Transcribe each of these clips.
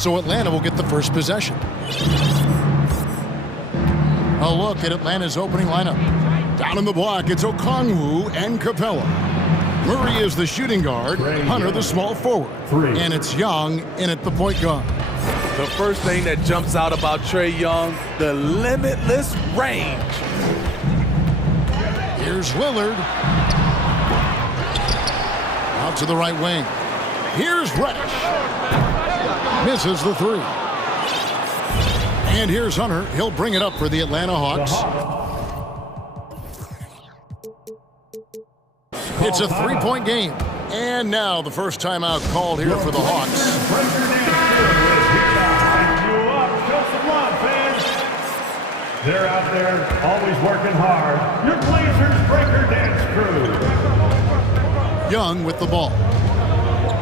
so Atlanta will get the first possession. A look at Atlanta's opening lineup. Down in the block, it's Okongwu and Capella. Murray is the shooting guard, Hunter the small forward, and it's Young in at the point guard. The first thing that jumps out about Trae Young, the limitless range. Here's Lillard. Out to the right wing. Here's Reddish. Misses the three. And here's Hunter. He'll bring it up for the Atlanta Hawks. It's a three-point game. And now the first timeout called here for the Hawks. They're out there always working hard. Your Blazers breaker dance crew. Young with the ball.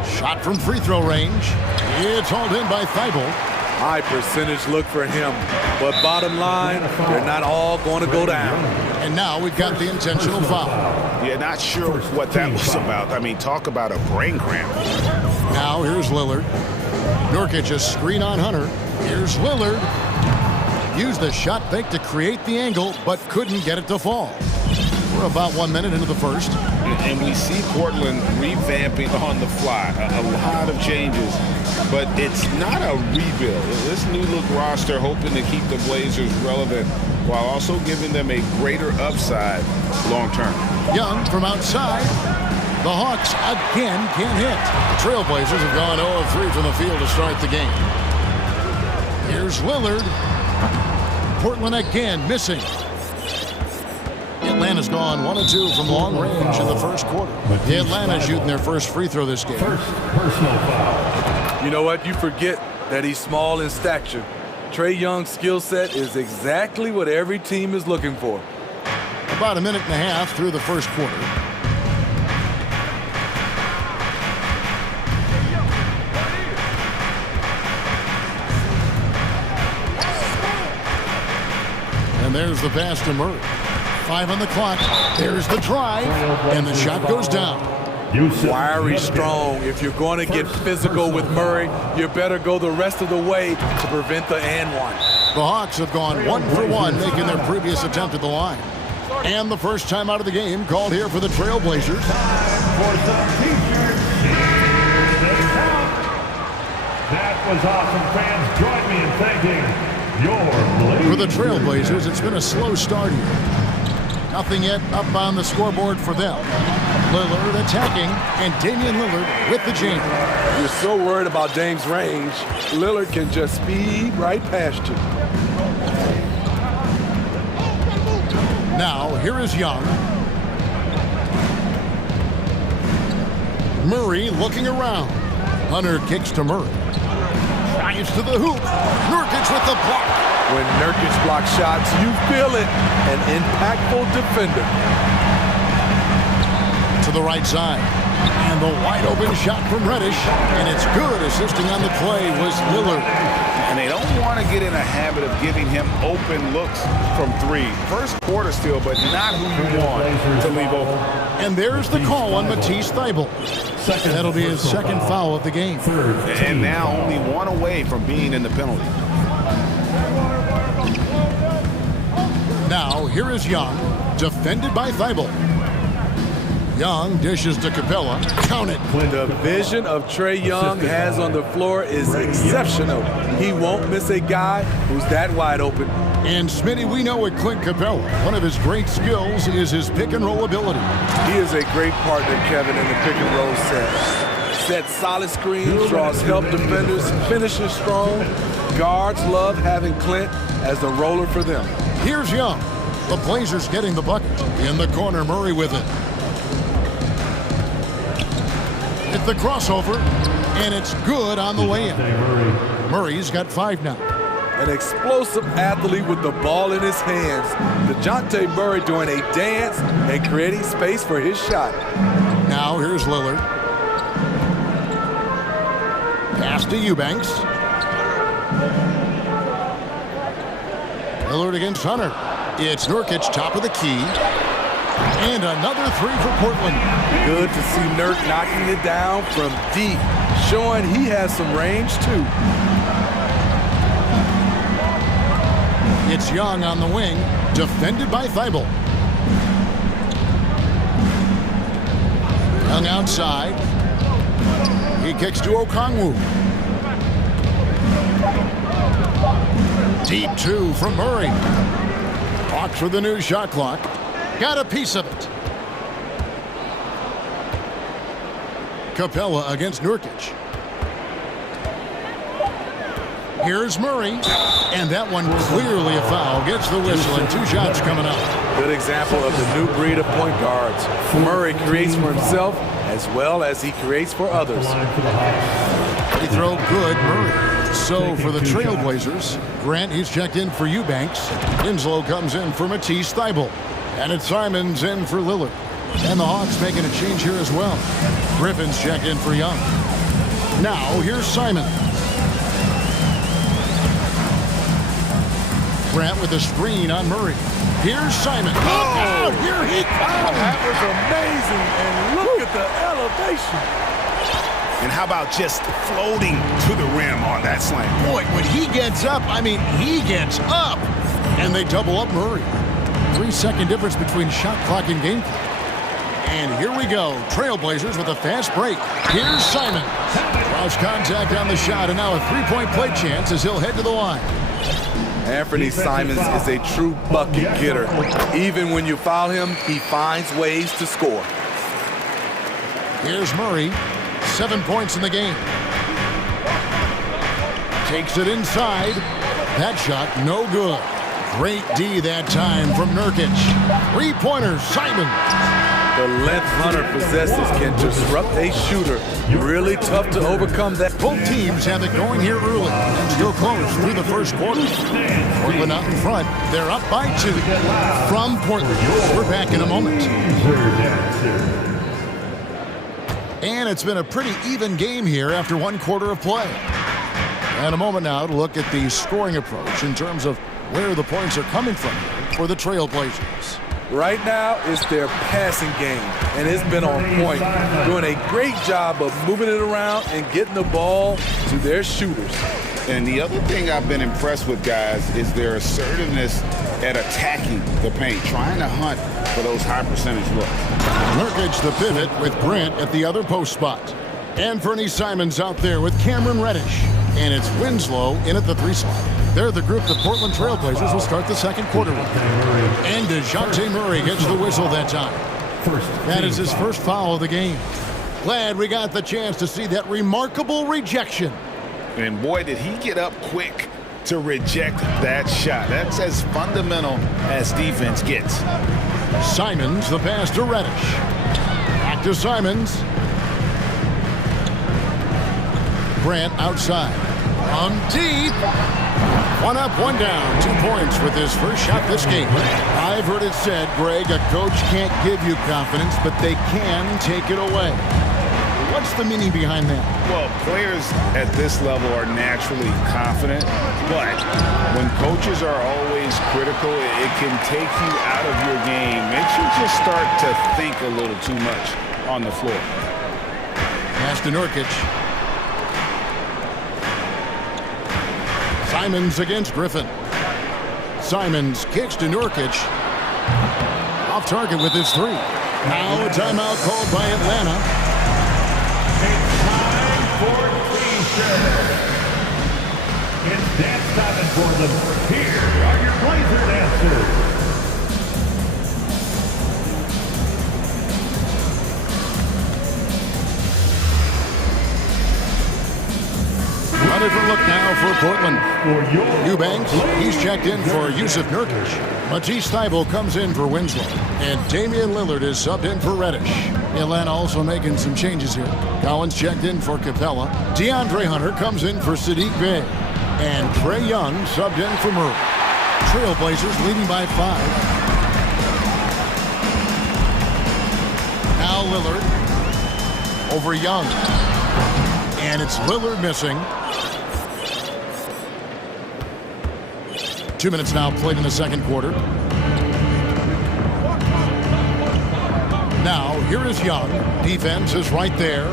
Shot from free throw range. It's hauled in by Thibault. High percentage look for him. But bottom line, they're not all going to go down. And now we've got the intentional foul. Yeah, not sure what that was about. I mean, talk about a brain cramp. Now here's Lillard. Nurkic a screen on Hunter. Here's Lillard. Used the shot fake to create the angle, but couldn't get it to fall. We're about 1 minute into the first. And we see Portland revamping on the fly. A lot of changes, but it's not a rebuild. This new look roster hoping to keep the Blazers relevant while also giving them a greater upside long term. Young from outside. The Hawks again can't hit. The Trailblazers have gone 0 of 3 from the field to start the game. Here's Lillard. Portland again missing. Atlanta's gone 1 of 2 from long range in the first quarter. The Atlanta shooting their first free throw this game. First personal foul. You know what? You forget that he's small in stature. Trae Young's skill set is exactly what every team is looking for. About a minute and a half through the first quarter. And there's the pass to Murray. 5 on the clock. There's the drive, and the shot goes down. Wiry strong. If you're going to get physical with Murray, you better go the rest of the way to prevent the and one. The Hawks have gone 1 for 1, making their previous attempt at the line. And the first time out of the game called here for the Trailblazers. For some t-shirts, here they come. That was awesome, fans. Join me in thanking your Blazers. For the Trailblazers, it's been a slow start here. Nothing yet up on the scoreboard for them. Lillard attacking, and Damian Lillard with the jam. You're so worried about Dame's range, Lillard can just speed right past you. Now, here is Young. Murray looking around. Hunter kicks to Murray. Drives to the hoop. Nurkic with the block. When Nurkic blocks shots, you feel it. An impactful defender. To the right side. And the wide open shot from Reddish. And it's good. Assisting on the play was Lillard. And they don't want to get in a habit of giving him open looks from 3. First quarter still, but not who you want to leave open. And there's the call on Matisse Thybulle. That'll be his second foul of the game. And now only 1 away from being in the penalty. Now, here is Young, defended by Thybulle. Young dishes to Capella. Count it. The vision of Trae Young has on the floor is exceptional. He won't miss a guy who's that wide open. And Smitty, we know at Clint Capella, one of his great skills is his pick and roll ability. He is a great partner, Kevin, in the pick and roll set. Sets solid screens, draws help defenders, finishes strong. Guards love having Clint as the roller for them. Here's Young. The Blazers getting the bucket. In the corner, Murray with it. It's the crossover, and it's good on the way in. Murray's got 5 now. An explosive athlete with the ball in his hands. DeJounte Murray doing a dance and creating space for his shot. Now here's Lillard. Pass to Eubanks. Lillard against Hunter. It's Nurkic, top of the key. And another 3 for Portland. Good to see Nurk knocking it down from deep, showing he has some range too. It's Young on the wing, defended by Thibault. Young outside. He kicks to Okongwu. Deep two from Murray. Walks for the new shot clock. Got a piece of it. Capella against Nurkic. Here's Murray. And that one clearly a foul. Gets the whistle and 2 shots coming up. Good example of the new breed of point guards. Murray creates for himself as well as he creates for others. Free throw good, Murray. So for the Trailblazers, Grant, he's checked in for Eubanks. Winslow comes in for Matisse Thybulle. And it's Simons in for Lillard. And the Hawks making a change here as well. Griffin's checked in for Young. Now here's Simon. Grant with a screen on Murray. Here's Simon. Look out! Here he comes! That was amazing, and look at the elevation. And how about just floating to the rim on that slam? Boy, when he gets up, I mean, he gets up. And they double up Murray. 3-second difference between shot clock and game clock. And here we go. Trailblazers with a fast break. Here's Simon. Cross contact on the shot, and now a 3-point play chance as he'll head to the line. Anthony Simons is a true bucket getter. Even when you foul him, he finds ways to score. Here's Murray. 7 points in the game. Takes it inside. That shot, no good. Great D that time from Nurkic. 3-pointer, Simon. The length Hunter possesses can disrupt a shooter. Really tough to overcome that. Both teams have it going here early and still close through the first quarter. Portland out in front. They're up by 2 from Portland. We're back in a moment. And it's been a pretty even game here after 1 quarter of play. And a moment now to look at the scoring approach in terms of where the points are coming from for the Trailblazers. Right now, it's their passing game, and it's been on point. Doing a great job of moving it around and getting the ball to their shooters. And the other thing I've been impressed with, guys, is their assertiveness at attacking the paint, trying to hunt for those high percentage looks. Nurkic the pivot with Grant at the other post spot. And Fernie Simons out there with Cameron Reddish. And it's Winslow in at the 3 slot. They're the group the Portland Trailblazers will start the second quarter with. And DeJounte Murray gets the whistle that time. That is his first foul of the game. Glad we got the chance to see that remarkable rejection. And boy, did he get up quick to reject that shot. That's as fundamental as defense gets. Simons the pass to Reddish. Back to Simons. Grant outside. On deep. 1 up, 1 down. 2 points with his first shot this game. I've heard it said, Greg, a coach can't give you confidence, but they can take it away. What's the meaning behind that? Well, players at this level are naturally confident, but when coaches are always critical, it can take you out of your game. Makes you just start to think a little too much on the floor. Pass to Nurkic. Simons against Griffin. Simons kicks to Nurkic. Off target with his 3. Now a timeout called by Atlanta. It's time for T-shirt. It's dance time for them. Here are your Blazer dancers. A different look now for Portland. Eubanks, he's checked in for Yusuf Nurkic. Matisse Thybulle comes in for Winslow. And Damian Lillard is subbed in for Reddish. Atlanta also making some changes here. Collins checked in for Capella. DeAndre Hunter comes in for Sadiq Bey. And Trae Young subbed in for Murray. Trailblazers leading by 5. Now Lillard over Young. And it's Lillard missing. 2 minutes now played in the second quarter. Now, here is Young. Defense is right there.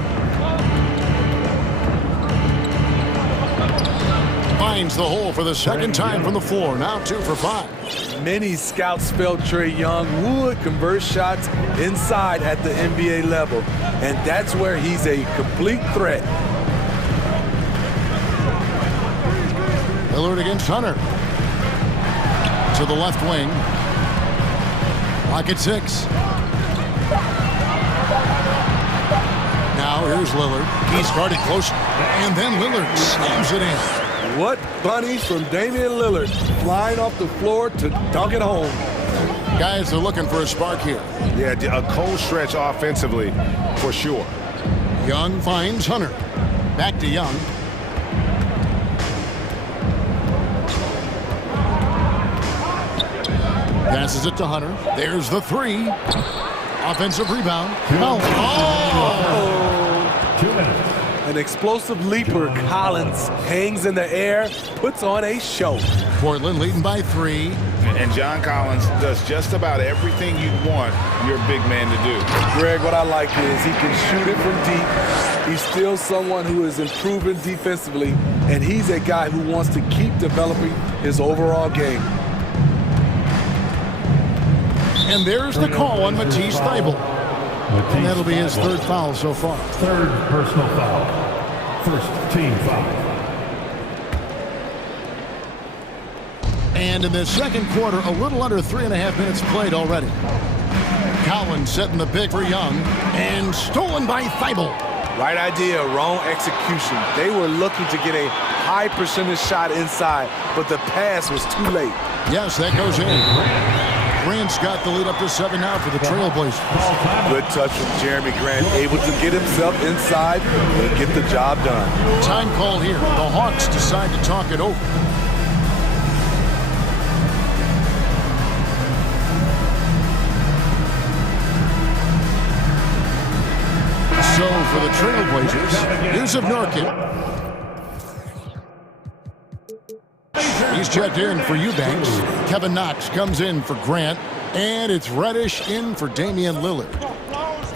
finds the hole for the second time from the floor. Now 2 for 5. Many scouts felt Trae Young would convert shots inside at the NBA level, and that's where he's a complete threat. Lillard against Hunter. To the left wing. Lock at 6. Now here's Lillard. He's guarded close, and then Lillard slams it in. What bunnies from Damian Lillard, flying off the floor to dunk it home. Guys are looking for a spark here. Yeah, a cold stretch offensively for sure. Young finds Hunter. Back to Young. Passes it to Hunter. There's the 3. Offensive rebound. Oh! 2 minutes. An explosive leaper, Collins, hangs in the air, puts on a show. Portland leading by 3. And John Collins does just about everything you want your big man to do. Greg, what I like is he can shoot it from deep. He's still someone who is improving defensively, and he's a guy who wants to keep developing his overall game. And there's the call on Matisse Thybulle. And that'll be his 3rd foul so far. 3rd personal foul. 1st team foul. And in the second quarter, a little under 3.5 minutes played already. Collins setting the pick for Young, and stolen by Thybulle. Right idea, wrong execution. They were looking to get a high percentage shot inside, but the pass was too late. Yes, that goes in. Grant's got the lead up to 7 now for the Trailblazers. Good touch from Jeremy Grant, able to get himself inside and get the job done. Time call here. The Hawks decide to talk it over. So for the Trailblazers, here's of Nurkic. He's checked in for Eubanks. Kevin Knox comes in for Grant. And it's Reddish in for Damian Lillard.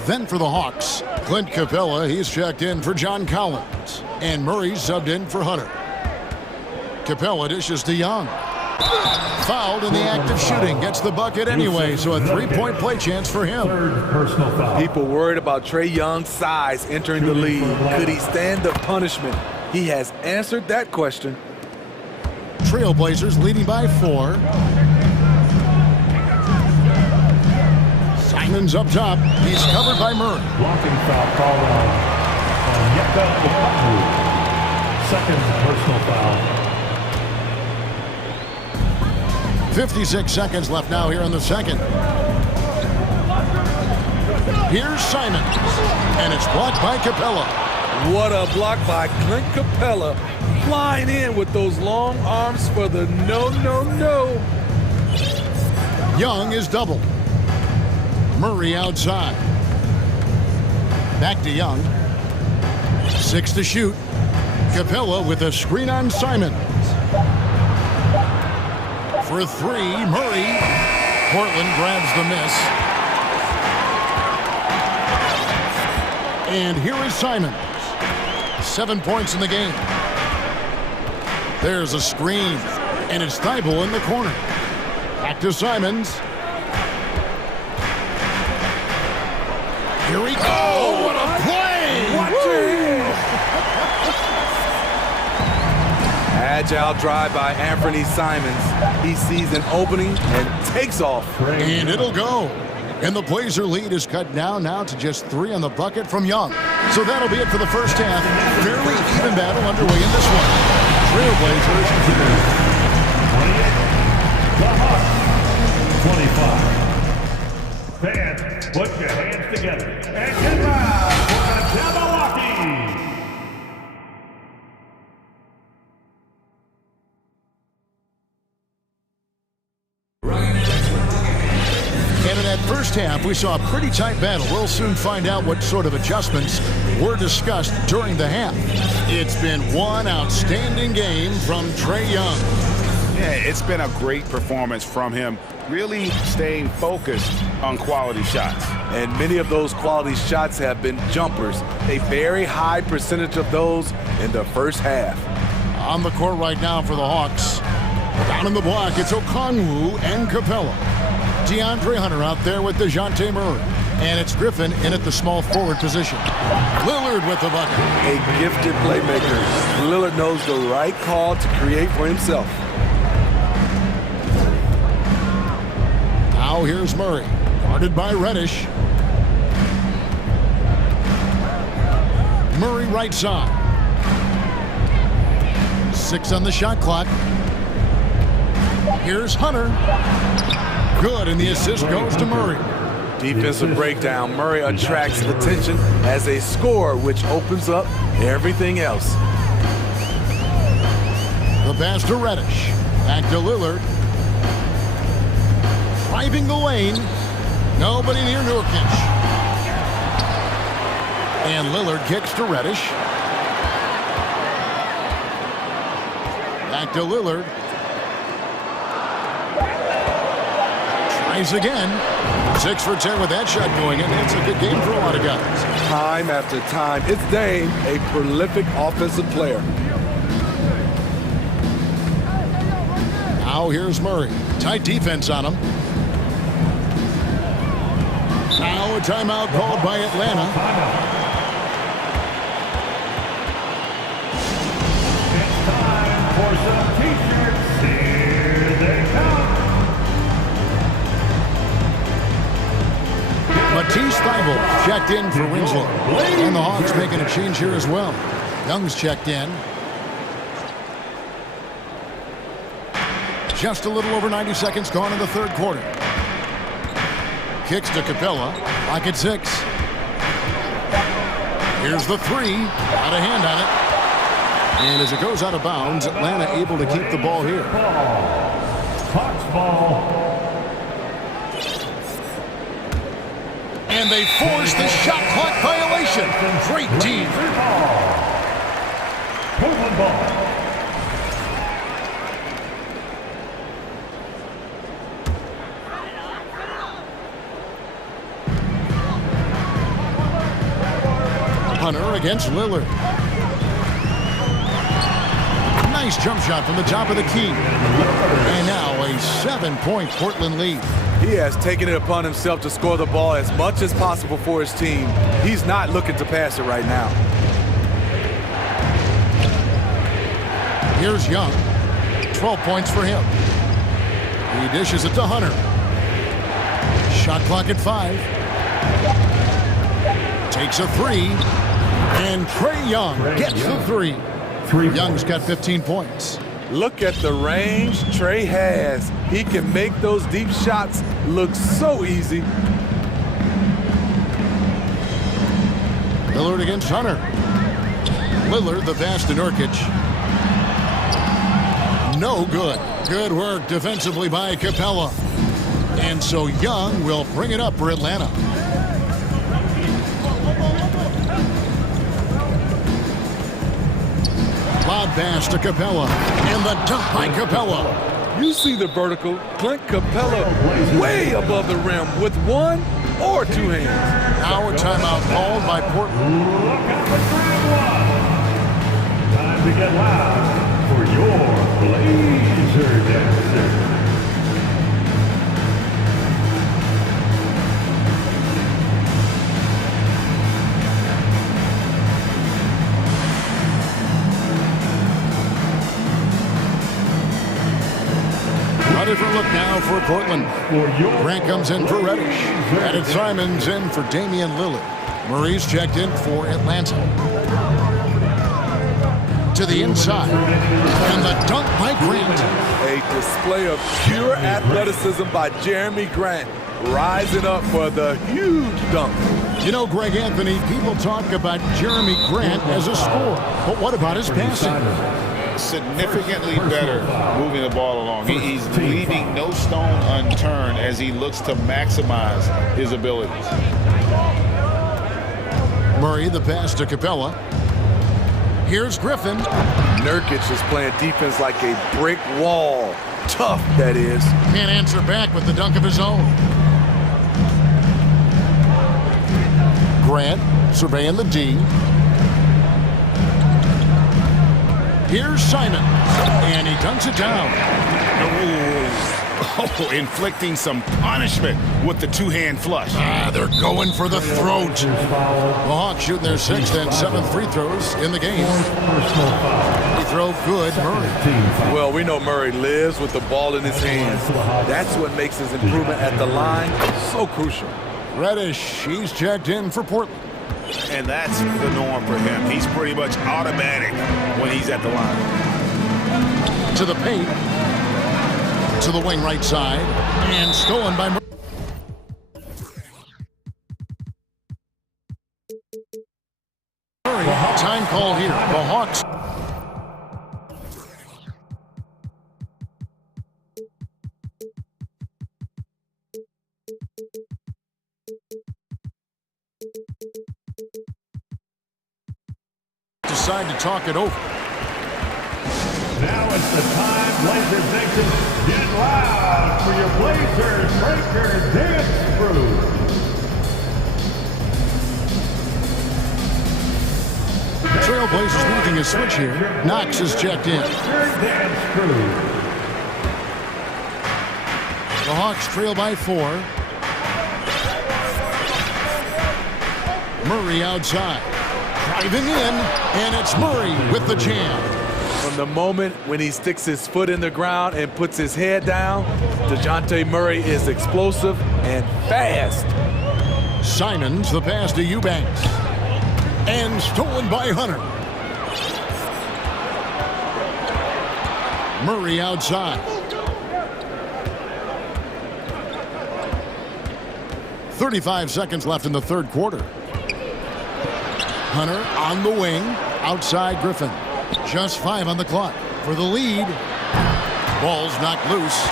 Then for the Hawks, Clint Capella, he's checked in for John Collins. And Murray's subbed in for Hunter. Capella dishes to Young. Fouled in the act of shooting. Gets the bucket anyway, so a 3-point play chance for him. 3rd personal foul. People worried about Trae Young's size entering the league. Could he stand the punishment? He has answered that question. Trailblazers leading by 4. Simon's up top. He's covered by Murray. Blocking foul called on Yeka Okongwu. 2nd personal foul. 56 seconds left now here in the second. Here's Simon. And it's blocked by Capella. What a block by Clint Capella. Flying in with those long arms for the no. Young is doubled. Murray outside. Back to Young. 6 to shoot. Capella with a screen on Simon. For 3, Murray. Portland grabs the miss. And here is Simon. 7 points in the game. There's a screen, and it's Thybulle in the corner. Back to Simons. Here we go. Oh, what a play! Watch it! Agile drive by Anthony Simons. He sees an opening and takes off. And it'll go. And the Blazer lead is cut down now to just 3 on the bucket from Young. So that'll be it for the first half. Fairly even battle underway in this one. Trailblazers 28. The Hawks 25. Fans, put your hands together and get loud for the Jabberwocky. And in that first half, we saw a pretty tight battle. We'll soon find out what sort of adjustments were discussed during the half. It's been one outstanding game from Trae Young. Yeah, it's been a great performance from him, really staying focused on quality shots. And many of those quality shots have been jumpers. A very high percentage of those in the first half. On the court right now for the Hawks. Down in the block, it's Okonwu and Capella. DeAndre Hunter out there with DeJounte Murray. And it's Griffin in at the small forward position. Lillard with the bucket. A gifted playmaker. Lillard knows the right call to create for himself. Now here's Murray, guarded by Reddish. Murray right side. 6 on the shot clock. Here's Hunter. Good, and the assist goes to Murray. Defensive breakdown. Murray attracts attention as a scorer, which opens up everything else. The pass to Reddish. Back to Lillard. Driving the lane. Nobody near Nurkic. And Lillard kicks to Reddish. Back to Lillard. Tries again. 6 for 10 with that shot going in. It's a good game for a lot of guys. Time after time, it's Dame, a prolific offensive player. Now here's Murray. Tight defense on him. Now a timeout called by Atlanta. It's time for some t-shirts. Here they come. Matisse Thybulle checked in for Winslow. And the Hawks making a change here as well. Young's checked in. Just a little over 90 seconds gone in the third quarter. Kicks to Capella. Lock at 6. Here's the 3. Got a hand on it. And as it goes out of bounds, Atlanta able to keep the ball here. Hawks ball. And they force the shot clock violation. Great team. Portland ball. Hunter against Lillard. Nice jump shot from the top of the key. And now a 7-point Portland lead. He has taken it upon himself to score the ball as much as possible for his team. He's not looking to pass it right now. Here's Young. 12 points for him. He dishes it to Hunter. Shot clock at 5. Takes a 3. And Trae Young gets the 3. Young's got 15 points. Look at the range Trae has. He can make those deep shots look so easy. Lillard against Hunter. Lillard, the pass to Nurkic. No good. Good work defensively by Capella. And so Young will bring it up for Atlanta. Lob pass to Capella. And the dunk by Capella. You see the vertical. Clint Capella way above the rim with 1 or 2 hands. Now a timeout called by Portland. Look out for time to get loud for your Blazer dancer. A different look now for Portland. Grant comes in for Reddish. Added Simons in for Damian Lillard. Murray's checked in for Atlanta. To the inside. And the dunk by Grant. A display of pure athleticism by Jeremy Grant, rising up for the huge dunk. You know, Greg Anthony, people talk about Jeremy Grant as a scorer. But what about his passing? Significantly better moving the ball along. He's leaving no stone unturned as he looks to maximize his abilities. Murray, the pass to Capella. Here's Griffin. Nurkic is playing defense like a brick wall. Tough, that is. Can't answer back with the dunk of his own. Grant surveying the D. Here's Simon, and he dunks it down. Oh, inflicting some punishment with the two-hand flush. They're going for the throat. The Hawks shooting their 6th and 7th free throws in the game. Free throw good, Murray. Well, we know Murray lives with the ball in his hands. That's what makes his improvement at the line so crucial. Reddish, he's checked in for Portland. And that's the norm for him. He's pretty much automatic when he's at the line. To the paint. To the wing right side. And stolen by Murray. Time call here. The Hawks. Decide to talk it over. Now it's the time, Blazers Nation. Get loud for your Blazers Breaker Dance Crew. The Trailblazers making a switch here. Knox is checked in. Dance Crew. The Hawks trail by 4. Murray outside. Driving in, and it's Murray with the jam. From the moment when he sticks his foot in the ground and puts his head down, DeJounte Murray is explosive and fast. Simons the pass to Eubanks. And stolen by Hunter. Murray outside. 35 seconds left in the third quarter. Hunter on the wing, outside Griffin. Just 5 on the clock for the lead. Ball's knocked loose.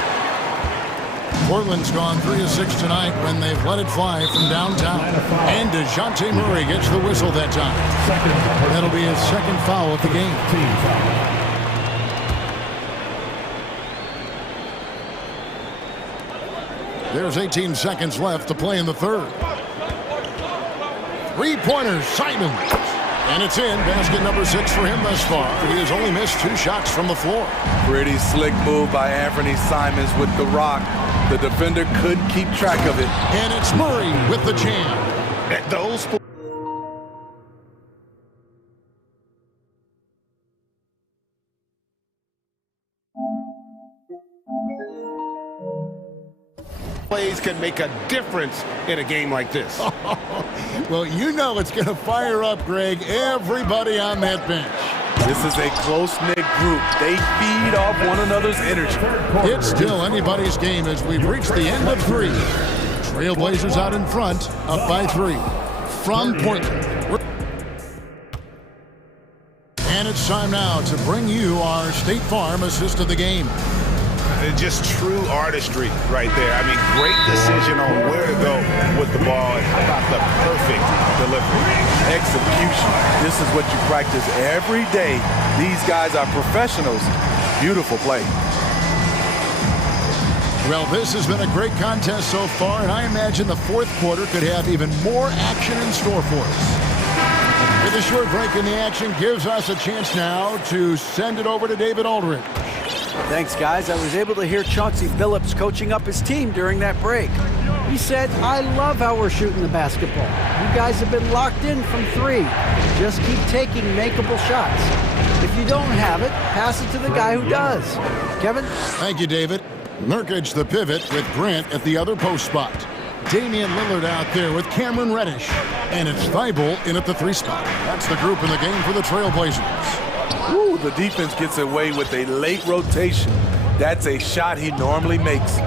Portland's gone 3 of 6 tonight when they've let it fly from downtown. And DeJounte Murray gets the whistle that time. That'll be his second foul of the game. There's 18 seconds left to play in the third. Three-pointer, Simon. And it's in. Basket number 6 for him thus far. He has only missed 2 shots from the floor. Pretty slick move by Anthony Simons with the rock. The defender couldn't keep track of it. And it's Murray with the jam. At those plays can make a difference in a game like this. Well, you know it's going to fire up, Greg, everybody on that bench. This is a close-knit group. They feed off one another's energy. It's still anybody's game as we've reached the end of 3. Trailblazers out in front, up by 3. From Portland. And it's time now to bring you our State Farm assist of the game. Just true artistry right there. I mean, great decision on where to go with the ball. And how about the perfect delivery? Execution. This is what you practice every day. These guys are professionals. Beautiful play. Well, this has been a great contest so far, and I imagine the fourth quarter could have even more action in store for us. With a short break in the action gives us a chance now to send it over to David Aldridge. Thanks, guys. I was able to hear Chauncey Billups coaching up his team during that break. He said, I love how we're shooting the basketball. You guys have been locked in from 3. Just keep taking makeable shots. If you don't have it, pass it to the guy who does. Kevin? Thank you, David. Nurkic the pivot with Grant at the other post spot. Damian Lillard out there with Cameron Reddish. And it's Thibault in at the 3 spot. That's the group in the game for the Trailblazers. Ooh, the defense gets away with a late rotation. That's a shot he normally makes.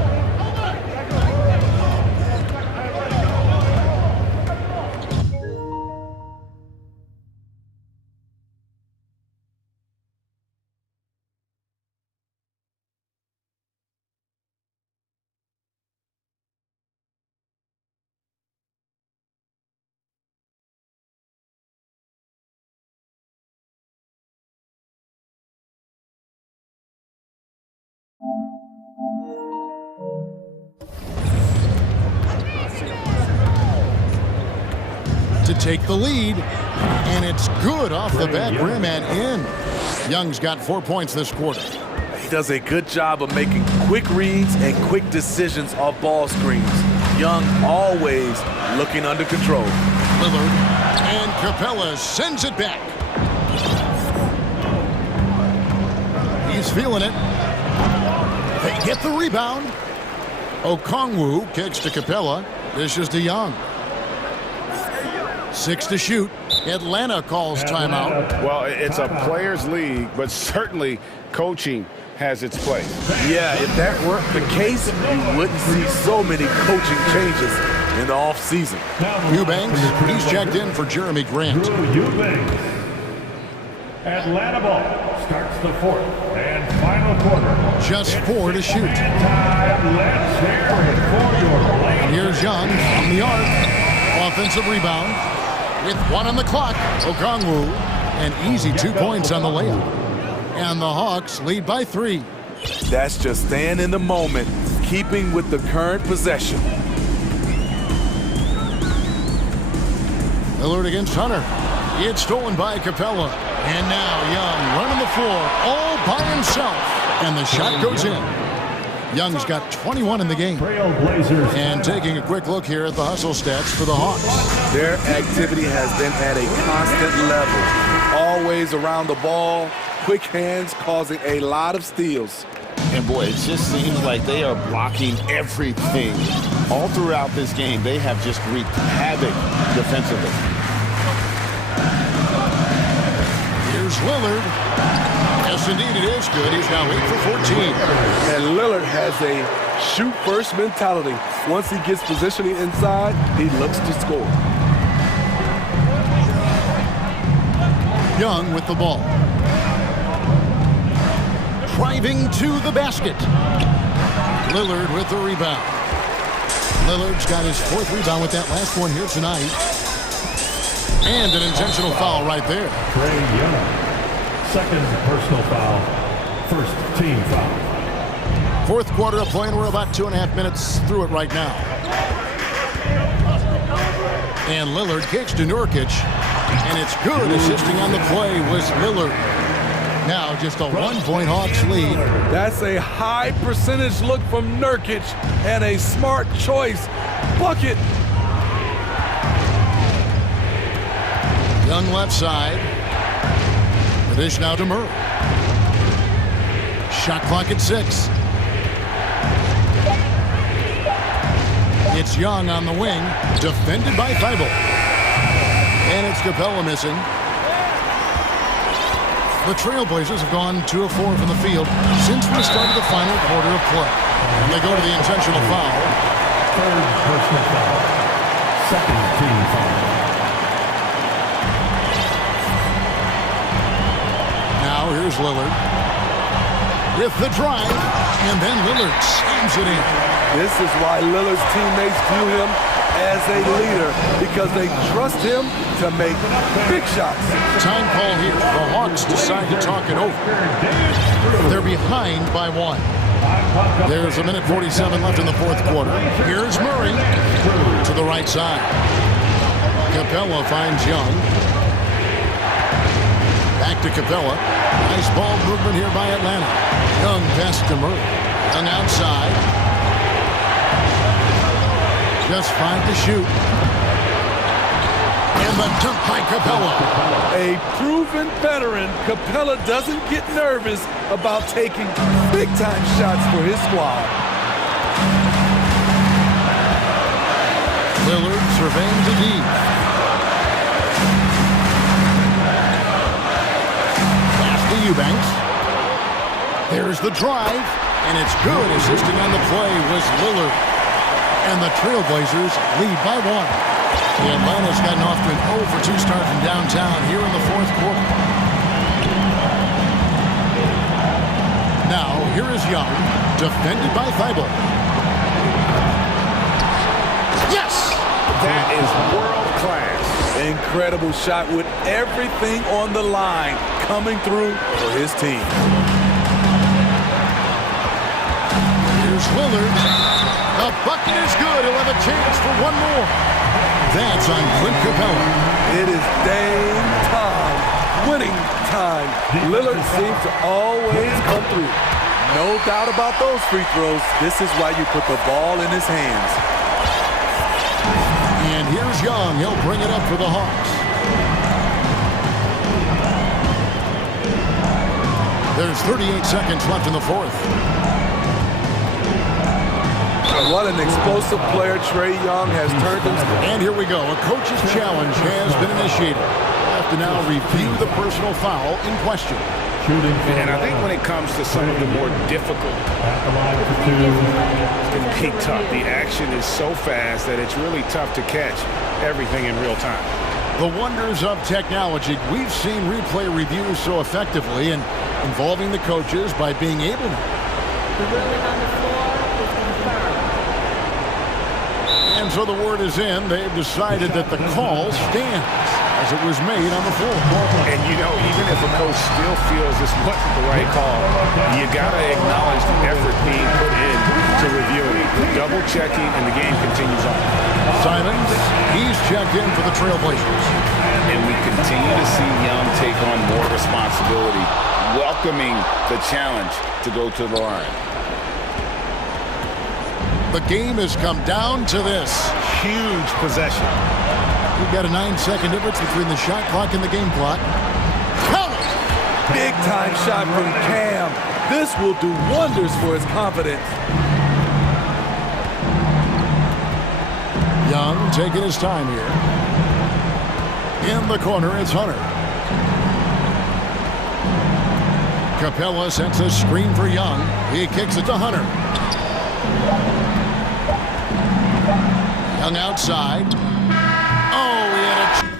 To take the lead, and it's good off the back rim and in. Young's got 4 points this quarter. He does a good job of making quick reads and quick decisions off ball screens. Young always looking under control. Lillard and Capella sends it back. He's feeling it. They get the rebound. Okongwu kicks to Capella. Dishes to Young. 6 to shoot. Atlanta calls timeout. Well, it's a players' league, but certainly coaching has its place. Yeah, if that weren't the case, you wouldn't see so many coaching changes in the offseason. Eubanks, he's checked in for Jeremy Grant. Eubanks. Atlanta ball starts the fourth and final quarter. Just 4 to shoot. Let's hear it for your play. Here's Young from the arc. Offensive rebound. With 1 on the clock, Okongwu, an easy 2 points on the layup. And the Hawks lead by 3. That's just staying in the moment, keeping with the current possession. Lillard against Hunter. It's stolen by Capella. And now Young running the floor all by himself. And the shot goes in. Young's got 21 in the game. Trailblazers. And taking a quick look here at the hustle stats for the Hawks. Their activity has been at a constant level. Always around the ball, quick hands causing a lot of steals. And boy, it just seems like they are blocking everything. All throughout this game, they have just wreaked havoc defensively. Here's Lillard. Yes, indeed, it is good. He's now 8 for 14. And Lillard has a shoot-first mentality. Once he gets positioning inside, he looks to score. Young with the ball. Driving to the basket. Lillard with the rebound. Lillard's got his 4th rebound with that last one here tonight. And an intentional foul right there. Trey Young. Second personal foul. First team foul. 4th quarter of play, and we're about 2.5 minutes through it right now. And Lillard kicks to Nurkic. And it's good. Assisting on the play was Lillard. Now just a 1-point Hawks lead. That's a high percentage look from Nurkic and a smart choice. Bucket. Young left side. The dish now to Murray. Shot clock at 6. It's Young on the wing. Defended by Thibault. And it's Capella missing. The Trailblazers have gone 2 of 4 from the field since we started the final quarter of play. And they go to the intentional foul. Third personal foul. Second team foul. Now here's Lillard with the drive, and then Lillard slams it in. This is why Lillard's teammates view him as a leader, because they trust him to make big shots. Time call here. The Hawks decide to talk it over. They're behind by 1. There's 1:47 left in the 4th quarter. Here's Murray to the right side. Capella finds Young. Back to Capella. Nice ball movement here by Atlanta. Young pass to Murray. Young outside. Just 5 to shoot. And the dunk by Capella. A proven veteran, Capella doesn't get nervous about taking big-time shots for his squad. Lillard surveying the D. Pass to Eubanks. There's the drive, and it's good. Assisting on the play was Lillard. And the Trailblazers lead by 1. The Atlanta's gotten off to an 0 for 2 start from downtown here in the 4th quarter. Now, here is Young, defended by Thibault. Yes! That is world class. Incredible shot with everything on the line coming through for his team. Here's Lillard. The bucket is good. He'll have a chance for one more. That's on Clint Capella. It is dang time, winning time. Lillard seems to always come through. No doubt about those free throws. This is why you put the ball in his hands. And here's Young. He'll bring it up for the Hawks. There's 38 seconds left in the fourth. What an explosive player Trae Young has turned into. And here we go. A coach's challenge has been initiated. We'll have to now review the personal foul in question. And I think when it comes to some of the more difficult, it's going to be tough. The action is so fast that it's really tough to catch everything in real time. The wonders of technology. We've seen replay reviews so effectively and involving the coaches by being able to. The ruling on the floor is confirmed. And so the word is in. They've decided that the call stands as it was made on the floor. And you know, even if a coach still feels this wasn't the right call, you got to acknowledge the effort being put in to reviewing, double checking, and the game continues on. Simons, he's checked in for the Trailblazers. And we continue to see Young take on more responsibility, welcoming the challenge to go to the line. The game has come down to this. Huge possession. We've got a 9-second difference between the shot clock and the game clock. Big time shot from Cam. This will do wonders for his confidence. Young taking his time here. In the corner, it's Hunter. Capella sets a screen for Young. He kicks it to Hunter. Young outside. Oh, he had a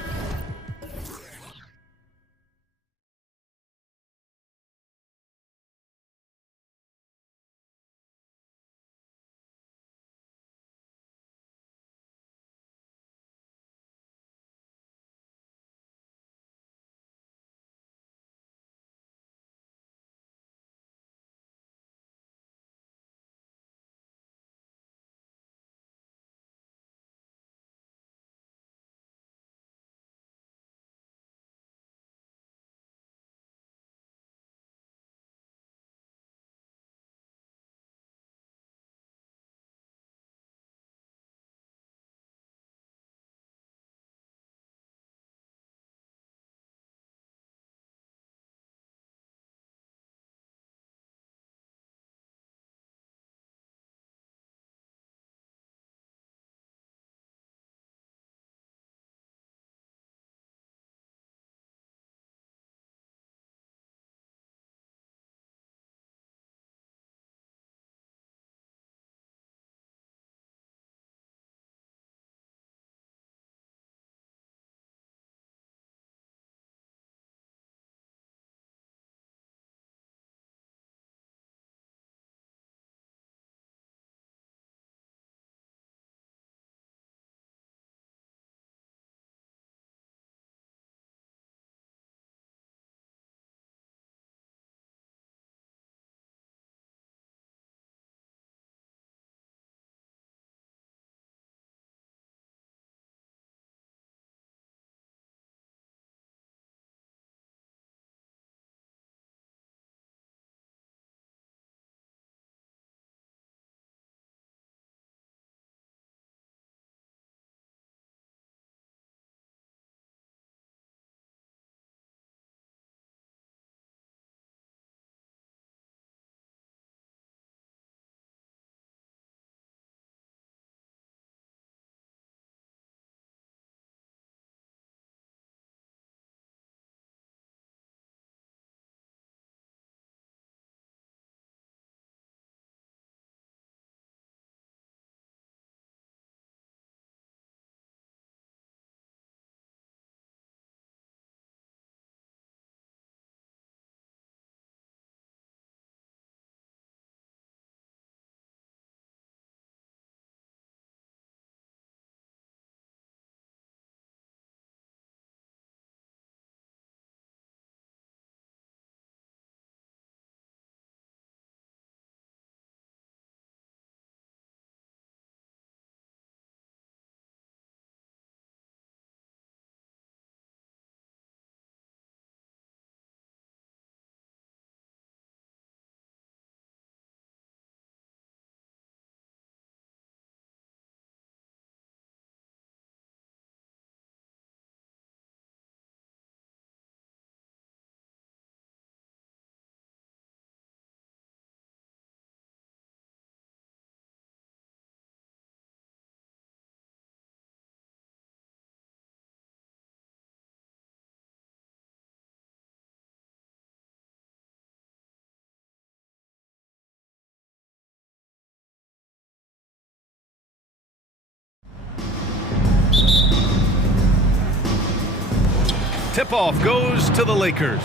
Tip-off goes to the Lakers.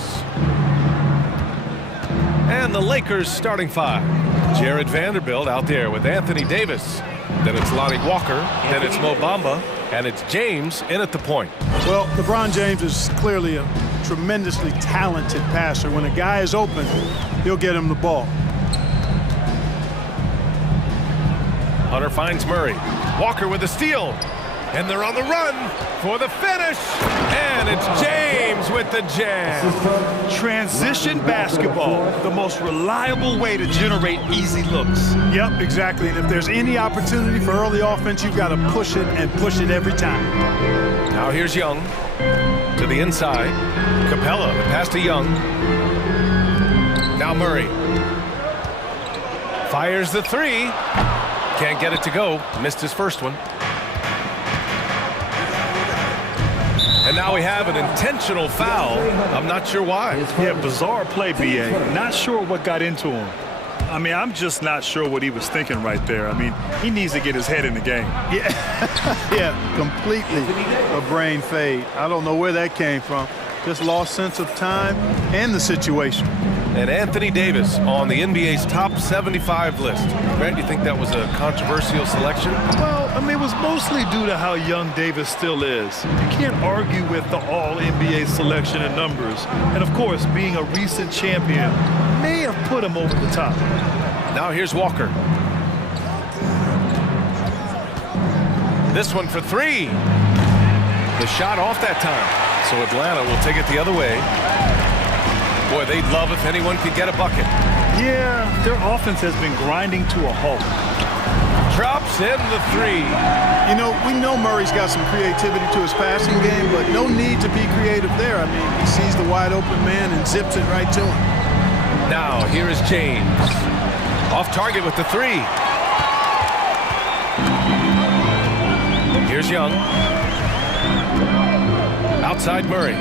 And the Lakers starting five. Jared Vanderbilt out there with Anthony Davis. Then it's Lonnie Walker. Then it's Mo Bamba. And it's James in at the point. Well, LeBron James is clearly a tremendously talented passer. When a guy is open, he'll get him the ball. Hunter finds Murray. Walker with a steal. And they're on the run for the finish. And it's James with the jam. Transition basketball, the most reliable way to generate easy looks. Yep, exactly. And if there's any opportunity for early offense, you've got to push it and push it every time. Now here's Young to the inside. Capella, the pass to Young. Now Murray. Fires the three. Can't get it to go. Missed his first one. And now we have an intentional foul. I'm not sure why. Yeah, bizarre play, B.A. Not sure what got into him. I mean, I'm just not sure what he was thinking right there. I mean, he needs to get his head in the game. Yeah, yeah, completely a brain fade. I don't know where that came from. Just lost sense of time and the situation. And Anthony Davis on the NBA's top 75 list. Grant, you think that was a controversial selection? Well, I mean, it was mostly due to how young Davis still is. You can't argue with the all-NBA selection and numbers. And, of course, being a recent champion may have put him over the top. Now here's Walker. This one for three. The shot off that time. So Atlanta will take it the other way. Boy, they'd love if anyone could get a bucket. Yeah, their offense has been grinding to a halt. Drops in the three. You know, we know Murray's got some creativity to his passing game, but no need to be creative there. I mean, he sees the wide open man and zips it right to him. Now, here is James. Off target with the three. Here's Young. Outside Murray.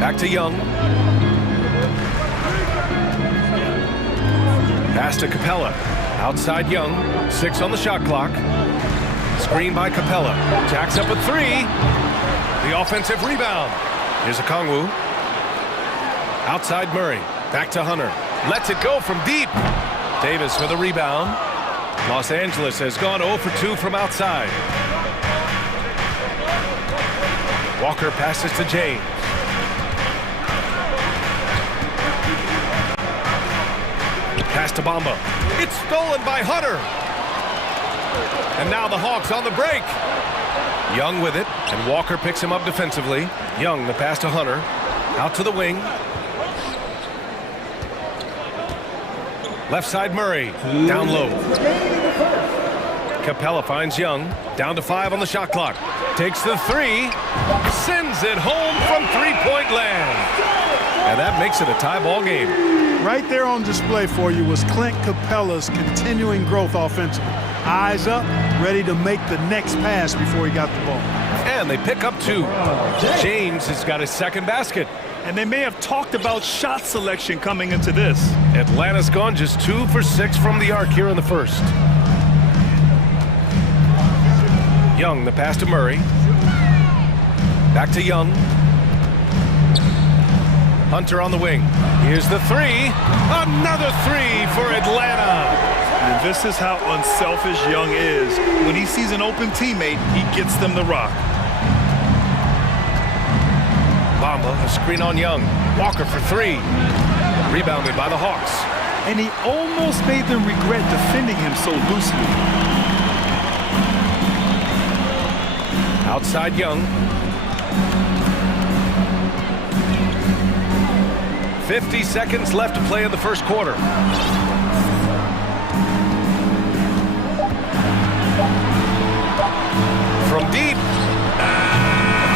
Back to Young. Pass to Capella. Outside Young. 6 on the shot clock. Screen by Capella. Jacks up a three. The offensive rebound. Here's Okongwu. Outside Murray. Back to Hunter. Lets it go from deep. Davis with a rebound. Los Angeles has gone 0 for 2 from outside. Walker passes to James. Pass to Bamba. It's stolen by Hunter. And now the Hawks on the break. Young with it, and Walker picks him up defensively. Young, the pass to Hunter. Out to the wing. Left side Murray. Down low. Capella finds Young. Down to 5 on the shot clock. Takes the three. Sends it home from three-point land. And that makes it a tie ball game. Right there on display for you was Clint Capella's continuing growth offensively. Eyes up, ready to make the next pass before he got the ball. And they pick up 2. James has got his second basket. And they may have talked about shot selection coming into this. Atlanta's gone just 2 for 6 from the arc here in the first. Young, the pass to Murray. Back to Young. Hunter on the wing. Here's the three. Another three for Atlanta. And this is how unselfish Young is. When he sees an open teammate, he gets them the rock. Bamba, a screen on Young. Walker for 3. Rebounded by the Hawks. And he almost made them regret defending him so loosely. Outside Young. 50 seconds left to play in the first quarter. From deep.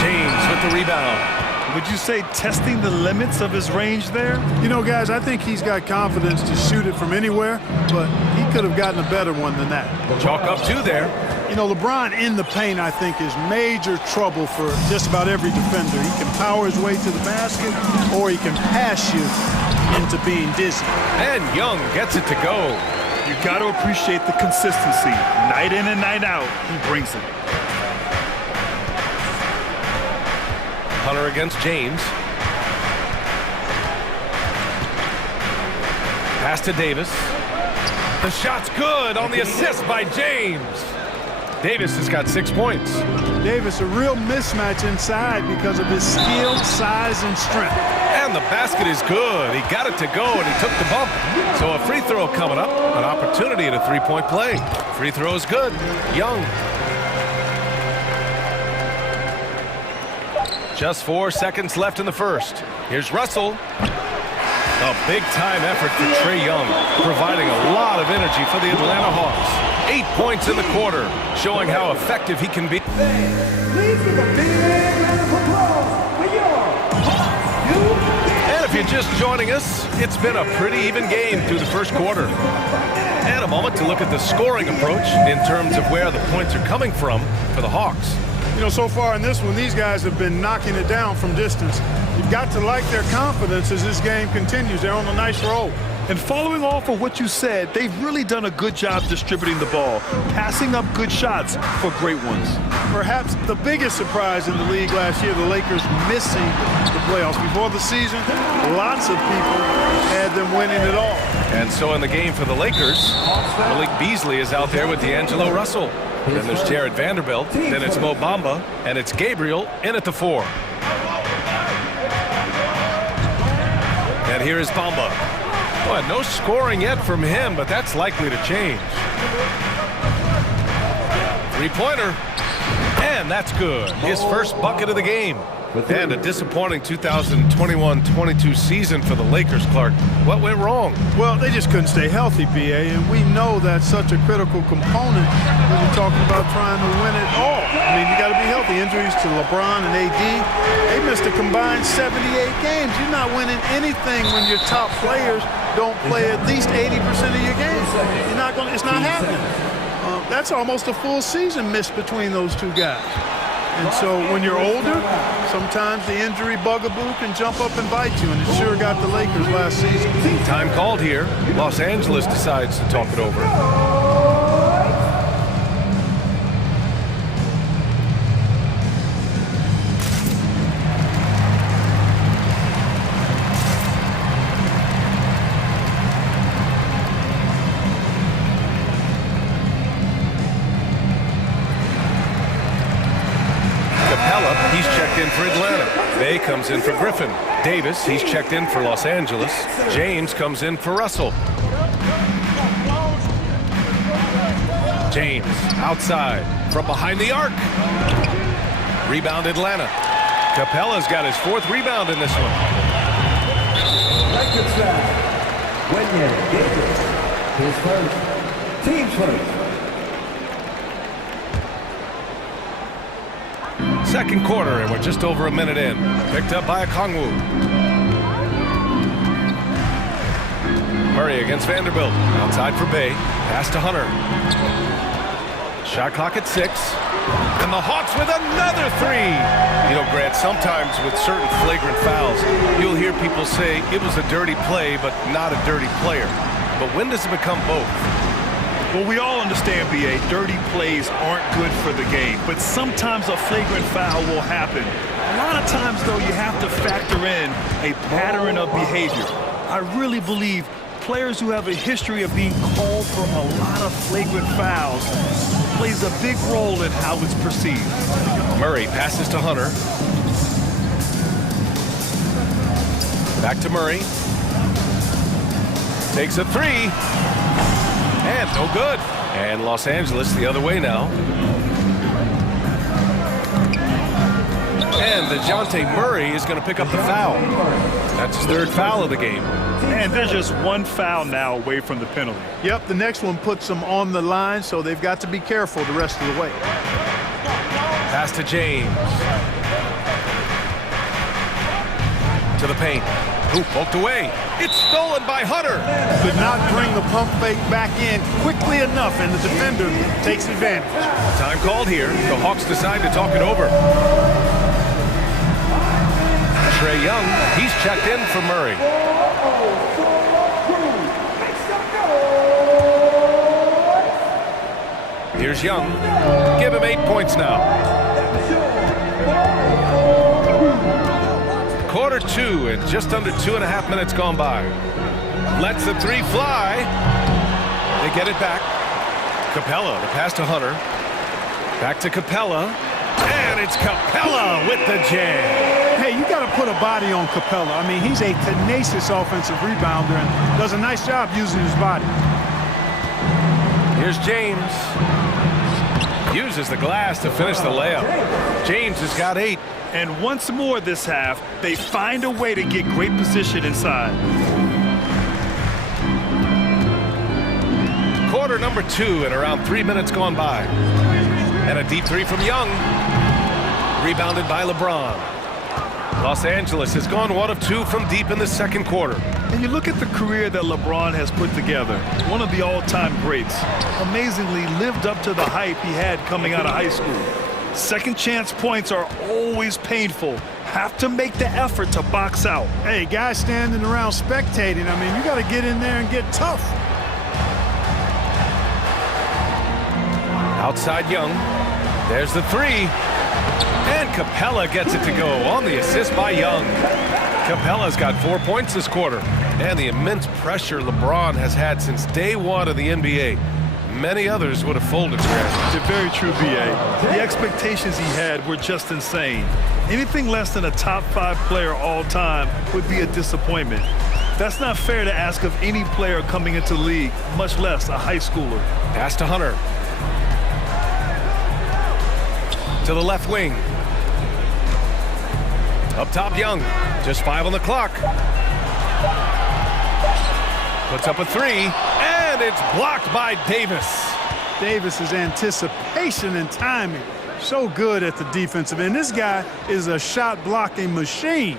James with the rebound. Would you say testing the limits of his range there? You know, guys, I think he's got confidence to shoot it from anywhere, but he could have gotten a better one than that. Chalk up 2 there. You know, LeBron in the paint, I think, is major trouble for just about every defender. He can power his way to the basket, or he can pass you into being dizzy. And Young gets it to go. You got to appreciate the consistency. Night in and night out, he brings it. Hunter against James. Pass to Davis. The shot's good on the assist by James. Davis has got 6 points. Davis, a real mismatch inside because of his skill, size, and strength. And the basket is good. He got it to go, and he took the bump. So a free throw coming up. An opportunity at a three-point play. Free throw is good. Young. Just 4 seconds left in the first. Here's Russell. A big-time effort for Trae Young, providing a lot of energy for the Atlanta Hawks. 8 points in the quarter, showing how effective he can be. And if you're just joining us, it's been a pretty even game through the first quarter. And a moment to look at the scoring approach in terms of where the points are coming from for the Hawks. You know, so far in this one, these guys have been knocking it down from distance. You've got to like their confidence as this game continues. They're on a nice roll. And following off of what you said, they've really done a good job distributing the ball, passing up good shots for great ones. Perhaps the biggest surprise in the league last year, the Lakers missing the playoffs. Before the season, lots of people had them winning it all. And so in the game for the Lakers, Malik Beasley is out there with D'Angelo Russell. Then there's Jared Vanderbilt, then it's Mo Bamba, and it's Gabriel in at the 4. And here is Bamba. Well, no scoring yet from him, but that's likely to change. Three-pointer, and that's good. His first bucket of the game. And a disappointing 2021-22 season for the Lakers, Clark. What went wrong? Well, they just couldn't stay healthy, BA, and we know that's such a critical component when you're talking about trying to win it all. I mean, you got to be healthy. Injuries to LeBron and AD, they missed a combined 78 games. You're not winning anything when your top players don't play at least 80% of your games. You're not going. It's not happening. That's almost a full season missed between those two guys. And so when you're older, sometimes the injury bugaboo can jump up and bite you, and it sure got the Lakers last season. Time called here. Los Angeles decides to talk it over. He's checked in for Atlanta. Bay comes in for Griffin. Davis, he's checked in for Los Angeles. James comes in for Russell. James, outside, from behind the arc. Rebound Atlanta. Capella's got his 4th rebound in this one. His first, team's first. Second quarter, and we're just over a minute in. Picked up by Okongwu. Murray against Vanderbilt. Outside for Bay. Pass to Hunter. Shot clock at 6. And the Hawks with another 3. You know, Grant, sometimes with certain flagrant fouls, you'll hear people say it was a dirty play, but not a dirty player. But when does it become both? Well, we all understand, BA, dirty plays aren't good for the game, but sometimes a flagrant foul will happen. A lot of times, though, you have to factor in a pattern of behavior. I really believe players who have a history of being called for a lot of flagrant fouls plays a big role in how it's perceived. Murray passes to Hunter. Back to Murray. Takes a 3. And no good. And Los Angeles the other way now. And DeJounte Murray is going to pick up the foul. That's his 3rd foul of the game. And there's just 1 foul now away from the penalty. Yep, the next one puts them on the line, so they've got to be careful the rest of the way. Pass to James. To the paint. Hoop poked away. It's stolen by Hunter. Could not bring the pump fake back in quickly enough, and the defender takes advantage. Time called here. The Hawks decide to talk it over. Trae Young, he's checked in for Murray. Here's Young. Give him 8 points now. Quarter two and just under 2.5 minutes gone by. Lets the three fly. They get it back. Capella, the pass to Hunter. Back to Capella. And it's Capella with the jam. Hey, you got to put a body on Capella. I mean, he's a tenacious offensive rebounder and does a nice job using his body. Here's James. Uses the glass to finish the layup. James has got 8. And once more this half, they find a way to get great position inside. Quarter number 2 and around 3 minutes gone by. And a deep three from Young. Rebounded by LeBron. Los Angeles has gone 1 of 2 from deep in the second quarter. And you look at the career that LeBron has put together. One of the all-time greats. Amazingly lived up to the hype he had coming out of high school. Second chance points are always painful. Have to make the effort to box out. Hey, guys standing around spectating, I mean, you got to get in there and get tough. Outside Young. There's the three. And Capella gets it to go on the assist by Young. Capella's got 4 points this quarter. And the immense pressure LeBron has had since day one of the NBA. Many others would have folded, Grant. It's very true, B.A. The expectations he had were just insane. Anything less than a top 5 player all time would be a disappointment. That's not fair to ask of any player coming into the league, much less a high schooler. Pass to Hunter. To the left wing. Up top, Young. Just 5 on the clock. Puts up a 3, and it's blocked by Davis. Davis's anticipation and timing, so good at the defensive end. This guy is a shot-blocking machine.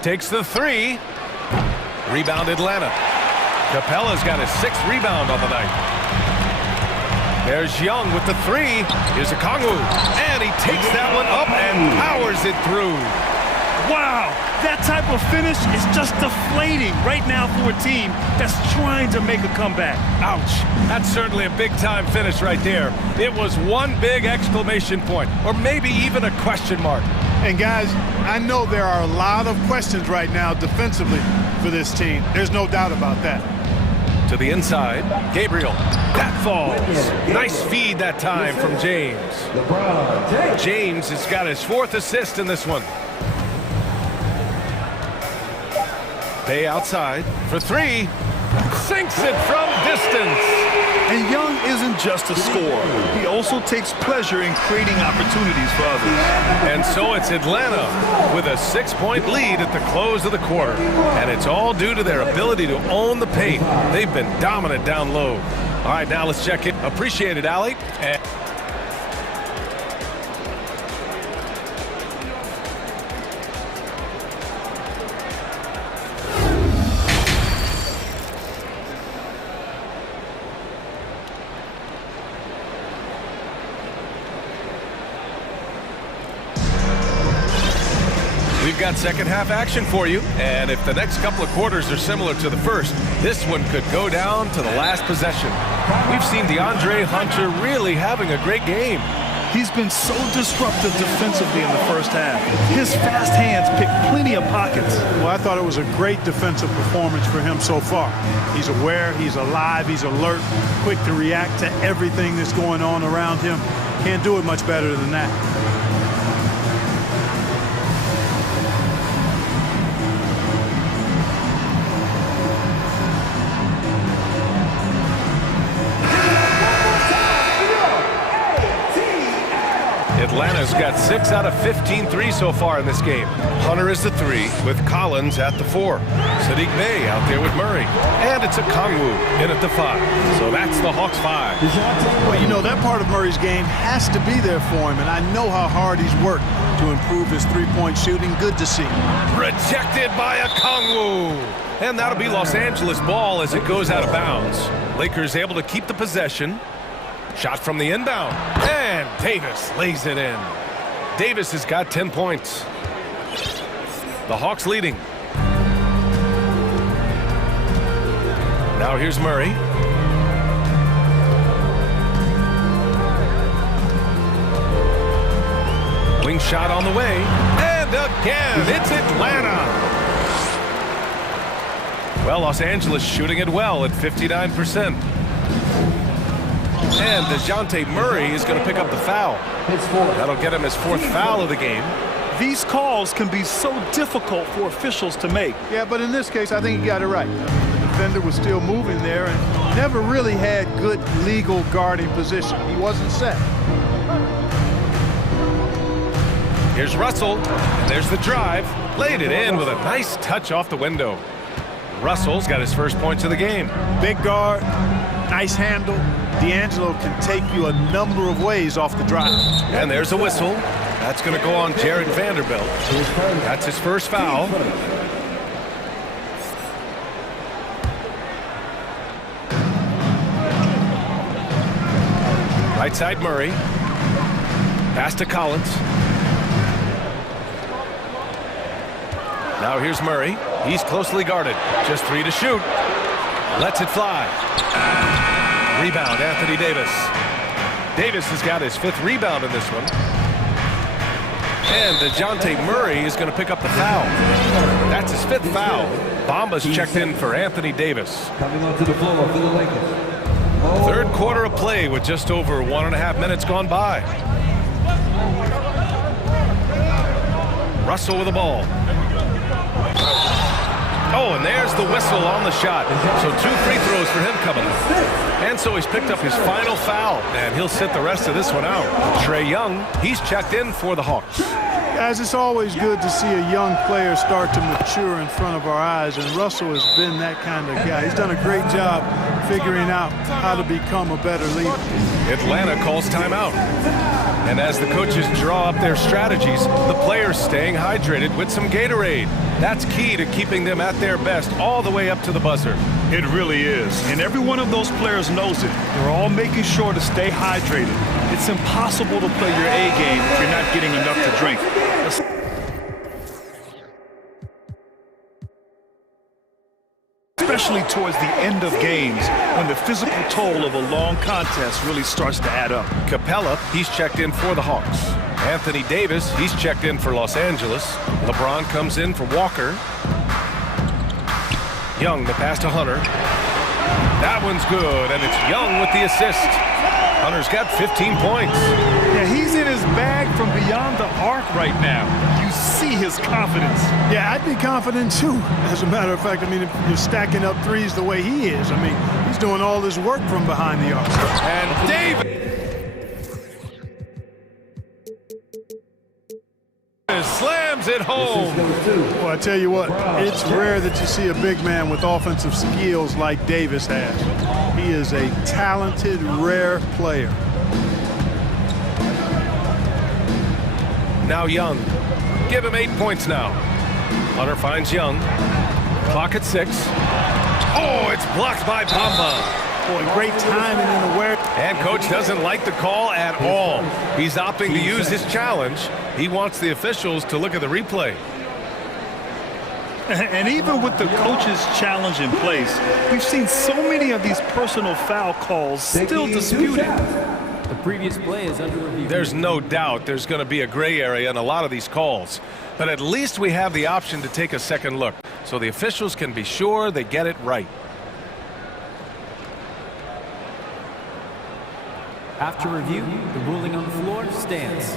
Takes the 3. Rebound Atlanta. Capella's got his 6th rebound on the night. There's Young with the 3. Here's a Kongwu, and he takes that one up and powers it through. Wow, that type of finish is just deflating right now for a team that's trying to make a comeback. Ouch, that's certainly a big-time finish right there. It was one big exclamation point, or maybe even a question mark. And guys, I know there are a lot of questions right now defensively for this team. There's no doubt about that. To the inside, Gabriel. That falls. Nice feed that time from James. James has got his 4th assist in this one. Bay outside for 3. Sinks it from distance. And Young isn't just a scorer. He also takes pleasure in creating opportunities for others. And so it's Atlanta with a 6-point lead at the close of the quarter. And it's all due to their ability to own the paint. They've been dominant down low. All right, now let's check it. Appreciate it, Allie. We've got second half action for you, and if the next couple of quarters are similar to the first, this one could go down to the last possession. We've seen DeAndre Hunter really having a great game. He's been so disruptive defensively in the first half. His fast hands pick plenty of pockets. Well, I thought it was a great defensive performance for him so far. He's aware, he's alive, he's alert, quick to react to everything that's going on around him. Can't do it much better than that. Atlanta's got 6 out of 15 threes so far in this game. Hunter is the 3 with Collins at the 4. Sadiq Bey out there with Murray. And it's a Kongwu in at the 5. So that's the Hawks 5. Well, you know, that part of Murray's game has to be there for him, and I know how hard he's worked to improve his three-point shooting. Good to see. Rejected by a Kongwu. And that'll be Los Angeles ball as it goes out of bounds. Lakers able to keep the possession. Shot from the inbound, and Davis lays it in. Davis has got 10 points. The Hawks leading. Now here's Murray. Wing shot on the way, again, it's Atlanta. Well, Los Angeles shooting it well at 59%. And DeJounte Murray is going to pick up the foul. That'll get him his 4th foul of the game. These calls can be so difficult for officials to make. Yeah, but in this case, I think he got it right. The defender was still moving there and never really had good legal guarding position. He wasn't set. Here's Russell, and there's the drive. Laid it in with a nice touch off the window. Russell's got his first points of the game. Big guard, nice handle. D'Angelo can take you a number of ways off the drive. And there's a whistle. That's going to go on Jared Vanderbilt. That's his first foul. Right side Murray. Pass to Collins. Now here's Murray. He's closely guarded. Just 3 to shoot. Lets it fly. Rebound, Anthony Davis. Davis has got his 5th rebound in this one. And DeJounte Murray is going to pick up the foul. That's his 5th foul. Bamba's checked in for Anthony Davis. Coming onto the floor for the Lakers. 3rd quarter of play with just over 1.5 minutes gone by. Russell with the ball. Oh, and there's the whistle on the shot. So 2 free throws for him coming up. And so he's picked up his final foul, and he'll sit the rest of this one out. Trae Young, he's checked in for the Hawks. Guys, it's always good to see a young player start to mature in front of our eyes, and Russell has been that kind of guy. He's done a great job figuring out how to become a better leader. Atlanta calls timeout. And as the coaches draw up their strategies, the players staying hydrated with some Gatorade. That's key to keeping them at their best all the way up to the buzzer. It really is. And every one of those players knows it. They're all making sure to stay hydrated. It's impossible to play your A game if you're not getting enough to drink. Especially towards the end of games when the physical toll of a long contest really starts to add up. Capella, he's checked in for the Hawks. Anthony Davis, he's checked in for Los Angeles. LeBron comes in for Walker. Young, the pass to Hunter. That one's good, and it's Young with the assist. Hunter's got 15 points. Yeah, he's in his bag from beyond the arc right now. You see his confidence. Yeah, I'd be confident too. As a matter of fact, I mean, if you're stacking up threes the way he is, I mean, he's doing all this work from behind the arc. And Davis slams it home. Well, I tell you what, it's rare that you see a big man with offensive skills like Davis has. He is a talented, rare player. Now Young. Give him 8 points now. Hunter finds Young. Clock at 6. Oh, it's blocked by Bamba. Boy, great timing and awareness. And coach doesn't like the call at all. He's opting to use his challenge. He wants the officials to look at the replay. And even with the coach's challenge in place, we've seen so many of these personal foul calls still disputed. The previous play is under review. There's no doubt there's going to be a gray area in a lot of these calls. But at least we have the option to take a second look, so the officials can be sure they get it right. After review, the ruling on the floor stands.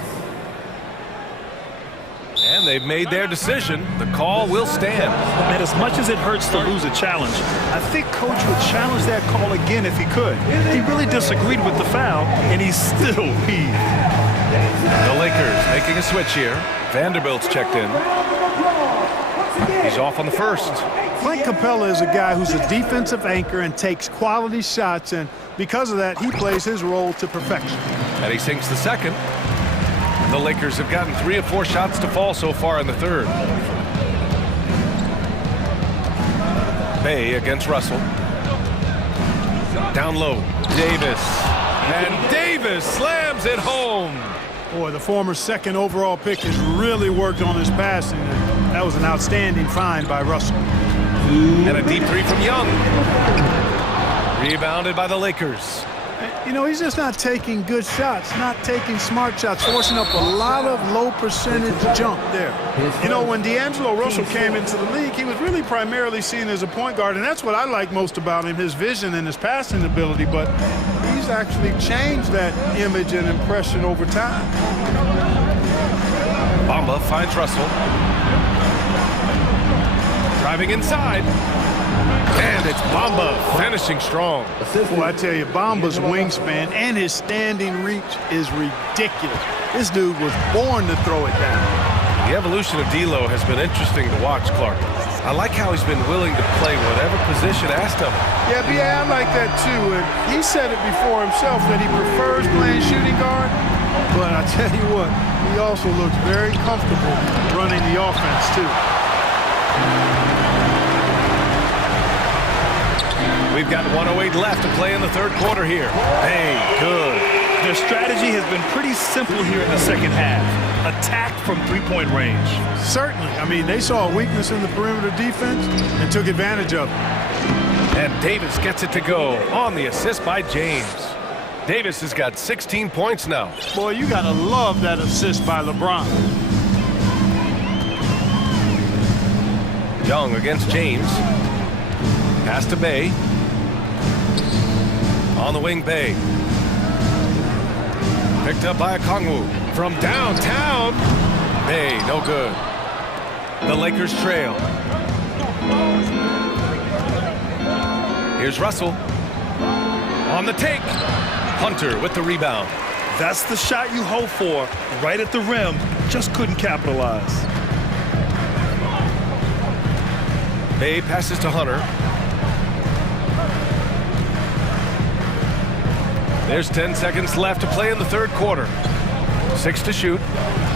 And they've made their decision. The call will stand. And as much as it hurts to lose a challenge, I think coach would challenge that call again if he could. He really disagreed with the foul, and he still heaved. The Lakers making a switch here. Vanderbilt's checked in. He's off on the first. Frank Capella is a guy who's a defensive anchor and takes quality shots, and because of that, he plays his role to perfection. And he sinks the second. The Lakers have gotten 3 of 4 shots to fall so far in the third. Bay against Russell. Down low, Davis. And Davis slams it home. Boy, the former second overall pick has really worked on his passing. That was an outstanding find by Russell. And a deep 3 from Young. Rebounded by the Lakers. You know, he's just not taking good shots, not taking smart shots, forcing up a lot of low percentage jump there. You know, when D'Angelo Russell came into the league, he was really primarily seen as a point guard, and that's what I like most about him, his vision and his passing ability, but he's actually changed that image and impression over time. Bamba finds Russell. Driving inside. And it's Bamba finishing strong. Well, I tell you, Bamba's wingspan and his standing reach is ridiculous. This dude was born to throw it down. The evolution of D'Lo has been interesting to watch, Clark. I like how he's been willing to play whatever position asked of him. Yeah, I like that too. And he said it before himself that he prefers playing shooting guard. But I tell you what, he also looks very comfortable running the offense too. We've got 1:08 left to play in the third quarter here. Hey, good. Their strategy has been pretty simple here in the second half. Attack from three-point range. Certainly. I mean, they saw a weakness in the perimeter defense and took advantage of it. And Davis gets it to go on the assist by James. Davis has got 16 points now. Boy, you gotta love that assist by LeBron. Young against James. Pass to Bay. On the wing, Bay. Picked up by Okongwu from downtown. Bay, no good. The Lakers trail. Here's Russell. On the take. Hunter with the rebound. That's the shot you hope for. Right at the rim. Just couldn't capitalize. Bay passes to Hunter. There's 10 seconds left to play in the third quarter. 6 to shoot.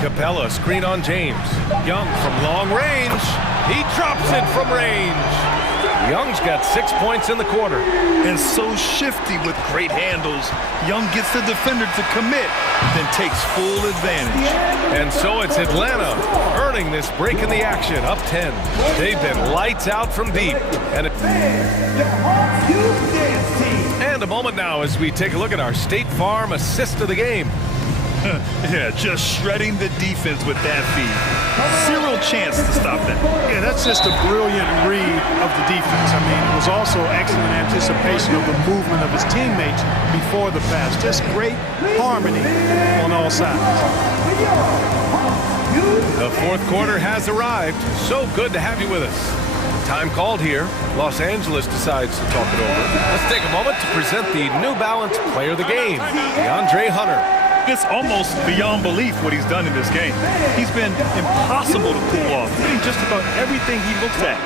Capella screen on James. Young from long range. He drops it from range. Young's got 6 points in the quarter. And so shifty with great handles. Young gets the defender to commit, then takes full advantage. And so it's Atlanta earning this break in the action, up 10. They've been lights out from deep. And a moment now as we take a look at our State Farm assist of the game. Yeah, just shredding the defense with that feed. Zero chance to stop that. Yeah, that's just a brilliant read of the defense. I mean, it was also excellent anticipation of the movement of his teammates before the pass. Just great harmony on all sides. The fourth quarter has arrived. So good to have you with us. Time called here. Los Angeles decides to talk it over. Let's take a moment to present the New Balance Player of the Game, DeAndre Hunter. It's almost beyond belief what he's done in this game. He's been impossible to cool off, hitting just about everything he looks at.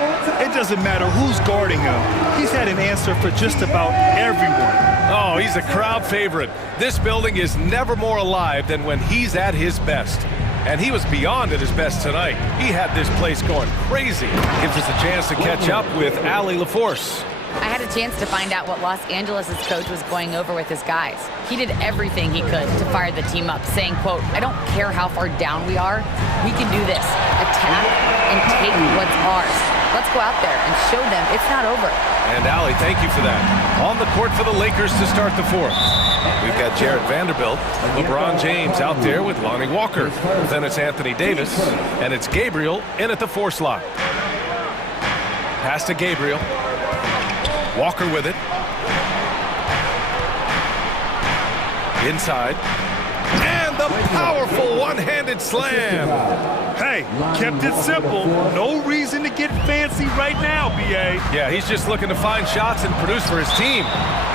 It doesn't matter who's guarding him. He's had an answer for just about everyone. Oh, he's a crowd favorite. This building is never more alive than when he's at his best. And he was beyond at his best tonight. He had this place going crazy. Gives us a chance to catch up with Allie LaForce. I had a chance to find out what Los Angeles' coach was going over with his guys. He did everything he could to fire the team up, saying, quote, "I don't care how far down we are. We can do this. Attack and take what's ours. Let's go out there and show them it's not over." And Allie, thank you for that. On the court for the Lakers to start the fourth. We've got Jarrett Vanderbilt, LeBron James out there with Lonnie Walker. Then it's Anthony Davis, and it's Gabriel in at the 4 slot. Pass to Gabriel. Walker with it. Inside. And the powerful one-handed slam. Hey, kept it simple. No reason to get fancy right now, B.A. Yeah, he's just looking to find shots and produce for his team.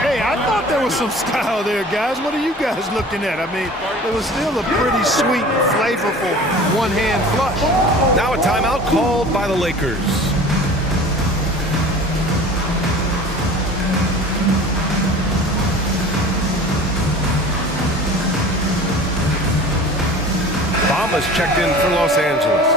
Hey, I thought there was some style there, guys. What are you guys looking at? I mean, it was still a pretty sweet, flavorful one-hand flush. Now a timeout called by the Lakers. Bamba's checked in for Los Angeles.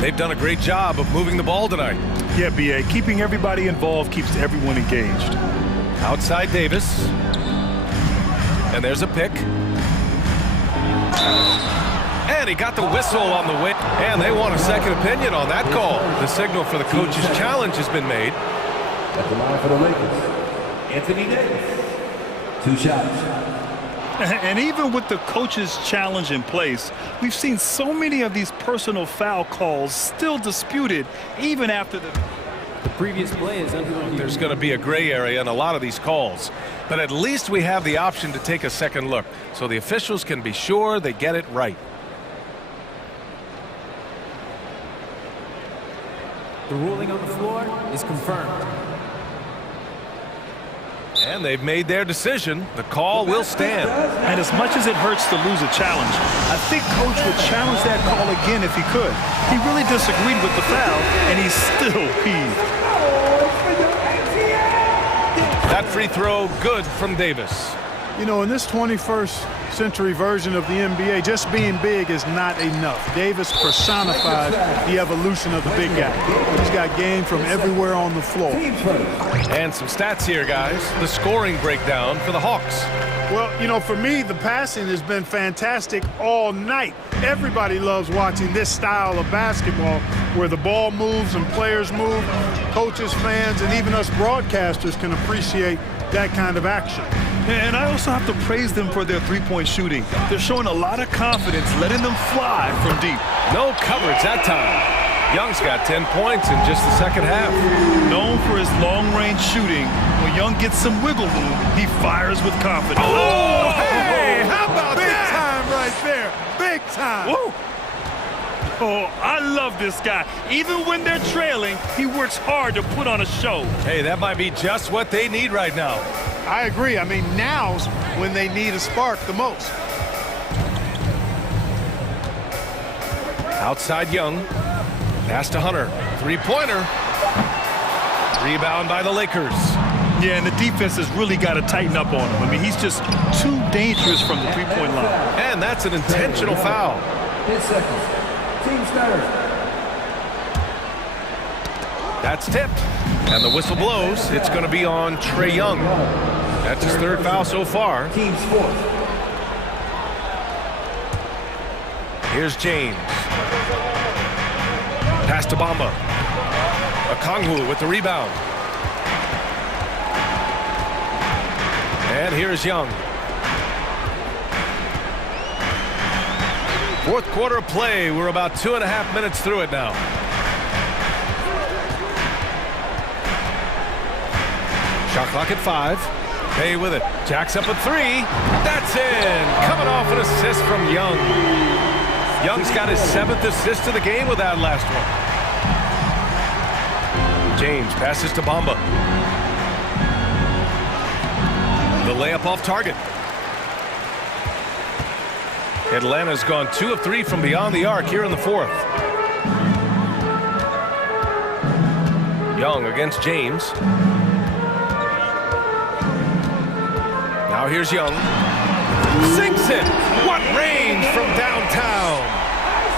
They've done a great job of moving the ball tonight. Yeah, B.A. Keeping everybody involved keeps everyone engaged. Outside Davis. And there's a pick. And he got the whistle on the way. And they want a second opinion on that call. The signal for the coach's challenge has been made. At the line for the Lakers, Anthony Davis. 2 shots. And even with the coach's challenge in place, we've seen so many of these personal foul calls still disputed even after the previous play is under review. There's going to be a gray area in a lot of these calls, but at least we have the option to take a second look so the officials can be sure they get it right. The ruling on the floor is confirmed. And they've made their decision. The call will stand. And as much as it hurts to lose a challenge, I think Coach would challenge that call again if he could. He really disagreed with the foul, and he's still peeved. That free throw good from Davis. You know, in this 21st century version of the NBA, just being big is not enough. Davis personifies the evolution of the big guy. He's got game from everywhere on the floor. And some stats here, guys. The scoring breakdown for the Hawks. Well, you know, for me, the passing has been fantastic all night. Everybody loves watching this style of basketball where the ball moves and players move. Coaches, fans, and even us broadcasters can appreciate that kind of action. And I also have to praise them for their three-point shooting. They're showing a lot of confidence, letting them fly from deep. No coverage that time. Young's got 10 points in just the second half. Known for his long-range shooting, when Young gets some wiggle room, he fires with confidence. Oh, hey, how about that? Big time right there. Big time. Woo. Oh, I love this guy. Even when they're trailing, he works hard to put on a show. Hey, that might be just what they need right now. I agree. I mean, now's when they need a spark the most. Outside Young. Pass to Hunter. Three-pointer. Rebound by the Lakers. Yeah, and the defense has really got to tighten up on him. I mean, he's just too dangerous from the three-point line. And that's an intentional foul. 10 seconds. Team starter. That's tipped. And the whistle blows. It's going to be on Trae Young. That's his third foul so far. Team's fourth. Here's James. Pass to Bamba. Okongwu with the rebound. And here's Young. Fourth quarter of play. We're about 2.5 minutes through it now. Shot clock at 5. Bay with it. Jacks up a 3. That's in. Coming off an assist from Young. Young's got his 7th assist of the game with that last one. James passes to Bamba. The layup off target. Atlanta's gone 2 of 3 from beyond the arc here in the fourth. Young against James. Now here's Young. Sinks it. What range from downtown.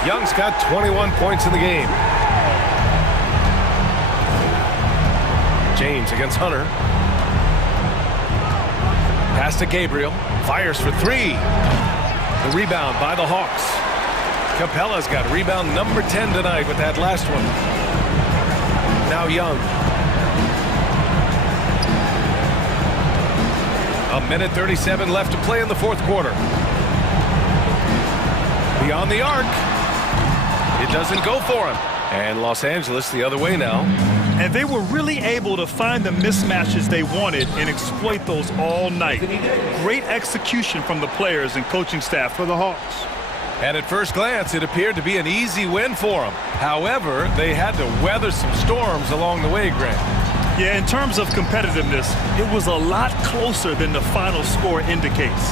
Young's got 21 points in the game. James against Hunter. Pass to Gabriel. Fires for 3. The rebound by the Hawks. Capella's got rebound number 10 tonight with that last one. Now Young. A minute 37 left to play in the fourth quarter. Beyond the arc. It doesn't go for him. And Los Angeles the other way now. And they were really able to find the mismatches they wanted and exploit those all night. Great execution from the players and coaching staff for the Hawks. And at first glance, it appeared to be an easy win for them. However, they had to weather some storms along the way, Grant. Yeah, in terms of competitiveness, it was a lot closer than the final score indicates.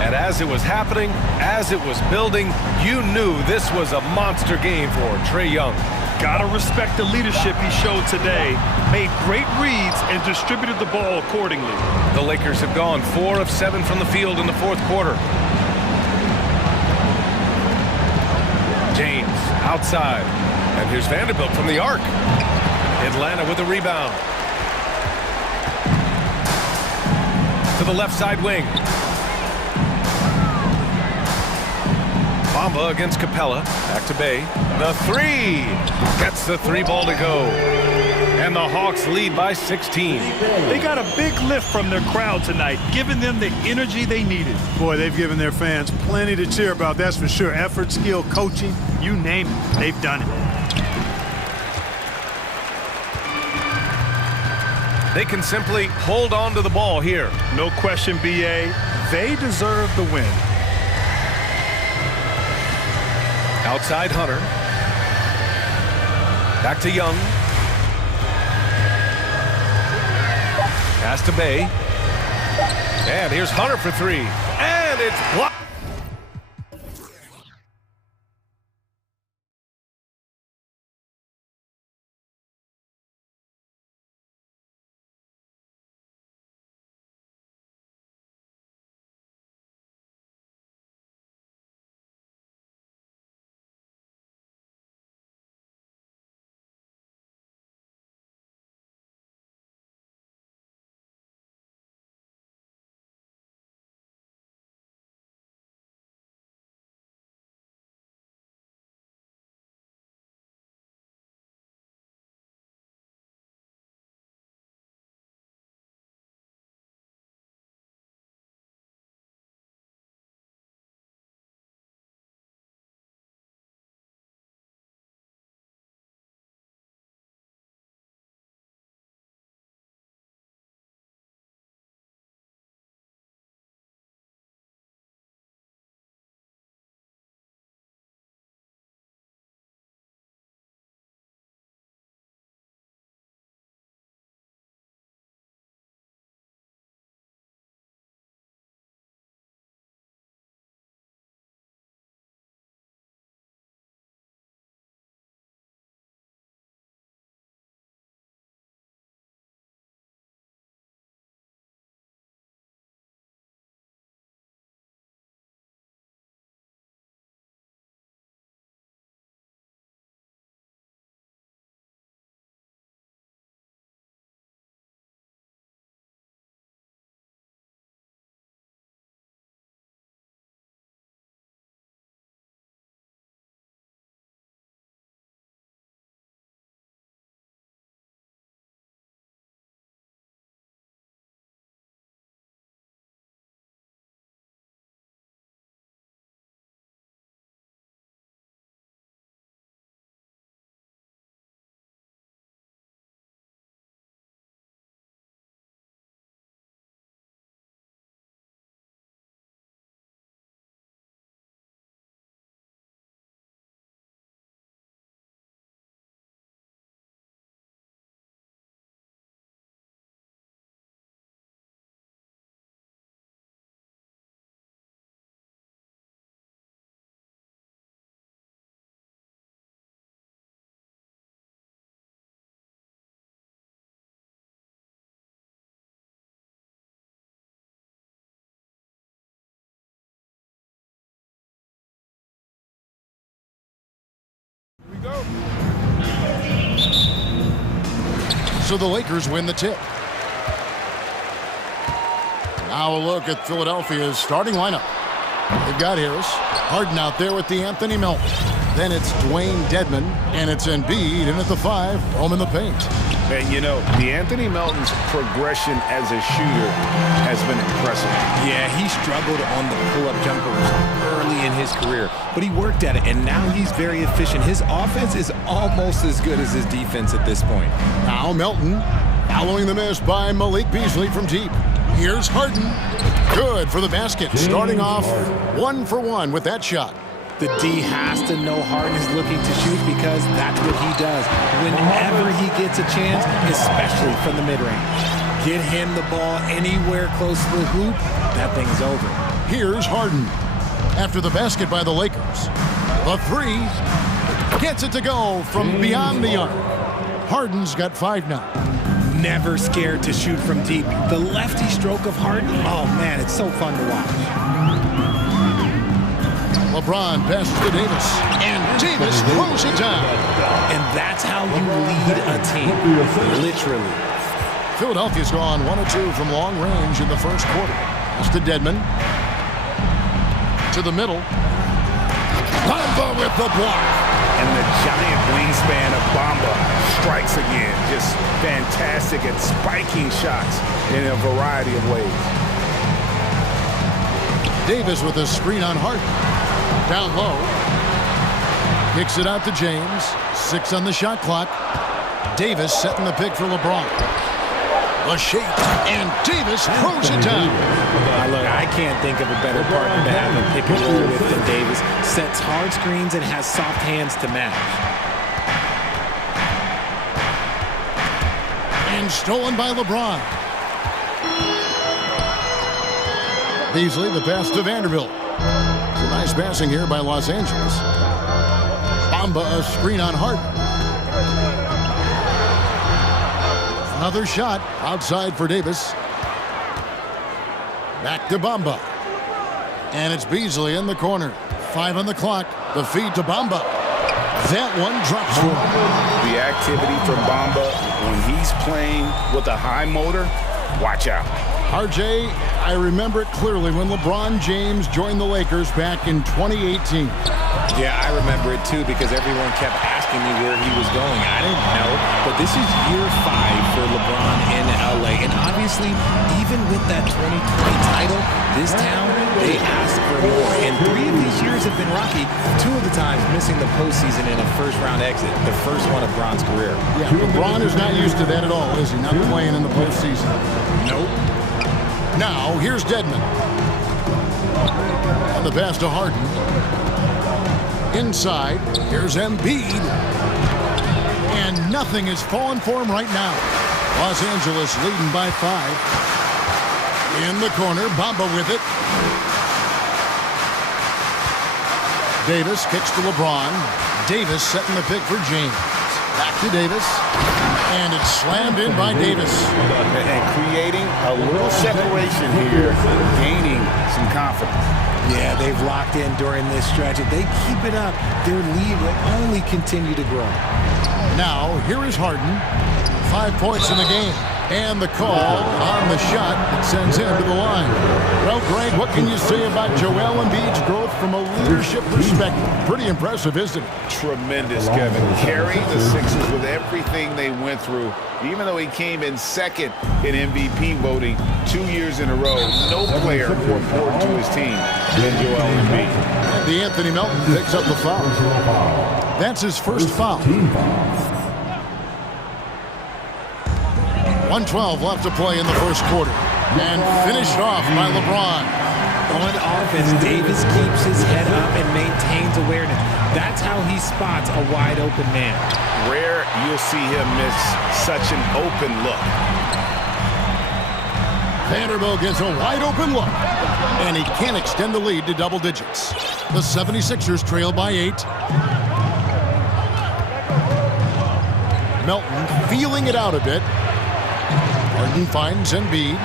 And as it was happening, as it was building, you knew this was a monster game for Trae Young. Gotta respect the leadership he showed today. Made great reads and distributed the ball accordingly. The Lakers have gone 4 of 7 from the field in the fourth quarter. James outside. And here's Vanderbilt from the arc. Atlanta with the rebound. To the left side wing. Bamba against Capella. Back to Bay. The 3. Gets the 3 ball to go. And the Hawks lead by 16. They got a big lift from their crowd tonight, giving them the energy they needed. Boy, they've given their fans plenty to cheer about, that's for sure. Effort, skill, coaching, you name it, they've done it. They can simply hold on to the ball here. No question, BA. They deserve the win. Outside Hunter. Back to Young. Pass to Bay. And here's Hunter for three. And it's blocked. So the Lakers win the tip. Now a look at Philadelphia's starting lineup. They've got Harris, Harden out there with the Anthony Melton. Then it's Dwayne Dedmon, and it's Embiid in at the 5, roaming the paint. And you know, the Anthony Melton's progression as a shooter has been impressive. Yeah, he struggled on the pull-up jumpers early in his career, but he worked at it, and now he's very efficient. His offense is almost as good as his defense at this point. Now Melton, following the miss by Malik Beasley from deep. Here's Harden. Good for the basket. Starting off 1 for 1 with that shot. The D has to know Harden is looking to shoot because that's what he does. Whenever he gets a chance, especially from the mid-range. Get him the ball anywhere close to the hoop, that thing's over. Here's Harden. After the basket by the Lakers. The 3 gets it to go from beyond the arc. Harden's got 5 now. Never scared to shoot from deep. The lefty stroke of Harden, oh man, it's so fun to watch. LeBron passes to Davis, and Davis throws it down. And that's how you lead a team, literally. Philadelphia's gone 1 of 2 from long range in the first quarter. It's to Dedmon. To the middle. Bamba with the block. And the giant wingspan of Bamba strikes again. Just fantastic at spiking shots in a variety of ways. Davis with a screen on Hart. Down low. Kicks it out to James. 6 on the shot clock. Davis setting the pick for LeBron. A shake, and Davis throws it down. Look, I can't think of a better partner to have a pick and roll with than Davis. Sets hard screens and has soft hands to match. And stolen by LeBron. Beasley, the pass to Vanderbilt. It's a nice passing here by Los Angeles. Bamba, a screen on Hart. Another shot outside for Davis. Back to Bamba. And it's Beasley in the corner. 5 on the clock. The feed to Bamba. That one drops for him. The activity from Bamba when he's playing with a high motor, watch out. RJ, I remember it clearly when LeBron James joined the Lakers back in 2018. Yeah, I remember it too because everyone kept asking me where he was going. I didn't know, but this is year 5 for LeBron in LA. And obviously, even with that 2020 title, this town, they asked for more. And 3 of these years have been rocky. 2 of the times missing the postseason in a first-round exit, the first one of Bron's career. Yeah, LeBron is not used to that at all, is he? Not playing in the postseason. Nope. Now, here's Dedmon. On the pass to Harden. Inside, here's Embiid. And nothing is falling for him right now. Los Angeles leading by 5. In the corner, Bamba with it. Davis kicks to LeBron. Davis setting the pick for James. Back to Davis. And it's slammed in by Davis. And creating a little separation here, gaining some confidence. Yeah, they've locked in during this stretch. If they keep it up, their lead will only continue to grow. Now, here is Harden. 5 points in the game. And the call on the shot that sends him to the line. Well, Greg, what can you say about Joel Embiid's growth from a leadership perspective? Pretty impressive, isn't it? Tremendous, Kevin. Carrying the Sixers with everything they went through. Even though he came in second in MVP voting 2 years in a row, no player more important to his team than Joel Embiid. And Anthony Melton picks up the foul. That's his first foul. 1:12 left to play in the first quarter. And finished off by LeBron. On offense, Davis keeps his head up and maintains awareness. That's how he spots a wide open man. Rare you'll see him miss such an open look. Vanderbilt gets a wide open look. And he can't extend the lead to double digits. The 76ers trail by 8. Melton feeling it out a bit. Harden finds Embiid.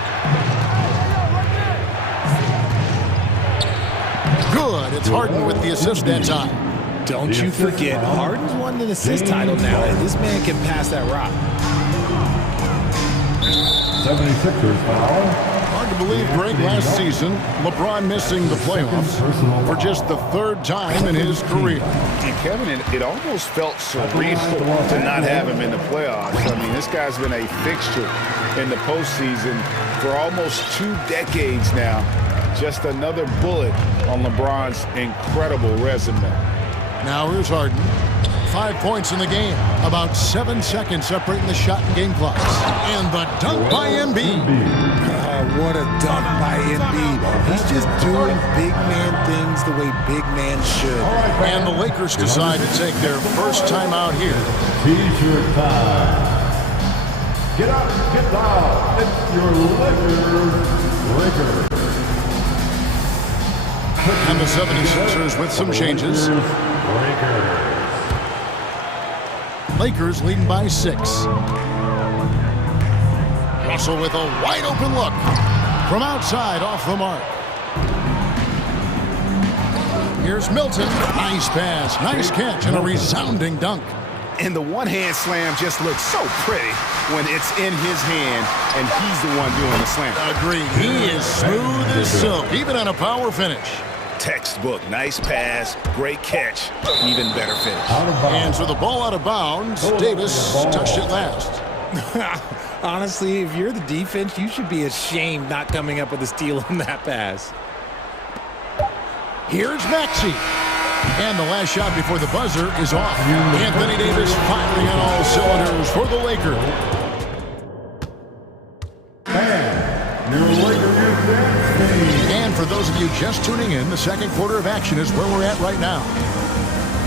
Good. It's Harden with the assist that time. Don't you forget, Harden's won an assist title now, and this man can pass that rock. 76ers foul. Hard to believe, Greg, last season, LeBron missing the playoffs for just the 3rd time in his career. And Kevin, it almost felt surreal to not have him in the playoffs. I mean, this guy's been a fixture in the postseason for almost 2 decades now. Just another bullet on LeBron's incredible resume. Now here's Harden. 5 points in the game. About 7 seconds separating the shot and game clocks. And the dunk by Embiid. What a dunk by Embiid. He's just doing big man things the way big men should. And the Lakers decide to take their first time out here. T-shirt time. Get up, get down. It's your Lakers. And the 76ers with some changes. Lakers leading by 6. Russell with a wide open look. From outside, off the mark. Here's Milton. Nice pass, nice catch, and a resounding dunk. And the one-hand slam just looks so pretty when it's in his hand and he's the one doing the slam. Agreed. He is smooth as silk, even on a power finish. Textbook. Nice pass, great catch, even better finish. And so the ball out of bounds. Davis touched it last. Honestly, if you're the defense, you should be ashamed not coming up with a steal on that pass. Here's Maxey. And the last shot before the buzzer is off. Anthony Davis firing on all cylinders for the Lakers. And for those of you just tuning in, the second quarter of action is where we're at right now.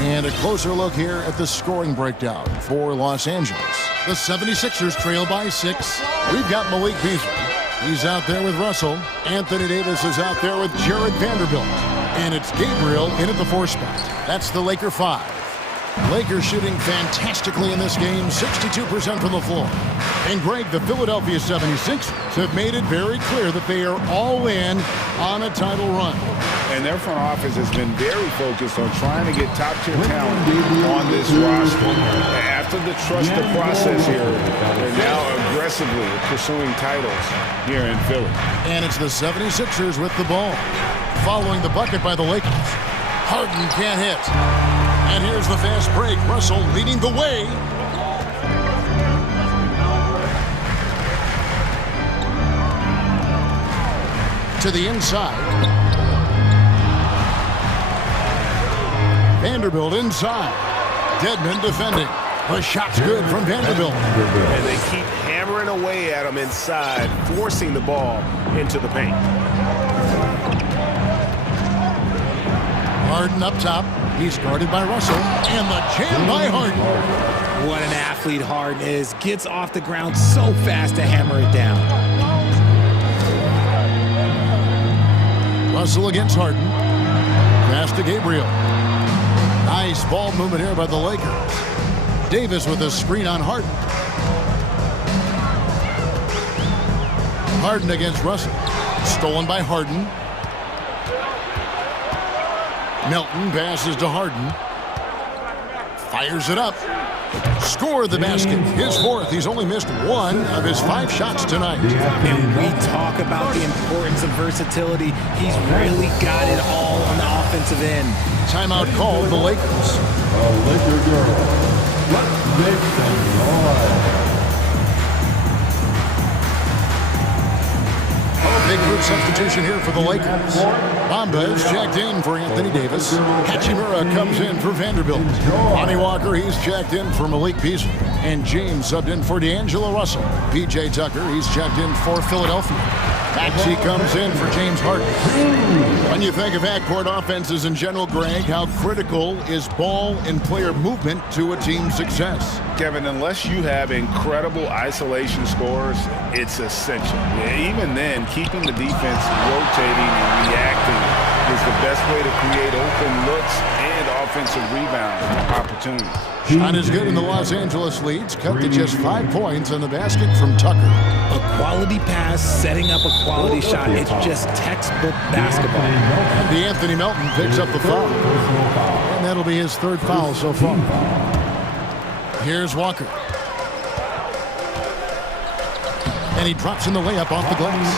And a closer look here at the scoring breakdown for Los Angeles. The 76ers trail by 6. We've got Malik Beasley. He's out there with Russell. Anthony Davis is out there with Jared Vanderbilt. And it's Gabriel in at the 4 spot. That's the Laker 5. Lakers shooting fantastically in this game, 62% from the floor. And Greg, the Philadelphia 76ers have made it very clear that they are all in on a title run. And their front office has been very focused on trying to get top-tier talent on this roster. After the trust the process here, they're now aggressively pursuing titles here in Philly. And it's the 76ers with the ball. Following the bucket by the Lakers. Harden can't hit. And here's the fast break. Russell leading the way. To the inside. Vanderbilt inside. Dedmon defending. The shot's good from Vanderbilt. And they keep hammering away at him inside, forcing the ball into the paint. Harden up top. He's guarded by Russell. And the jam by Harden. What an athlete Harden is. Gets off the ground so fast to hammer it down. Russell against Harden. Pass to Gabriel. Nice ball movement here by the Lakers. Davis with a screen on Harden. Harden against Russell. Stolen by Harden. Melton passes to Harden. Fires it up. Score the basket. His 4th. He's only missed 1 of his 5 shots tonight. And we talk about the importance of versatility. He's really got it all on the offensive end. Timeout called the Lakers. Laker girls. Let's make some noise. Big group substitution here for the Lakers. Bamba is checked in for Anthony Davis. Hachimura comes in for Vanderbilt. Lonnie Walker, he's checked in for Malik Beasley. And James subbed in for D'Angelo Russell. P.J. Tucker, he's checked in for Philadelphia. Maxey comes in for James Harden. When you think of backcourt offenses in general, Greg, how critical is ball and player movement to a team's success? Kevin, unless you have incredible isolation scores, it's essential. Even then, keeping the defense rotating and reacting is the best way to create open looks and offensive rebound opportunities. Shot is good in the Los Angeles leads. Cut to just 5 points on the basket from Tucker. A quality pass, setting up a quality shot. It's just textbook basketball. Anthony Melton picks up the foul. And that'll be his 3rd foul so far. Here's Walker. And he drops in the layup off the glass.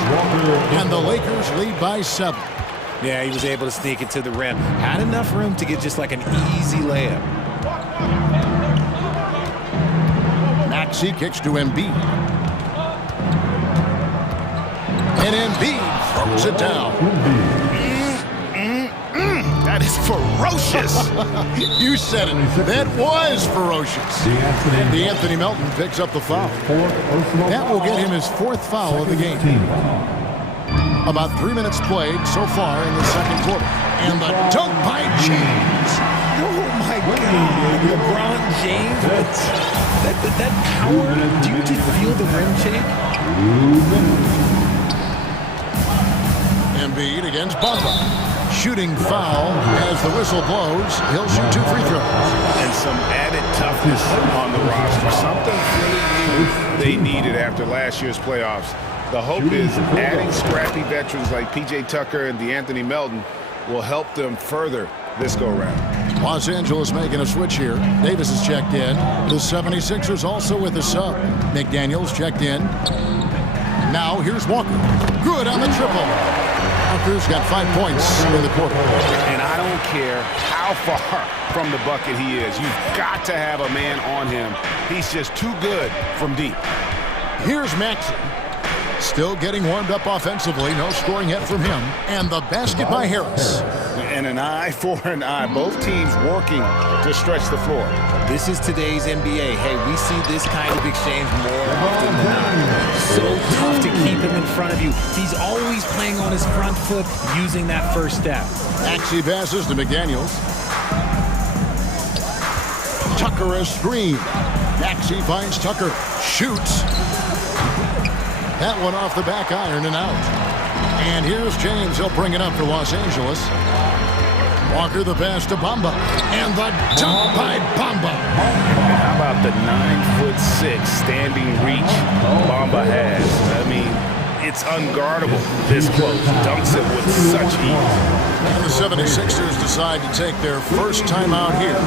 And the Lakers lead by 7. Yeah, he was able to sneak it to the rim. Had enough room to get just like an easy layup. Maxey kicks to Embiid. And Embiid throws it down. That is ferocious. You said it. That was ferocious. And Anthony Melton picks up the foul. That will get him his 4th foul of the game. About 3 minutes played so far in the second quarter. And the dunk by James. Oh, my God. LeBron James. That power. Do you just feel the rim shake? Embiid against Bamba. Shooting foul as the whistle blows. He'll shoot 2 free throws. And some added toughness on the roster. Something really new they needed after last year's playoffs. The hope is adding scrappy veterans like P.J. Tucker and D'Anthony Melton will help them further this go-round. Los Angeles making a switch here. Davis is checked in. The 76ers also with a sub. McDaniels checked in. Now here's Walker. Good on the triple. Walker's got 5 points in the quarter. And I don't care how far from the bucket he is. You've got to have a man on him. He's just too good from deep. Here's Maxey. Still getting warmed up offensively. No scoring yet from him. And the basket by Harris. And an eye for an eye. Both teams working to stretch the floor. This is today's NBA. Hey, we see this kind of exchange more often than not. So tough to keep him in front of you. He's always playing on his front foot, using that first step. Maxey passes to McDaniels. Tucker a screen. Maxey finds Tucker. Shoots. That one off the back iron and out. And here's James. He'll bring it up for Los Angeles. Walker the pass to Bamba. And the dunk by Bamba. How about the 9'6" standing reach Bamba has? I mean, it's unguardable this close. Dunks it with such ease. And the 76ers decide to take their first timeout here.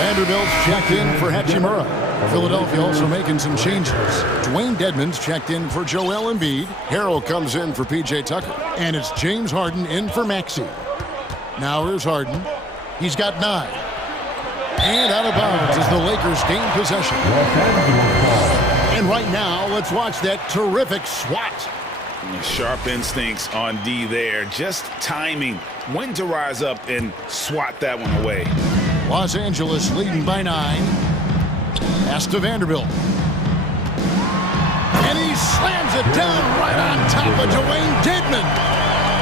Vanderbilt's checked in for Hachimura. Philadelphia also making some changes. Dwayne Dedmon's checked in for Joel Embiid. Harrell comes in for P.J. Tucker. And it's James Harden in for Maxey. Now here's Harden. He's got 9. And out of bounds as the Lakers gain possession. And right now, let's watch that terrific swat. Sharp instincts on D there. Just timing when to rise up and swat that one away. Los Angeles leading by 9. Pass to Vanderbilt. And he slams it down right on top of Dwayne Dedmon.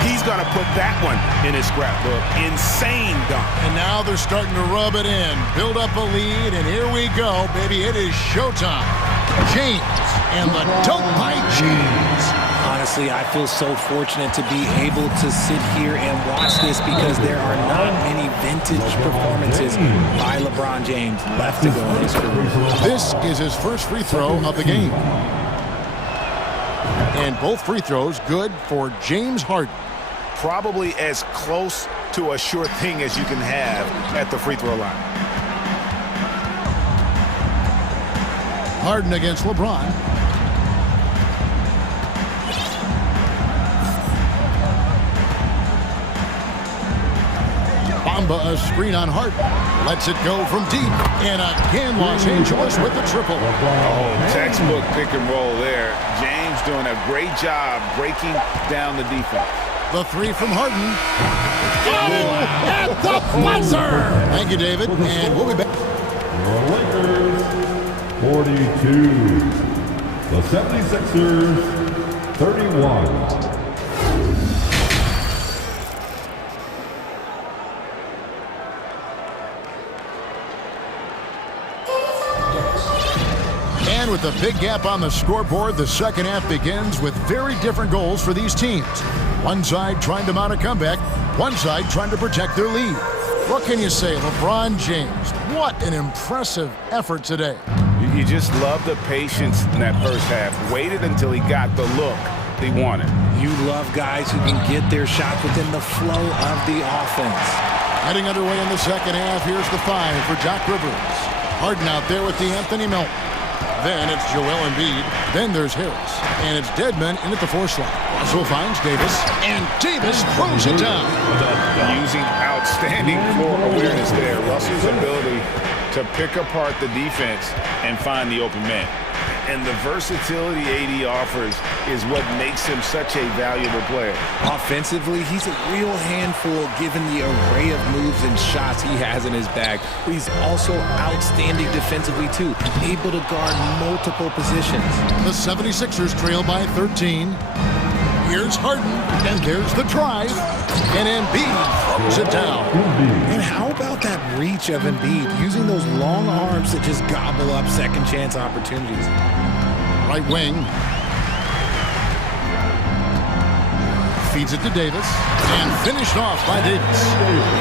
He's going to put that one in his scrapbook. Insane dunk. And now they're starting to rub it in. Build up a lead, and here we go, baby. It is showtime. James, and the dunk by James. Honestly, I feel so fortunate to be able to sit here and watch this because there are not many vintage performances by LeBron James left to go in his career. This is his first free throw of the game. And both free throws good for James Harden. Probably as close to a sure thing as you can have at the free throw line. Harden against LeBron. Bamba a screen on Harden. Lets it go from deep. And again, Los Angeles with the triple. Oh, textbook pick and roll there. James doing a great job breaking down the defense. The 3 from Harden. Oh, at the buzzer! Thank you, David. And we'll be back. The Lakers, 42. The 76ers, 31. And with a big gap on the scoreboard, the second half begins with very different goals for these teams. One side trying to mount a comeback, one side trying to protect their lead. What can you say, LeBron James? What an impressive effort today. You just love the patience in that first half. Waited until he got the look he wanted. You love guys who can get their shot within the flow of the offense. Heading underway in the second half, here's the 5 for Doc Rivers. Harden out there with the Anthony Melton. Then it's Joel Embiid. Then there's Harris. And it's Dedmon in at the 4 slot. Russell finds Davis. And Davis throws it down. Using outstanding floor awareness there. Russell's ability to pick apart the defense and find the open man. And the versatility AD offers is what makes him such a valuable player. Offensively, he's a real handful given the array of moves and shots he has in his bag. But he's also outstanding defensively, too, able to guard multiple positions. The 76ers trail by 13. Here's Harden, and there's the drive. And Embiid throws it down. And how about that reach of Embiid, using those long arms to just gobble up second chance opportunities? Right wing. Feeds it to Davis. And finished off by Davis.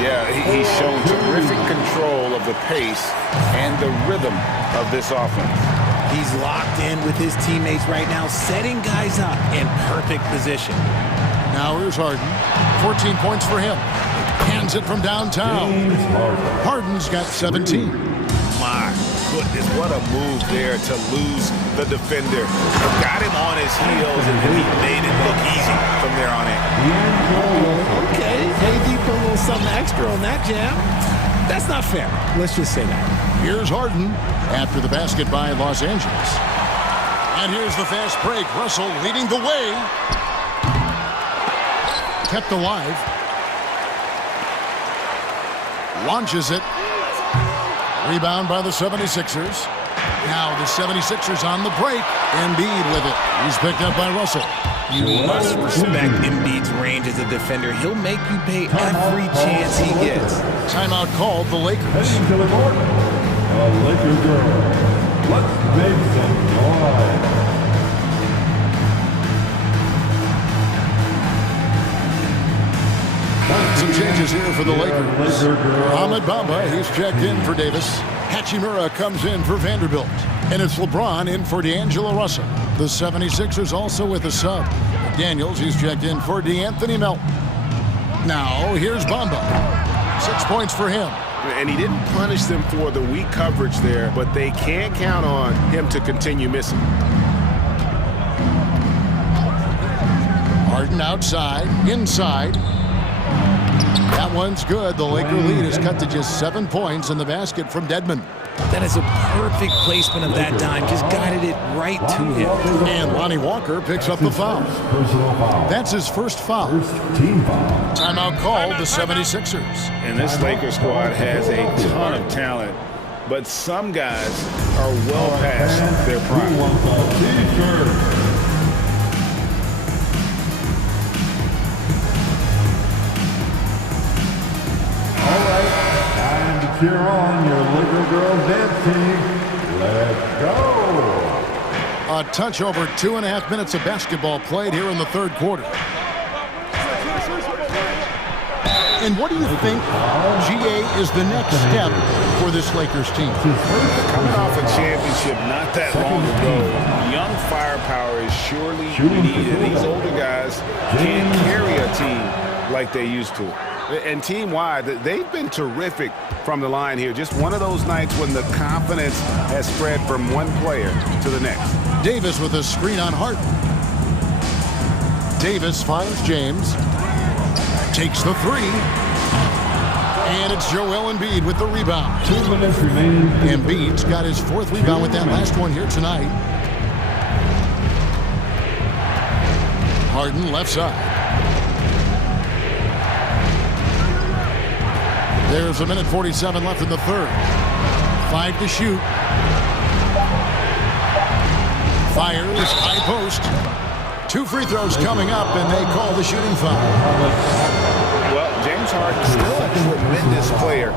Yeah, he's shown terrific control of the pace and the rhythm of this offense. He's locked in with his teammates right now, setting guys up in perfect position. Now here's Harden. 14 points for him. Hands it from downtown. Harden's got 17. My goodness, what a move there to lose the defender. Got him on his heels, and he made it look easy from there on in. Okay, AD put a little something extra on that jam. That's not fair. Let's just say that. Here's Harden after the basket by Los Angeles. And here's the fast break. Russell leading the way. Kept alive. Launches it. Rebound by the 76ers. Now the 76ers on the break. Embiid with it. He's picked up by Russell. You must respect Embiid's range as a defender. He'll make you pay every chance he gets. Timeout called the Lakers. To the court, the Lakers girls. Let's make some noise. Some changes here for the Lakers. Ahmed Bamba, he's checked in for Davis. Hachimura comes in for Vanderbilt. And it's LeBron in for D'Angelo Russell. The 76ers also with a sub. Daniels, he's checked in for D'Anthony Melton. Now, here's Bamba. 6 points for him. And he didn't punish them for the weak coverage there, but they can't count on him to continue missing. Harden outside, inside. That one's good. The Laker lead is cut to just 7 points in the basket from Dedmon. That is a perfect placement of that dime. Just guided it right to him. And Lonnie Walker picks up the foul. That's his first foul. Timeout called the 76ers. And this Lakers squad has a ton of talent, but some guys are well past their prime. Cheer on your Laker girls dance team. Let's go. A touch over 2.5 minutes of basketball played here in the third quarter. And what do you think, GA, is the next step for this Lakers team? Coming off a championship not that long ago, young firepower is surely needed. These older guys can't carry a team like they used to. And team-wide, they've been terrific from the line here. Just one of those nights when the confidence has spread from one player to the next. Davis with a screen on Harden. Davis finds James. Takes the three. And it's Joel Embiid with the rebound. 2 minutes remaining. Embiid's got his fourth rebound with that last one here tonight. Harden left side. There's 1:47 left in the third. 5 to shoot. Fires, high post. 2 free throws coming up, and they call the shooting foul. Well, James Harden still a tremendous player,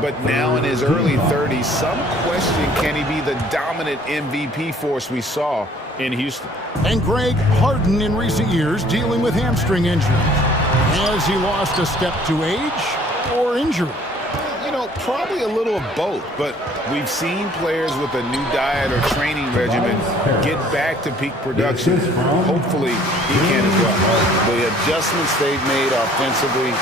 but now in his early 30s, some question, can he be the dominant MVP force we saw in Houston? And Greg, Harden in recent years dealing with hamstring injury. Has he lost a step to age or injury? You know, probably a little of both, but we've seen players with a new diet or training regimen get back to peak production. Hopefully, he can as well. The adjustments they've made offensively,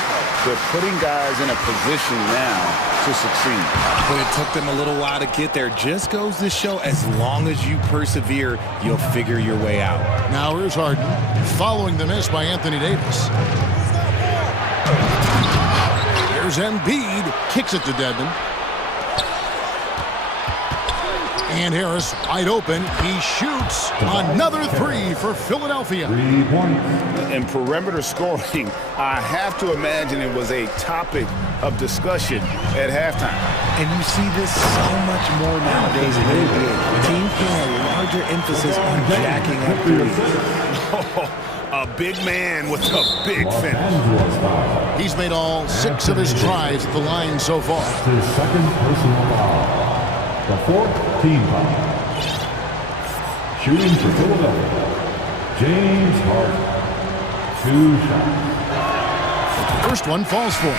they're putting guys in a position now to succeed. But it took them a little while to get there. Just goes to show, as long as you persevere, you'll figure your way out. Now here's Harden, following the miss by Anthony Davis. Here's Embiid, kicks it to Dedmon. And Harris wide open. He shoots another three for Philadelphia. 3 points. In perimeter scoring, I have to imagine it was a topic of discussion at halftime. And you see this so much more nowadays in the NBA. Teams putting a larger emphasis on jacking up threes. A big man with a big finish. He's made all 6 of his tries at the line so far. His second personal foul. The 4th team foul. Shooting for Philadelphia, James Harden. 2 shots. First one falls for him.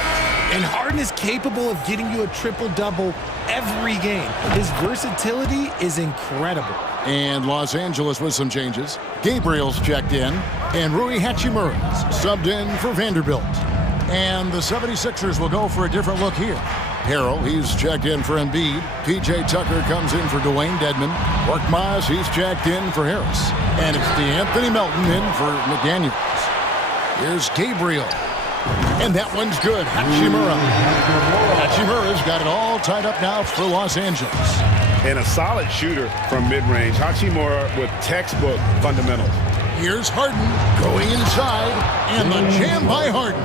And Harden is capable of getting you a triple-double every game. His versatility is incredible. And Los Angeles with some changes. Gabriel's checked in, and Rui Hachimura's subbed in for Vanderbilt. And the 76ers will go for a different look here. Harrell, he's checked in for Embiid. P.J. Tucker comes in for Dwayne Dedmon. Workmiles, he's checked in for Harris. And it's Anthony Melton in for McDaniels. Here's Gabriel. And that one's good. Hachimura. Hachimura's got it all tied up now for Los Angeles. And a solid shooter from mid-range. Hachimura with textbook fundamentals. Here's Harden going inside. And the jam by Harden.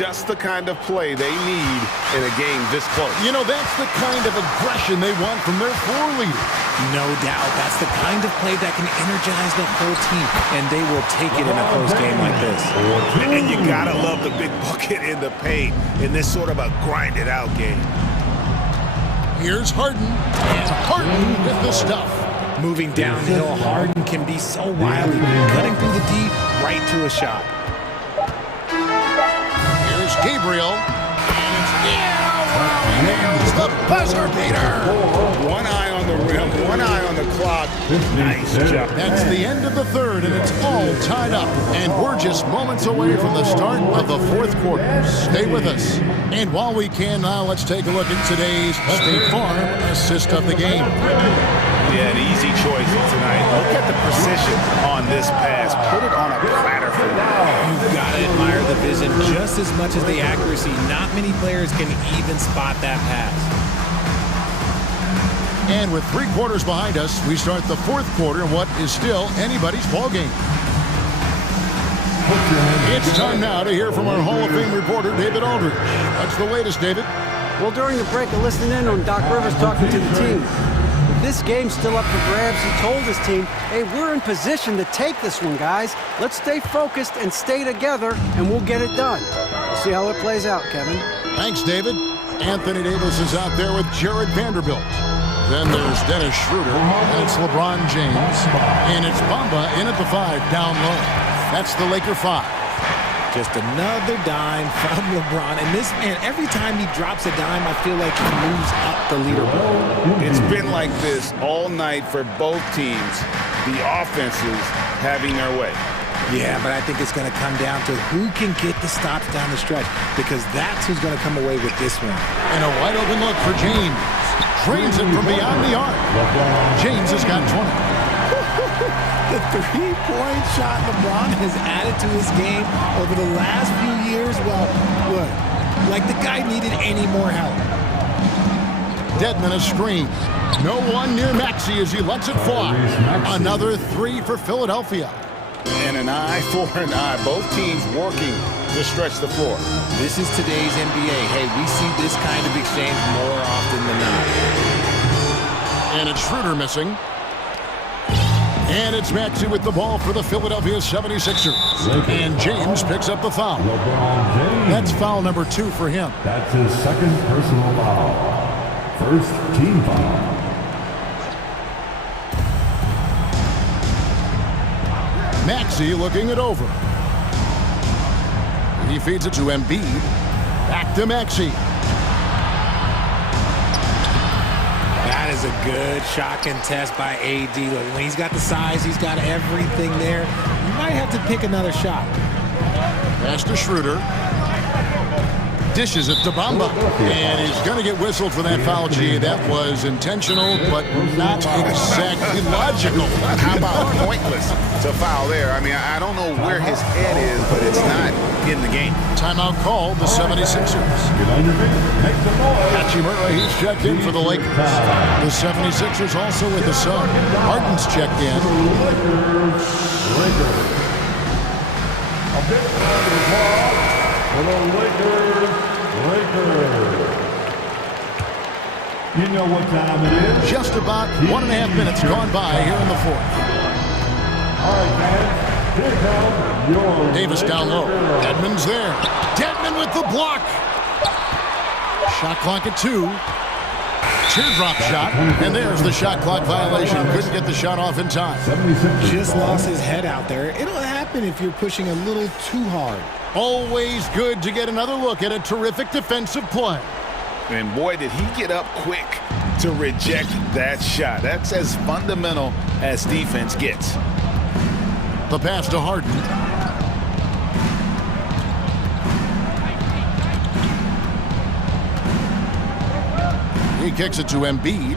Just the kind of play they need in a game this close. You know, that's the kind of aggression they want from their floor leader. No doubt. That's the kind of play that can energize the whole team, and they will take it in a close game like this. And you gotta love the big bucket in the paint in this sort of a grinded-out game. Here's Harden, and Harden with the stuff. Moving downhill, Harden can be so wily, cutting through the D right to a shot. Here's Gabriel, and it's there's the buzzer beater. One eye on the rim, one eye on the clock. Nice job. That's the end of the third, and it's all tied up. And we're just moments away from the start of the fourth quarter. Stay with us. And while we can now, let's take a look at today's State Farm assist of the game. Yeah, an easy choice tonight. Look at the precision on this pass. Put it on a platter for them. You've got to admire the vision just as much as the accuracy. Not many players can even spot that pass. And with 3 quarters behind us, we start the fourth quarter in what is still anybody's ball game. It's time now to hear from our Hall of Fame reporter, David Aldridge. What's the latest, David? Well, during the break, I listened in on Doc Rivers talking to the team. With this game still up for grabs, he told his team, hey, we're in position to take this one, guys. Let's stay focused and stay together, and we'll get it done. We'll see how it plays out, Kevin. Thanks, David. Anthony Davis is out there with Jared Vanderbilt. Then there's Dennis Schroeder, and it's LeBron James, and it's Bamba in at the 5 down low. That's the Laker 5. Just another dime from LeBron. And this man, every time he drops a dime, I feel like he moves up the leaderboard. It's been like this all night for both teams. The offenses having their way. Yeah, but I think it's going to come down to who can get the stops down the stretch, because that's who's going to come away with this one. And a wide open look for James. Drains it from beyond the arc. James has got 20. The three-point shot LeBron has added to his game over the last few years. Well, look, like the guy needed any more help. Dedmon a screen. No one near Maxey as he lets it fly. Another 3 for Philadelphia. And an eye for an eye. Both teams working to stretch the floor. This is today's NBA. Hey, we see this kind of exchange more often than not. And it's Schroeder missing. And it's Maxey with the ball for the Philadelphia 76ers. And James picks up the foul. That's foul number 2 for him. That's his second personal foul. First team foul. Maxey looking it over. He feeds it to Embiid. Back to Maxey. That is a good shot contest by AD. Look, when he's got the size, he's got everything there. You might have to pick another shot. Pass to Schroeder. Dishes it to Bamba. And he's going to get whistled for that foul, G. That was intentional, but not exactly logical. How about pointless to foul there? I mean, I don't know where his head is, but it's not in the game. Timeout called the 76ers. Hachimura, he's checked in for the Lakers. The 76ers also with the sub. Harden's checked in. A big applause for the Lakers. You know what time it is. Just about 1.5 minutes gone by here in the fourth. All right, fans. Here comes your Davis down low. Dedmon's there. Dedmon with the block. Shot clock at 2. Teardrop shot. And there's the shot clock violation. Couldn't get the shot off in time. Just lost his head out there. It'll happen if you're pushing a little too hard. Always good to get another look at a terrific defensive play. And boy, did he get up quick to reject that shot. That's as fundamental as defense gets. The pass to Harden. He kicks it to Embiid.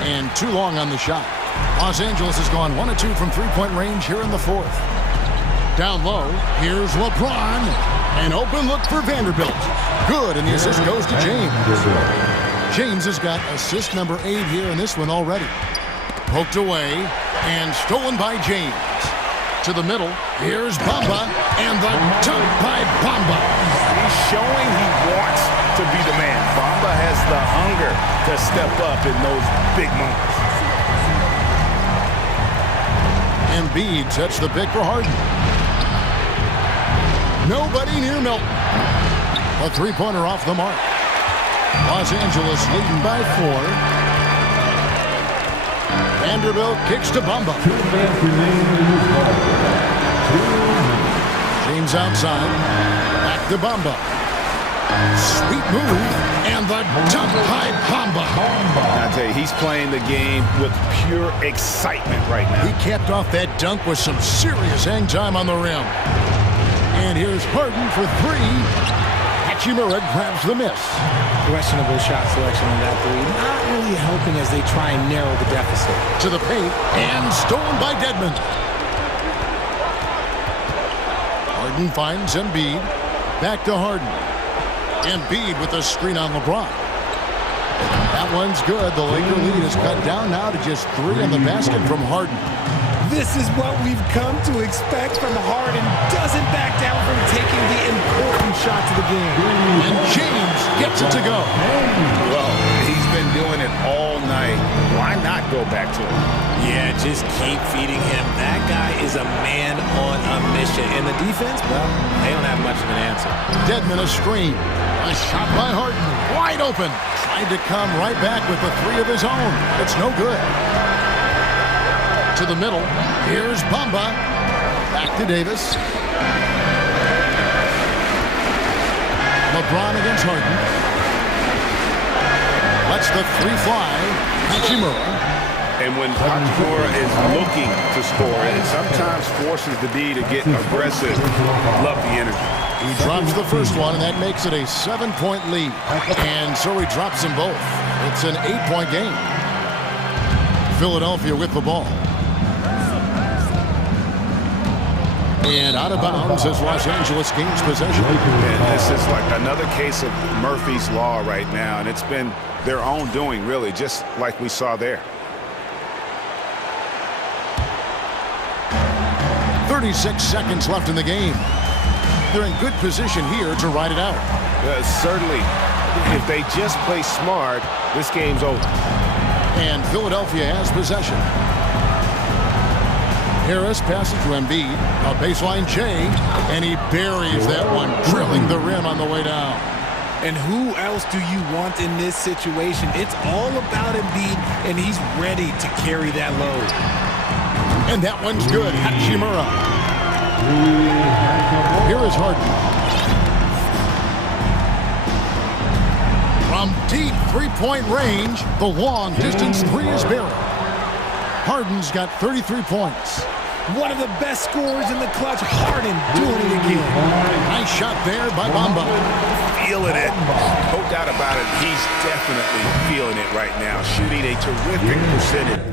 And too long on the shot. Los Angeles has gone 1 of 2 from three-point range here in the fourth. Down low, here's LeBron. An open look for Vanderbilt. Good, and the assist goes to James. James has got assist number 8 here in this one already. Poked away and stolen by James. To the middle, here's Bamba, and the dunk by Bamba. He's showing he wants to be the man. Bamba has the hunger to step up in those big moments. Embiid sets the pick for Harden. Nobody near Milton. A three-pointer off the mark. Los Angeles leading by 4. Vanderbilt kicks to Bamba. James outside. Back to Bamba. Sweet move. And the dunk by Bamba. I tell you, he's playing the game with pure excitement right now. He capped off that dunk with some serious hang time on the rim. And here's Harden for 3. Hachimura grabs the miss. Questionable shot selection on that three. Not really helping as they try and narrow the deficit. To the paint and stolen by Dedmon. Harden finds Embiid. Back to Harden. Embiid with a screen on LeBron. That one's good. The Laker lead is cut down now to just 3 on the basket from Harden. This is what we've come to expect from Harden. Doesn't back down from taking the important shots of the game. And James gets it to go. Well, he's been doing it all night. Why not go back to him? Yeah, just keep feeding him. That guy is a man on a mission. And the defense, well, they don't have much of an answer. Dedmon a screen. A shot by Harden. Wide open. Tried to come right back with the 3 of his own. It's no good. To the middle. Here's Bamba. Back to Davis. LeBron against Harden. Lets the 3 fly. Hachimura. And when Hachimura is looking to score, it sometimes forces the D to get aggressive. Love the energy. He drops the first one, and that makes it a 7-point lead. And so he drops them both. It's an 8-point game. Philadelphia with the ball. And out of bounds as Los Angeles gains possession. And this is like another case of Murphy's Law right now, and it's been their own doing, really, just like we saw there. 36 seconds left in the game. They're in good position here to ride it out. Certainly, if they just play smart, this game's over. And Philadelphia has possession. Harris passes to Embiid. A baseline J, and he buries that one, drilling the rim on the way down. And who else do you want in this situation? It's all about Embiid, and he's ready to carry that load. And that one's good. Hachimura. Here is Harden. From deep three-point range, the long-distance 3 is buried. Harden's got 33 points. One of the best scorers in the clutch. Harden doing it again. Nice shot there by Bamba. Feeling it. No doubt about it. He's definitely feeling it right now. Shooting a terrific percentage.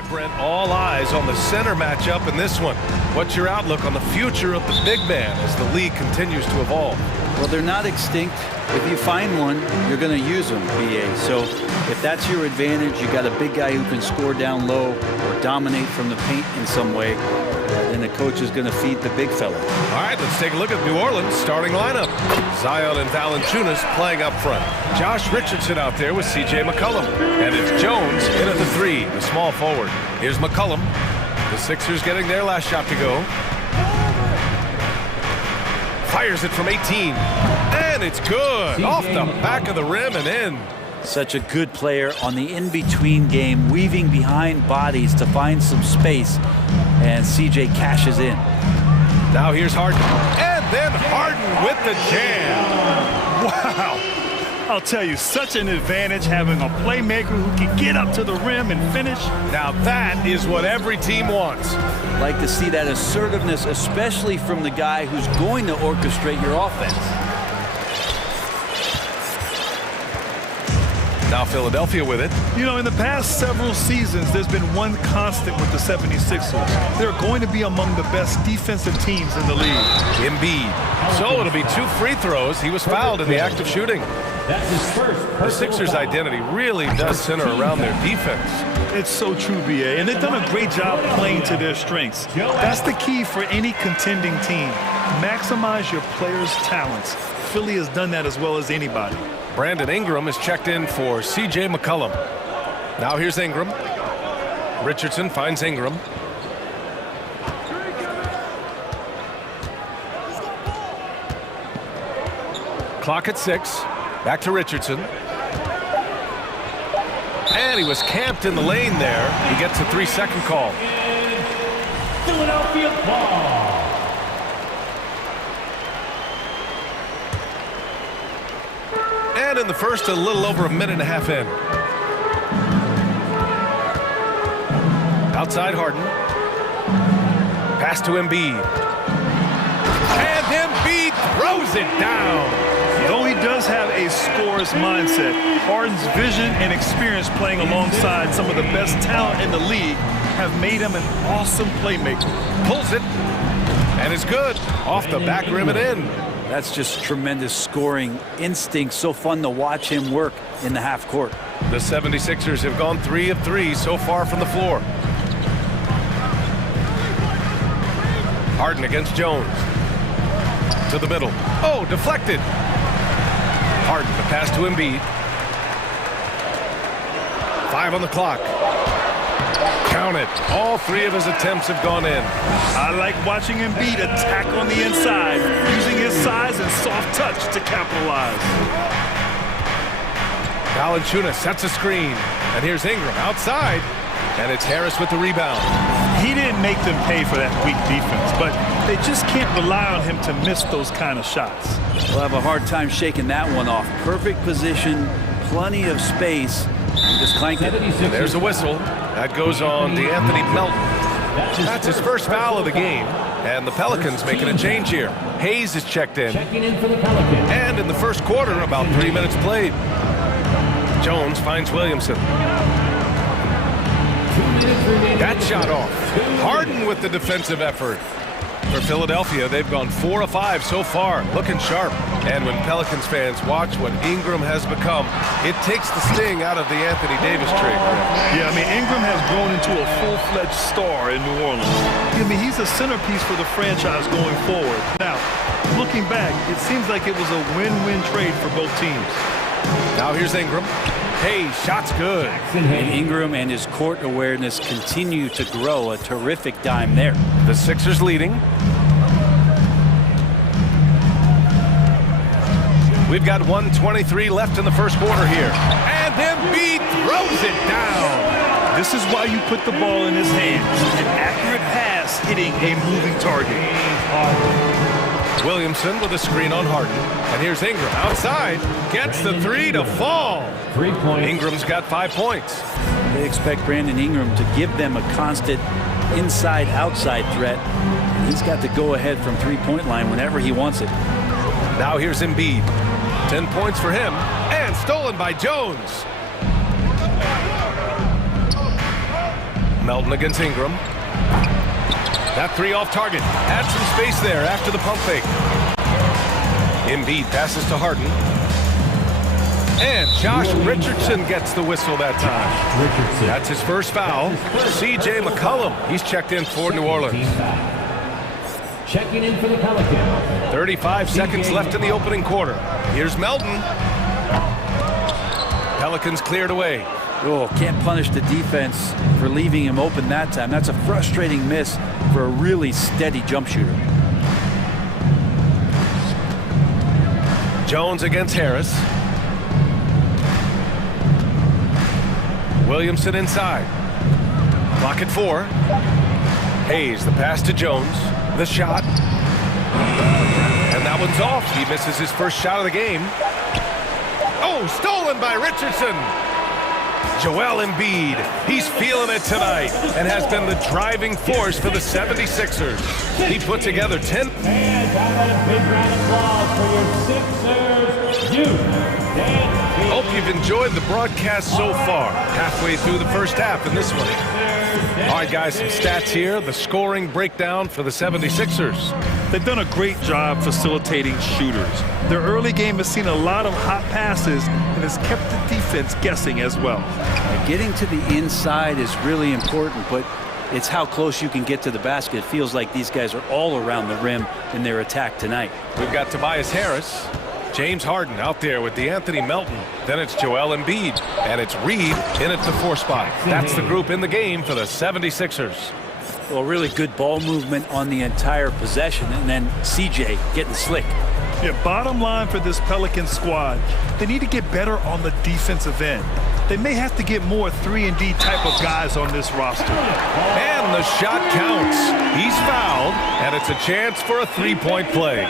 right, Brent, all eyes on the center matchup in this one. What's your outlook on the future of the big man as the league continues to evolve? Well, they're not extinct. If you find one, you're going to use them, BA. So if that's your advantage, you got a big guy who can score down low or dominate from the paint in some way, then the coach is going to feed the big fella. All right, let's take a look at New Orleans' starting lineup. Zion and Valanciunas playing up front. Josh Richardson out there with C.J. McCollum. And it's Jones in at the 3, the small forward. Here's McCollum. The Sixers getting their last shot to go. Fires it from 18. And it's good. Off the back of the rim and in. Such a good player on the in-between game, weaving behind bodies to find some space. And CJ cashes in. Now here's Harden. And then Harden with the jam. Wow. I'll tell you, such an advantage having a playmaker who can get up to the rim and finish. Now that is what every team wants. Like to see that assertiveness, especially from the guy who's going to orchestrate your offense. Now Philadelphia with it. You know, in the past several seasons, there's been one constant with the 76ers. They're going to be among the best defensive teams in the league. Embiid. So it'll be 2 free throws. He was fouled in the act of shooting. That's his first. The Sixers' identity really does center around their defense. It's so true, BA, and they've done a great job playing to their strengths. That's the key for any contending team. Maximize your players' talents. Philly has done that as well as anybody. Brandon Ingram is checked in for C.J. McCollum. Now here's Ingram. Richardson finds Ingram. Clock at 6. Back to Richardson. And he was camped in the lane there. He gets a 3-second call. Philadelphia ball. And in the first, a little over a minute and a half in. Outside Harden. Pass to Embiid. And Embiid throws it down. Though he does have a scorer's mindset, Harden's vision and experience playing alongside some of the best talent in the league have made him an awesome playmaker. Pulls it. And it's good. Off the back rim and in. That's just tremendous scoring instinct. So fun to watch him work in the half court. The 76ers have gone 3 of 3 so far from the floor. Harden against Jones. To the middle. Oh, deflected. Harden, the pass to Embiid. 5 on the clock. Count it. All 3 of his attempts have gone in. I like watching Embiid attack on the inside, using his size and soft touch to capitalize. Valanciunas sets a screen. And here's Ingram outside. And it's Harris with the rebound. He didn't make them pay for that weak defense, but they just can't rely on him to miss those kind of shots. We'll have a hard time shaking that one off. Perfect position, plenty of space. Just clank it. There's a whistle. That goes on to Anthony Melton. That's his first foul of the game. And the Pelicans making a change here. Hayes is checked in. And in the first quarter, about 3 minutes played. Jones finds Williamson. That shot off. Harden with the defensive effort. For Philadelphia, they've gone 4 of 5 so far, looking sharp. And when Pelicans fans watch what Ingram has become, it takes the sting out of the Anthony Davis trade. Yeah, I mean, Ingram has grown into a full-fledged star in New Orleans. I mean, he's a centerpiece for the franchise going forward. Now, looking back, it seems like it was a win-win trade for both teams. Now here's Ingram. Hey, shot's good. And Ingram and his court awareness continue to grow. A terrific dime there. The Sixers leading. We've got 1:23 left in the first quarter here. And Embiid throws it down. This is why you put the ball in his hands. An accurate pass hitting a moving target. Williamson with a screen on Harden. And here's Ingram outside. Gets the 3 to fall. 3 points. Ingram's got 5 points. They expect Brandon Ingram to give them a constant inside-outside threat. He's got to go ahead from three-point line whenever he wants it. Now here's Embiid. 10 points for him. And stolen by Jones. Melton against Ingram. That three off target. Had some space there after the pump fake. Embiid passes to Harden. And Josh Richardson gets the whistle that time. That's his first foul. C.J. McCollum, he's checked in for New Orleans. Checking in for the Pelicans. 35 seconds left in the opening quarter. Here's Melton. Pelicans cleared away. Oh, can't punish the defense for leaving him open that time. That's a frustrating miss for a really steady jump shooter. Jones against Harris. Williamson inside. Clock at 4. Hayes, the pass to Jones. The shot. And that one's off. He misses his first shot of the game. Oh, stolen by Richardson. Joel Embiid, he's feeling it tonight and has been the driving force for the 76ers. He put together 10. And a big round of applause for your Sixers. Hope you've enjoyed the broadcast so far. Halfway through the first half in this one. All right, guys, some stats here. The scoring breakdown for the 76ers. They've done a great job facilitating shooters. Their early game has seen a lot of hot passes and has kept the defense guessing as well. Getting to the inside is really important, but it's how close you can get to the basket. It feels like these guys are all around the rim in their attack tonight. We've got Tobias Harris, James Harden out there with DeAnthony Melton. Then it's Joel Embiid, and it's Reed in at the 4 spot. That's the group in the game for the 76ers. Well, really good ball movement on the entire possession, and then CJ getting slick. Yeah, bottom line for this Pelicans squad, they need to get better on the defensive end. They may have to get more 3-and-D type of guys on this roster. And the shot counts. He's fouled, and it's a chance for a three-point play.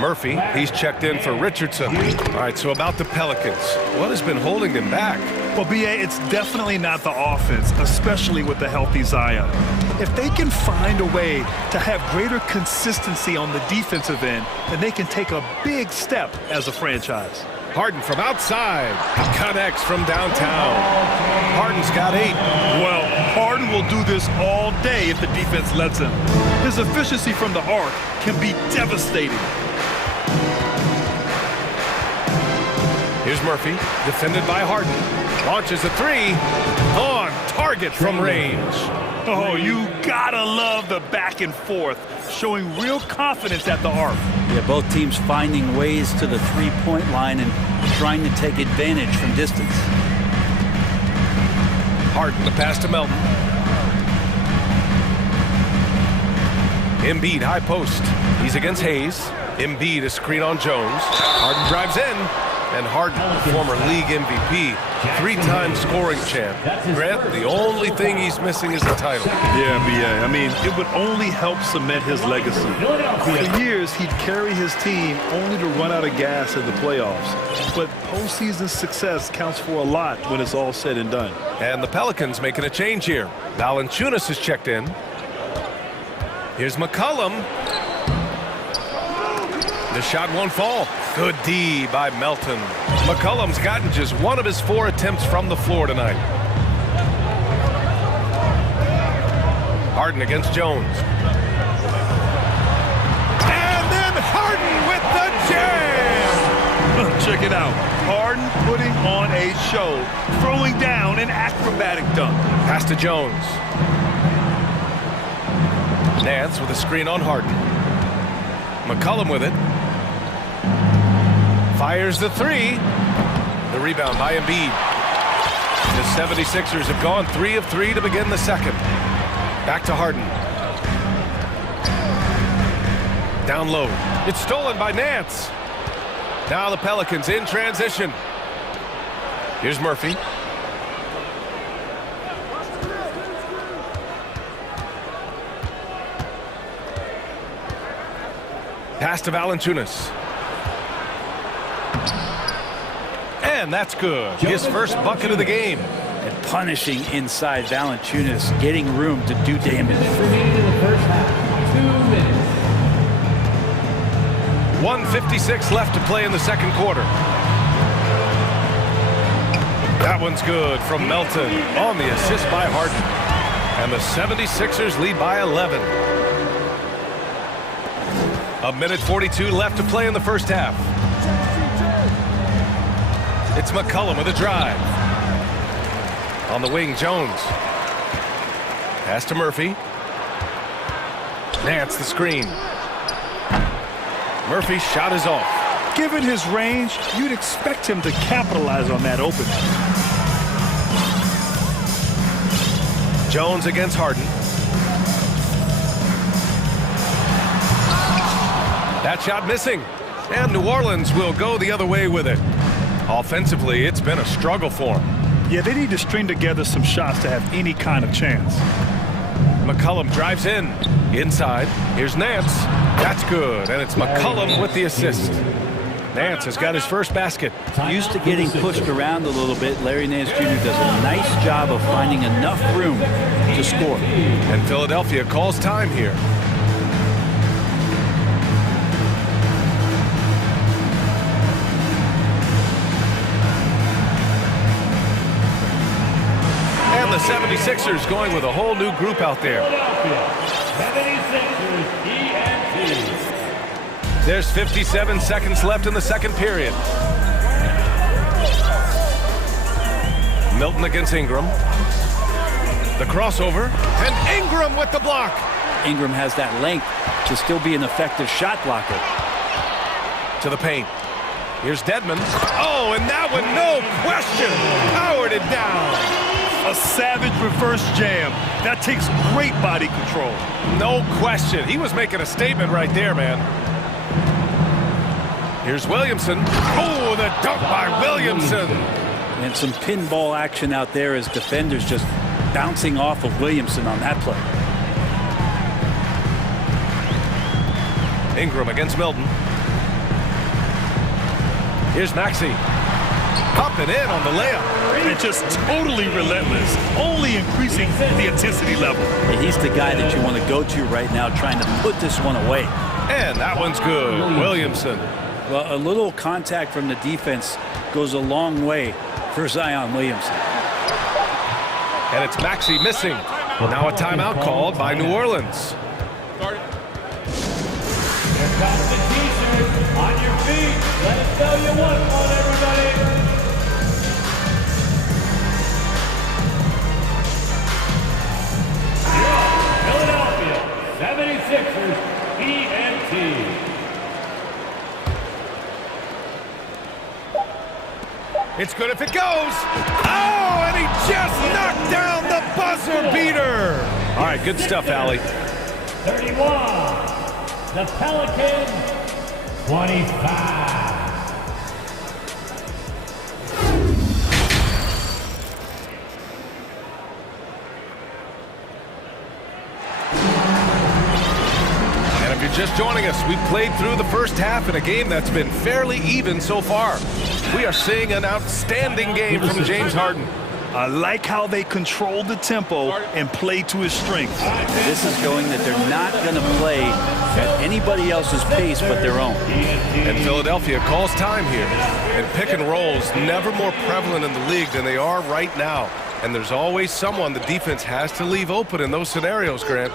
Murphy, he's checked in for Richardson. All right, so about the Pelicans, what has been holding them back? Well, B.A., it's definitely not the offense, especially with the healthy Zion. If they can find a way to have greater consistency on the defensive end, then they can take a big step as a franchise. Harden from outside. He connects from downtown. Harden's got 8. Well, Harden will do this all day if the defense lets him. His efficiency from the arc can be devastating. Here's Murphy, defended by Harden. Launches a 3. On target from range. Oh, you gotta love the back and forth, showing real confidence at the arc. Yeah, both teams finding ways to the three-point line and trying to take advantage from distance. Harden, the pass to Melton. Embiid, high post. He's against Hayes. Embiid, a screen on Jones. Harden drives in. And Harden, former league MVP, 3-time scoring champ. Grant, the only thing he's missing is the title. Yeah, B.A. I mean, it would only help cement his legacy. For years, he'd carry his team only to run out of gas in the playoffs. But postseason success counts for a lot when it's all said and done. And the Pelicans making a change here. Valanciunas is checked in. Here's McCollum. The shot won't fall. Good D by Melton. McCollum's gotten just 1 of his 4 attempts from the floor tonight. Harden against Jones. And then Harden with the jam! Check it out. Harden putting on a show, throwing down an acrobatic dunk. Pass to Jones. Nance with a screen on Harden. McCollum with it. Fires the 3. The rebound by Embiid. The 76ers have gone 3 of 3 to begin the second. Back to Harden. Down low. It's stolen by Nance. Now the Pelicans in transition. Here's Murphy. Pass to Valanciunas. And that's good. His first bucket of the game. And punishing inside Valanciunas, getting room to do damage. Remaining in the first half, 2 minutes. 1:56 left to play in the second quarter. That one's good from Melton on the assist by Harden. And the 76ers lead by 11. A minute 42 left to play in the first half. It's McCollum with a drive. On the wing, Jones. Pass to Murphy. Nance the screen. Murphy's shot is off. Given his range, you'd expect him to capitalize on that opening. Jones against Harden. That shot missing. And New Orleans will go the other way with it. Offensively, it's been a struggle for them. Yeah, they need to string together some shots to have any kind of chance. McCollum drives in. Inside. Here's Nance. That's good. And it's McCollum with the assist. Nance has got his first basket. Used to getting pushed around a little bit, Larry Nance Jr. does a nice job of finding enough room to score. And Philadelphia calls time here. And the 76ers going with a whole new group out there. 76ers ENT. There's 57 seconds left in the second period. Milton against Ingram. The crossover, and Ingram with the block. Ingram has that length to still be an effective shot blocker. To the paint. Here's Dedmon. Oh, and that one, no question, powered it down. A savage reverse jam. That takes great body control. No question. He was making a statement right there, man. Here's Williamson. Oh, the dunk by Williamson. And some pinball action out there as defenders just bouncing off of Williamson on that play. Ingram against Milton. Here's Maxey. Up and in on the layup. And just totally relentless, only increasing the intensity level. And he's the guy that you want to go to right now, trying to put this one away. And that one's good. Williamson. Well, a little contact from the defense goes a long way for Zion Williamson. And it's Maxey missing. Now a timeout called by New Orleans. Here comes the T-shirt. On your feet. Let us know you want one, everybody. Philadelphia 76ers ENT. It's good if it goes. Oh, and he just knocked down the buzzer beater. All right, good stuff, Allie. 31. The Pelicans 25. Just joining us, we played through the first half in a game that's been fairly even so far. We are seeing an outstanding game from James Harden. I like how they control the tempo and play to his strengths. This is showing that they're not going to play at anybody else's pace but their own. And Philadelphia calls time here. And pick and rolls never more prevalent in the league than they are right now. And there's always someone the defense has to leave open in those scenarios, Grant.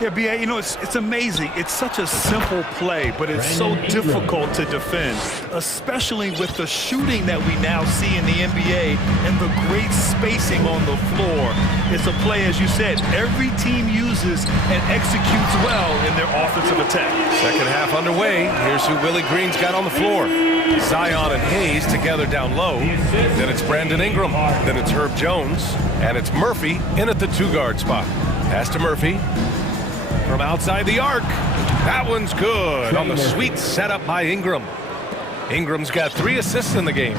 Yeah, B.A., you know, it's amazing. It's such a simple play, but it's so difficult to defend, especially with the shooting that we now see in the NBA and the great spacing on the floor. It's a play, as you said, every team uses and executes well in their offensive attack. Second half underway. Here's who Willie Green's got on the floor. Zion and Hayes together down low. Then it's Brandon Ingram. Then it's Herb Jones. And it's Murphy in at the two-guard spot. Pass to Murphy. From outside the arc. That one's good on the sweet setup by Ingram. Ingram's got 3 assists in the game.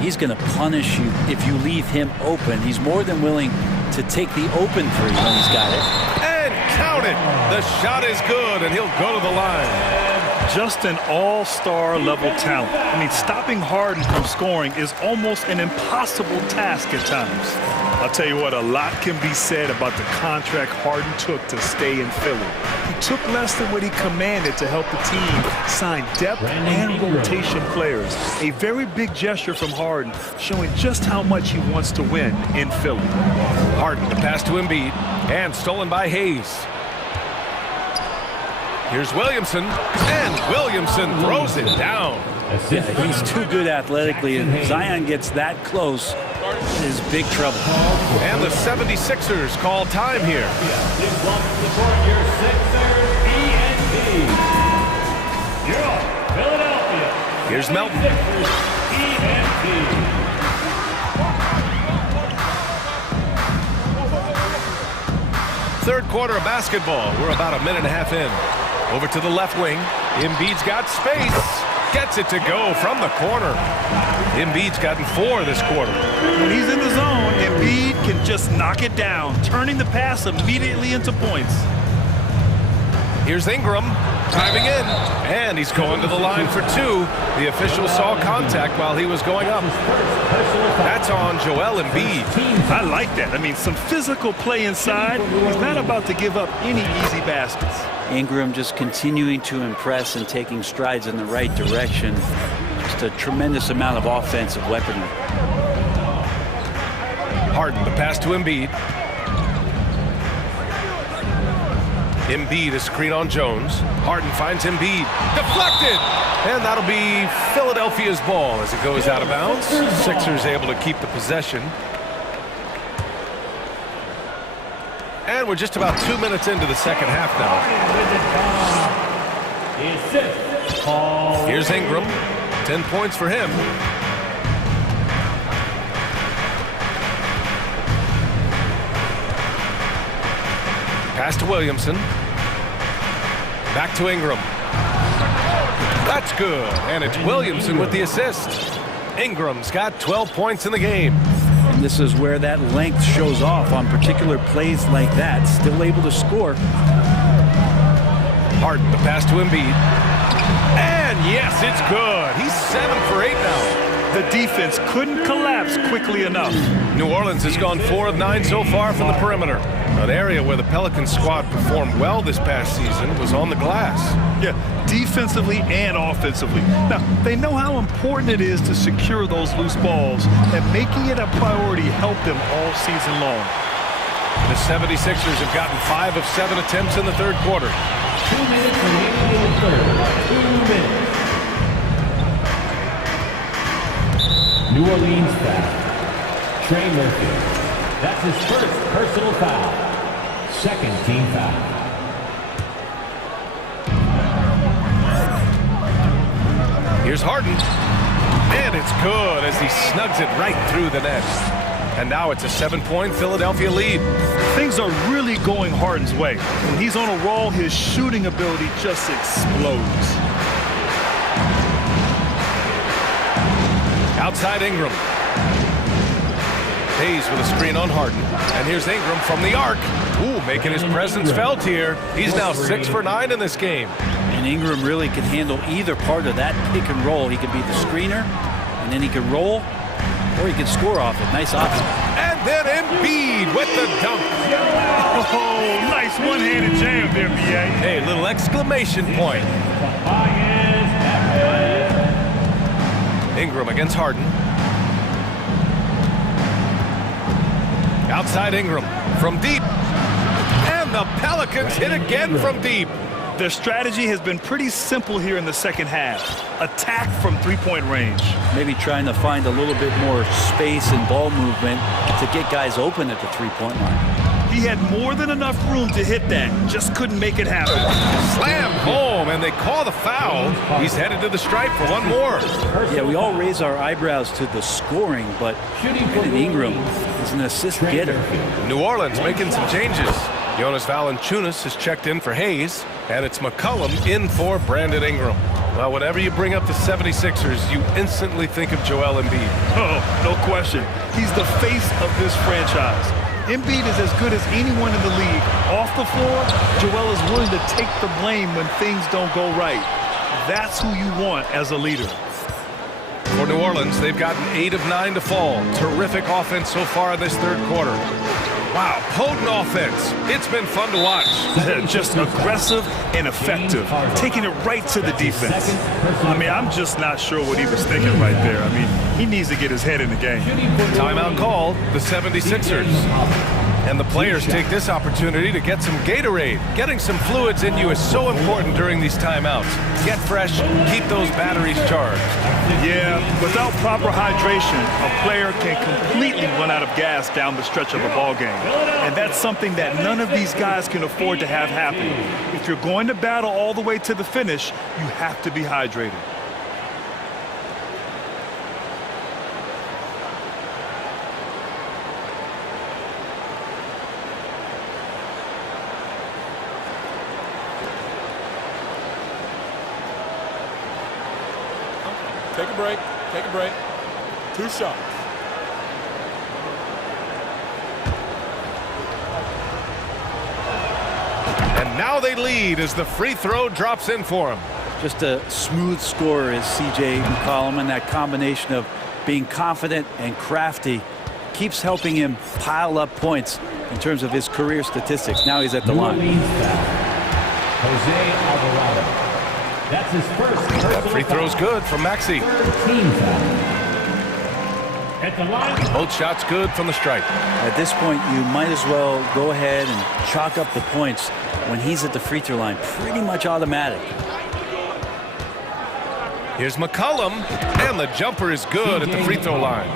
He's going to punish you if you leave him open. He's more than willing to take the open three when he's got it. And count it. The shot is good, and he'll go to the line. just an all-star level talent. I mean, stopping Harden from scoring is almost an impossible task at times. I'll tell you what, a lot can be said about the contract Harden took to stay in Philly. He took less than what he commanded to help the team sign depth and rotation players. A very big gesture from Harden, showing just how much he wants to win in Philly. Harden, the pass to Embiid, and stolen by Hayes. Here's Williamson, and Williamson throws it down. Yeah, he's too good athletically, and Zion gets that close, is big trouble. And the 76ers call time here. Your Sixers, ENT. You're on Philadelphia. Here's Melton. ENT. Third quarter of basketball. We're about a minute and a half in. Over to the left wing. Embiid's got space. Gets it to go from the corner. Embiid's gotten 4 this quarter. When he's in the zone, Embiid can just knock it down, turning the pass immediately into points. Here's Ingram driving in, and he's going to the line for 2. The official saw contact while he was going up. That's on Joel Embiid. I like that. I mean, some physical play inside. He's not about to give up any easy baskets. Ingram just continuing to impress and taking strides in the right direction. Just a tremendous amount of offensive weaponry. Harden, the pass to Embiid. Embiid, a screen on Jones. Harden finds Embiid. Deflected! And that'll be Philadelphia's ball as it goes out of bounds. Sixers able to keep the possession. And we're just about 2 minutes into the second half now. Here's Ingram. 10 points for him. Pass to Williamson. Back to Ingram. That's good. And it's Williamson with the assist. Ingram's got 12 points in the game. And this is where that length shows off on particular plays like that. Still able to score. Harden, the pass to Embiid. And yes, it's good. He's 7 for 8 now. The defense couldn't collapse quickly enough. New Orleans has gone 4 of 9 so far from the perimeter. An area where the Pelicans squad performed well this past season was on the glass. Yeah, defensively and offensively. Now, they know how important it is to secure those loose balls, and making it a priority helped them all season long. The 76ers have gotten 5 of 7 attempts in the third quarter. 2 minutes remaining in the third. 2 minutes. New Orleans foul. Trey Murphy. That's his first personal foul. Second team foul. Here's Harden. And it's good as he snugs it right through the net. And now it's a 7-point Philadelphia lead. Things are really going Harden's way. When he's on a roll, his shooting ability just explodes. Outside Ingram. Hayes with a screen on Harden. And here's Ingram from the arc. Ooh, making his presence felt here. He's now 6 for 9 in this game. And Ingram really can handle either part of that pick and roll. He can be the screener, and then he can roll, or he can score off it. Nice option. And then Embiid with the dunk. Oh, nice one-handed jam there, B.A. Hey, little exclamation point. Ingram against Harden. Outside Ingram from deep. And the Pelicans hit again from deep. Their strategy has been pretty simple here in the second half. Attack from three-point range. Maybe trying to find a little bit more space and ball movement to get guys open at the three-point line. He had more than enough room to hit that, just couldn't make it happen. Slammed home, and they call the foul. He's headed to the stripe for one more. Yeah, we all raise our eyebrows to the scoring, but Brandon Ingram is an assist getter. New Orleans making some changes. Jonas Valanciunas has checked in for Hayes, and it's McCollum in for Brandon Ingram. Well, whenever you bring up the 76ers, you instantly think of Joel Embiid. Oh, no question. He's the face of this franchise. Embiid is as good as anyone in the league. Off the floor, Joel is willing to take the blame when things don't go right. That's who you want as a leader. For New Orleans, they've gotten 8 of 9 to fall. Terrific offense so far in this third quarter. Wow, potent offense. It's been fun to watch. Just aggressive and effective, taking it right to the defense. I mean, I'm just not sure what he was thinking right there. I mean, he needs to get his head in the game. Timeout called, the 76ers. And the players take this opportunity to get some Gatorade. Getting some fluids in you is so important during these timeouts. Get fresh, keep those batteries charged. Yeah, without proper hydration, a player can completely run out of gas down the stretch of a ball game. And that's something that none of these guys can afford to have happen. If you're going to battle all the way to the finish, you have to be hydrated. Take a break. Take a break. 2 shots. And now they lead as the free throw drops in for them. Just a smooth scorer is C.J. McCollum, and that combination of being confident and crafty keeps helping him pile up points in terms of his career statistics. Now he's at the line. Jose Alvarado. That's his first. That free throw's good from Maxey. At the line. Both shots good from the stripe. At this point, you might as well go ahead and chalk up the points when he's at the free throw line. Pretty much automatic. Here's McCollum, and the jumper is good at the free throw line.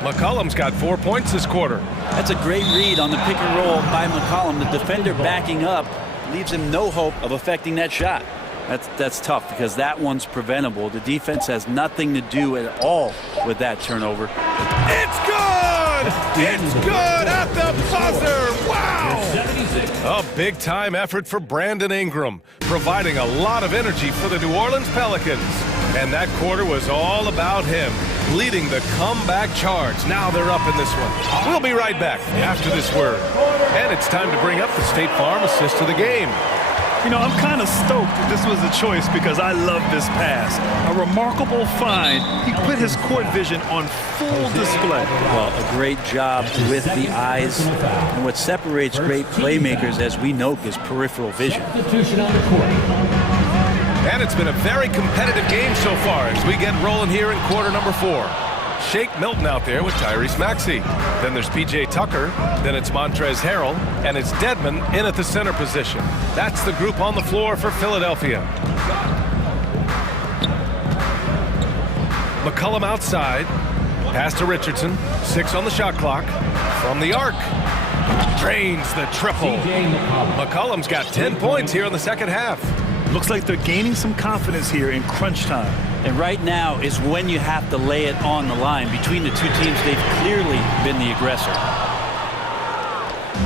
McCollum's got 4 points this quarter. That's a great read on the pick and roll by McCollum. The defender backing up leaves him no hope of affecting that shot. That's tough because that one's preventable. The defense has nothing to do at all with that turnover. It's good! It's good at the buzzer! Wow! A big-time effort for Brandon Ingram, providing a lot of energy for the New Orleans Pelicans. And that quarter was all about him, leading the comeback charge. Now they're up in this one. We'll be right back after this word. And it's time to bring up the State Farm assist of the game. You know, I'm kind of stoked that this was a choice because I love this pass. A remarkable find. He put his court vision on full display. Well, a great job with the eyes. And what separates great playmakers, as we know, is peripheral vision. And it's been a very competitive game so far as we get rolling here in quarter number 4. Shake Milton out there with Tyrese Maxey. Then there's P.J. Tucker. Then it's Montrezl Harrell. And it's Dedmon in at the center position. That's the group on the floor for Philadelphia. McCollum outside. Pass to Richardson. 6 on the shot clock. From the arc. Drains the triple. McCollum's got 10 points here in the second half. Looks like they're gaining some confidence here in crunch time. And right now is when you have to lay it on the line. Between the two teams, they've clearly been the aggressor.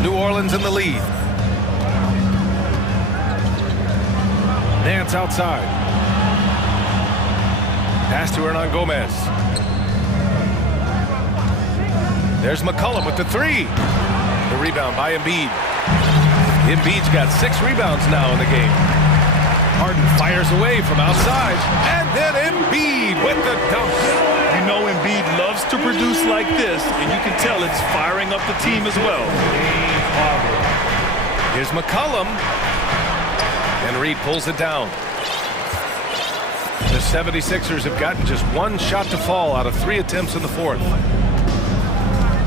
New Orleans in the lead. Nance outside. Pass to Hernan Gomez. There's McCollum with the 3. The rebound by Embiid. Embiid's got 6 rebounds now in the game. Harden fires away from outside, and then Embiid with the dunk. You know Embiid loves to produce like this, and you can tell it's firing up the team as well. Here's McCollum, and Reed pulls it down. The 76ers have gotten just 1 shot to fall out of 3 attempts in the 4th.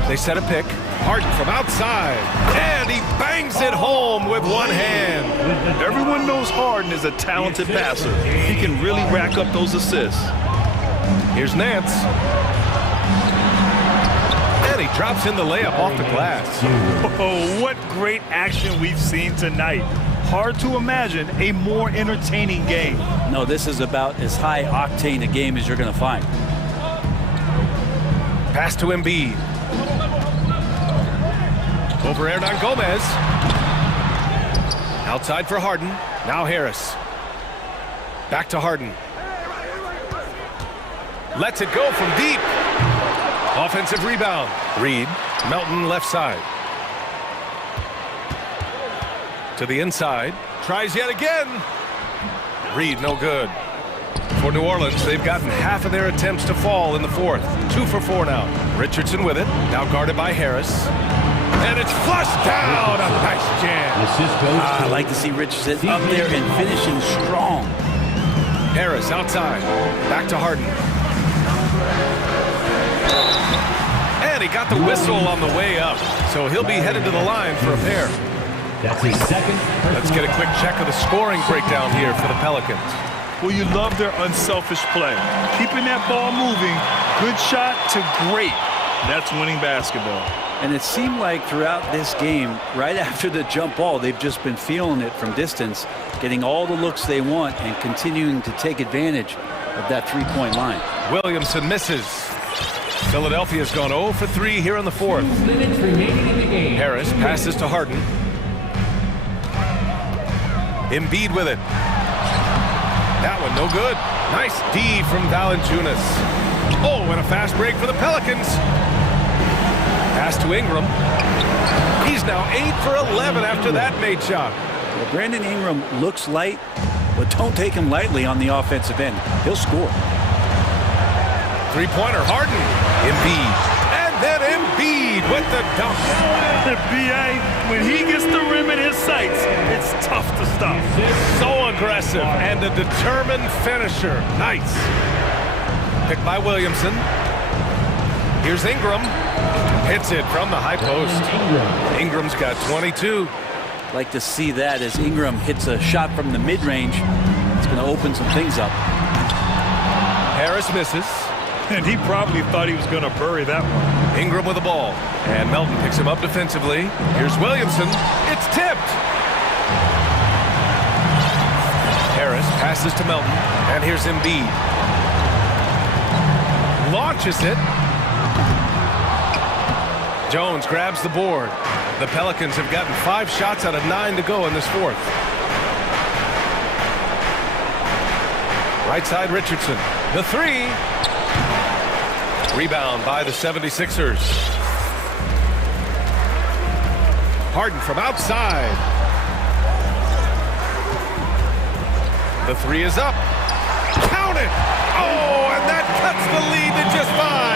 They set a pick. Harden from outside, and he bangs it home with one hand. Everyone knows Harden is a talented passer. He can really rack up those assists. Here's Nance. And he drops in the layup off the glass. Oh, what great action we've seen tonight. Hard to imagine a more entertaining game. No, this is about as high octane a game as you're going to find. Pass to Embiid. Over Hernan Gomez. Outside for Harden. Now Harris. Back to Harden. Lets it go from deep. Offensive rebound. Reed. Melton left side. To the inside. Tries yet again. Reed no good. For New Orleans, they've gotten half of their attempts to fall in the fourth. 2 for 4 now. Richardson with it, now guarded by Harris. And it's flushed down. A nice jam. I like to see Richardson up there and finishing strong. Harris outside. Back to Harden. And he got the whistle on the way up. So he'll be headed to the line for a pair. That's his second. Let's get a quick check of the scoring breakdown here for the Pelicans. Well, you love their unselfish play. Keeping that ball moving, good shot to great. That's winning basketball. And it seemed like throughout this game, right after the jump ball, they've just been feeling it from distance, getting all the looks they want and continuing to take advantage of that three-point line. Williamson misses. Philadelphia's gone 0 for 3 here in the fourth. Harris passes to Harden. Embiid with it. That one no good. Nice D from Valanciunas. Oh, and a fast break for the Pelicans. Pass to Ingram. He's now 8 for 11 after that made shot. Well, Brandon Ingram looks light, but don't take him lightly on the offensive end. He'll score. Three-pointer, Harden. Embiid. And then Embiid with the dunk. The BA, when he gets the rim in his sights, it's tough to stop. So aggressive and a determined finisher. Nice. Picked by Williamson. Here's Ingram. Hits it from the high post. Ingram's got 22. Like to see that as Ingram hits a shot from the mid-range. It's going to open some things up. Harris misses. And he probably thought he was going to bury that one. Ingram with the ball. And Melton picks him up defensively. Here's Williamson. It's tipped. Harris passes to Melton. And here's Embiid. Launches it. Jones grabs the board. The Pelicans have gotten 5 shots out of 9 to go in this fourth. Right side Richardson. The three. Rebound by the 76ers. Harden from outside. The three is up. Count it! Oh, and that cuts the lead to just 5.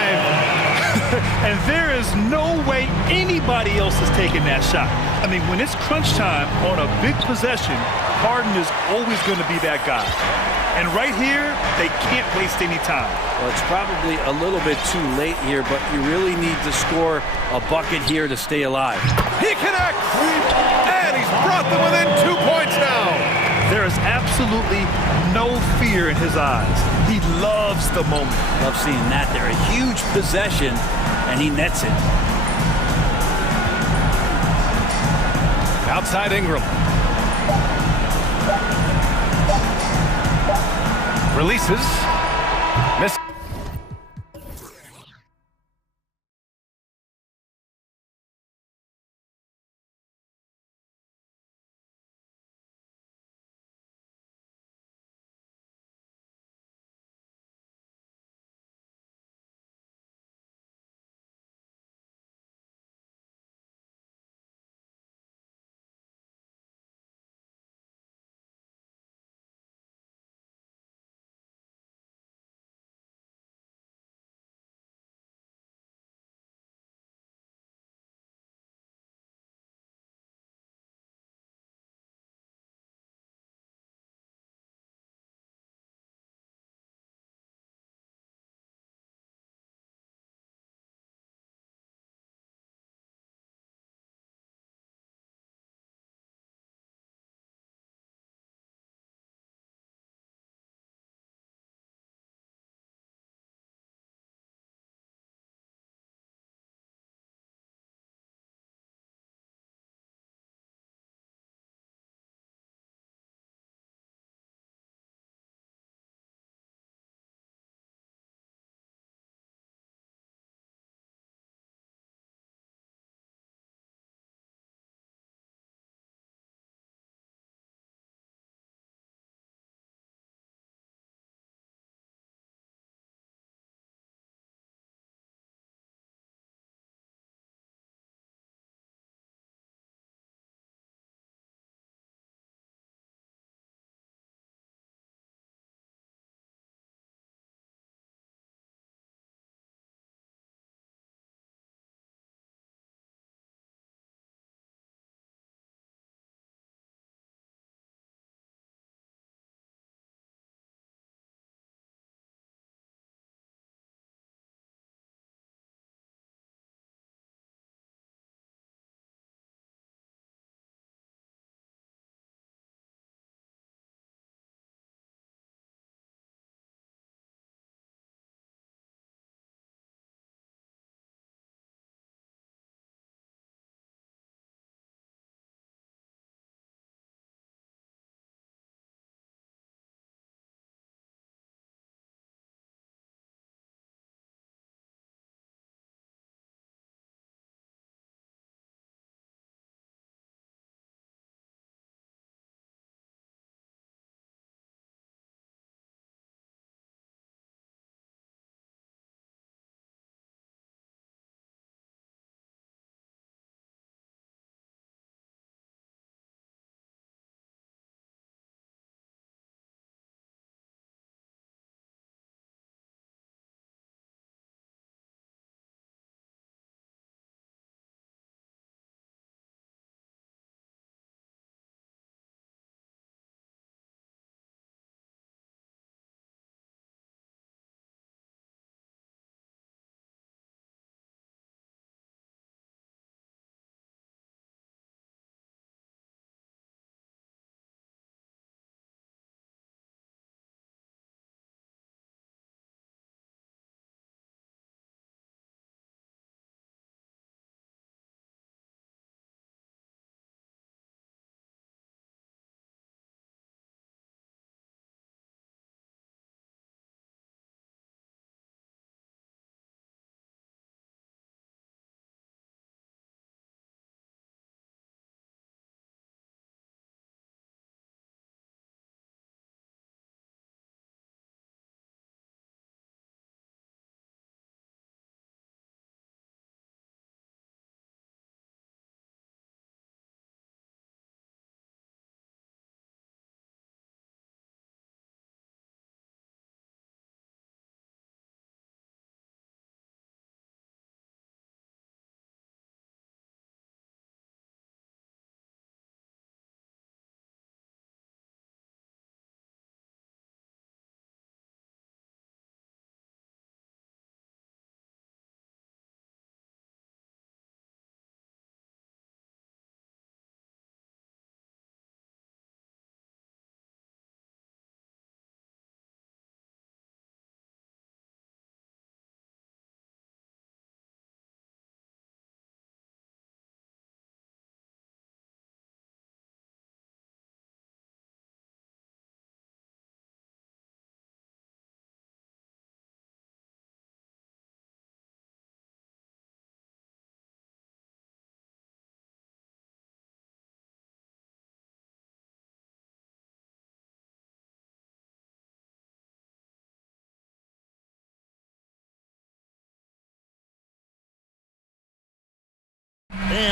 And there is no way anybody else is taking that shot. I mean, when it's crunch time on a big possession, Harden is always going to be that guy. And right here, they can't waste any time. Well, it's probably a little bit too late here, but you really need to score a bucket here to stay alive. He connects! And he's brought them within 2 points now. There is absolutely no fear in his eyes. He loves the moment. Love seeing that there. A huge possession, and he nets it. Outside Ingram. Releases. Misses.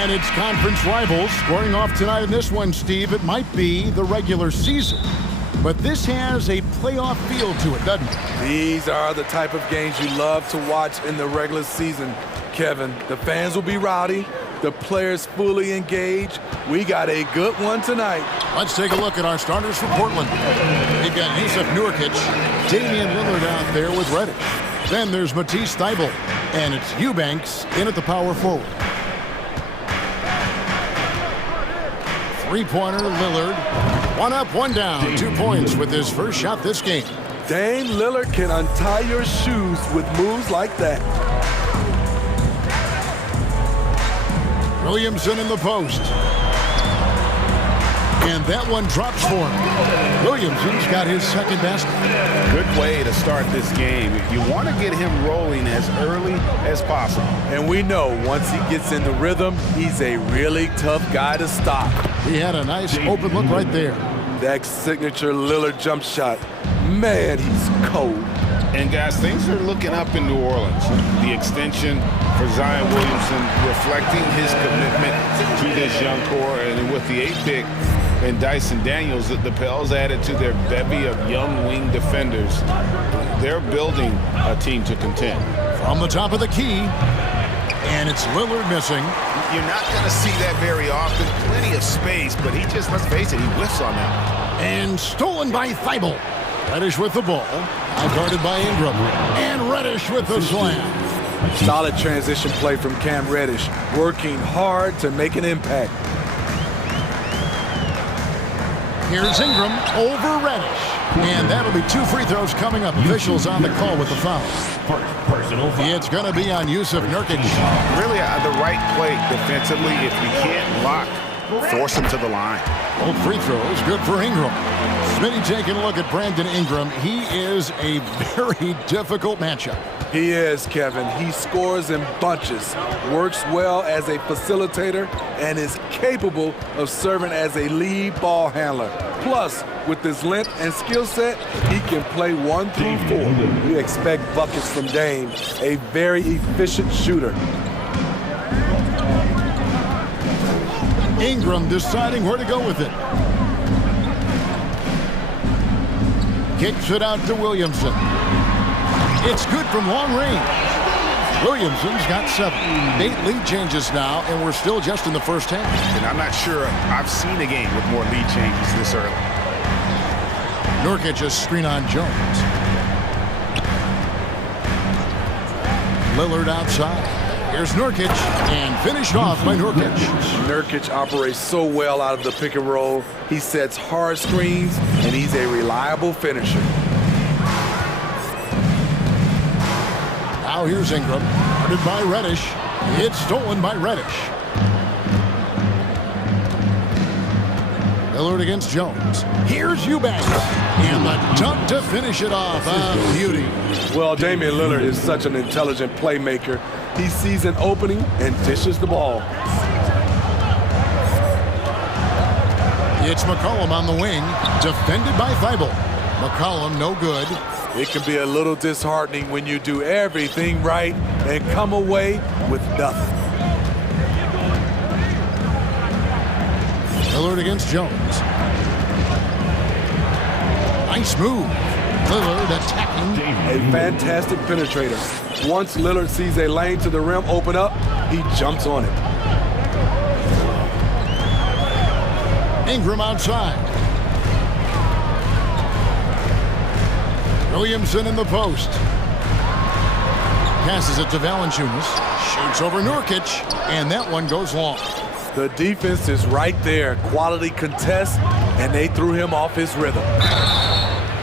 And it's conference rivals squaring off tonight in this one, Steve. It might be the regular season, but this has a playoff feel to it, doesn't it? These are the type of games you love to watch in the regular season, Kevin. The fans will be rowdy, the players fully engaged. We got a good one tonight. Let's take a look at our starters for Portland. They've got Yusuf Nurkic, Damian Lillard out there with Reddish. Then there's Matisse Thybulle, and it's Eubanks in at the power forward. Three-pointer, Lillard. One up, one down. 2 points with his first shot this game. Dame Lillard can untie your shoes with moves like that. Williamson in the post. And that one drops for him. Williamson's got his second basket. Good way to start this game. You want to get him rolling as early as possible. And we know once he gets in the rhythm, he's a really tough guy to stop. He had a nice open look right there. That signature Lillard jump shot. Man, he's cold. And guys, things are looking up in New Orleans. The extension for Zion Williamson reflecting his commitment to this young core, and with the 8th pick and Dyson Daniels, the Pels added to their bevy of young wing defenders. They're building a team to contend. From the top of the key, and it's Lillard missing. You're not going to see that very often. Plenty of space, but he just, let's face it, he whiffs on that. And stolen by Thybulle. Reddish with the ball. Guarded by Ingram. And Reddish with the slam. Solid transition play from Cam Reddish. Working hard to make an impact. Here's Ingram over Reddish. And that'll be 2 free throws coming up. Officials on the call with the foul. It's going to be on Yusuf Nurkic. Really the right play defensively. If you can't block, force him to the line. Both free throws good for Ingram. Smitty taking a look at Brandon Ingram. He is a very difficult matchup. He is, Kevin. He scores in bunches, works well as a facilitator, and is capable of serving as a lead ball handler. Plus, with his length and skill set, he can play 1 through 4. We expect buckets from Dame, a very efficient shooter. Ingram deciding where to go with it. Kicks it out to Williamson. It's good from long range. Williamson's got 7. 8 lead changes now, and we're still just in the first half. And I'm not sure I've seen a game with more lead changes this early. Nurkic a screen on Jones. Lillard outside. Here's Nurkic, and finished off by Nurkic. Nurkic operates so well out of the pick and roll. He sets hard screens, and he's a reliable finisher. Now here's Ingram, guarded by Reddish. It's stolen by Reddish. Lillard against Jones. Here's Eubanks. And the dunk to finish it off. A beauty. Well, Damian Lillard is such an intelligent playmaker. He sees an opening and dishes the ball. It's McCollum on the wing, defended by Thybulle. McCollum no good. It can be a little disheartening when you do everything right and come away with nothing. Lillard against Jones. Nice move. Lillard attacking. A fantastic penetrator. Once Lillard sees a lane to the rim open up, he jumps on it. Ingram outside. Williamson in the post. Passes it to Valanciunas. Shoots over Nurkic, and that one goes long. The defense is right there. Quality contest, and they threw him off his rhythm.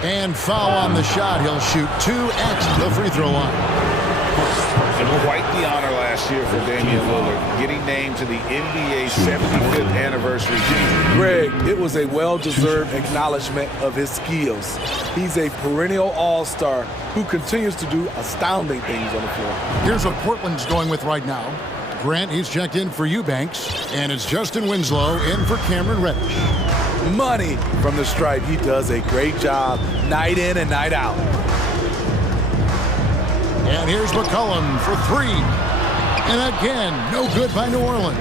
And foul on the shot. He'll shoot 2 at the free throw line. Quite the honor last year for Damian Lillard, getting named to the NBA 75th anniversary team. Greg, it was a well-deserved acknowledgement of his skills. He's a perennial all-star who continues to do astounding things on the floor. Here's what Portland's going with right now. Grant, he's checked in for Eubanks, and it's Justin Winslow in for Cameron Reddish. Money from the stripe. He does a great job night in and night out. And here's McCollum for 3. And again, no good by New Orleans.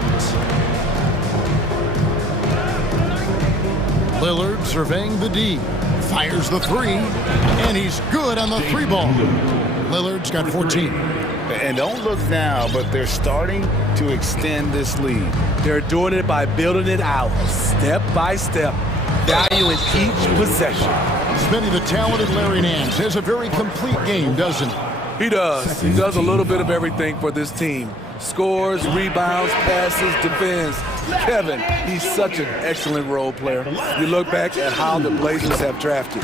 Lillard surveying the D. Fires the three, and he's good on the three ball. Lillard's got 14. And don't look now, but they're starting to extend this lead. They're doing it by building it out, step by step, valuing each possession. Smitty, the talented Larry Nance, has a very complete game, doesn't he? He does. He does a little bit of everything for this team. Scores, rebounds, passes, defends. Kevin, he's such an excellent role player. You look back at how the Blazers have drafted.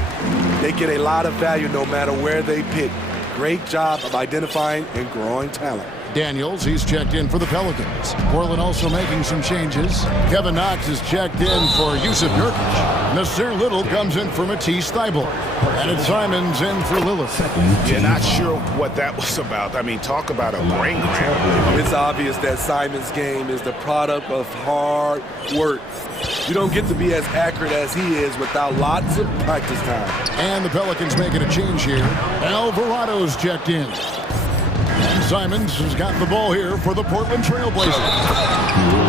They get a lot of value no matter where they pick. Great job of identifying and growing talent. Daniels, he's checked in for the Pelicans. Portland also making some changes. Kevin Knox is checked in for Yusuf Nurkic. Mr. Little comes in for Matisse Thybulle. And it's Simons in for Lillard. You're not sure what that was about. I mean, talk about a brain cramp. It's obvious that Simons' game is the product of hard work. You don't get to be as accurate as he is without lots of practice time. And the Pelicans making a change here. Alvarado's checked in. And Simons has got the ball here for the Portland Trail Blazers.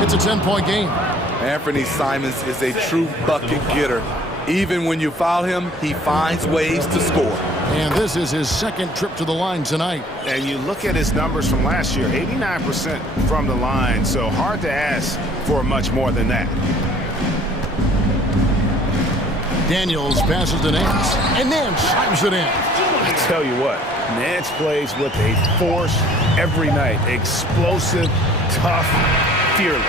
It's a 10-point game. Anthony Simons is a true bucket getter. Even when you foul him, he finds ways to score. And this is his second trip to the line tonight. And you look at his numbers from last year, 89% from the line, so hard to ask for much more than that. Daniels passes to Nance, and Nance slams it in. I tell you what, Nance plays with a force every night. Explosive, tough, fearless.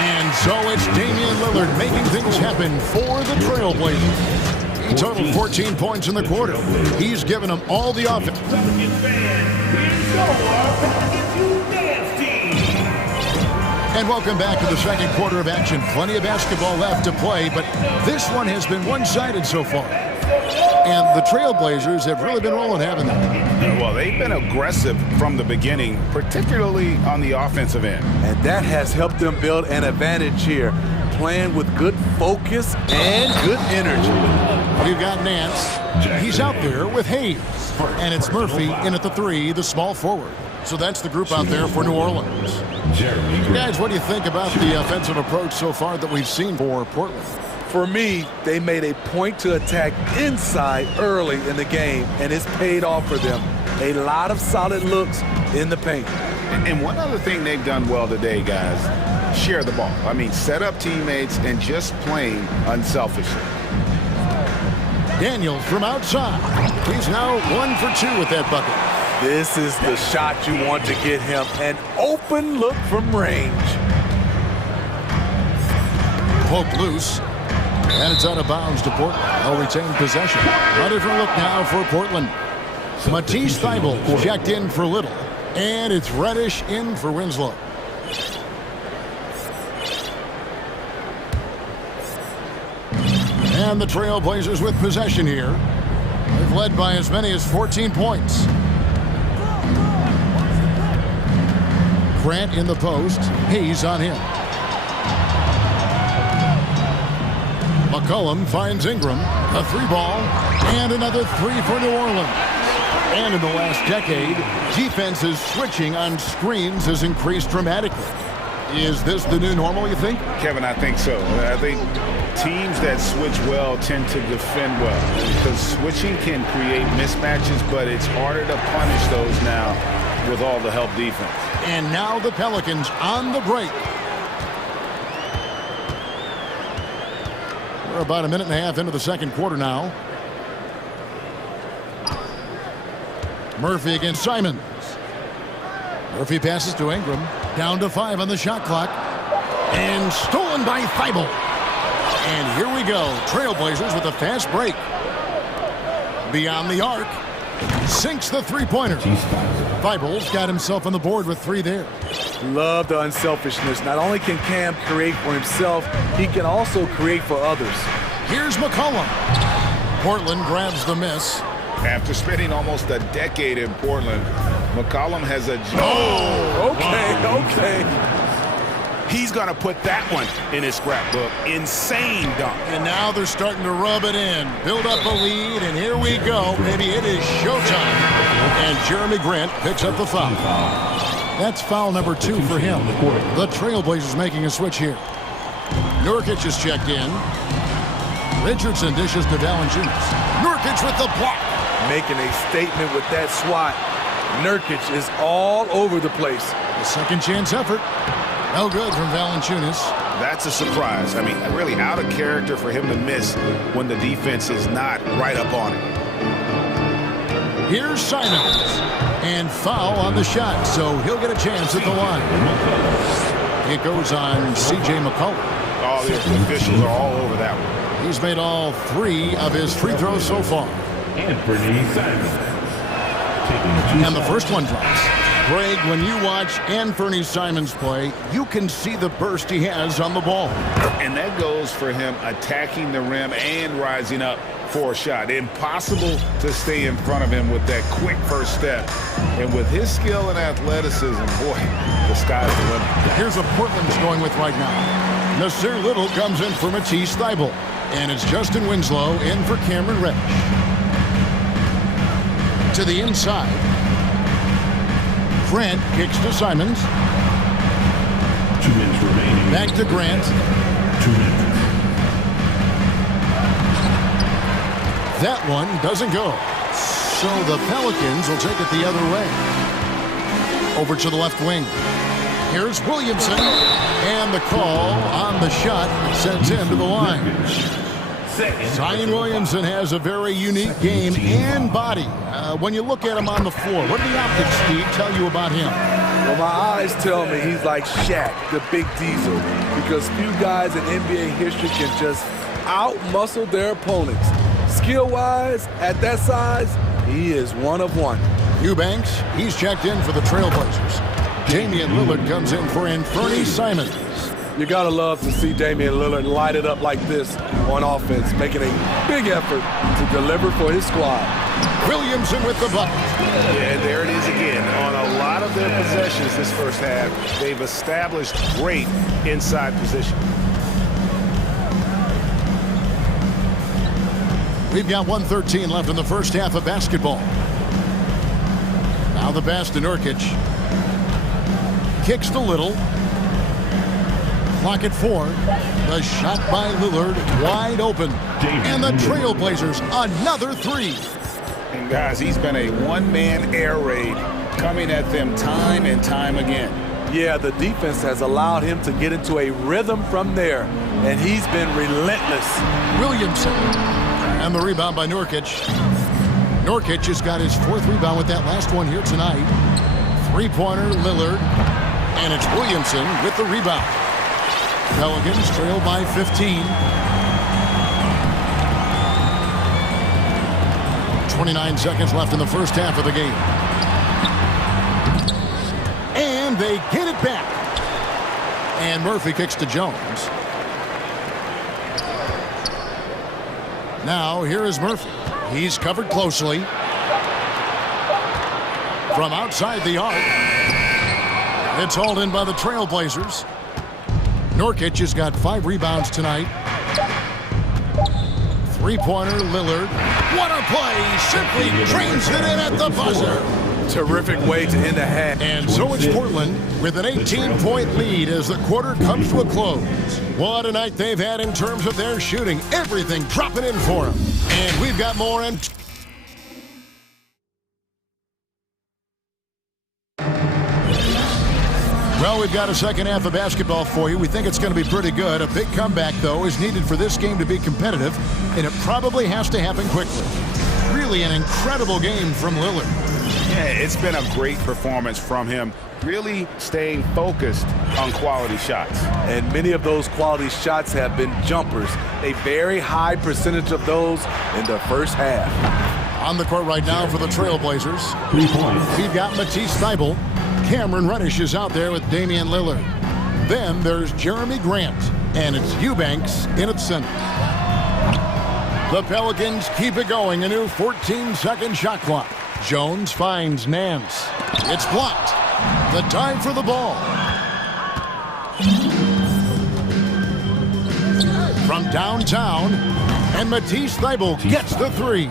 And so it's Damian Lillard making things happen for the Trailblazers. He totaled 14 points in the quarter. He's given them all the offense. And welcome back to the second quarter of action. Plenty of basketball left to play, but this one has been one-sided so far. And the Trailblazers have really been rolling, haven't they? Well, they've been aggressive from the beginning, particularly on the offensive end. And that has helped them build an advantage here, playing with good focus and good energy. We've got Nance. He's out there with Hayes. And it's Murphy in at the three, the small forward. So that's the group out there for New Orleans. Guys, what do you think about the offensive approach so far that we've seen for Portland? For me, they made a point to attack inside early in the game, and it's paid off for them. A lot of solid looks in the paint. And one other thing they've done well today, guys, share the ball. I mean, set up teammates and just playing unselfishly. Daniels from outside. He's now 1 for 2 with that bucket. This is the shot you want to get him. An open look from range. Poked loose. And it's out of bounds to Portland. They'll retain possession. A different look now for Portland. Matisse Thybulle checked in for Little. And it's Reddish in for Winslow. And the Trailblazers with possession here. They've led by as many as 14 points. Grant in the post. Hayes on him. McCollum finds Ingram. A three ball. And another three for New Orleans. And in the last decade, defenses switching on screens has increased dramatically. Is this the new normal, you think? Kevin, I think so. I think teams that switch well tend to defend well because switching can create mismatches, but it's harder to punish those now with all the help defense. And now the Pelicans on the break. We're about a minute and a half into the second quarter now. Murphy against Simons. Murphy passes to Ingram. Down to 5 on the shot clock. And stolen by Thybulle. And here we go. Trailblazers with a fast break. Beyond the arc. Sinks the three-pointer. Thybulle's got himself on the board with 3 there. Love the unselfishness. Not only can Cam create for himself, he can also create for others. Here's McCollum. Portland grabs the miss. After spending almost a decade in Portland, McCollum has a... Oh, okay. He's going to put that one in his scrapbook. Insane dunk. And now they're starting to rub it in. Build up a lead, and here we go. Maybe it is showtime. And Jeremy Grant picks up the foul. That's foul number 2 for him. The Trailblazers making a switch here. Nurkic is checked in. Richardson dishes to Valanciunas. Nurkic with the block. Making a statement with that swat. Nurkic is all over the place. A second chance effort. No good from Valanciunas. That's a surprise. I mean, really out of character for him to miss when the defense is not right up on him. Here's Simons. And foul on the shot, so he'll get a chance at the line. It goes on C.J. McCollum. Oh, the officials are all over that one. He's made all 3 of his free throws so far. Anthony Simons. And the first one drops. Greg, when you watch Anthony Simons play, you can see the burst he has on the ball. And that goes for him attacking the rim and rising up for a shot. Impossible to stay in front of him with that quick first step. And with his skill and athleticism, boy, the sky's the limit. Here's what Portland's going with right now. Nasir Little comes in for Matisse Thybulle. And it's Justin Winslow in for Cameron Reddish. To the inside. Grant kicks to Simons. 2 minutes remaining. Back to Grant. 2 minutes. That one doesn't go. So the Pelicans will take it the other way. Over to the left wing. Here's Williamson. And the call on the shot sends him to the line. Zion Williamson has a very unique game and body. When you look at him on the floor, what do the optics, Steve, tell you about him? Well, my eyes tell me he's like Shaq, the big diesel, because few guys in NBA history can just out-muscle their opponents. Skill-wise, at that size, he is one of one. Eubanks, he's checked in for the Trailblazers. Damian Lillard comes in for Anthony Simons. You gotta love to see Damian Lillard light it up like this on offense, making a big effort to deliver for his squad. Williamson with the bucket. Yeah, there it is again. On a lot of their possessions this first half, they've established great inside position. We've got 1:13 left in the first half of basketball. Now the pass to Nurkic. Kicks to Little. Clock at 4. The shot by Lillard wide open. And the Trailblazers another 3. And guys, he's been a one-man air raid coming at them time and time again. Yeah, the defense has allowed him to get into a rhythm from there, and he's been relentless. Williamson. And the rebound by Nurkic. Nurkic has got his 4th rebound with that last one here tonight. 3-pointer, Lillard. And it's Williamson with the rebound. Pelicans trail by 15. 29 seconds left in the first half of the game. And they get it back. And Murphy kicks to Jones. Now here is Murphy. He's covered closely. From outside the arc. It's hauled in by the Trailblazers. Nurkic has got 5 rebounds tonight. 3-pointer, Lillard. What a play! Simply drains it in at the buzzer. Terrific way to end the half. And so it's Portland with an 18-point lead as the quarter comes to a close. What a night they've had in terms of their shooting. Everything dropping in for them. And we've got more in. Well, we've got a second half of basketball for you. We think it's going to be pretty good. A big comeback, though, is needed for this game to be competitive, and it probably has to happen quickly. Really an incredible game from Lillard. Yeah, it's been a great performance from him, really staying focused on quality shots. And many of those quality shots have been jumpers. A very high percentage of those in the first half. On the court right now for the Trailblazers. 3 points. We've got Matisse Thybulle. Cameron Reddish is out there with Damian Lillard. Then there's Jeremy Grant, and it's Eubanks in its center. The Pelicans keep it going, a new 14-second shot clock. Jones finds Nance. It's blocked. The time for the ball. From downtown, and Matisse Thybulle gets the 3.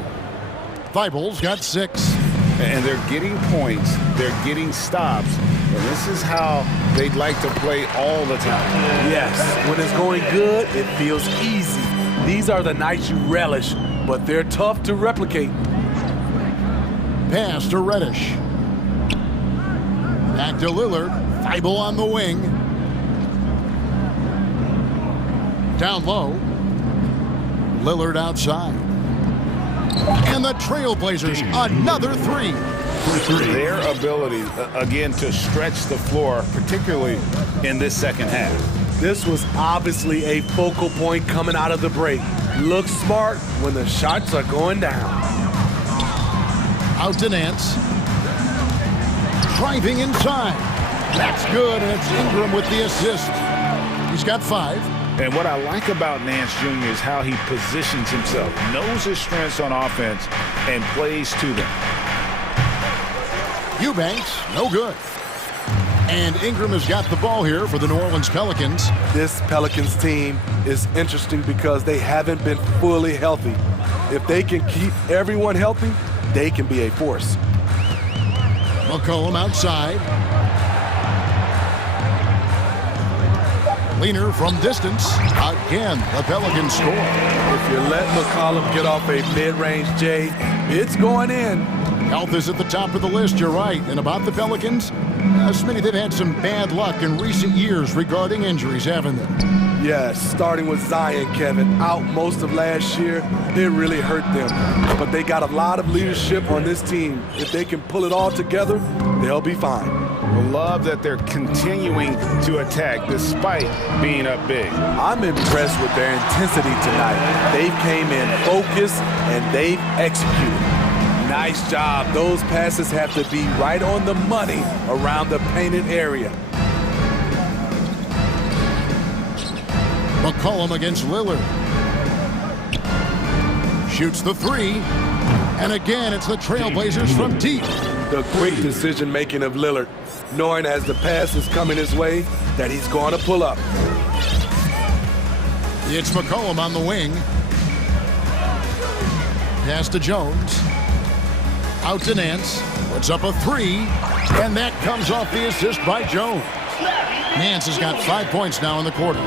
Thybulle's got 6. And they're getting points, they're getting stops, and this is how they'd like to play all the time. Yes, when it's going good, it feels easy. These are the nights you relish, but they're tough to replicate. Pass to Reddish. Back to Lillard. Thibault on the wing. Down low. Lillard outside. And the Trailblazers, another three. Their ability, again, to stretch the floor, particularly in this second half. This was obviously a focal point coming out of the break. Look smart when the shots are going down. Out to Nance. Driving inside. That's good, and it's Ingram with the assist. He's got 5. And what I like about Nance Jr. is how he positions himself, knows his strengths on offense, and plays to them. Eubanks, no good. And Ingram has got the ball here for the New Orleans Pelicans. This Pelicans team is interesting because they haven't been fully healthy. If they can keep everyone healthy, they can be a force. McCollum outside. Leaner from distance. Again, the Pelicans score. If you let McCollum get off a mid-range J, it's going in. Health is at the top of the list, you're right. And about the Pelicans, Smitty, they've had some bad luck in recent years regarding injuries, haven't they? Yes, starting with Zion, Kevin, out most of last year, it really hurt them. But they got a lot of leadership on this team. If they can pull it all together, they'll be fine. Love that they're continuing to attack despite being up big. I'm impressed with their intensity tonight. They came in focused and they've executed. Nice job. Those passes have to be right on the money around the painted area. McCollum against Lillard. Shoots the 3. And again, it's the Trailblazers from deep. The quick decision-making of Lillard, knowing as the pass is coming his way that he's going to pull up. It's McCollum on the wing. Pass to Jones. Out to Nance. Puts up a 3. And that comes off the assist by Jones. Nance has got 5 points now in the quarter.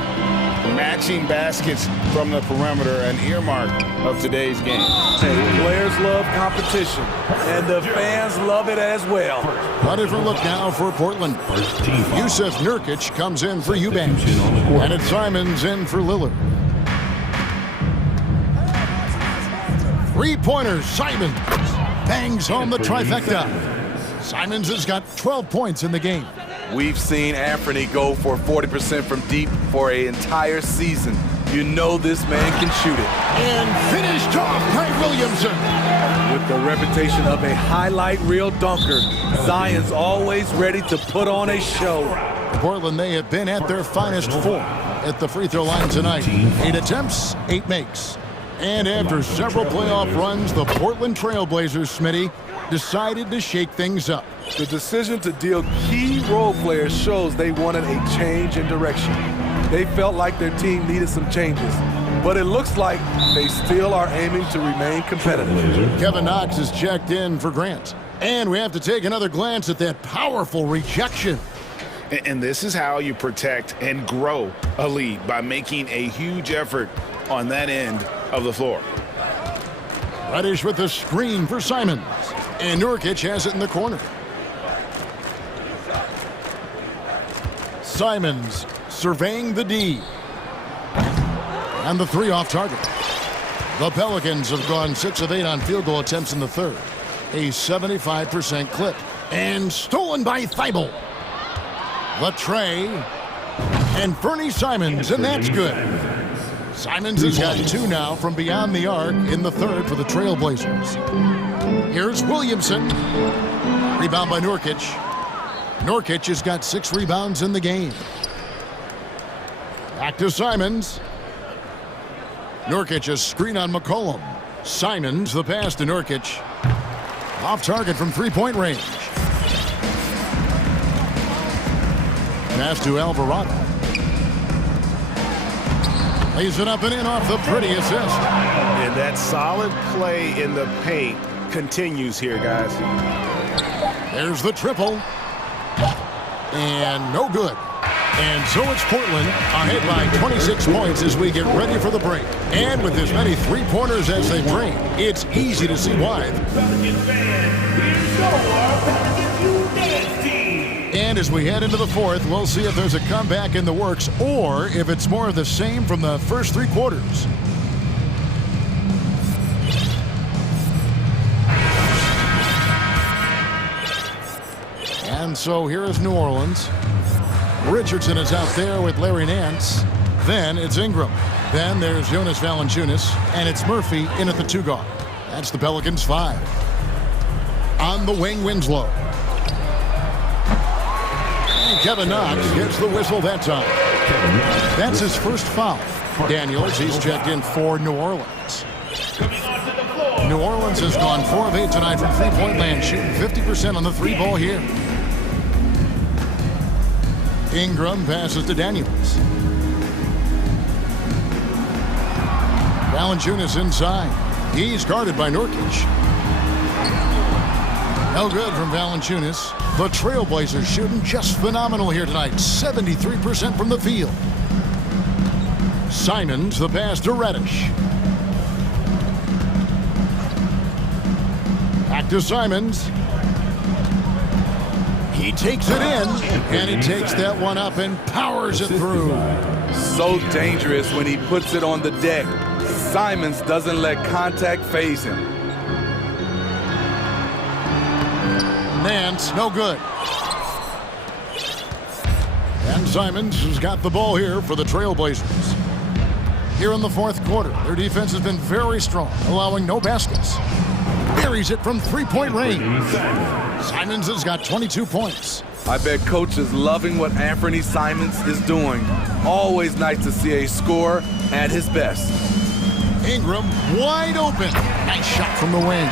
Matching baskets from the perimeter, an earmark of today's game. Hey, players love competition, and the fans love it as well. A different look now for Portland. Yusuf Nurkic comes in for Eubanks. And it's Simons in for Lillard. 3-pointers, Simons bangs home the trifecta. Simons has got 12 points in the game. We've seen Anthony go for 40% from deep for an entire season. You know this man can shoot it. And finished off by Williamson. With the reputation of a highlight reel dunker, Zion's always ready to put on a show. Portland, they have been at their finest 4 at the free throw line tonight. 8 attempts, 8 makes. And after several playoff runs, the Portland Trailblazers, Smitty, decided to shake things up. The decision to deal key role players shows they wanted a change in direction. They felt like their team needed some changes, but it looks like they still are aiming to remain competitive. Kevin Knox is checked in for Grant. And we have to take another glance at that powerful rejection. And this is how you protect and grow a lead, by making a huge effort on that end of the floor. Reddish with the screen for Simons. And Nurkic has it in the corner. Simons surveying the D. And the 3 off target. The Pelicans have gone 6 of 8 on field goal attempts in the third. A 75% clip. And stolen by Thibault. Latrey. And Fernie Simons, and that's good. Simons has got 2 now from beyond the arc in the third for the Trailblazers. Here's Williamson. Rebound by Nurkic. Nurkic has got 6 rebounds in the game. Back to Simons. Nurkic a screen on McCollum. Simons the pass to Nurkic. Off target from 3-point range. Pass to Alvarado. Lays it up and in off the pretty assist. And that solid play in the paint continues here, guys. There's the triple. And no good. And so it's Portland ahead by 26 points as we get ready for the break. And with as many three-pointers as they bring, it's easy to see why. And as we head into the fourth, we'll see if there's a comeback in the works or if it's more of the same from the first three quarters. And so here is New Orleans. Richardson is out there with Larry Nance. Then it's Ingram. Then there's Jonas Valanciunas. And it's Murphy in at the 2 guard. That's the Pelicans 5. On the wing, Winslow. And Kevin Knox gets the whistle that time. That's his first foul. Daniels, he's checked in for New Orleans. New Orleans has gone 4 of 8 tonight from three-point land, shooting 50% on the 3-ball here. Ingram passes to Daniels. Valanciunas inside. He's guarded by Nurkic. No good from Valanciunas. The Trailblazers shooting just phenomenal here tonight. 73% from the field. Simons, the pass to Reddish. Back to Simons. He takes it in, and he takes that one up and powers it through. So dangerous when he puts it on the deck. Simons doesn't let contact faze him. Nance, no good. And Simons has got the ball here for the Trailblazers. Here in the fourth quarter, their defense has been very strong, allowing no baskets. Buries it from three-point range. Simons has got 22 points. I bet Coach is loving what Anthony Simons is doing. Always nice to see a scorer at his best. Ingram wide open. Nice shot from the wing.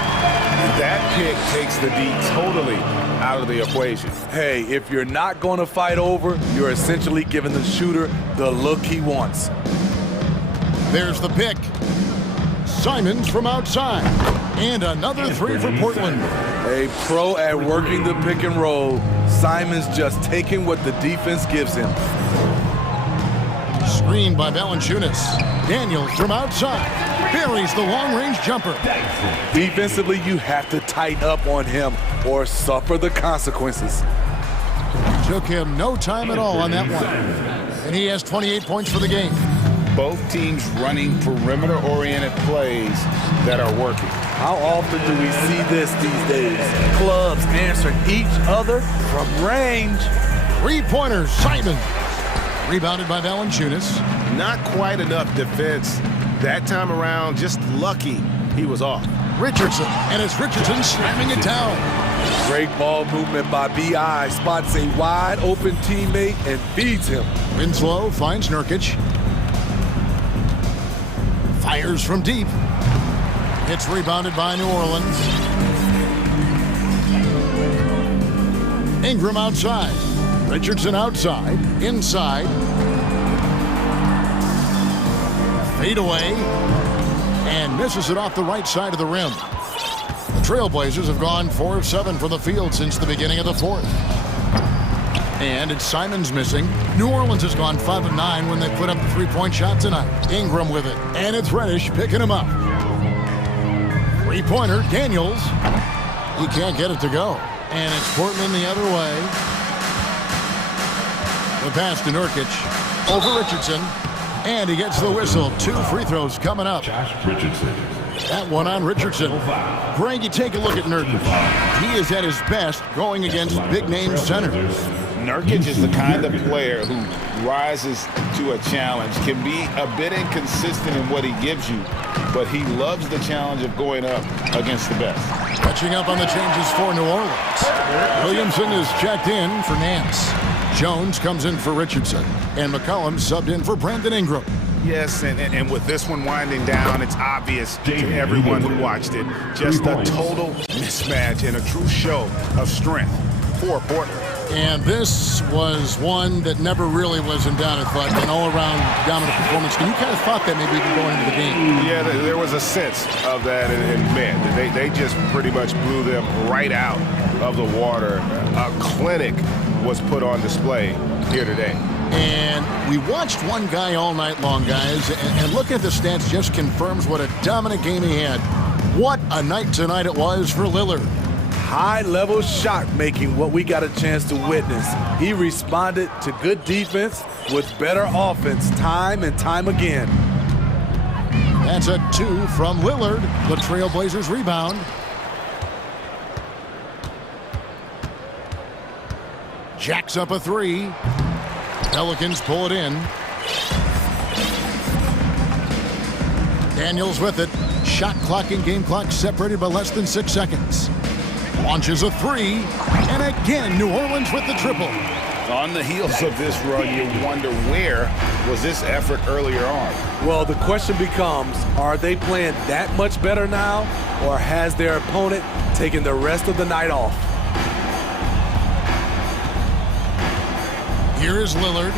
That pick takes the D totally out of the equation. Hey, if you're not going to fight over, you're essentially giving the shooter the look he wants. There's the pick. Simons from outside. And another 3 for Portland. A pro at working the pick and roll. Simons just taking what the defense gives him. Screen by Valanciunas. Daniels from outside. Buries the long-range jumper. Defensively, you have to tighten up on him or suffer the consequences. Took him no time at all on that one. And he has 28 points for the game. Both teams running perimeter-oriented plays that are working. How often do we see this these days? Clubs answering each other from range. Three-pointers, Simon. Rebounded by Valanciunas. Not quite enough defense that time around. Just lucky he was off. Richardson, and it's Richardson slamming it down. Great ball movement by B.I. Spots a wide-open teammate and feeds him. Winslow finds Nurkic. Fires from deep. It's rebounded by New Orleans. Ingram outside. Richardson outside. Inside. Fade away. And misses it off the right side of the rim. The Trailblazers have gone 4 of 7 from the field since the beginning of the fourth. And it's Simons missing. New Orleans has gone 5 of 9 when they put up the three-point shot tonight. Ingram with it. And it's Reddish picking him up. Three-pointer, Daniels. He can't get it to go. And it's Portland the other way. The pass to Nurkic. Over Richardson. And he gets the whistle. 2 free throws coming up. Richardson. That one on Richardson. Greg, you take a look at Nurkic. He is at his best going against big-name centers. Nurkic is the kind of player who rises to a challenge, can be a bit inconsistent in what he gives you, but he loves the challenge of going up against the best. Catching up on the changes for New Orleans. Williamson is checked in for Nance. Jones comes in for Richardson. And McCollum subbed in for Brandon Ingram. Yes, and with this one winding down, it's obvious to everyone who watched it. Just a total mismatch and a true show of strength for Portland. And this was one that never really was in doubt. I thought an all-around dominant performance. And you kind of thought that maybe even going into the game. Yeah, there was a sense of that, and man, they just pretty much blew them right out. of the water. A clinic was put on display here today. And we watched one guy all night long, guys, and look at the stats just confirms what a dominant game he had. What a night tonight it was for Lillard. High-level shot making, what we got a chance to witness. He responded to good defense with better offense time and time again. That's a 2 from Lillard. The Trailblazers rebound. Jacks up a 3. Pelicans pull it in. Daniels with it. Shot clock and game clock separated by less than 6 seconds. Launches a 3. And again, New Orleans with the triple. On the heels of this run, you wonder where was this effort earlier on? Well, the question becomes, are they playing that much better now, or has their opponent taken the rest of the night off? Here is Lillard.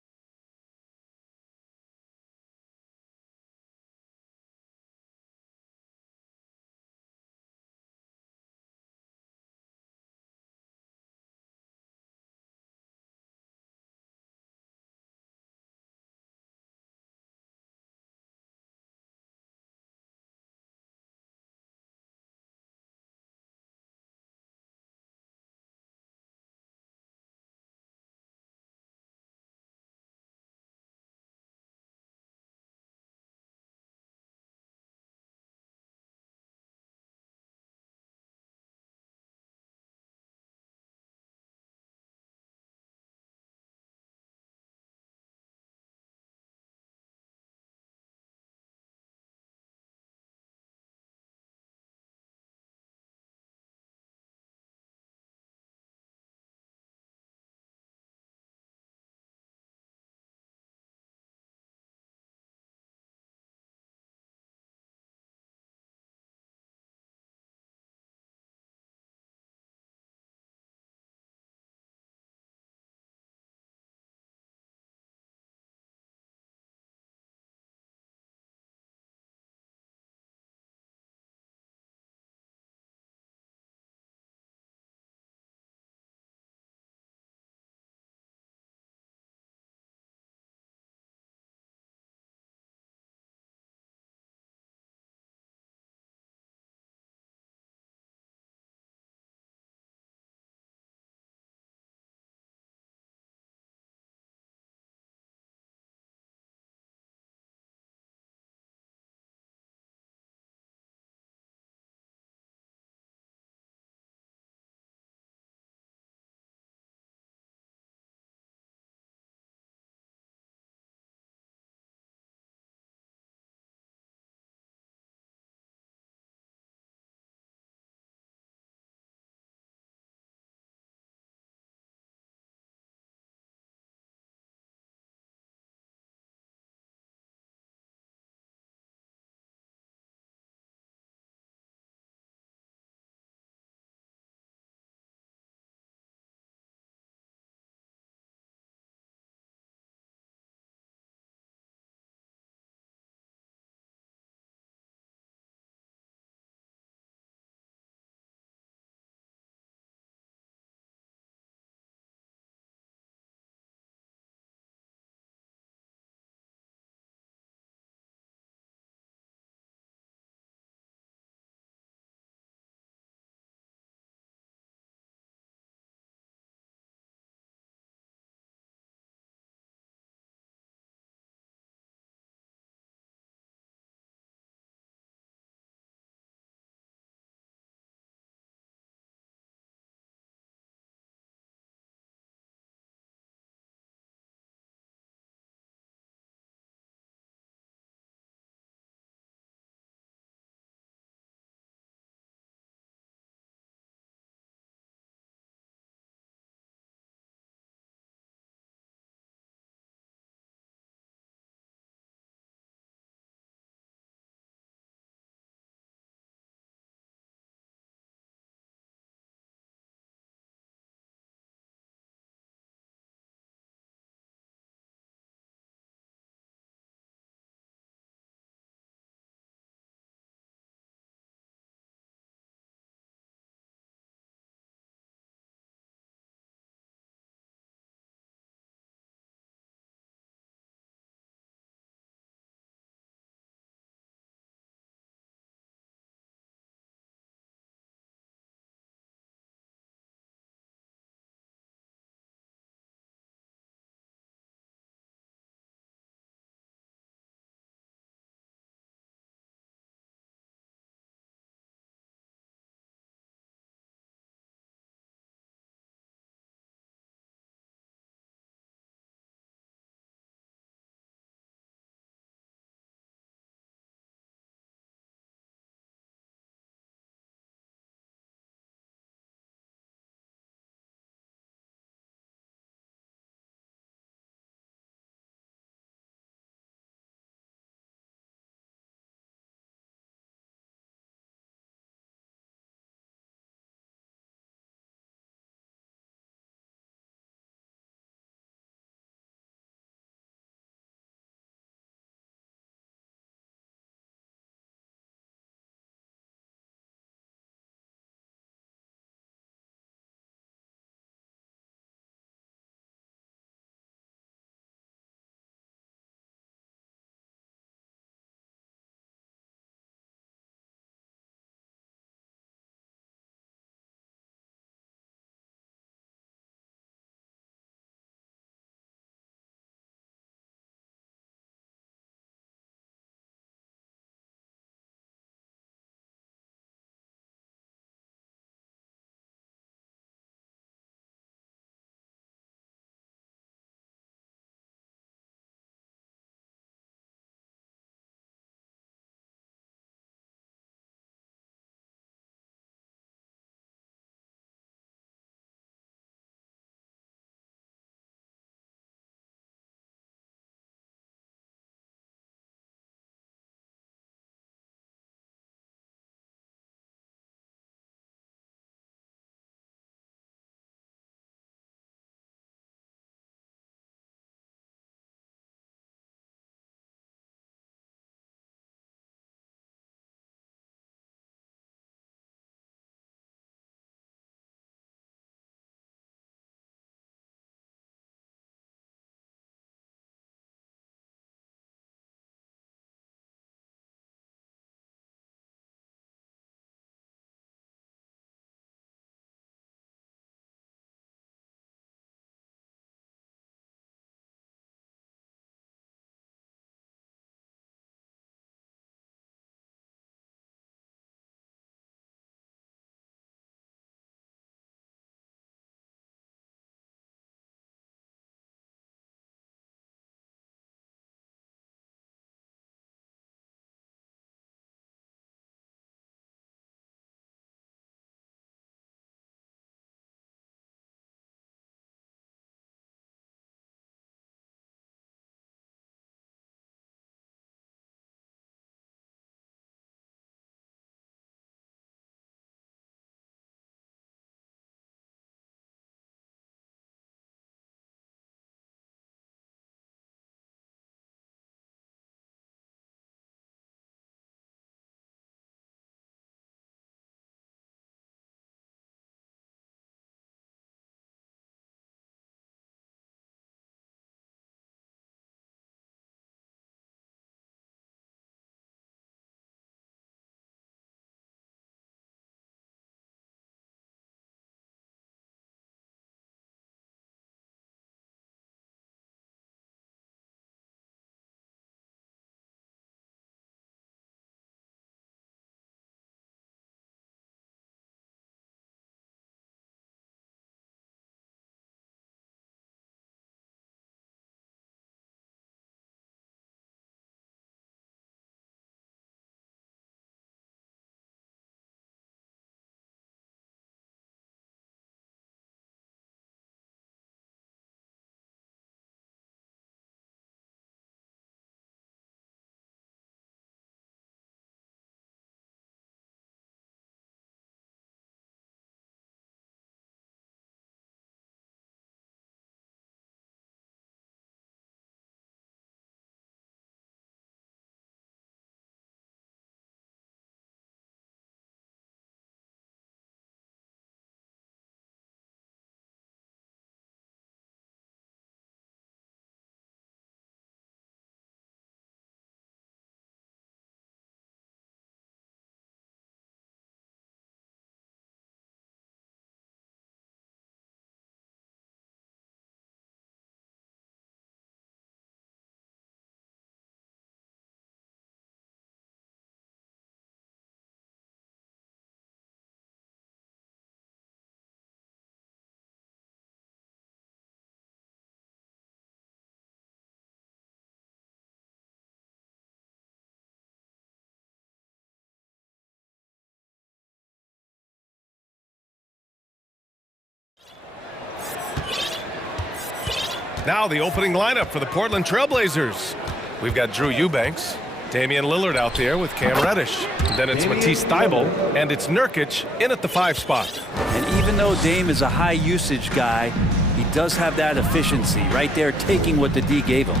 Now the opening lineup for the Portland Trailblazers. We've got Drew Eubanks, Damian Lillard out there with Cam Reddish. Then it's Matisse Thybulle, and it's Nurkic in at the 5 spot. And even though Dame is a high-usage guy, he does have that efficiency right there, taking what the D gave him.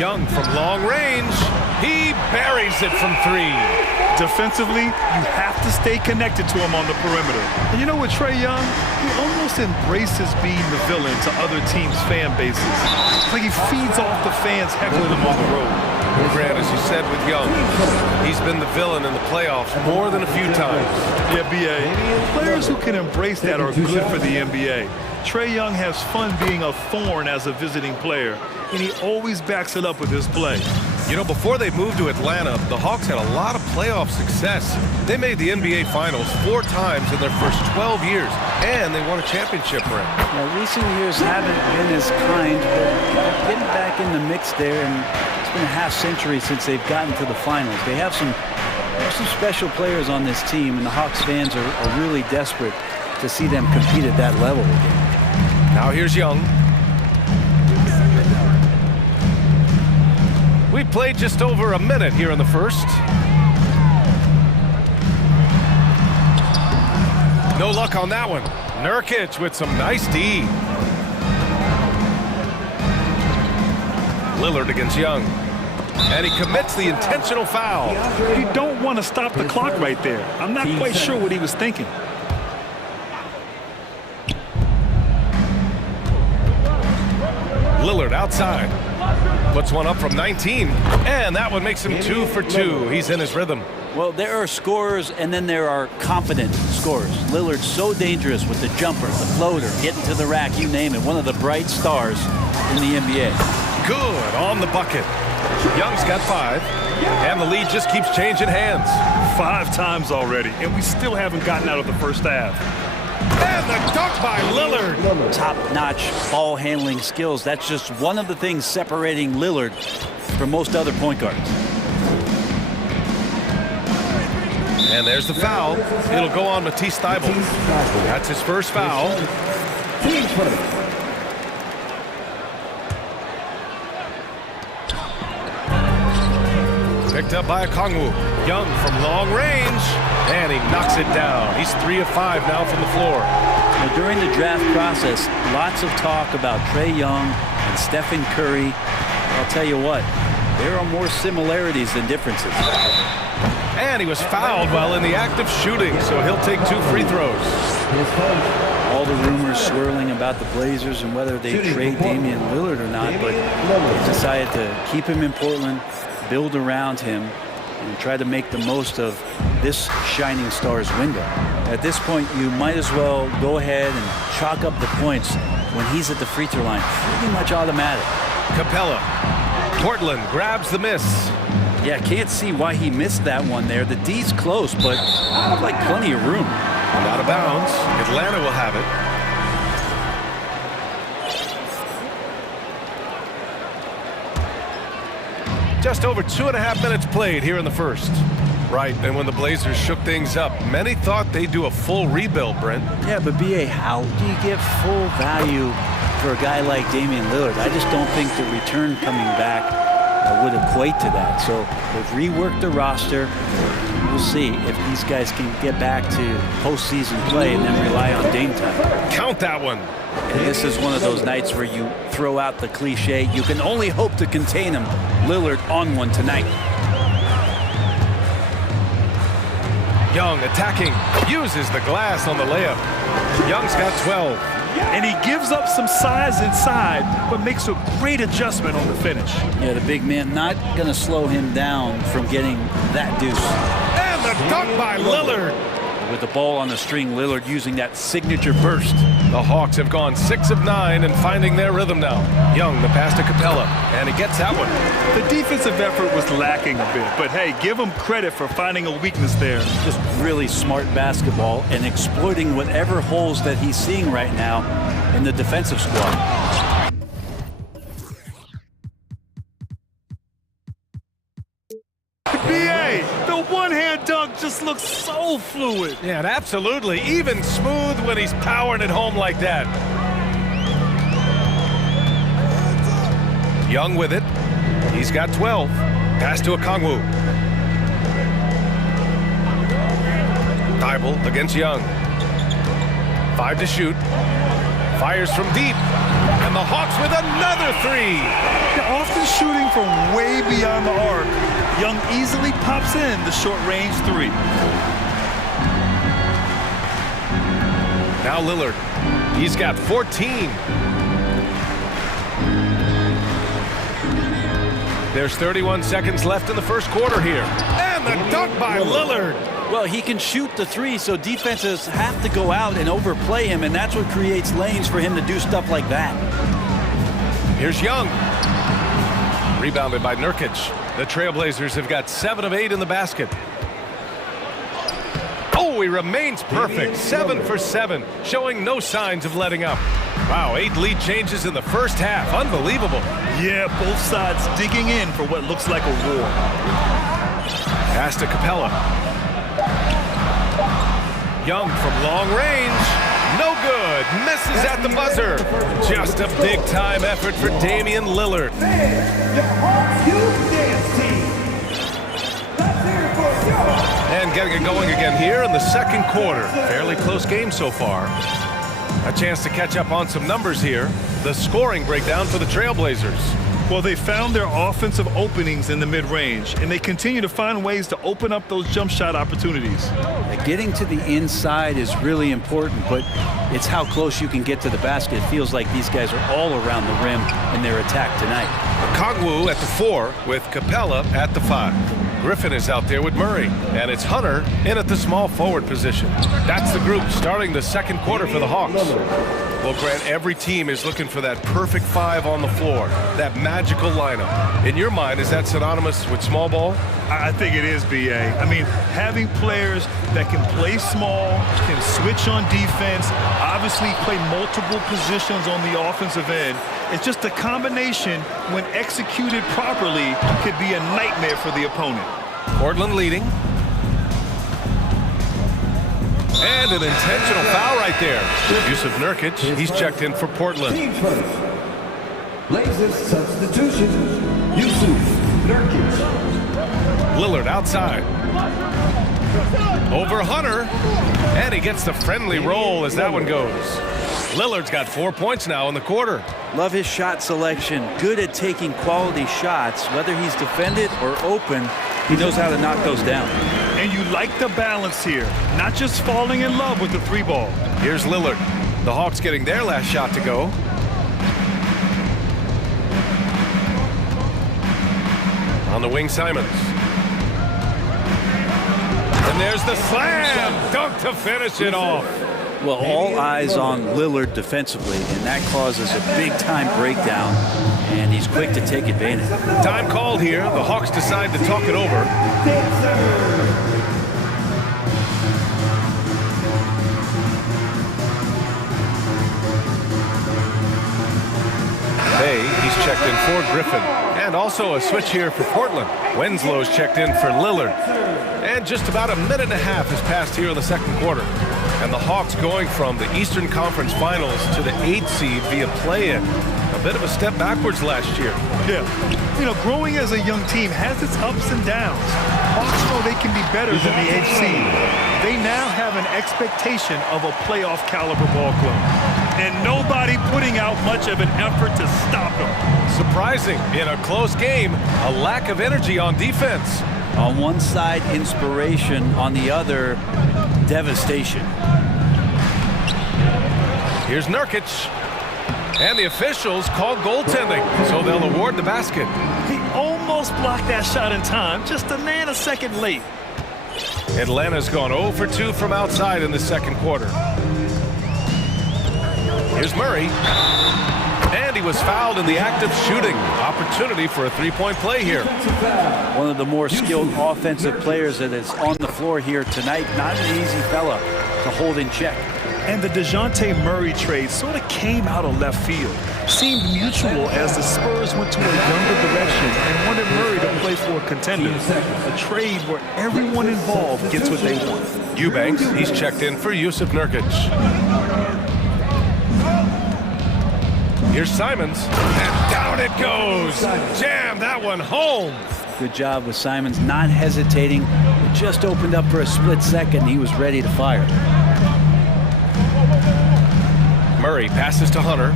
Young from long range. He buries it from 3. Defensively, you have to stay connected to him on the perimeter. And you know what, Trae Young? He almost embraces being the villain to other teams' fan bases. It's like he feeds off the fans heckling him on the road. Grant, as you said with Young, he's been the villain in the playoffs more than a few times. Yeah, B.A. Players who can embrace that are good for the NBA. Trae Young has fun being a thorn as a visiting player, and he always backs it up with his play. You know, before they moved to Atlanta, the Hawks had a lot of playoff success. They made the NBA Finals 4 times in their first 12 years, and they won a championship ring. Now, recent years haven't been as kind, but getting back in the mix there, and it's been a half-century since they've gotten to the finals. They have some special players on this team, and the Hawks fans are really desperate to see them compete at that level again. Now here's Young. We played just over a minute here in the first. No luck on that one. Nurkic with some nice D. Lillard against Young. And he commits the intentional foul. You don't want to stop the clock right there. I'm not quite sure what he was thinking. Lillard outside. Puts one up from 19. And that one makes him 2 for 2. He's in his rhythm. Well, there are scorers, and then there are confident scorers. Lillard's so dangerous with the jumper, the floater, getting to the rack, you name it. One of the bright stars in the NBA. Good on the bucket. Young's got 5. And the lead just keeps changing hands. 5 times already, and we still haven't gotten out of the first half. And the dunk by Lillard. Top-notch ball handling skills. That's just one of the things separating Lillard from most other point guards. And there's the foul. It'll go on Matisse Thybulle. That's his first foul. Picked up by Okongwu. Young from long range. And he knocks it down. He's 3 of 5 now from the floor. Now, during the draft process, lots of talk about Trae Young and Stephen Curry. I'll tell you what, there are more similarities than differences. And he was fouled while in the act of shooting, so he'll take 2 free throws. All the rumors swirling about the Blazers and whether they trade Damian Lillard or not, but they decided to keep him in Portland, build around him, and try to make the most of this shining star's window. At this point, you might as well go ahead and chalk up the points when he's at the free throw line. Pretty much automatic. Capella. Portland grabs the miss. Yeah, can't see why he missed that one there. The D's close, but like plenty of room. Out of bounds. Atlanta will have it. Just over 2.5 minutes played here in the first. Right, and when the Blazers shook things up, many thought they'd do a full rebuild, Brent. Yeah, but B.A., how do you get full value for a guy like Damian Lillard? I just don't think the return coming back would equate to that. So they've reworked the roster. We'll see if these guys can get back to postseason play and then rely on Dame time. Count that one. And this is one of those nights where you throw out the cliche, you can only hope to contain him. Lillard on one tonight. Young attacking, uses the glass on the layup. Young's got 12. And he gives up some size inside, but makes a great adjustment on the finish. Yeah, the big man not going to slow him down from getting that deuce. And the dunk by Lillard. With the ball on the string, Lillard using that signature burst. The Hawks have gone 6 of 9 and finding their rhythm now. Young, the pass to Capella, and he gets that one. The defensive effort was lacking a bit, but hey, give him credit for finding a weakness there. Just really smart basketball and exploiting whatever holes that he's seeing right now in the defensive squad. B.A., the one-hand dunk just looks so fluid. Yeah, and absolutely. Even smooth when he's powering it home like that. Young with it. He's got 12. Pass to Okongwu. Thibault against Young. 5 to shoot. Fires from deep. And the Hawks with another 3. They're often shooting from way beyond the arc. Young easily pops in the short-range 3. Now Lillard. He's got 14. There's 31 seconds left in the first quarter here. And the dunk by Lillard. Well, he can shoot the 3, so defenses have to go out and overplay him, and that's what creates lanes for him to do stuff like that. Here's Young. Rebounded by Nurkic. The Trailblazers have got 7 of 8 in the basket. Oh, he remains perfect. 7 for 7, showing no signs of letting up. Wow, 8 lead changes in the first half. Unbelievable. Yeah, both sides digging in for what looks like a war. Pass to Capella. Young from long range. No good. Misses at the buzzer. Just a big-time effort for Damian Lillard. And getting it going again here in the second quarter. Fairly close game so far. A chance to catch up on some numbers here. The scoring breakdown for the Trailblazers. Well, they found their offensive openings in the mid-range, and they continue to find ways to open up those jump shot opportunities. Getting to the inside is really important, but it's how close you can get to the basket. It feels like these guys are all around the rim in their attack tonight. Okongwu at the 4 with Capella at the 5. Griffin is out there with Murray, and it's Hunter in at the small forward position. That's the group starting the second quarter for the Hawks. Well, Grant, every team is looking for that perfect 5 on the floor, that magical lineup. In your mind, is that synonymous with small ball? I think it is, B.A. I mean, having players that can play small, can switch on defense, obviously play multiple positions on the offensive end. It's just a combination, when executed properly, could be a nightmare for the opponent. Portland leading. And an intentional foul right there. Yusuf Nurkic, he's checked in for Portland. Blazers substitution, Yusuf Nurkic. Lillard outside. Over Hunter. And he gets the friendly roll as that one goes. Lillard's got 4 points now in the quarter. Love his shot selection. Good at taking quality shots. Whether he's defended or open, he knows how to knock those down. And you like the balance here. Not just falling in love with the 3-ball. Here's Lillard. The Hawks getting their last shot to go. On the wing, Simons. And there's the slam dunk to finish it off. Well, all eyes on Lillard defensively, and that causes a big-time breakdown, and he's quick to take advantage. Time called here. The Hawks decide to talk it over. He's checked in for Griffin. And also a switch here for Portland. Winslow's checked in for Lillard. And just about a minute and a half has passed here in the second quarter. And the Hawks going from the Eastern Conference Finals to the 8th seed via play-in. A bit of a step backwards last year. Yeah. You know, growing as a young team has its ups and downs. Hawks know they can be better than the 8th seed. They now have an expectation of a playoff caliber ball club. And nobody putting out much of an effort to stop them. Surprising, in a close game, a lack of energy on defense. On one side, inspiration. On the other, devastation. Here's Nurkic. And the officials called goaltending, so they'll award the basket. He almost blocked that shot in time, just a nanosecond late. Atlanta's gone 0 for 2 from outside in the second quarter. Here's Murray. And he was fouled in the act of shooting. Opportunity for a three-point play here. One of the more skilled offensive players that is on the floor here tonight. Not an easy fella to hold in check. And the DeJounte Murray trade sort of came out of left field. Seemed mutual as the Spurs went to a younger direction and wanted Murray to play for a contender. A trade where everyone involved gets what they want. Eubanks, he's checked in for Yusuf Nurkic. Here's Simons, and down it goes. Jam that one home. Good job with Simons, not hesitating. It just opened up for a split second. He was ready to fire. Murray passes to Hunter.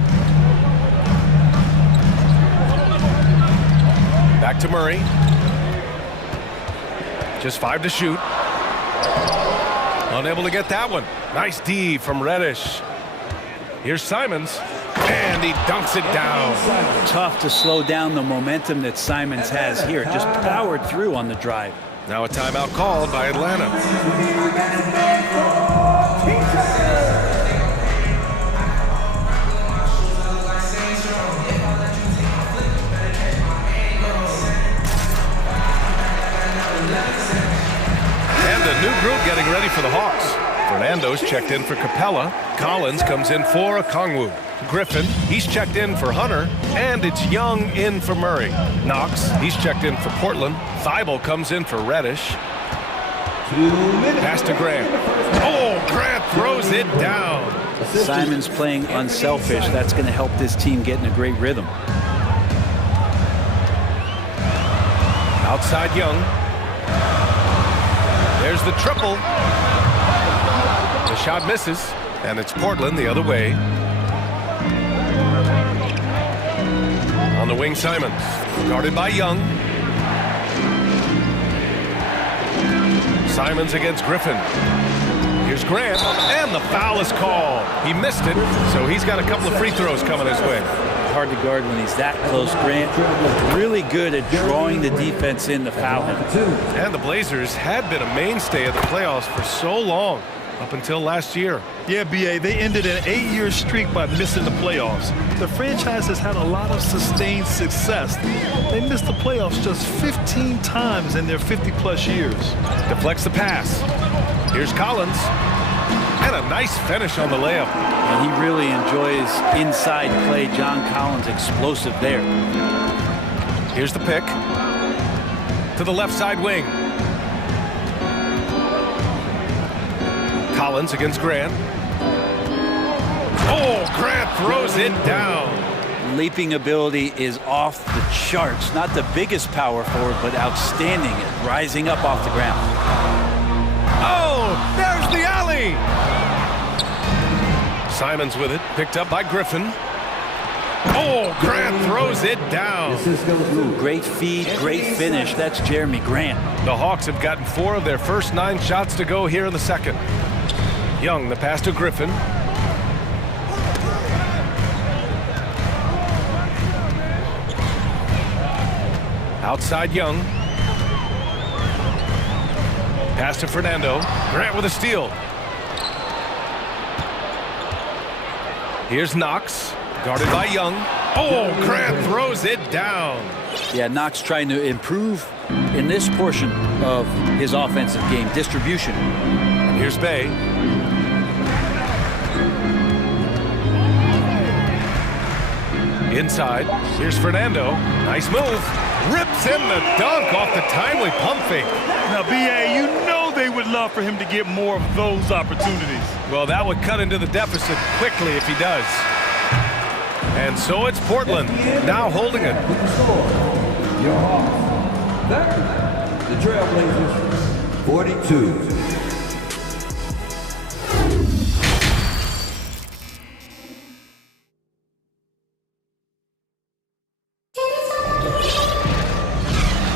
Back to Murray. Just 5 to shoot. Unable to get that one. Nice D from Reddish. Here's Simons, and he dunks it down. Tough to slow down the momentum that Simons has here. Just powered through on the drive. Now a timeout called by Atlanta. And a new group getting ready for the Hawks. Fernando's checked in for Capella. Collins comes in for Okongwu. Griffin, he's checked in for Hunter. And it's Young in for Murray. Knox, he's checked in for Portland. Thibault comes in for Reddish. Pass to Grant. Oh, Grant throws it down. Simons playing unselfish. That's going to help this team get in a great rhythm. Outside Young. There's the triple. The shot misses, and it's Portland the other way. On the wing, Simons. Guarded by Young. Simons against Griffin. Here's Grant, and the foul is called. He missed it, so he's got a couple of free throws coming his way. Hard to guard when he's that close. Grant really good at drawing the defense in to foul him. And the Blazers had been a mainstay of the playoffs for so long, up until last year. Yeah, BA, they ended an 8-year streak by missing the playoffs. The franchise has had a lot of sustained success. They missed the playoffs just 15 times in their 50-plus years. Deflects the pass. Here's Collins. And a nice finish on the layup. And he really enjoys inside play. John Collins explosive there. Here's the pick. To the left side wing. Collins against Grant. Oh, Grant throws it down. Leaping ability is off the charts. Not the biggest power forward, but outstanding at rising up off the ground. Oh, there's the alley. Simons with it, picked up by Griffin. Oh, Grant throws it down. Great feed, great finish. That's Jeremy Grant. The Hawks have gotten 4 of their first 9 shots to go here in the second. Young, the pass to Griffin. Outside Young. Pass to Fernando. Grant with a steal. Here's Knox, guarded by Young. Oh, Grant throws it down. Yeah, Knox trying to improve in this portion of his offensive game, distribution. Here's Bay. Inside, here's Fernando. Nice move. Rips in the dunk off the timely pump fake. Now, BA, you know they would love for him to get more of those opportunities. Well, that would cut into the deficit quickly if he does. And so it's Portland now holding it. Your Hawks, 30. The Trailblazers, 42.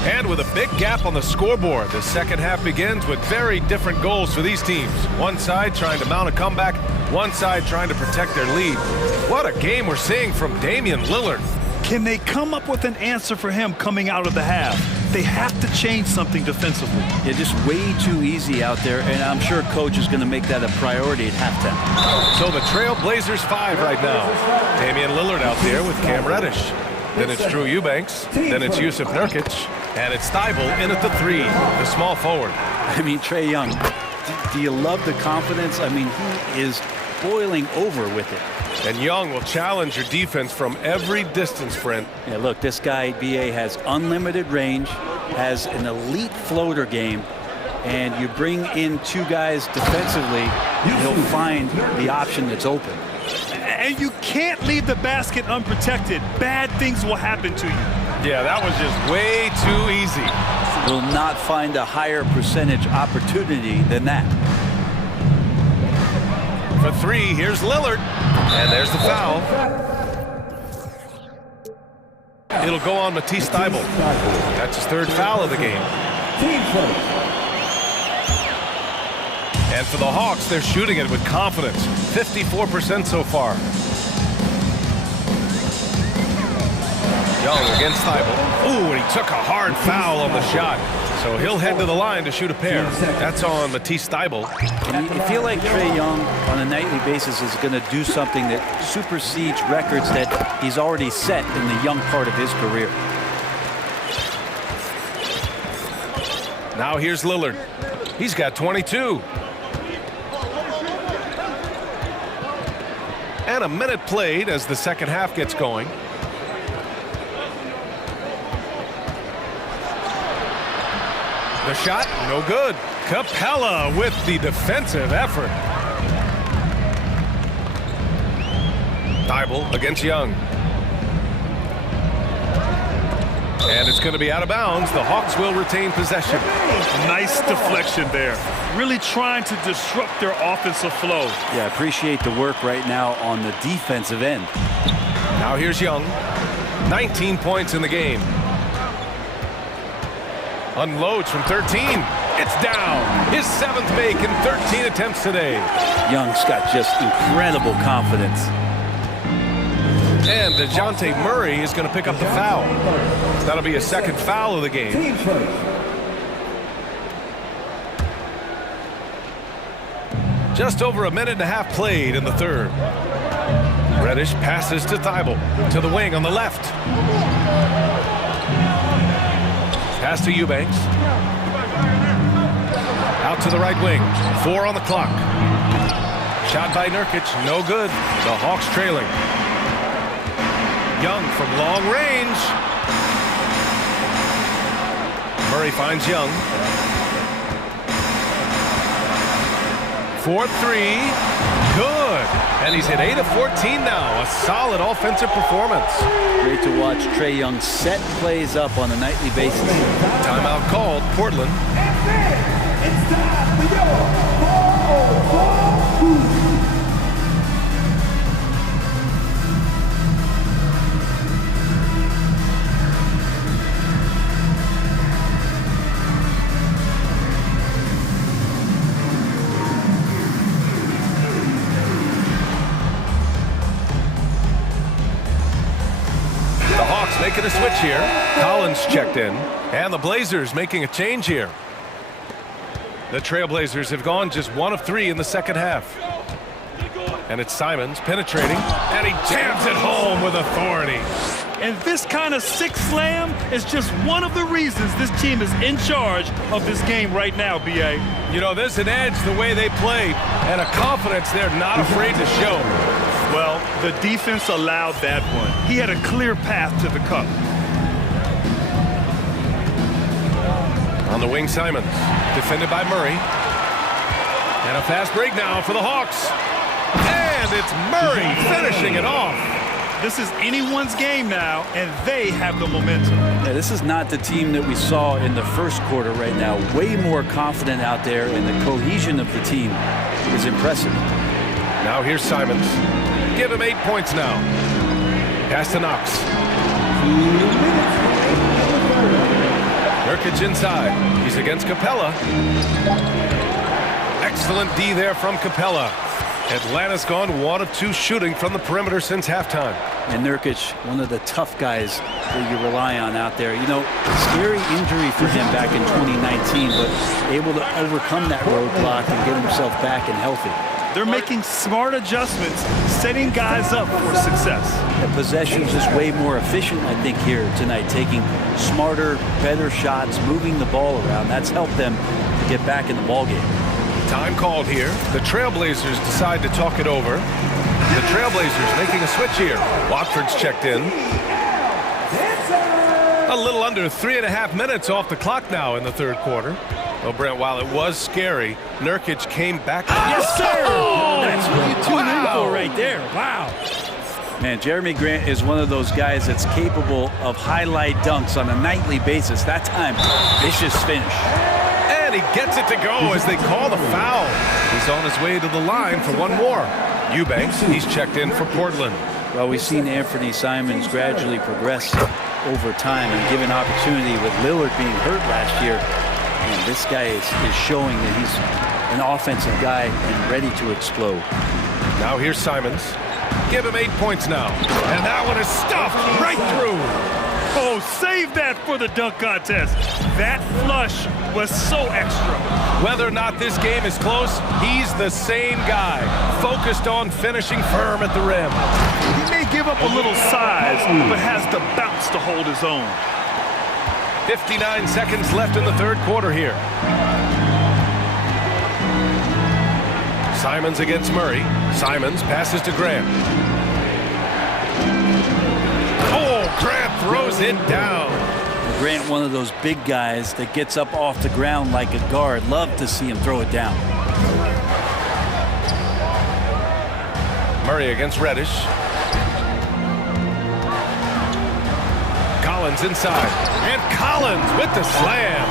And with a big gap on the scoreboard, the second half begins with very different goals for these teams. One side trying to mount a comeback, one side trying to protect their lead. What a game we're seeing from Damian Lillard. Can they come up with an answer for him coming out of the half? They have to change something defensively. Yeah, just way too easy out there, and I'm sure coach is going to make that a priority at halftime. So the Trail Blazers 5 right now. Damian Lillard out there with Cam Reddish. Then it's Drew Eubanks. Then it's Yusuf Nurkic. And it's Thibault in at the 3, the small forward. I mean, Trae Young, do you love the confidence? I mean, he is boiling over with it. And Young will challenge your defense from every distance sprint. Yeah, look, this guy, BA, has unlimited range, has an elite floater game, and you bring in 2 guys defensively, he'll find the option that's open. And you can't leave the basket unprotected. Bad things will happen to you. Yeah, that was just way too easy. Will not find a higher percentage opportunity than that. For three, here's Lillard. And there's the foul. It'll go on Matisse Thybulle. That's his third foul of the game. And for the Hawks, they're shooting it with confidence. 54% so far. Young against Thybulle. Ooh, and he took a hard foul on the shot. So he'll head to the line to shoot a pair. That's on Matisse Thybulle. And you feel like Trae Young on a nightly basis is going to do something that supersedes records that he's already set in the young part of his career. Now here's Lillard. He's got 22. And a minute played as the second half gets going. The shot, no good. Capella with the defensive effort. Thybulle against Young. And it's going to be out of bounds. The Hawks will retain possession. Nice deflection there. Really trying to disrupt their offensive flow. Yeah, appreciate the work right now on the defensive end. Now here's Young. 19 points in the game. Unloads from 13. It's down. His seventh make in 13 attempts today. Young's got just incredible confidence. And DeJounte Murray is going to pick up the foul. That'll be a second foul of the game. Just over a minute and a half played in the third. Reddish passes to Thybulle. To the wing on the left. Pass to Eubanks. Out to the right wing. 4 on the clock. Shot by Nurkic. No good. The Hawks trailing. Young from long range. Murray finds Young. 4-3. Good. And he's hit 8 of 14 now. A solid offensive performance. Great to watch Trae Young set plays up on a nightly basis. Timeout called. Portland. It's time for your 4-4-2. Making a switch here. Collins checked in. And the Blazers making a change here. The Trailblazers have gone just 1 of 3 in the second half. And it's Simons penetrating. And he jams it home with authority. And this kind of sick slam is just one of the reasons this team is in charge of this game right now, B.A. You know, there's an edge the way they play. And a confidence they're not afraid to show. Well, the defense allowed that one. He had a clear path to the cup. On the wing, Simons. Defended by Murray. And a fast break now for the Hawks. And it's Murray finishing it off. This is anyone's game now, and they have the momentum. Yeah, this is not the team that we saw in the first quarter right now. Way more confident out there, and the cohesion of the team is impressive. Now here's Simons. Give him 8 points now. Pass to Knox. Nurkic inside. He's against Capella. Excellent D there from Capella. Atlanta's gone 1 of 2 shooting from the perimeter since halftime. And Nurkic, one of the tough guys that you rely on out there. You know, scary injury for him back in 2019, but able to overcome that roadblock and get himself back and healthy. They're making smart adjustments, setting guys up for success. The possession's just way more efficient, I think, here tonight, taking smarter, better shots, moving the ball around. That's helped them get back in the ballgame. Time called here. The Trailblazers decide to talk it over. The Trailblazers making a switch here. Watford's checked in. A little under 3.5 minutes off the clock now in the third quarter. Well, Brent, while it was scary, Nurkic came back. Yes, sir! Oh! That's what you tune in for right there. Wow. Man, Jeremy Grant is one of those guys that's capable of highlight dunks on a nightly basis. That time, vicious finish. And he gets it to go as they call the foul. He's on his way to the line for one more. Eubanks, he's checked in for Portland. Well, we've seen Anthony Simons gradually progress over time and given opportunity with Lillard being hurt last year. And this guy is showing that he's an offensive guy and ready to explode. Now here's Simons. Give him 8 points now. And that one is stuffed right through. Oh, save that for the dunk contest. That flush was so extra. Whether or not this game is close, he's the same guy, focused on finishing firm at the rim. He may give up a little size, but has the bounce to hold his own. 59 seconds left in the third quarter here. Simons against Murray. Simons passes to Grant. Oh, Grant throws it down. Grant, one of those big guys that gets up off the ground like a guard. Love to see him throw it down. Murray against Reddish. Collins inside. And Collins with the slam.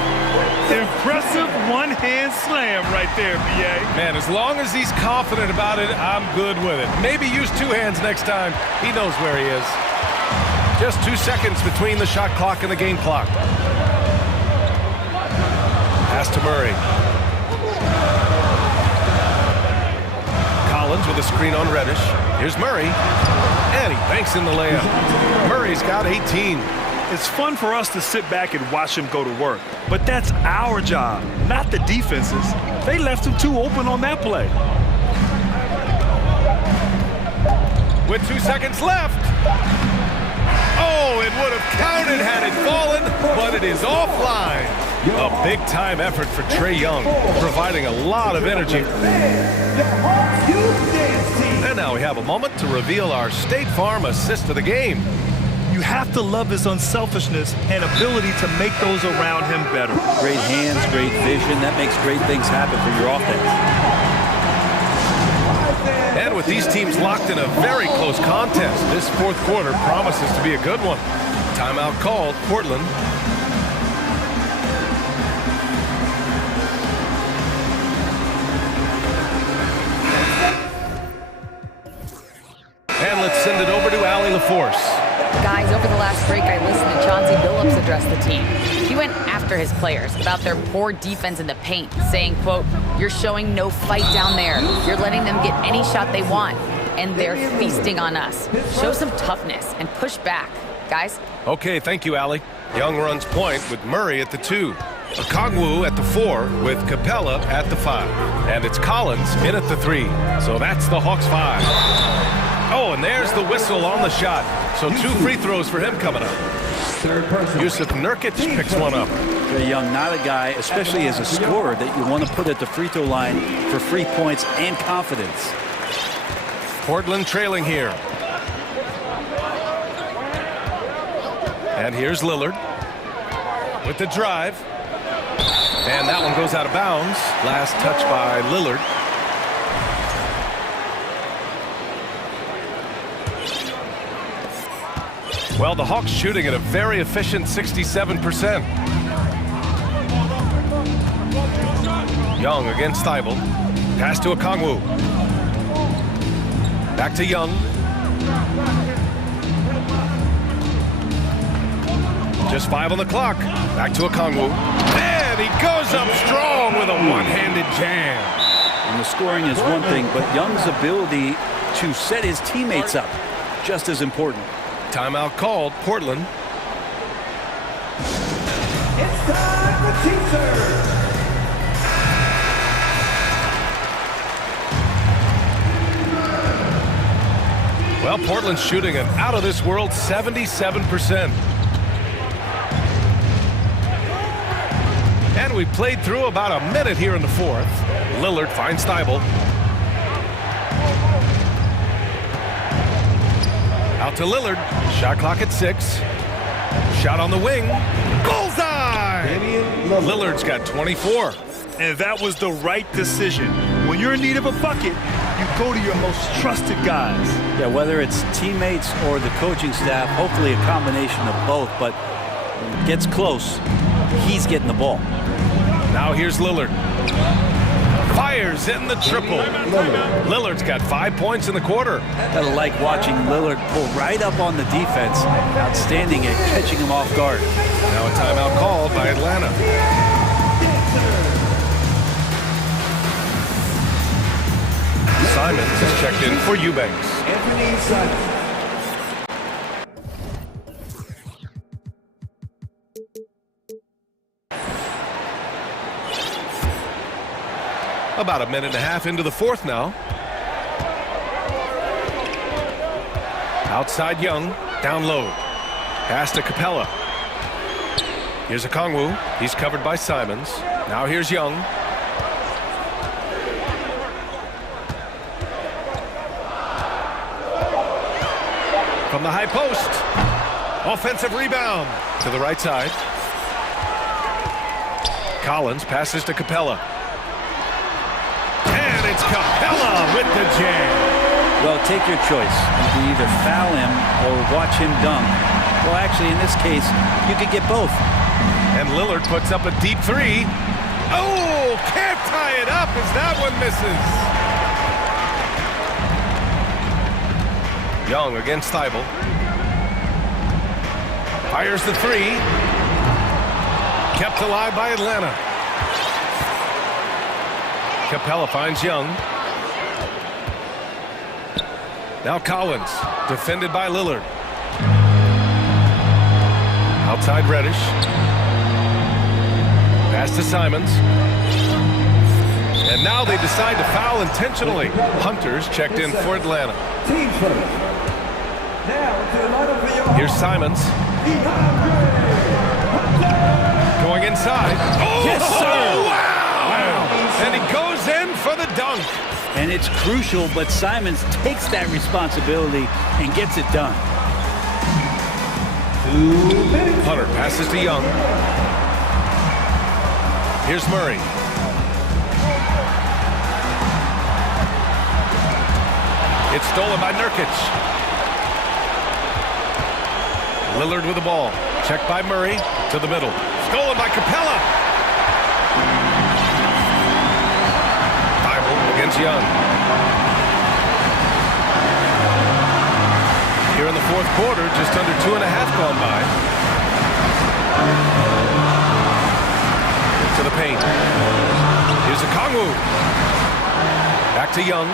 Impressive one-hand slam right there, B.A. Man, as long as he's confident about it, I'm good with it. Maybe use two hands next time. He knows where he is. Just 2 seconds between the shot clock and the game clock. Pass to Murray. Collins with a screen on Reddish. Here's Murray. And he banks in the layup. Murray's got 18. It's fun for us to sit back and watch him go to work. But that's our job, not the defense's. They left him too open on that play. With 2 seconds left. Oh, it would have counted had it fallen, but it is offline. A big-time effort for Trae Young, providing a lot of energy. And now we have a moment to reveal our State Farm assist of the game. You have to love his unselfishness and ability to make those around him better. Great hands, great vision. That makes great things happen for your offense. And with these teams locked in a very close contest, this fourth quarter promises to be a good one. Timeout called, Portland. And let's send it over to Allie LaForce. Guys, over the last break, I listened to Chauncey Billups address the team. He went after his players about their poor defense in the paint, saying, quote, "You're showing no fight down there. You're letting them get any shot they want, and they're feasting on us. Show some toughness and push back, guys." Okay, thank you, Allie. Young runs point with Murray at the 2. Okongwu at the 4 with Capella at the 5. And it's Collins in at the 3. So that's the Hawks 5. Oh, and there's the whistle on the shot. So 2 free throws for him coming up. Yusuf Nurkic picks one up. Trae Young, not a guy, especially as a scorer, that you want to put at the free throw line for free points and confidence. Portland trailing here. And here's Lillard with the drive. And that one goes out of bounds. Last touch by Lillard. Well, the Hawks shooting at a very efficient 67%. Young against Thibault. Pass to Okongwu. Back to Young. Just 5 on the clock. Back to Okongwu. And he goes up strong with a one-handed jam. And the scoring is one thing, but Young's ability to set his teammates up, just as important. Timeout called, Portland. It's time for teaser. Well, Portland's shooting an out-of-this-world 77%. And we played through about a minute here in the fourth. Lillard finds Thibault. Out to Lillard. Shot clock at 6. Shot on the wing. Bullseye! Lillard's got 24. And that was the right decision. When you're in need of a bucket, you go to your most trusted guys. Yeah, whether it's teammates or the coaching staff, hopefully a combination of both, but when it gets close, he's getting the ball. Now here's Lillard. Fires in the triple. Lillard's got 5 points in the quarter. Gotta like watching Lillard pull right up on the defense. Outstanding at catching him off guard. Now a timeout called by Atlanta. Simons is checked in for Eubanks. Anthony Simons. About a minute and a half into the fourth now. Outside Young, down low. Pass to Capella. Here's Okongwu. He's covered by Simons. Now here's Young. From the high post. Offensive rebound to the right side. Collins passes to Capella. And it's Capella with the jam. Well, take your choice. You can either foul him or watch him dunk. Well, actually, in this case, you could get both. And Lillard puts up a deep three. Oh, can't tie it up as that one misses. Young against Thibault. Fires the three. Kept alive by Atlanta. Capella finds Young. Now Collins, defended by Lillard. Outside Reddish. Pass to Simons. And now they decide to foul intentionally. Hunter's checked in for Atlanta. Team first. Now to the lineup for your Here's Simons. Going inside. Oh, yes, sir! Wow! And he goes in for the dunk. And it's crucial, but Simons takes that responsibility and gets it done. Hunter passes to Young. Here's Murray. It's stolen by Nurkic. Lillard with the ball. Checked by Murray to the middle. Stolen by Capella. Thibault against Young. Here in the fourth quarter, just under 2.5 gone by. To the paint. Here's Okongwu. Back to Young.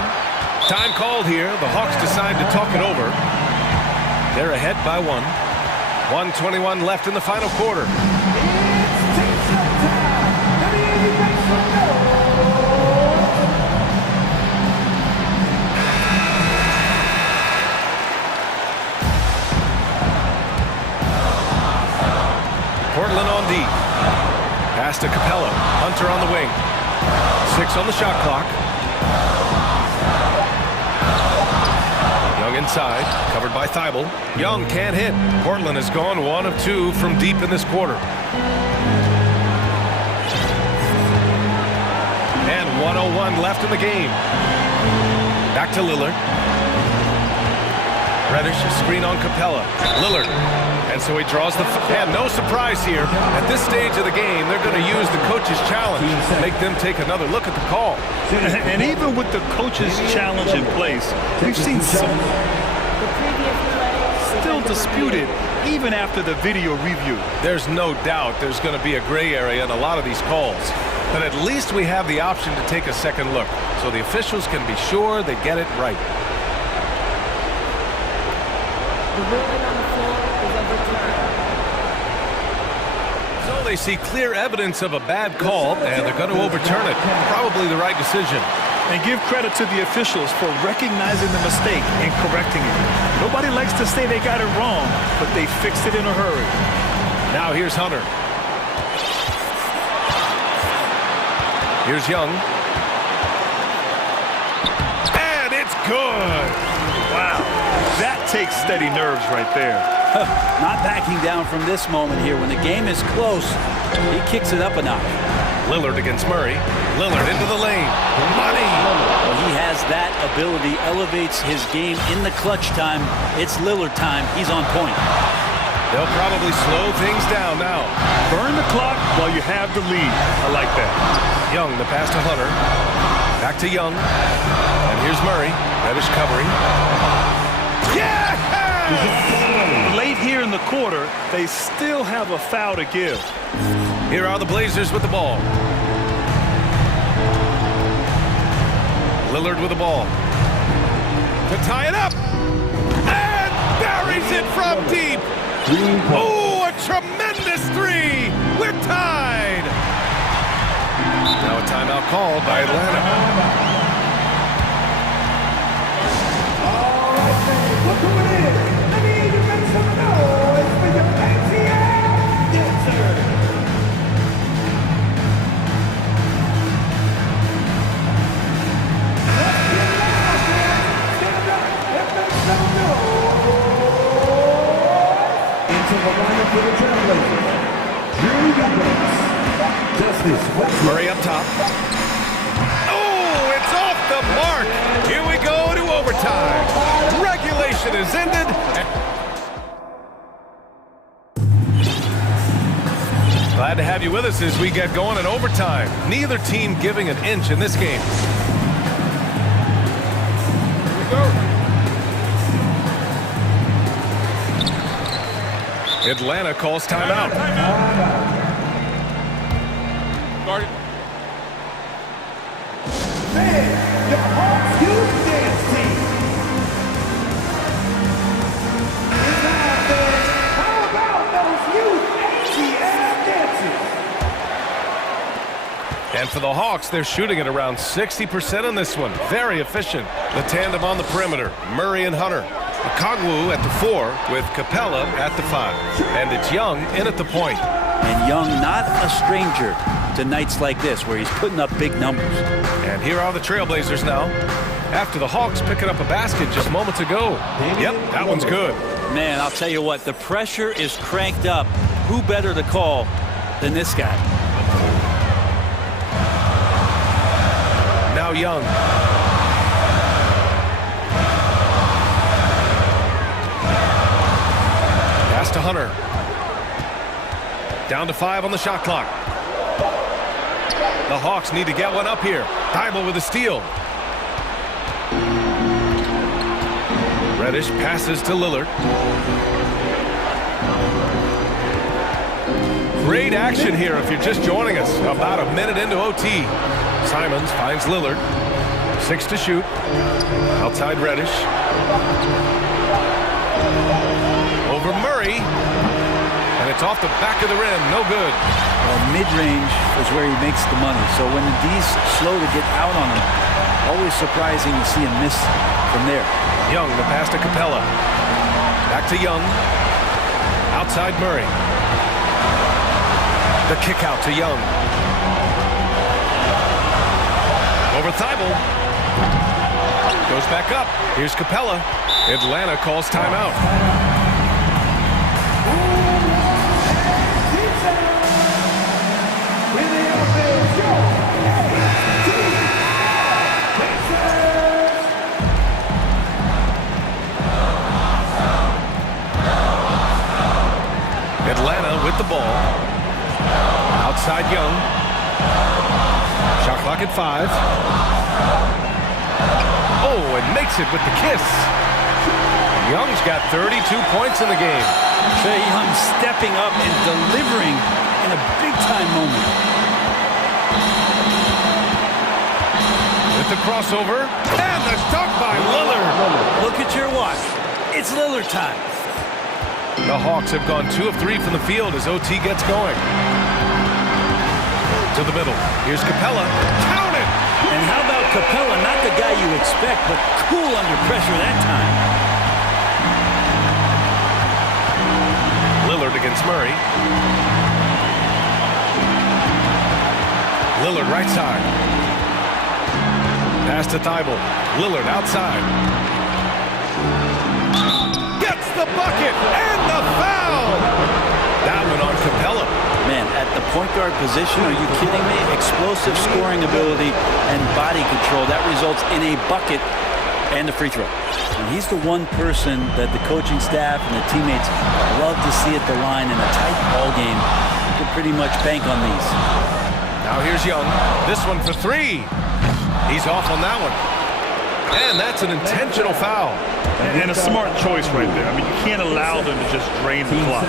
Time called here. The Hawks decide to talk it over. They're ahead by 1. 1:21 left in the final quarter. Portland on D. Pass to Capella. Hunter on the wing. 6 on the shot clock. Young inside, covered by Thibault. Young can't hit. Portland has gone 1 of 2 from deep in this quarter. And 1:01 left in the game. Back to Lillard. Reddish, screen on Capella. Lillard. And so he draws the... And no surprise here. At this stage of the game, they're going to use the coach's challenge to make them take another look at the call. And even with the coach's challenge in place, we've seen some still disputed even after the video review. There's no doubt there's going to be a gray area in a lot of these calls. But at least we have the option to take a second look, so the officials can be sure they get it right. The ruling on the floor is overturned. So they see clear evidence of a bad call, and they're going to overturn it. Probably the right decision. And give credit to the officials for recognizing the mistake and correcting it. Nobody likes to say they got it wrong, but they fixed it in a hurry. Now here's Hunter. Here's Young. And it's good. Wow. That takes steady nerves right there. Not backing down from this moment here. When the game is close, he kicks it up a notch. Lillard against Murray. Lillard into the lane. Money! Well, he has that ability, elevates his game in the clutch time. It's Lillard time. He's on point. They'll probably slow things down now. Burn the clock while you have the lead. I like that. Young, the pass to Hunter. Back to Young. And here's Murray. Reddish covering. Yeah! Late here in the quarter, they still have a foul to give. Here are the Blazers with the ball. Lillard with the ball. To tie it up. And buries it from deep. Oh, a tremendous three. We're tied. Now a timeout called by Atlanta. All right, fans, look who it is. I need to make some noise for your fancy ass dancer. Murray up top. Oh, it's off the mark. Here we go to overtime. Regulation is ended. Glad to have you with us as we get going in overtime. Neither team giving an inch in this game. Here we go. Atlanta calls timeout. Man, the Hawks youth dance team. How about those youth ATL dances? And for the Hawks, they're shooting at around 60% on this one. Very efficient. The tandem on the perimeter, Murray and Hunter. Okongwu at the 4 with Capella at the 5. And it's Young in at the point. And Young not a stranger to nights like this where he's putting up big numbers. And here are the Trailblazers now. After the Hawks picking up a basket just moments ago. Yep, that one's good. Man, I'll tell you what, the pressure is cranked up. Who better to call than this guy? Now Young. Pass to Hunter. Down to 5 on the shot clock. The Hawks need to get one up here. Thibault with a steal. Reddish passes to Lillard. Great action here if you're just joining us. About a minute into OT. Simons finds Lillard. 6 to shoot. Outside Reddish. Over Murray. And it's off the back of the rim. No good. Well, mid-range is where he makes the money. So when the D's slow to get out on him, always surprising to see him miss from there. Young, the pass to Capella. Back to Young. Outside Murray. The kick out to Young. Over Thibault. Goes back up. Here's Capella. Atlanta calls timeout. Atlanta with the ball. Outside Young. Shot clock at 5. Oh, and makes it with the kiss. Young's got 32 points in the game. Trae Young stepping up and delivering in a big-time moment. With the crossover, and the dunk by Lillard. Look at your watch. It's Lillard time. The Hawks have gone 2 of 3 from the field as OT gets going. To the middle. Here's Capella. Count it! And how about Capella? Not the guy you expect, but cool under pressure that time. Lillard against Murray. Lillard right side. Pass to Thibault. Lillard outside. Gets the bucket and the foul. That one on Capella. Man, at the point guard position, are you kidding me? Explosive scoring ability and body control. That results in a bucket and a free throw. And he's the one person that the coaching staff and the teammates love to see at the line in a tight ball game. You can pretty much bank on these. Now here's Young. This one for three. He's off on that one. And that's an intentional foul. And a smart choice right there. I mean, you can't allow them to just drain the clock.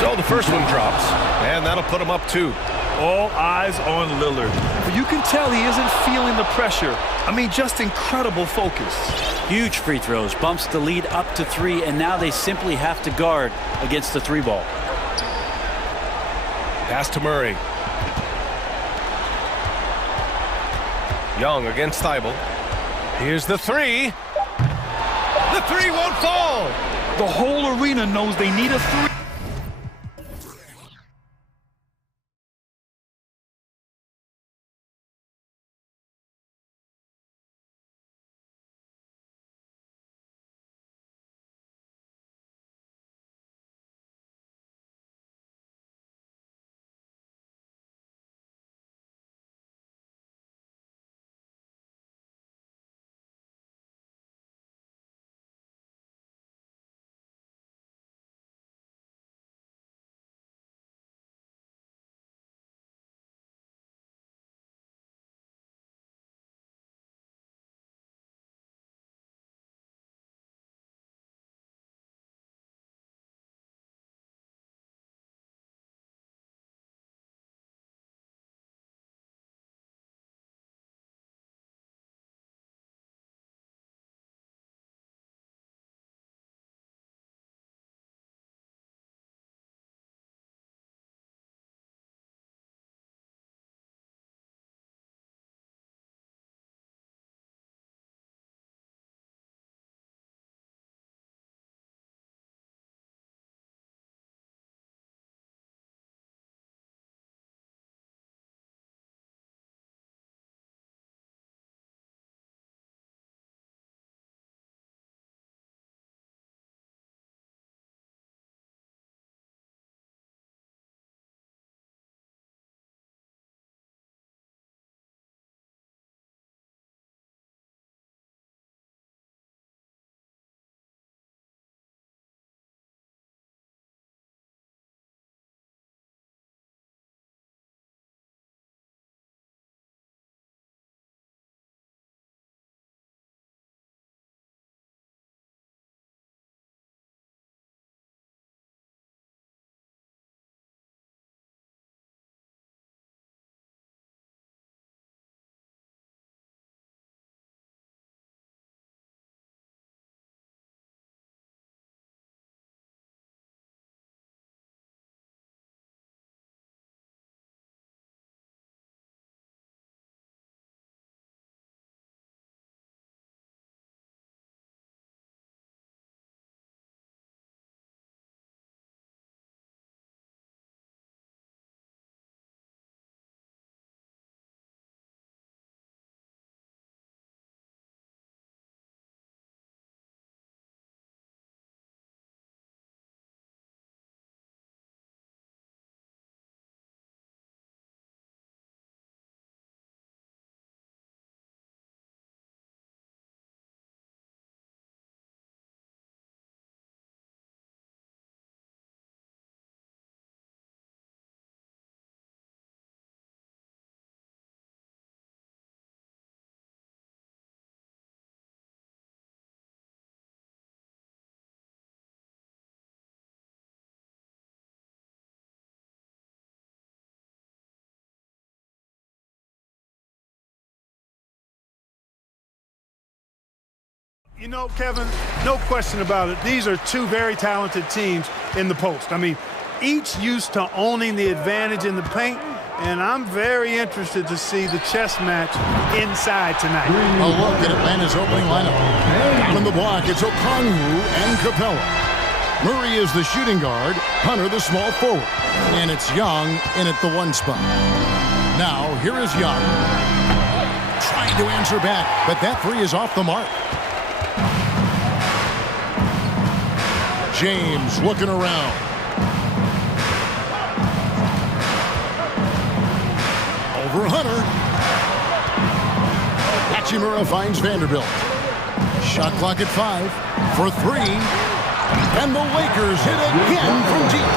So the first one drops, and that'll put him up 2. All eyes on Lillard. But you can tell he isn't feeling the pressure. I mean, just incredible focus. Huge free throws, bumps the lead up to 3, and now they simply have to guard against the 3 ball. Pass to Murray. Young against Thibault. Here's the 3. The 3 won't fall. The whole arena knows they need a 3. You know, Kevin, no question about it. These are two very talented teams in the post. I mean, each used to owning the advantage in the paint, and I'm very interested to see the chess match inside tonight. A look at Atlanta's opening lineup. Down in the block, it's Okongwu and Capella. Murray is the shooting guard, Hunter the small forward, and it's Young in at the 1 spot. Now, here is Young. trying to answer back, but that three is off the mark. James looking around. Over Hunter. Hachimura finds Vanderbilt. Shot clock at 5 for 3. And the Lakers hit again from deep.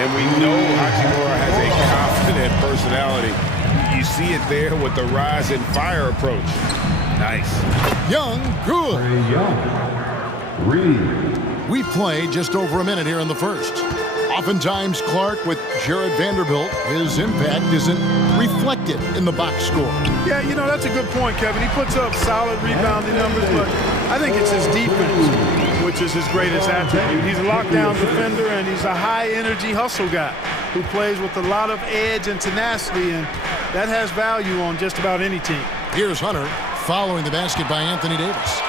And we know Hachimura has a confident personality. You see it there with the rise and fire approach. Nice. Young, good. Young. We've played just over a minute here in the first. Oftentimes, Clark, with Jared Vanderbilt, his impact isn't reflected in the box score. Yeah, you know, that's a good point, Kevin. He puts up solid rebounding numbers, but I think it's his defense, which is his greatest attribute. He's a lockdown defender, and he's a high-energy hustle guy who plays with a lot of edge and tenacity, and that has value on just about any team. Here's Hunter following the basket by Anthony Davis.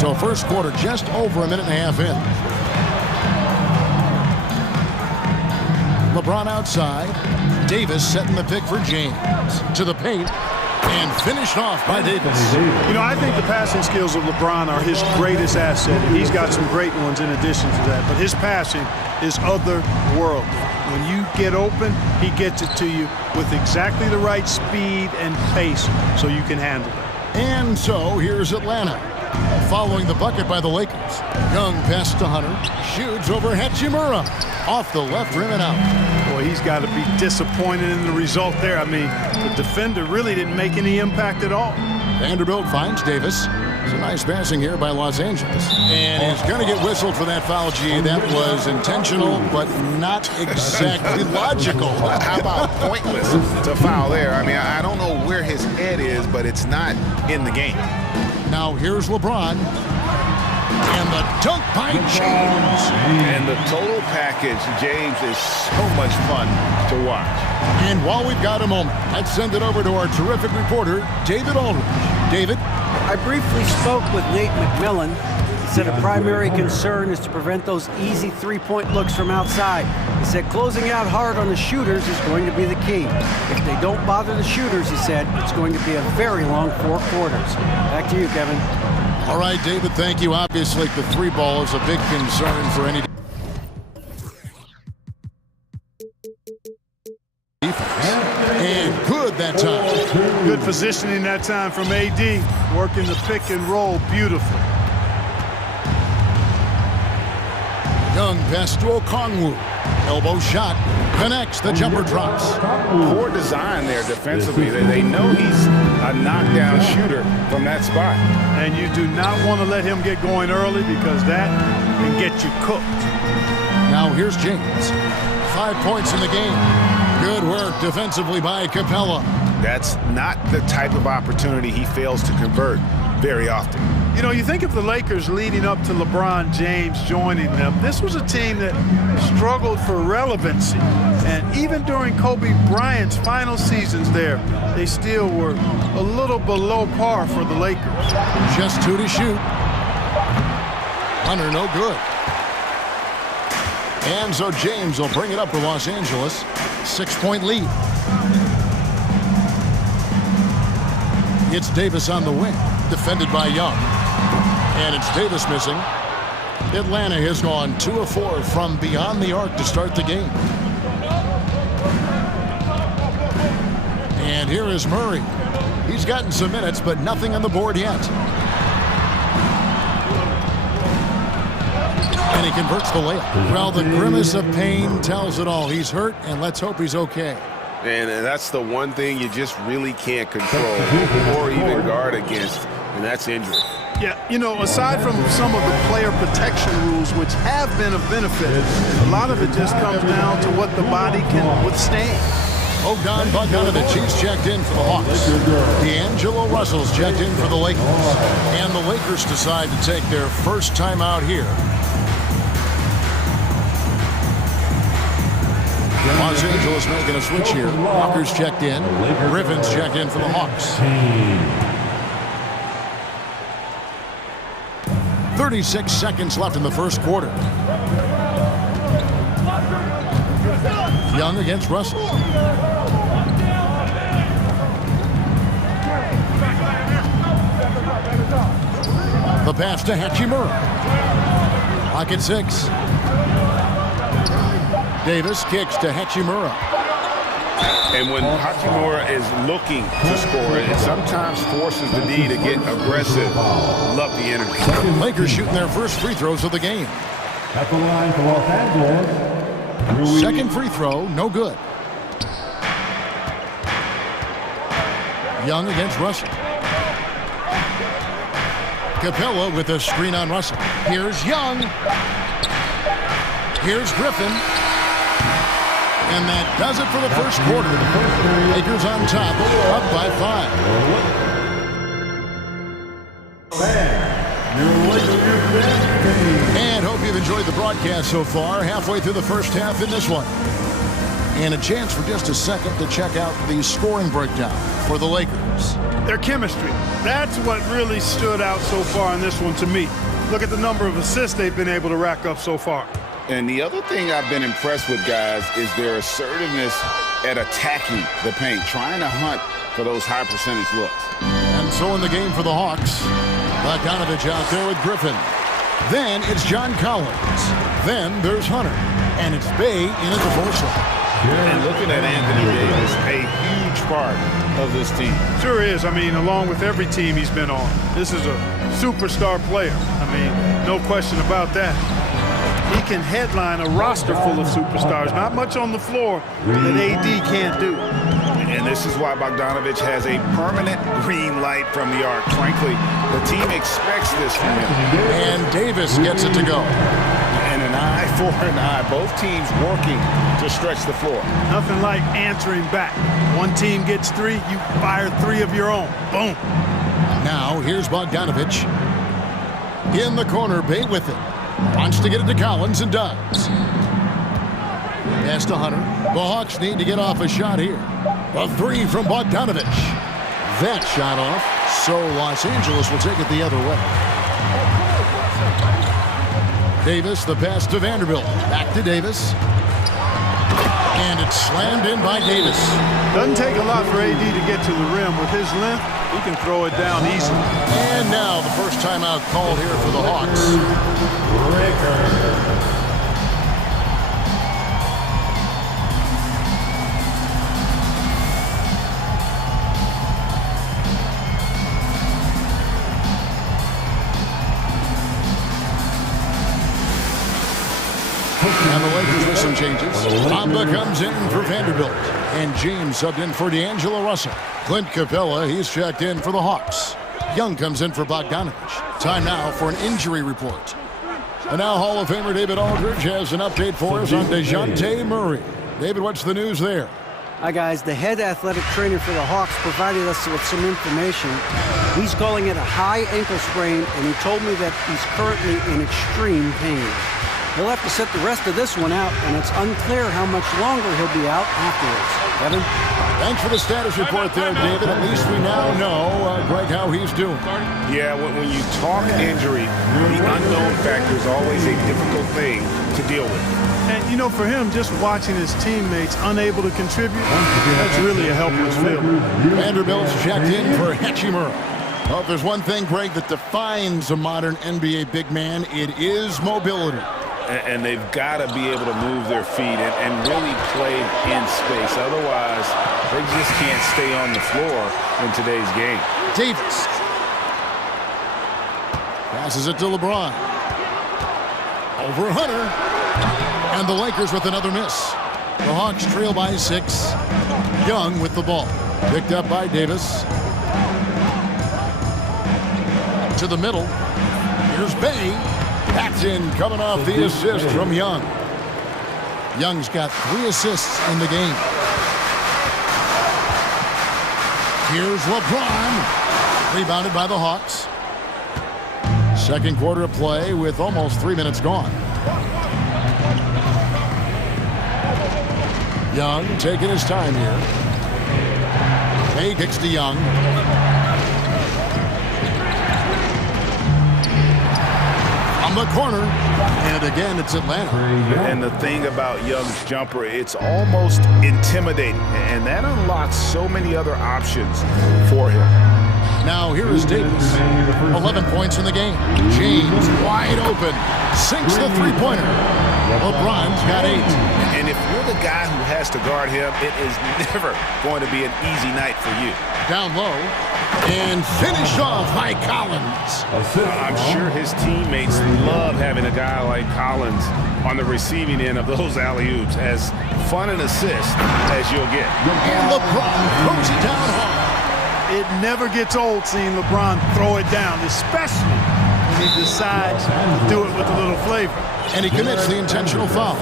So first quarter just over a minute and a half in. LeBron outside. Davis setting the pick for James. To the paint. And finished off by Davis. You know, I think the passing skills of LeBron are his greatest asset. He's got some great ones in addition to that. But his passing is otherworldly. When you get open, he gets it to you with exactly the right speed and pace so you can handle it. And so here's Atlanta. Following the bucket by the Lakers. Young pass to Hunter. Shoots over Hachimura. Off the left rim and out. Boy, he's got to be disappointed in the result there. I mean, the defender really didn't make any impact at all. Vanderbilt finds Davis. It's a nice passing here by Los Angeles. And he's going to get whistled for that foul, G. That was intentional, but not exactly logical. How about pointless to foul there? I mean, I don't know where his head is, but it's not in the game. Now here's LeBron. And the dunk by James. And the total package, James, is so much fun to watch. And while we've got a moment, let's send it over to our terrific reporter, David Aldridge. David? I briefly spoke with Nate McMillan. He said a primary concern is to prevent those easy three-point looks from outside. He said closing out hard on the shooters is going to be the key. If they don't bother the shooters, he said, it's going to be a very long 4 quarters. Back to you, Kevin. All right, David, thank you. Obviously, the three ball is a big concern for any defense. And good that time. Good positioning that time from AD. Working the pick and roll beautifully. Young pass to Okongwu. Elbow shot. Connects. The jumper drops. Poor design there defensively. They know he's a knockdown shooter from that spot. And you do not want to let him get going early because that can get you cooked. Now here's James. 5 points in the game. Good work defensively by Capella. That's not the type of opportunity he fails to convert very often. You know, you think of the Lakers leading up to LeBron James joining them. This was a team that struggled for relevancy. And even during Kobe Bryant's final seasons there, they still were a little below par for the Lakers. Just 2 to shoot. Hunter, no good. And so James will bring it up for Los Angeles. 6-point lead. It's Davis on the wing, defended by Young. And it's Davis missing. Atlanta has gone 2 of 4 from beyond the arc to start the game. And here is Murray. He's gotten some minutes, but nothing on the board yet. And he converts the layup. Well, the grimace of pain tells it all. He's hurt, and let's hope he's okay. And that's the one thing you just really can't control or even guard against, and that's injury. Yeah, you know, aside from some of the player protection rules, which have been of benefit, a lot of it just comes down to what the body can withstand. Bogdan Bogdanovic, he's checked in for the Hawks. D'Angelo Russell's checked in for the Lakers. And the Lakers decide to take their first time out here. Los Angeles making a switch here. Walker's checked in. Griffin's checked in for the Hawks. 36 seconds left in the first quarter. Young against Russell. A pass to Hachimura. Pocket 6. Davis kicks to Hachimura. And when Hachimura is looking to score, it sometimes forces the D to get aggressive. Love the energy. Lakers shooting their first free throws of the game. At the line for Los Angeles. Second free throw, no good. Young against Russell. Capella with a screen on Russell. Here's Young. Here's Griffin. And that does it for the first quarter. Lakers on top, up by 5. And hope you've enjoyed the broadcast so far. Halfway through the first half in this one. And a chance for just a second to check out the scoring breakdown for the Lakers. Their chemistry. That's what really stood out so far in this one to me. Look at the number of assists they've been able to rack up so far. And the other thing I've been impressed with, guys, is their assertiveness at attacking the paint, trying to hunt for those high percentage looks. And so in the game for the Hawks, Bogdanovich out there with Griffin. Then it's John Collins. Then there's Hunter. And it's Bay in at the 4 slot. And looking at Anthony Davis, a huge part of this team. Sure is. I mean, along with every team he's been on. This is a superstar player. I mean, no question about that. He can headline a roster full of superstars. Not much on the floor that AD can't do. And this is why Bogdanovich has a permanent green light from the arc. Frankly, the team expects this from him. And Davis gets it to go. And an eye for an eye. Both teams working to stretch the floor. Nothing like answering back. One team gets 3, you fire 3 of your own. Boom. Now here's Bogdanovich. In the corner, Bay with it. Wants to get it to Collins and does. Pass to Hunter. The Hawks need to get off a shot here. A 3 from Bogdanovich. That shot off, so Los Angeles will take it the other way. Davis, the pass to Vanderbilt. Back to Davis. And it's slammed in by Davis. Doesn't take a lot for AD to get to the rim. With his length, he can throw it down easily. And now the first timeout called here for the Hawks. And the Lakers with some changes. Bamba comes in for Vanderbilt. And James subbed in for D'Angelo Russell. Clint Capella, he's checked in for the Hawks. Young comes in for Bogdanovich. Time now for an injury report. And now Hall of Famer David Aldridge has an update for us on DeJounte Murray. David, what's the news there? Hi, guys. The head athletic trainer for the Hawks provided us with some information. He's calling it a high ankle sprain, and he told me that he's currently in extreme pain. He'll have to sit the rest of this one out, and it's unclear how much longer he'll be out afterwards. Kevin? Thanks for the status report there, David. At least we now know, Greg, how he's doing. Yeah, when you talk injury, the unknown factor is always a difficult thing to deal with. And, you know, for him, just watching his teammates unable to contribute, that's really a helpless feeling. Vanderbilt's checked in for Hachimura. Well, if there's one thing, Greg, that defines a modern NBA big man, it is mobility. And they've got to be able to move their feet and really play in space. Otherwise, they just can't stay on the floor in today's game. Davis passes it to LeBron. Over Hunter. And the Lakers with another miss. The Hawks trail by 6. Young with the ball. Picked up by Davis. To the middle. Here's Bay. That's in, coming off the assist from Young. Young's got 3 assists in the game. Here's LeBron. Rebounded by the Hawks. Second quarter of play with almost 3 minutes gone. Young taking his time here. Hay kicks to Young. On the corner, and again it's Atlanta. And the thing about Young's jumper, it's almost intimidating, and that unlocks so many other options for him. Now here is Davis. 11 points in the game. James wide open. Sinks the three-pointer. LeBron's got 8. And if you're the guy who has to guard him, it is never going to be an easy night for you. Down low. And finished off by Collins. I'm sure his teammates love having a guy like Collins on the receiving end of those alley-oops. As fun an assist as you'll get. And LeBron throws it down hard. It never gets old seeing LeBron throw it down, especially when he decides to do it with a little flavor. And he commits the intentional foul.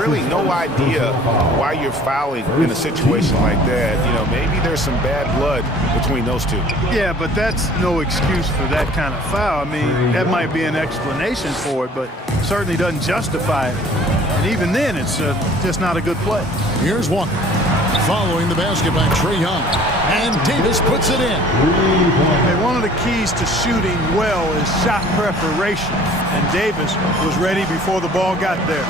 Really no idea why you're fouling in a situation like that. You know, maybe there's some bad blood between those two. Yeah, but that's no excuse for that kind of foul. I mean, that might be an explanation for it, but certainly doesn't justify it. And even then, it's just not a good play. Here's Walker. Following the basket by Trae Young. And Davis puts it in. And one of the keys to shooting well is shot preparation. And Davis was ready before the ball got there.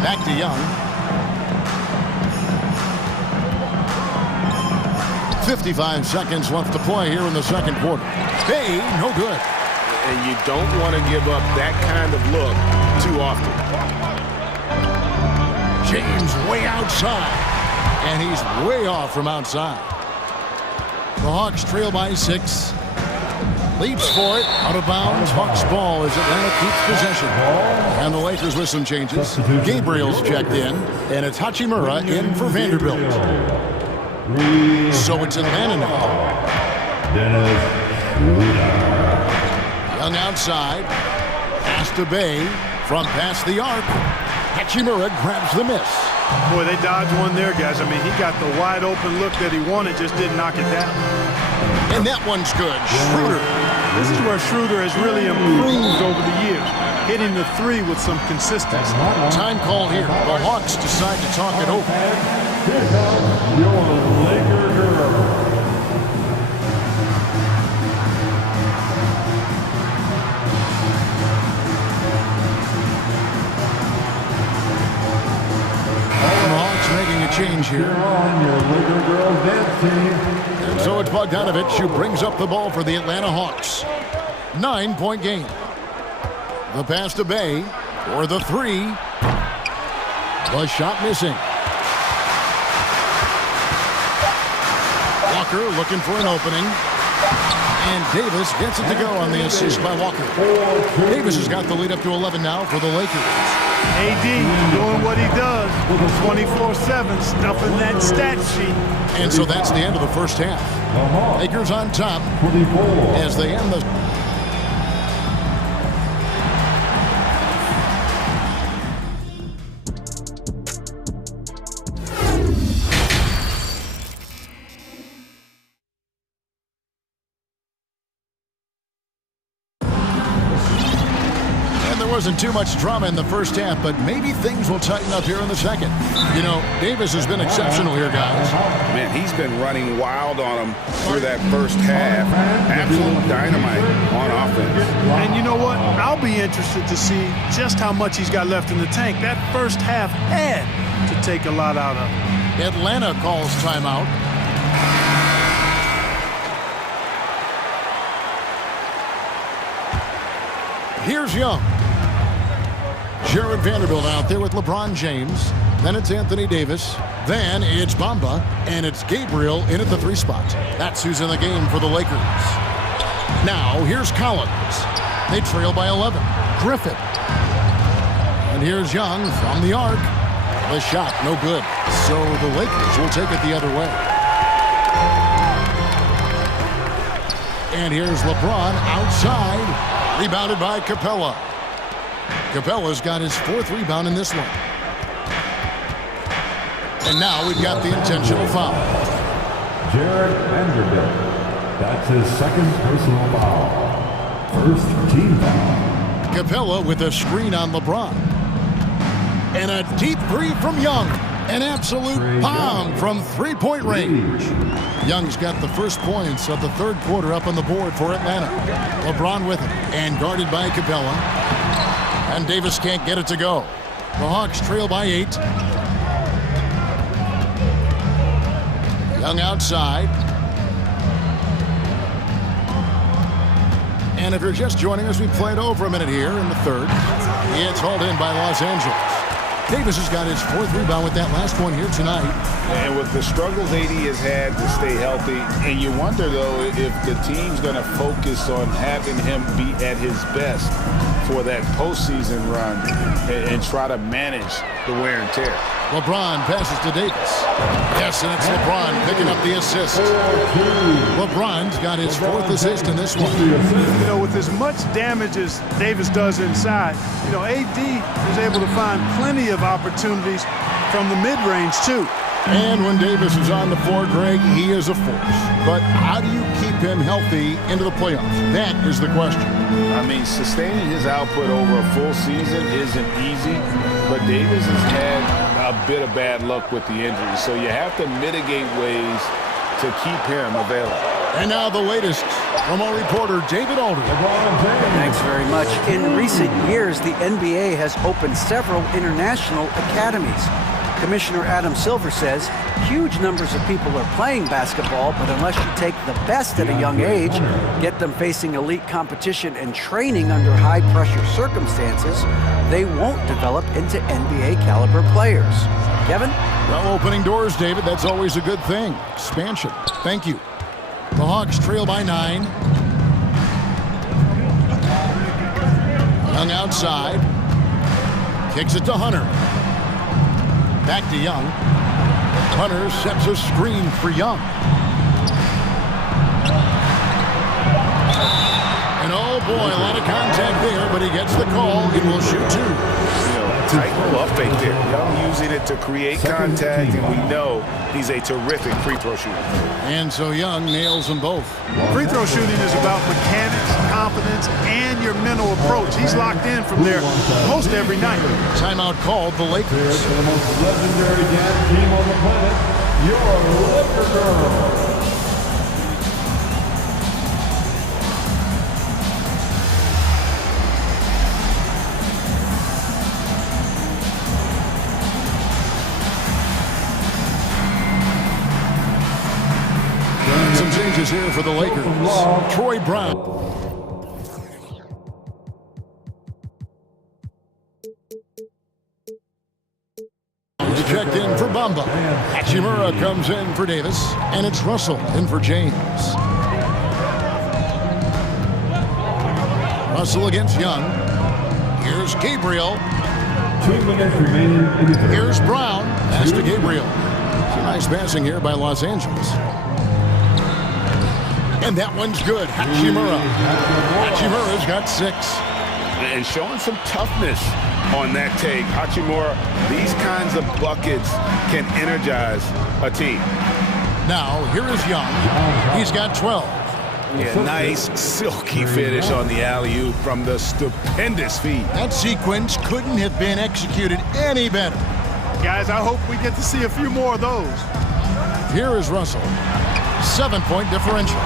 Back to Young. 55 seconds left to play here in the second quarter. Hey, no good. And you don't want to give up that kind of look too often. James way outside. And he's way off from outside. The Hawks trail by 6. Leaps for it. Out of bounds. Hawks ball as Atlanta keeps possession. And the Lakers with some changes. Gabriel's checked in. And it's Hachimura in for Vanderbilt. So it's Atlanta now. Young outside. Pass to Bay. From past the arc. Hachimura grabs the miss. Boy, they dodged one there, guys. I mean, he got the wide open look that he wanted, just didn't knock it down. And that one's good. Schroeder. This is where Schroeder has really improved over the years, hitting the three with some consistency. Time call here. The Hawks decide to talk it over. Here comes your Laker girl. Making a change here. And so it's Bogdanovich who brings up the ball for the Atlanta Hawks. 9-point game. The pass to Bay for the 3. The shot missing. Walker looking for an opening. And Davis gets it to go on the assist by Walker. Davis has got the lead up to 11 now for the Lakers. AD doing what he does, 24/7, stuffing that stat sheet. And so that's the end of the first half. Lakers on top as they end the... Wasn't too much drama in the first half, but maybe things will tighten up here in the second. You know, Davis has been exceptional here, guys. Man, he's been running wild on him through that first half. Absolute dynamite on offense. And you know what? I'll be interested to see just how much he's got left in the tank. That first half had to take a lot out of him. Atlanta calls timeout. Here's Young. Jared Vanderbilt out there with LeBron James. Then it's Anthony Davis. Then it's Bamba. And it's Gabriel in at the 3 spot. That's who's in the game for the Lakers. Now, here's Collins. They trail by 11. Griffin. And here's Young from the arc. The shot, no good. So the Lakers will take it the other way. And here's LeBron outside. Rebounded by Capella. Capella's got his 4th rebound in this one. And now we've got the intentional foul. Jared Vanderbilt. That's his 2nd personal foul. 1st team foul. Capella with a screen on LeBron. And a deep 3 from Young. An absolute bomb from 3-point range. Young's got the first points of the 3rd quarter up on the board for Atlanta. LeBron with it and guarded by Capella. And Davis can't get it to go. The Hawks trail by 8. Young outside. And if you're just joining us, we played over a minute here in the third. It's hauled in by Los Angeles. Davis has got his 4th rebound with that last one here tonight. And with the struggles AD has had to stay healthy, and you wonder, though, if the team's going to focus on having him be at his best for that postseason run and try to manage the wear and tear. LeBron passes to Davis. Yes, and it's LeBron picking up the assist. LeBron's got his 4th assist in this one. You know, with as much damage as Davis does inside, you know, AD is able to find plenty of opportunities from the mid-range, too. And when Davis is on the floor, Greg, he is a force. But how do you keep him healthy into the playoffs? That is the question. I mean, sustaining his output over a full season isn't easy, but Davis has had a bit of bad luck with the injury, so you have to mitigate ways to keep him available. And now the latest from our reporter, David Alder. Thanks very much. In recent years, the NBA has opened several international academies. Commissioner Adam Silver says huge numbers of people are playing basketball, but unless you take the best at a young age, get them facing elite competition and training under high-pressure circumstances, they won't develop into NBA-caliber players. Kevin? Well, opening doors, David, that's always a good thing. Expansion. Thank you. The Hawks trail by 9. Young outside. Kicks it to Hunter. Back to Young. Hunter sets a screen for Young. And oh boy, a lot of contact there, but he gets the call. He will shoot 2. Tight bluff fake there. Young using it to create contact, and we know he's a terrific free throw shooter. And so Young nails them both. Free throw shooting is about mechanics, confidence, and your mental approach. He's locked in from there most every night. Timeout called the Lakers. The most legendary dance team on the planet, your Laker Girls. Some changes here for the Lakers. Troy Brown. He's checked in for Bamba. Hachimura comes in for Davis. And it's Russell in for James. Russell against Young. Here's Gabriel. 2 minutes remaining in the third. Here's Brown. Pass to Gabriel. Some nice passing here by Los Angeles. And that one's good. Hachimura. Hachimura's got 6. And showing some toughness on that take. Hachimura, these kinds of buckets can energize a team. Now, here is Young. He's got 12. Yeah, nice silky finish on the alley-oop from the stupendous feed. That sequence couldn't have been executed any better. Guys, I hope we get to see a few more of those. Here is Russell. 7-point differential.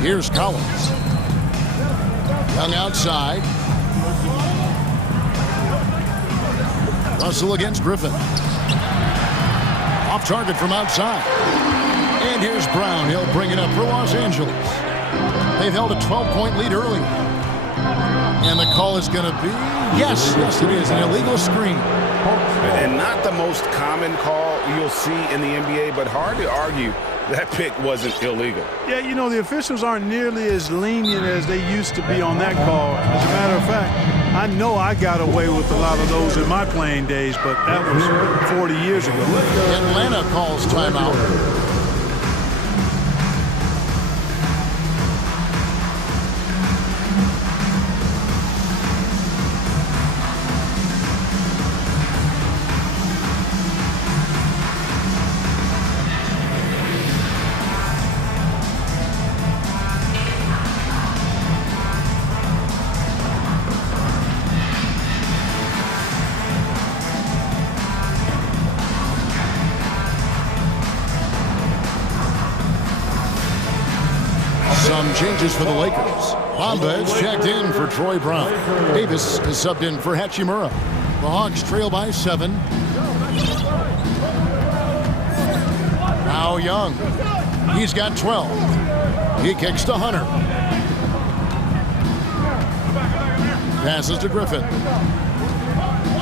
Here's Collins. Young outside. Russell against Griffin. Off target from outside. And here's Brown. He'll bring it up for Los Angeles. They've held a 12-point lead early. And the call is going to be, yes, it is, an illegal screen. And not the most common call you'll see in the NBA, but hard to argue that pick wasn't illegal. Yeah, you know, the officials aren't nearly as lenient as they used to be on that call. As a matter of fact, I know I got away with a lot of those in my playing days, but that was 40 years ago. Atlanta calls timeout. Some changes for the Lakers. Bamba is checked in for Troy Brown. Davis is subbed in for Hachimura. The Hawks trail by 7. Now Young. He's got 12. He kicks to Hunter. Passes to Griffin.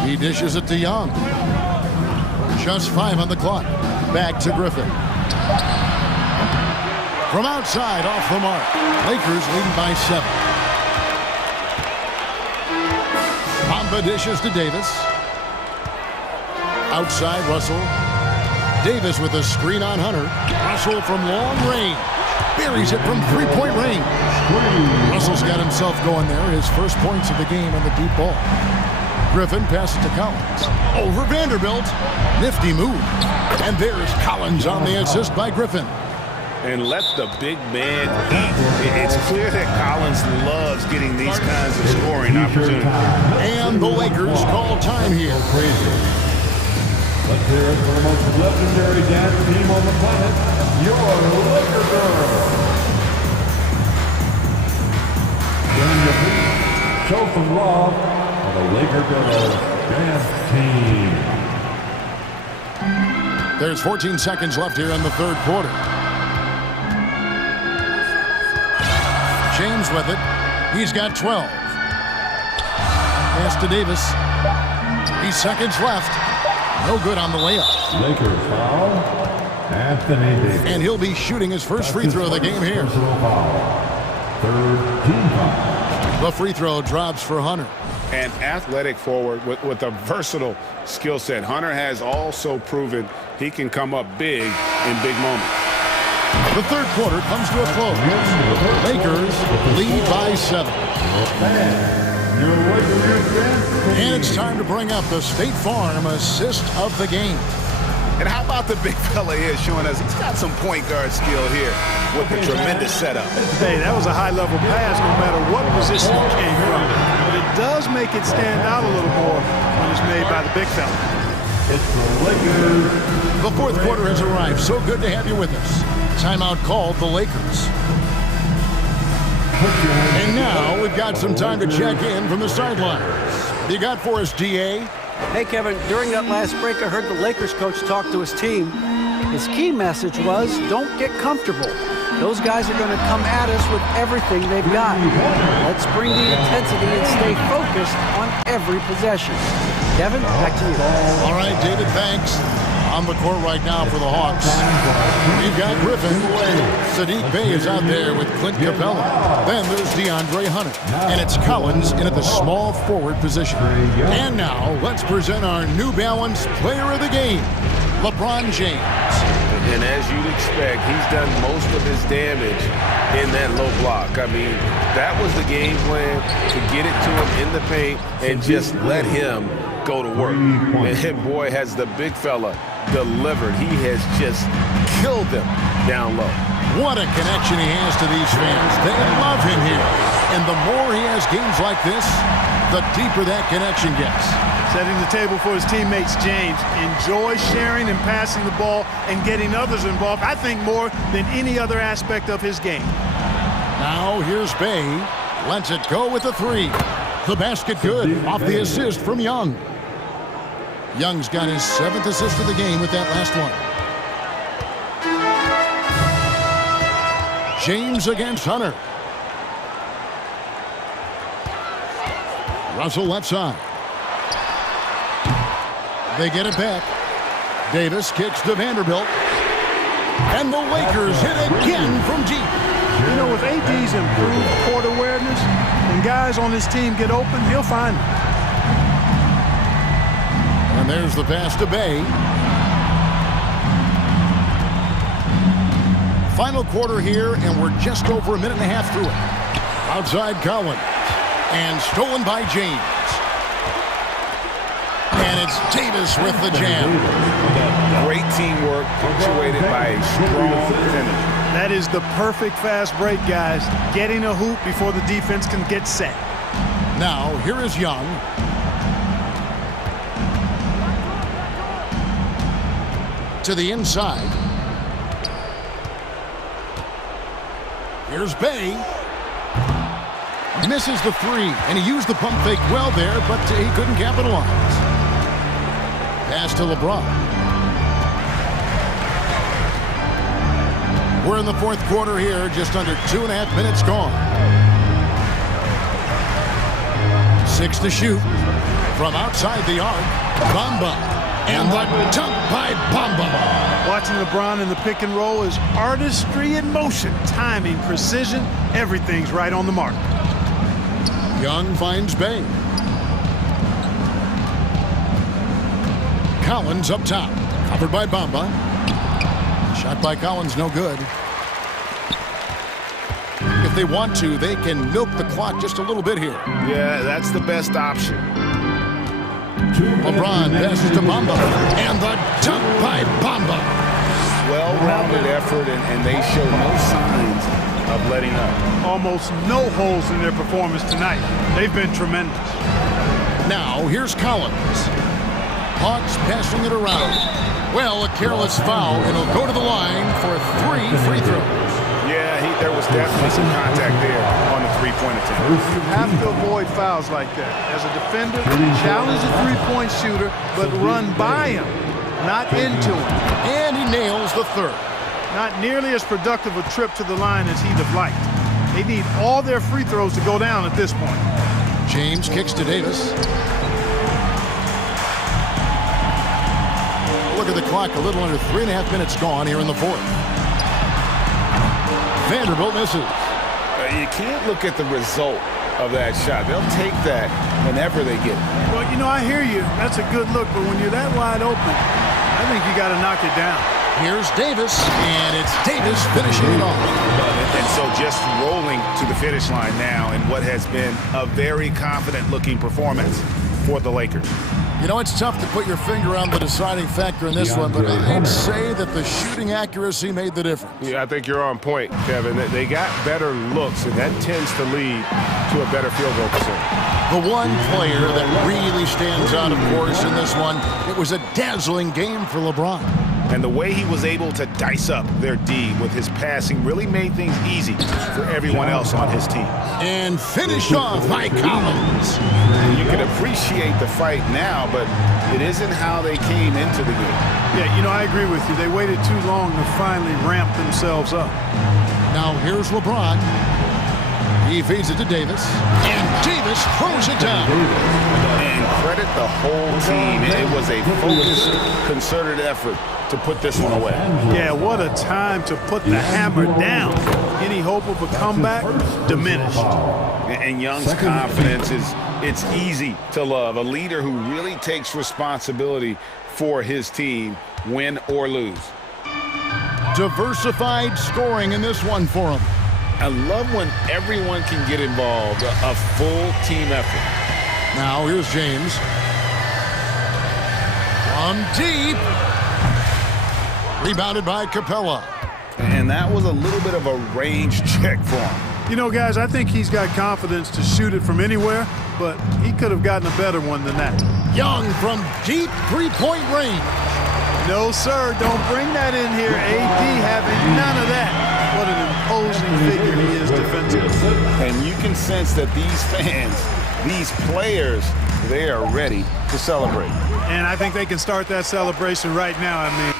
He dishes it to Young. Just 5 on the clock. Back to Griffin. From outside, off the mark. Lakers leading by 7. Bamba dishes to Davis. Outside, Russell. Davis with a screen on Hunter. Russell from long range. Buries it from three-point range. Russell's got himself going there. His first points of the game on the deep ball. Griffin passes to Collins. Over Vanderbilt. Nifty move. And there's Collins on the assist by Griffin. And let the big man eat. It's clear that Collins loves getting these kinds of scoring opportunities. And the Lakers call time here. Let's hear it for the most legendary dance team on the planet, your Laker Girls. Join your feet, show some love for the Laker Girls dance team. There's 14 seconds left here in the third quarter. James with it. He's got 12. Pass to Davis. 3 seconds left. No good on the layup. Lakers foul. Anthony Davis. And he'll be shooting his first free throw of the game here. Third team foul. The free throw drops for Hunter. An athletic forward with a versatile skill set. Hunter has also proven he can come up big in big moments. The third quarter comes to a close. Lakers lead by 7. And it's time to bring up the State Farm assist of the game. And how about the big fella here showing us he's got some point guard skill here with a tremendous setup. Hey, that was a high-level pass no matter what position it came from. But it does make it stand out a little more when it's made by the big fella. It's the Lakers. The fourth quarter has arrived. So good to have you with us. Timeout called the Lakers. And now we've got some time to check in from the sidelines. You got for us, DA? Hey, Kevin, during that last break, I heard the Lakers coach talk to his team. His key message was, don't get comfortable. Those guys are going to come at us with everything they've got. Let's bring the intensity and stay focused on every possession. Kevin, back to you. All right, David, thanks. On the court right now for the Hawks. We've got Griffin. Sadiq Bey is out there with Clint Capella. Then there's DeAndre Hunter. And it's Collins in at the small forward position. And now, let's present our New Balance player of the game, LeBron James. And as you'd expect, he's done most of his damage in that low block. I mean, that was the game plan, to get it to him in the paint and just let him go to work. And boy, has the big fella delivered. He has just killed them down low. What a connection he has to these fans. They love him here. And the more he has games like this, the deeper that connection gets. Setting the table for his teammates, James. Enjoy sharing and passing the ball and getting others involved, I think, more than any other aspect of his game. Now here's Bey. Lets it go with the 3. The basket good off the assist from Young. Young's got his 7th assist of the game with that last one. James against Hunter. Russell left side. They get it back. Davis kicks to Vanderbilt. And the Lakers hit again from deep. You know, with AD's improved court awareness, when guys on his team get open, he'll find them. And there's the pass to Bey. Final quarter here, and we're just over a minute and a half through it. Outside Collins. And stolen by James. And it's Davis with the jam. Great teamwork, punctuated by a strong finish. That is the perfect fast break, guys. Getting a hoop before the defense can get set. Now, here is Young. To the inside. Here's Bey. Misses the 3, and he used the pump fake well there, but he couldn't capitalize. Pass to LeBron. We're in the fourth quarter here, just under 2.5 minutes gone. 6 to shoot. From outside the arc, Bamba. And the dunk by Bamba. Watching LeBron in the pick and roll is artistry in motion. Timing, precision, everything's right on the mark. Young finds Bay. Collins up top. Covered by Bamba. Shot by Collins, no good. If they want to, they can milk the clock just a little bit here. Yeah, that's the best option. LeBron passes to Bamba. And the dunk by Bamba. Well-rounded effort, and they show no signs of letting up. Almost no holes in their performance tonight. They've been tremendous. Now, here's Collins. Hawks passing it around. Well, a careless foul, and he'll go to the line for 3 free throws. Yeah, there was definitely some contact there on the three-point attempt. You have to avoid fouls like that. As a defender, challenge the three-point shooter, but run by him, not into him. And he nails the third. Not nearly as productive a trip to the line as he'd have liked. They need all their free throws to go down at this point. James kicks to Davis. Look at the clock, a little under 3.5 minutes gone here in the fourth. Vanderbilt misses. You can't look at the result of that shot. They'll take that whenever they get it. Well, you know, I hear you. That's a good look, but when you're that wide open, I think you got to knock it down. Here's Davis, and it's Davis finishing it off. And so just rolling to the finish line now in what has been a very confident-looking performance for the Lakers. You know, it's tough to put your finger on the deciding factor in this one, but I'd say that the shooting accuracy made the difference. Yeah, I think you're on point, Kevin. They got better looks, and that tends to lead to a better field goal percentage. The one player that really stands out, of course, in this one, it was a dazzling game for LeBron. And the way he was able to dice up their D with his passing really made things easy for everyone else on his team. And finish off by Collins. You can appreciate the fight now, but it isn't how they came into the game. Yeah, you know, I agree with you. They waited too long to finally ramp themselves up. Now here's LeBron. He feeds it to Davis. And Davis throws it down. And credit the whole team. It was a focused, concerted effort to put this one away. Yeah, what a time to put the hammer down. Any hope of a comeback? Diminished. And Young's confidence it's easy to love. A leader who really takes responsibility for his team, win or lose. Diversified scoring in this one for him. I love when everyone can get involved, a full team effort. Now here's James. From deep. Rebounded by Capella. And that was a little bit of a range check for him. You know, guys, I think he's got confidence to shoot it from anywhere, but he could have gotten a better one than that. Young from deep three-point range. No, sir, don't bring that in here. AD having none of that. What an imposing figure he is defensively. And you can sense that these fans, these players, they are ready to celebrate. And I think they can start that celebration right now. I mean,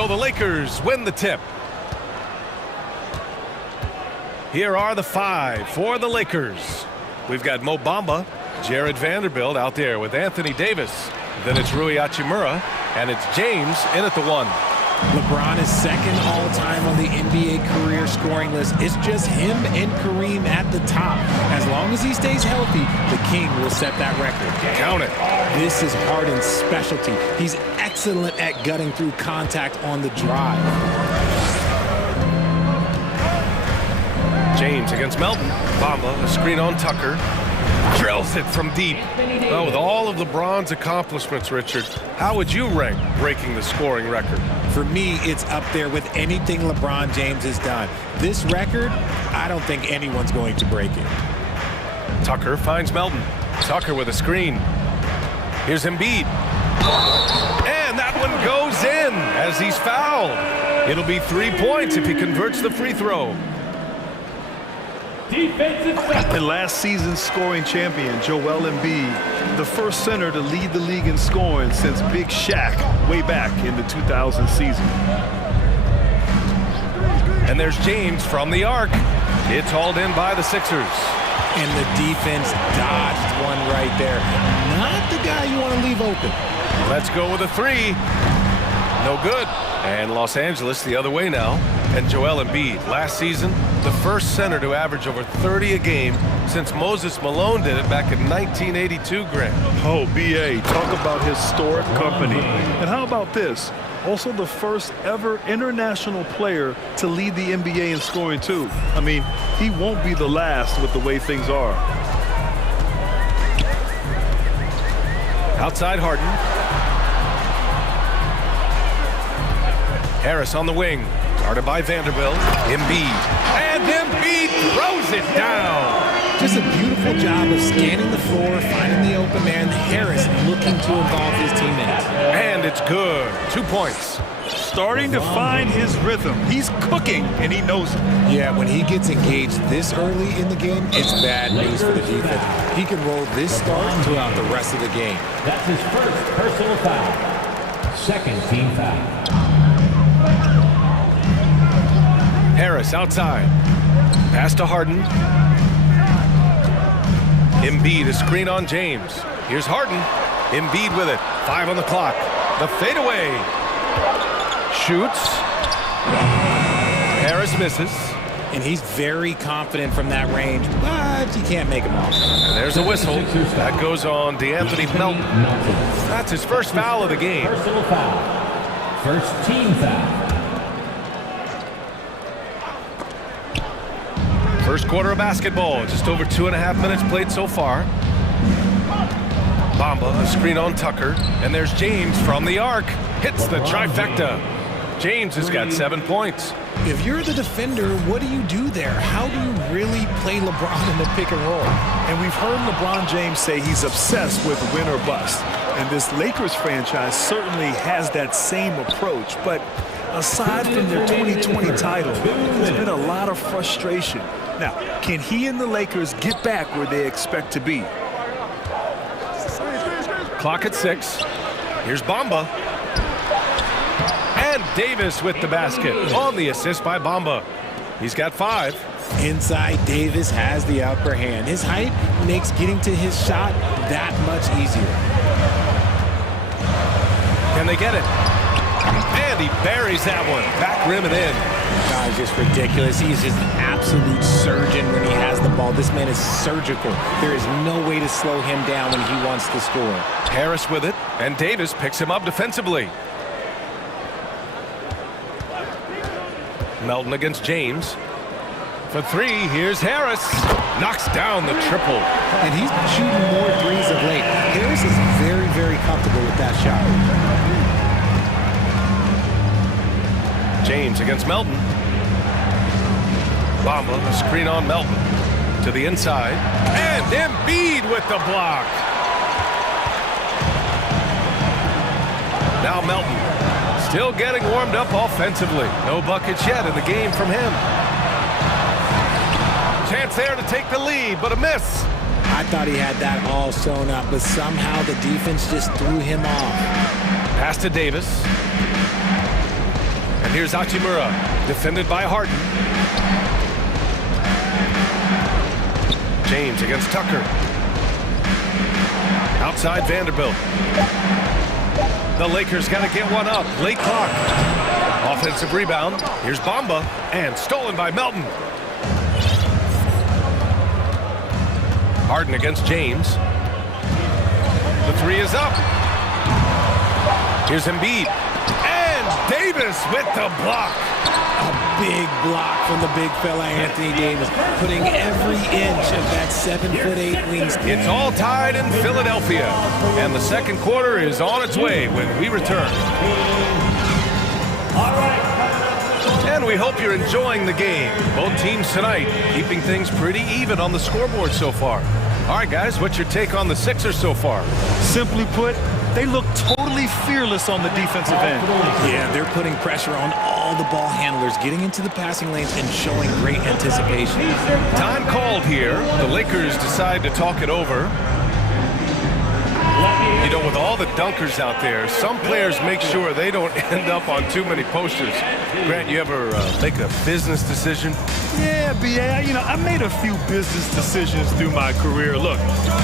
So the Lakers win the tip. Here are the 5 for the Lakers. We've got Mo Bamba, Jared Vanderbilt out there with Anthony Davis. Then it's Rui Hachimura, and it's James in at the 1. LeBron is second all-time on the NBA career scoring list. It's just him and Kareem at the top. As long as he stays healthy, the King will set that record. Count it. This is Harden's specialty. He's excellent at gutting through contact on the drive. James against Melton. Bamba, a screen on Tucker. Drills it from deep. Well, with all of LeBron's accomplishments, Richard, how would you rank breaking the scoring record? For me, it's up there with anything LeBron James has done. This record, I don't think anyone's going to break it. Tucker finds Melton. Tucker with a screen. Here's Embiid. And that one goes in as he's fouled. It'll be 3 points if he converts the free throw. And last season's scoring champion, Joel Embiid, the first center to lead the league in scoring since Big Shaq way back in the 2000 season. And there's James from the arc. It's hauled in by the Sixers. And the defense dodged one right there. Not the guy you want to leave open. Let's go with a 3. No good. And Los Angeles the other way now. And Joel Embiid, last season, the first center to average over 30 a game since Moses Malone did it back in 1982, Grant. Oh, B.A., talk about historic company. And how about this? Also the first ever international player to lead the NBA in scoring, too. I mean, he won't be the last with the way things are. Outside Harden. Harris on the wing. Guarded by Vanderbilt. Embiid. And Embiid throws it down. Just a beautiful job of scanning the floor, finding the open man. Harris looking to involve his teammates. And it's good. 2 points. Starting to find his rhythm. He's cooking, and he knows it. Yeah, when he gets engaged this early in the game, it's bad news for the defense. He can roll this start throughout the rest of the game. That's his first personal foul. Second team foul. Harris outside. Pass to Harden. Embiid, a screen on James. Here's Harden. Embiid with it. 5 on the clock. The fadeaway. Shoots. Harris misses. And he's very confident from that range, but you can't make him off. And there's a whistle. That goes on DeAnthony Melton. That's his first foul of the game. Personal foul. First team foul. First quarter of basketball, just over 2.5 minutes played so far. Bamba, a screen on Tucker, and there's James from the arc. Hits the trifecta. James has got 7 points. If you're the defender, what do you do there? How do you really play LeBron in the pick and roll? And we've heard LeBron James say he's obsessed with win or bust. And this Lakers franchise certainly has that same approach. But aside from their 2020 title, there's been a lot of frustration. Now, can he and the Lakers get back where they expect to be? Clock at 6. Here's Bamba. And Davis with the basket on the assist by Bamba. He's got 5. Inside, Davis has the upper hand. His height makes getting to his shot that much easier. Can they get it? And he buries that one. Back rim and in. God, just ridiculous. He's just an absolute surgeon when he has the ball. This man is surgical. There is no way to slow him down when he wants to score. Harris with it, and Davis picks him up defensively. Melton against James. For 3, here's Harris. Knocks down the triple. And he's shooting more threes of late. Harris is very, very comfortable with that shot. James against Melton. Bamba, a screen on Melton. To the inside. And Embiid with the block. Now Melton. Still getting warmed up offensively. No buckets yet in the game from him. Chance there to take the lead, but a miss. I thought he had that all sewn up, but somehow the defense just threw him off. Pass to Davis. And here's Hachimura, defended by Harden. James against Tucker. Outside Vanderbilt. The Lakers got to get one up. Late clock. Offensive rebound. Here's Bamba, and stolen by Melton. Harden against James. The three is up. Here's Embiid. And Davis with the block. A big block from the big fella Anthony Davis, putting every inch of that 7'8" wingspan. It's all tied in Philadelphia, and the second quarter is on its way when we return. And we hope you're enjoying the game. Both teams tonight keeping things pretty even on the scoreboard so far. All right, guys, what's your take on the Sixers so far? Simply put, they look totally fearless on the defensive end. Yeah, they're putting pressure on all the ball handlers, getting into the passing lanes and showing great anticipation. Time called here. The Lakers decide to talk it over. You know, with all the dunkers out there, some players make sure they don't end up on too many posters. Grant, you ever make a business decision? Yeah, B.A., you know, I made a few business decisions through my career. Look,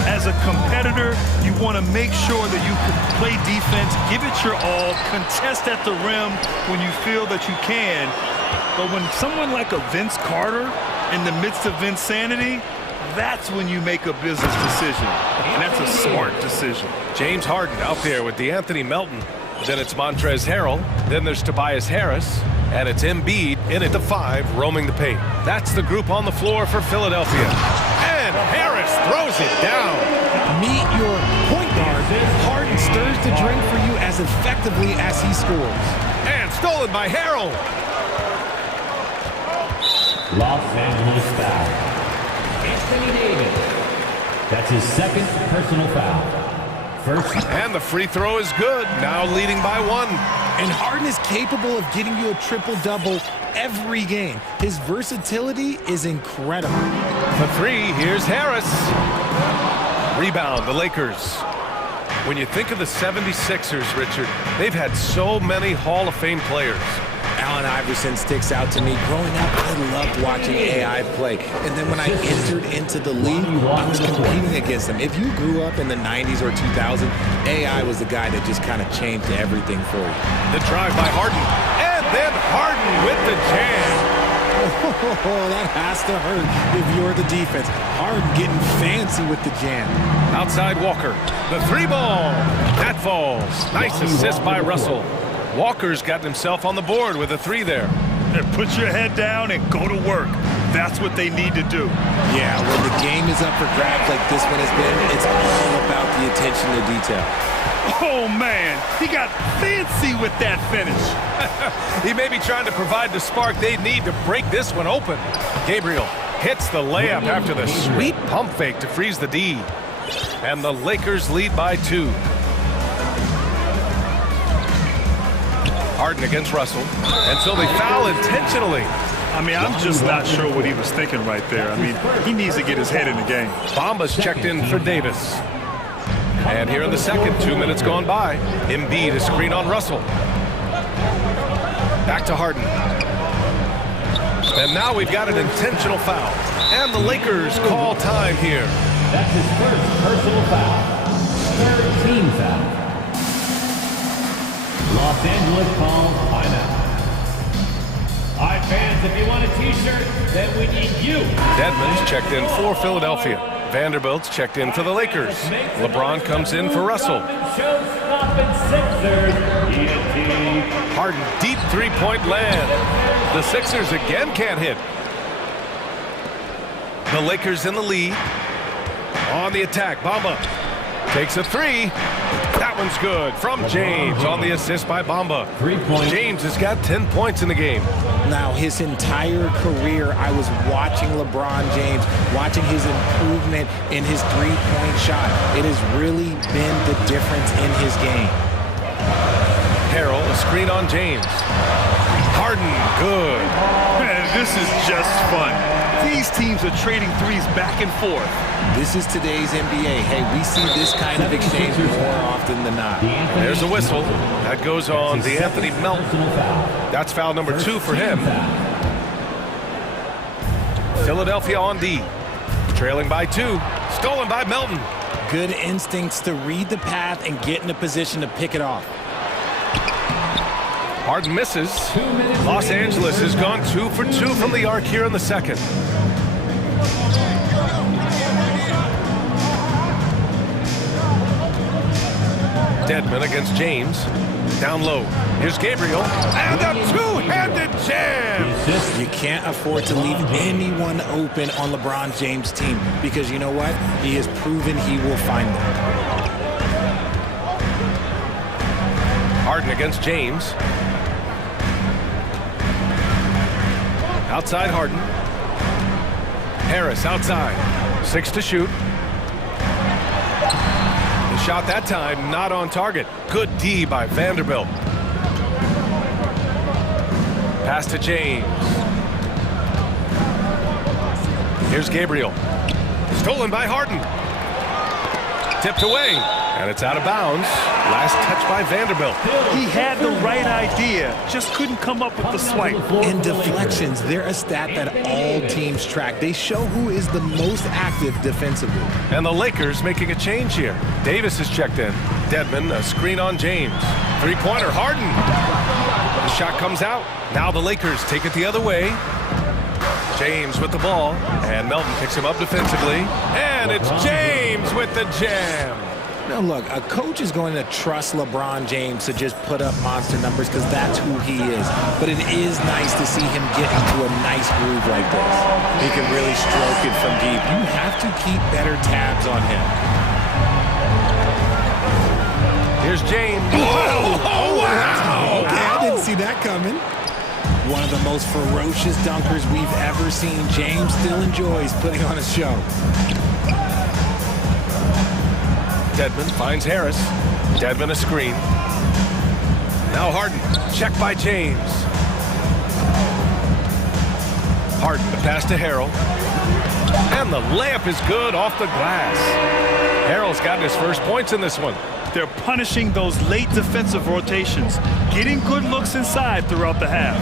as a competitor, you want to make sure that you can play defense, give it your all, contest at the rim when you feel that you can. But when someone like a Vince Carter in the midst of insanity, that's when you make a business decision. And that's a smart decision. James Harden out there with DeAnthony Melton. Then it's Montrezl Harrell. Then there's Tobias Harris. And it's Embiid in at the 5, roaming the paint. That's the group on the floor for Philadelphia. And Harris throws it down. Meet your point guard. Harden stirs the drink for you as effectively as he scores. And stolen by Harrell. Los Angeles foul. Anthony Davis. That's his second personal foul. First. And the free throw is good. Now leading by 1. And Harden is capable of getting you a triple-double every game. His versatility is incredible. The 3, here's Harris. Rebound, the Lakers. When you think of the 76ers, Richard, they've had so many Hall of Fame players. Allen Iverson sticks out to me. Growing up, I loved watching AI play. And then when I entered into the league, I was competing against him. If you grew up in the 90s or 2000, AI was the guy that just kind of changed everything for you. The drive by Harden. And then Harden with the jam. Oh, that has to hurt if you're the defense. Harden getting fancy with the jam. Outside Walker. The 3 ball. That falls. Nice assist by Russell. Walker's gotten himself on the board with a 3 there. And put your head down and go to work. That's what they need to do. Yeah, when the game is up for grabs like this one has been, it's all about the attention to detail. Oh, man, he got fancy with that finish. He may be trying to provide the spark they need to break this one open. Gabriel hits the layup after the sweet pump fake to freeze the D. And the Lakers lead by 2. Harden against Russell, and so they foul intentionally. I mean, I'm just not sure what he was thinking right there. I mean, he needs to get his head in the game. Bamba's checked in for Davis. And here in the second, 2 minutes gone by. Embiid is screen on Russell. Back to Harden. And now we've got an intentional foul. And the Lakers call time here. That's his first personal foul. 13 foul. Los Angeles calls timeout. All right, fans, if you want a T-shirt, then we need you. Dedmon's checked in for Philadelphia. Vanderbilt's checked in for the Lakers. LeBron comes in for Russell. Harden, deep three-point land. The Sixers again can't hit. The Lakers in the lead. On the attack, Bamba takes a 3. That one's good from James on the assist by Bamba. 3-point. James has got 10 points in the game. Now, his entire career, I was watching LeBron James, watching his improvement in his three-point shot. It has really been the difference in his game. Harrell, a screen on James. Harden, good. Man, this is just fun. These teams are trading threes back and forth. This is today's NBA. Hey, we see this kind of exchange more often than not. There's a whistle. That goes on Anthony Melton. That's foul number 2 for him. Philadelphia on D. Trailing by 2. Stolen by Melton. Good instincts to read the path and get in a position to pick it off. Harden misses. Los Angeles has gone 2 for 2 from the arc here in the second. Dedmon against James. Down low. Here's Gabriel. And a two-handed jam! You can't afford to leave anyone open on LeBron James' team because you know what? He has proven he will find them. Harden against James. Outside Harden. Harris outside. 6 to shoot. The shot that time not on target. Good D by Vanderbilt. Pass to James. Here's Gabriel. Stolen by Harden. Tipped away. And it's out of bounds. Last touch by Vanderbilt. He had the right idea, just couldn't come up with the swipe. And deflections, they're a stat that all teams track. They show who is the most active defensively. And the Lakers making a change here. Davis is checked in. Dedmon, a screen on James. Three-pointer, Harden. The shot comes out. Now the Lakers take it the other way. James with the ball. And Melton picks him up defensively. And it's James with the jam. Now look, a coach is going to trust LeBron James to just put up monster numbers because that's who he is. But it is nice to see him get into a nice groove like this. He can really stroke it from deep. You have to keep better tabs on him. Here's James. Oh, wow. Okay, I didn't see that coming. One of the most ferocious dunkers we've ever seen. James still enjoys putting on a show. Dedmon finds Harris. Dedmon a screen. Now Harden. Check by James. Harden the pass to Harrell. And the layup is good off the glass. Harrell's gotten his first points in this one. They're punishing those late defensive rotations, getting good looks inside throughout the half.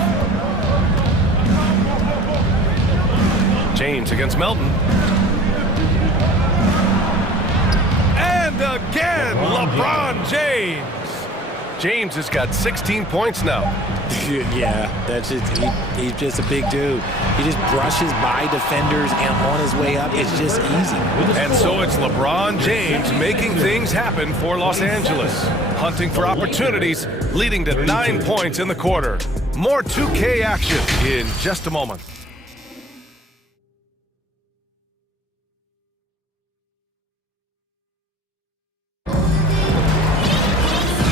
James against Melton. And again, LeBron James. James has got 16 points now. Yeah, that's just he's just a big dude. He just brushes by defenders and on his way up, it's just easy. And so it's LeBron James making things happen for Los Angeles. Hunting for opportunities, leading to 9 points in the quarter. More 2K action in just a moment.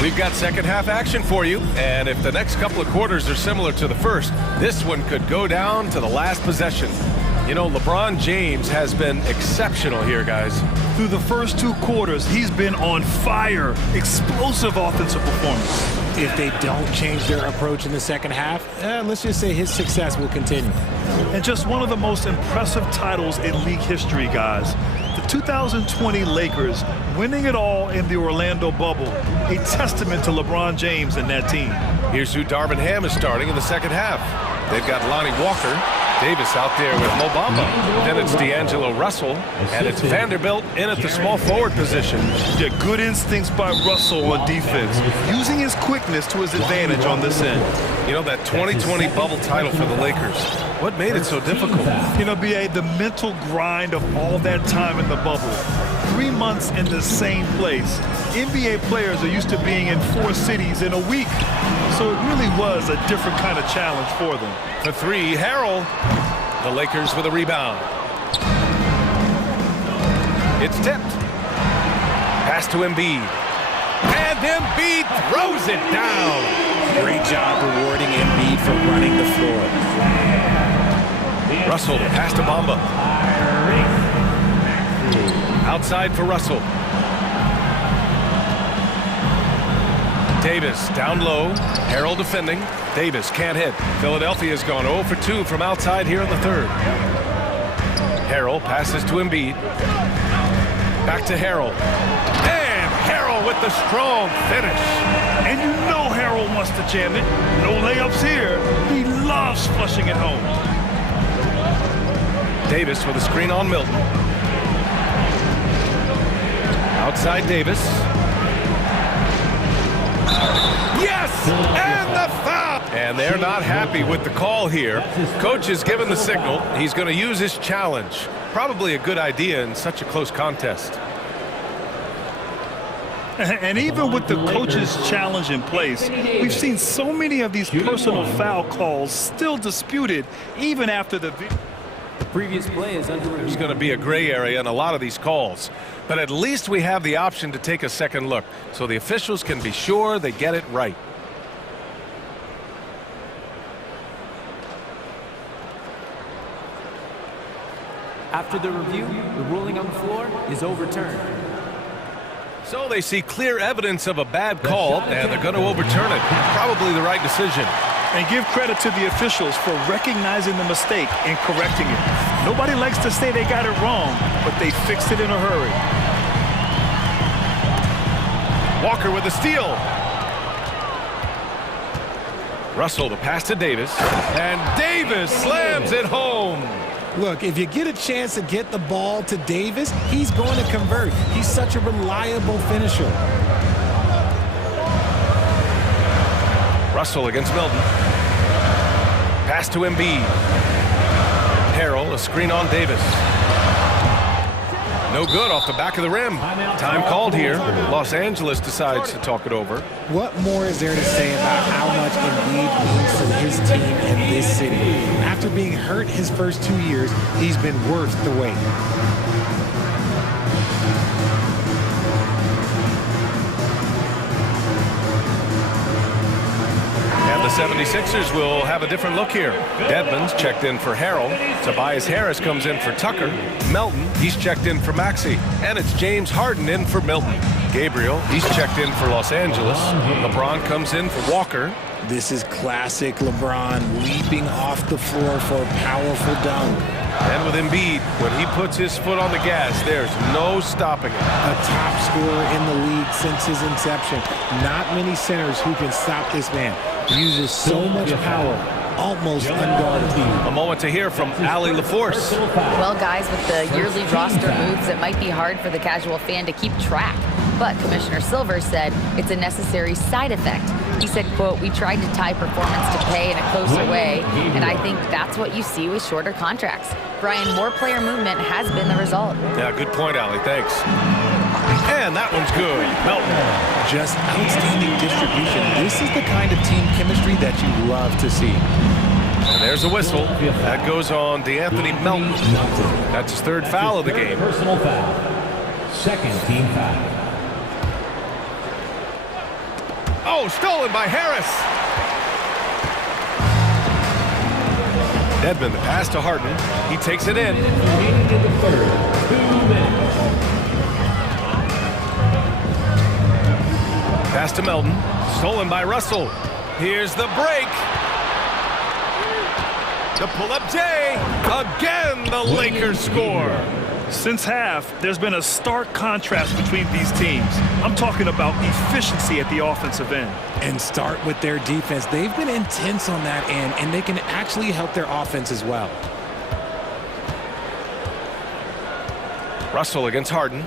We've got second half action for you, and if the next couple of quarters are similar to the first, this one could go down to the last possession. You know, LeBron James has been exceptional here, guys. Through the first 2 quarters, he's been on fire. Explosive offensive performance. If they don't change their approach in the second half, let's just say his success will continue. And just one of the most impressive titles in league history, guys. The 2020 Lakers winning it all in the Orlando bubble. A testament to LeBron James and that team. Here's who Darvin Ham is starting in the second half. They've got Lonnie Walker, Davis out there with Mo Bamba. Then it's D'Angelo Russell, and it's Vanderbilt in at the small forward position. Yeah, good instincts by Russell on defense, using his quickness to his advantage on this end. You know, that 2020 bubble title for the Lakers, what made it so difficult? You know, B.A., the mental grind of all that time in the bubble. 3 months in the same place. NBA players are used to being in 4 cities in a week. So it really was a different kind of challenge for them. For 3, Harrell. The Lakers with a rebound. It's tipped. Pass to Embiid. And Embiid throws it down. Great job rewarding Embiid for running the floor. Russell, pass to Bamba. Outside for Russell. Davis down low. Harrell defending. Davis can't hit. Philadelphia's gone 0 for 2 from outside here in the third. Harrell passes to Embiid. Back to Harrell. And Harrell with the strong finish. And you know Harrell wants to jam it. No layups here. He loves flushing it home. Davis with a screen on Milton. Outside Davis. Yes! And the foul! And they're not happy with the call here. Coach has given the signal. He's going to use his challenge. Probably a good idea in such a close contest. And even with the coach's challenge in place, we've seen so many of these personal foul calls still disputed even after the previous play is under review. There's going to be a gray area in a lot of these calls. But at least we have the option to take a second look, so the officials can be sure they get it right. After the review, the ruling on the floor is overturned. So they see clear evidence of a bad call, and they're going to overturn it. Probably the right decision. And give credit to the officials for recognizing the mistake and correcting it. Nobody likes to say they got it wrong, but they fixed it in a hurry. Walker with the steal. Russell the pass to Davis. And Davis slams it home. Look, if you get a chance to get the ball to Davis, he's going to convert. He's such a reliable finisher. Russell against Milton. Pass to Embiid. Harrell, a screen on Davis. No good off the back of the rim. Time called here. Los Angeles decides to talk it over. What more is there to say about how much Embiid means to his team and this city? After being hurt his first 2 years, he's been worth the wait. And the 76ers will have a different look here. Dedmon's checked in for Harrell. Tobias Harris comes in for Tucker. Melton, he's checked in for Maxey. And it's James Harden in for Milton. Gabriel, he's checked in for Los Angeles. LeBron comes in for Walker. This is classic LeBron leaping off the floor for a powerful dunk. And with Embiid, when he puts his foot on the gas, there's no stopping it. A top scorer in the league since his inception. Not many centers who can stop this man. He uses so much power, almost unguarded. A moment to hear from Allie LaForce. Well, guys, with the yearly roster moves, it might be hard for the casual fan to keep track. But Commissioner Silver said it's a necessary side effect. He said, quote, "We tried to tie performance to pay in a closer way, and I think that's what you see with shorter contracts." Brian, more player movement has been the result. Yeah, good point, Allie. Thanks. And that one's good. Melton. Just outstanding distribution. This is the kind of team chemistry that you love to see. And there's a whistle. That goes on DeAnthony Melton. That's his third foul of the game. Personal foul. Second team foul. Oh, stolen by Harris. Dedmon, the pass to Harden. He takes it in. Remaining in the third. 2 minutes. Pass to Melton. Stolen by Russell. Here's the break. The pull-up J. Again, the Lakers score. Since half, there's been a stark contrast between these teams. I'm talking about efficiency at the offensive end. And start with their defense. They've been intense on that end, and they can actually help their offense as well. Russell against Harden.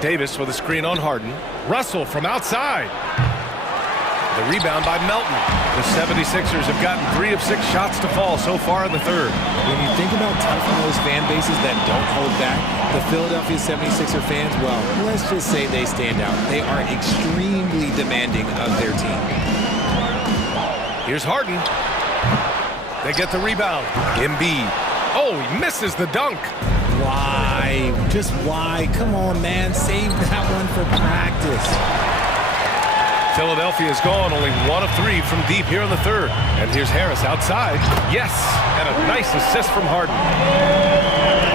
Davis with a screen on Harden. Russell from outside. The rebound by Melton. The 76ers have gotten 3 of 6 shots to fall so far in the third. When you think about tough-nosed fan bases that don't hold back, the Philadelphia 76er fans, well, let's just say they stand out. They are extremely demanding of their team. Here's Harden. They get the rebound. Embiid. Oh, he misses the dunk. Why? Just why? Come on, man. Save that one for practice. Philadelphia's gone only 1 of 3 from deep here in the third. And here's Harris outside. Yes, and a nice assist from Harden.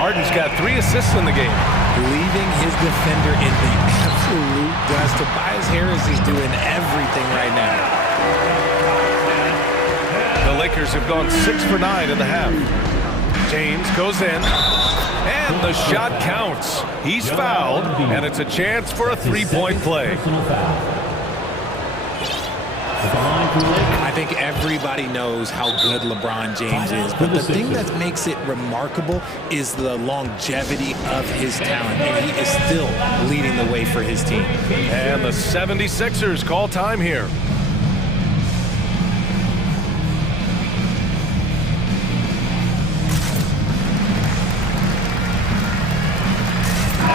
Harden's got 3 assists in the game. leaving his defender in the absolute dust. Tobias Harris is doing everything right now. The Lakers have gone 6 for 9 in the half. James goes in, and the shot counts. He's fouled, and it's a chance for a three-point play. I think everybody knows how good LeBron James is, but the thing that makes it remarkable is the longevity of his talent, and he is still leading the way for his team. And the 76ers call time here.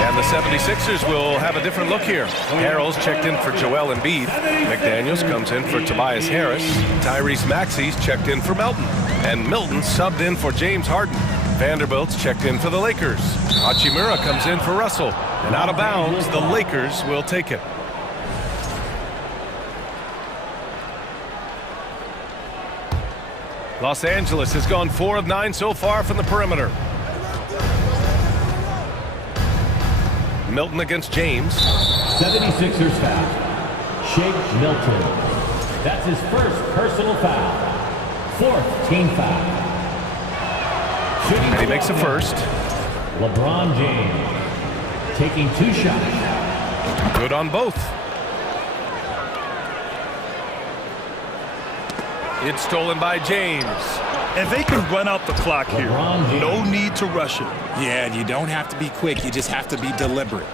And the 76ers will have a different look here. Harrell's checked in for Joel Embiid. McDaniels comes in for Tobias Harris. Tyrese Maxey's checked in for Melton. And Milton subbed in for James Harden. Vanderbilt's checked in for the Lakers. Hachimura comes in for Russell. And out of bounds, the Lakers will take it. Los Angeles has gone 4 of 9 so far from the perimeter. Milton against James. 76ers foul. Shake Milton. That's his first personal foul. 4th team foul. And he makes the first. LeBron James taking 2 shots. Good on both. It's stolen by James. And they can run out the clock here. No need to rush it. Yeah, you don't have to be quick. You just have to be deliberate.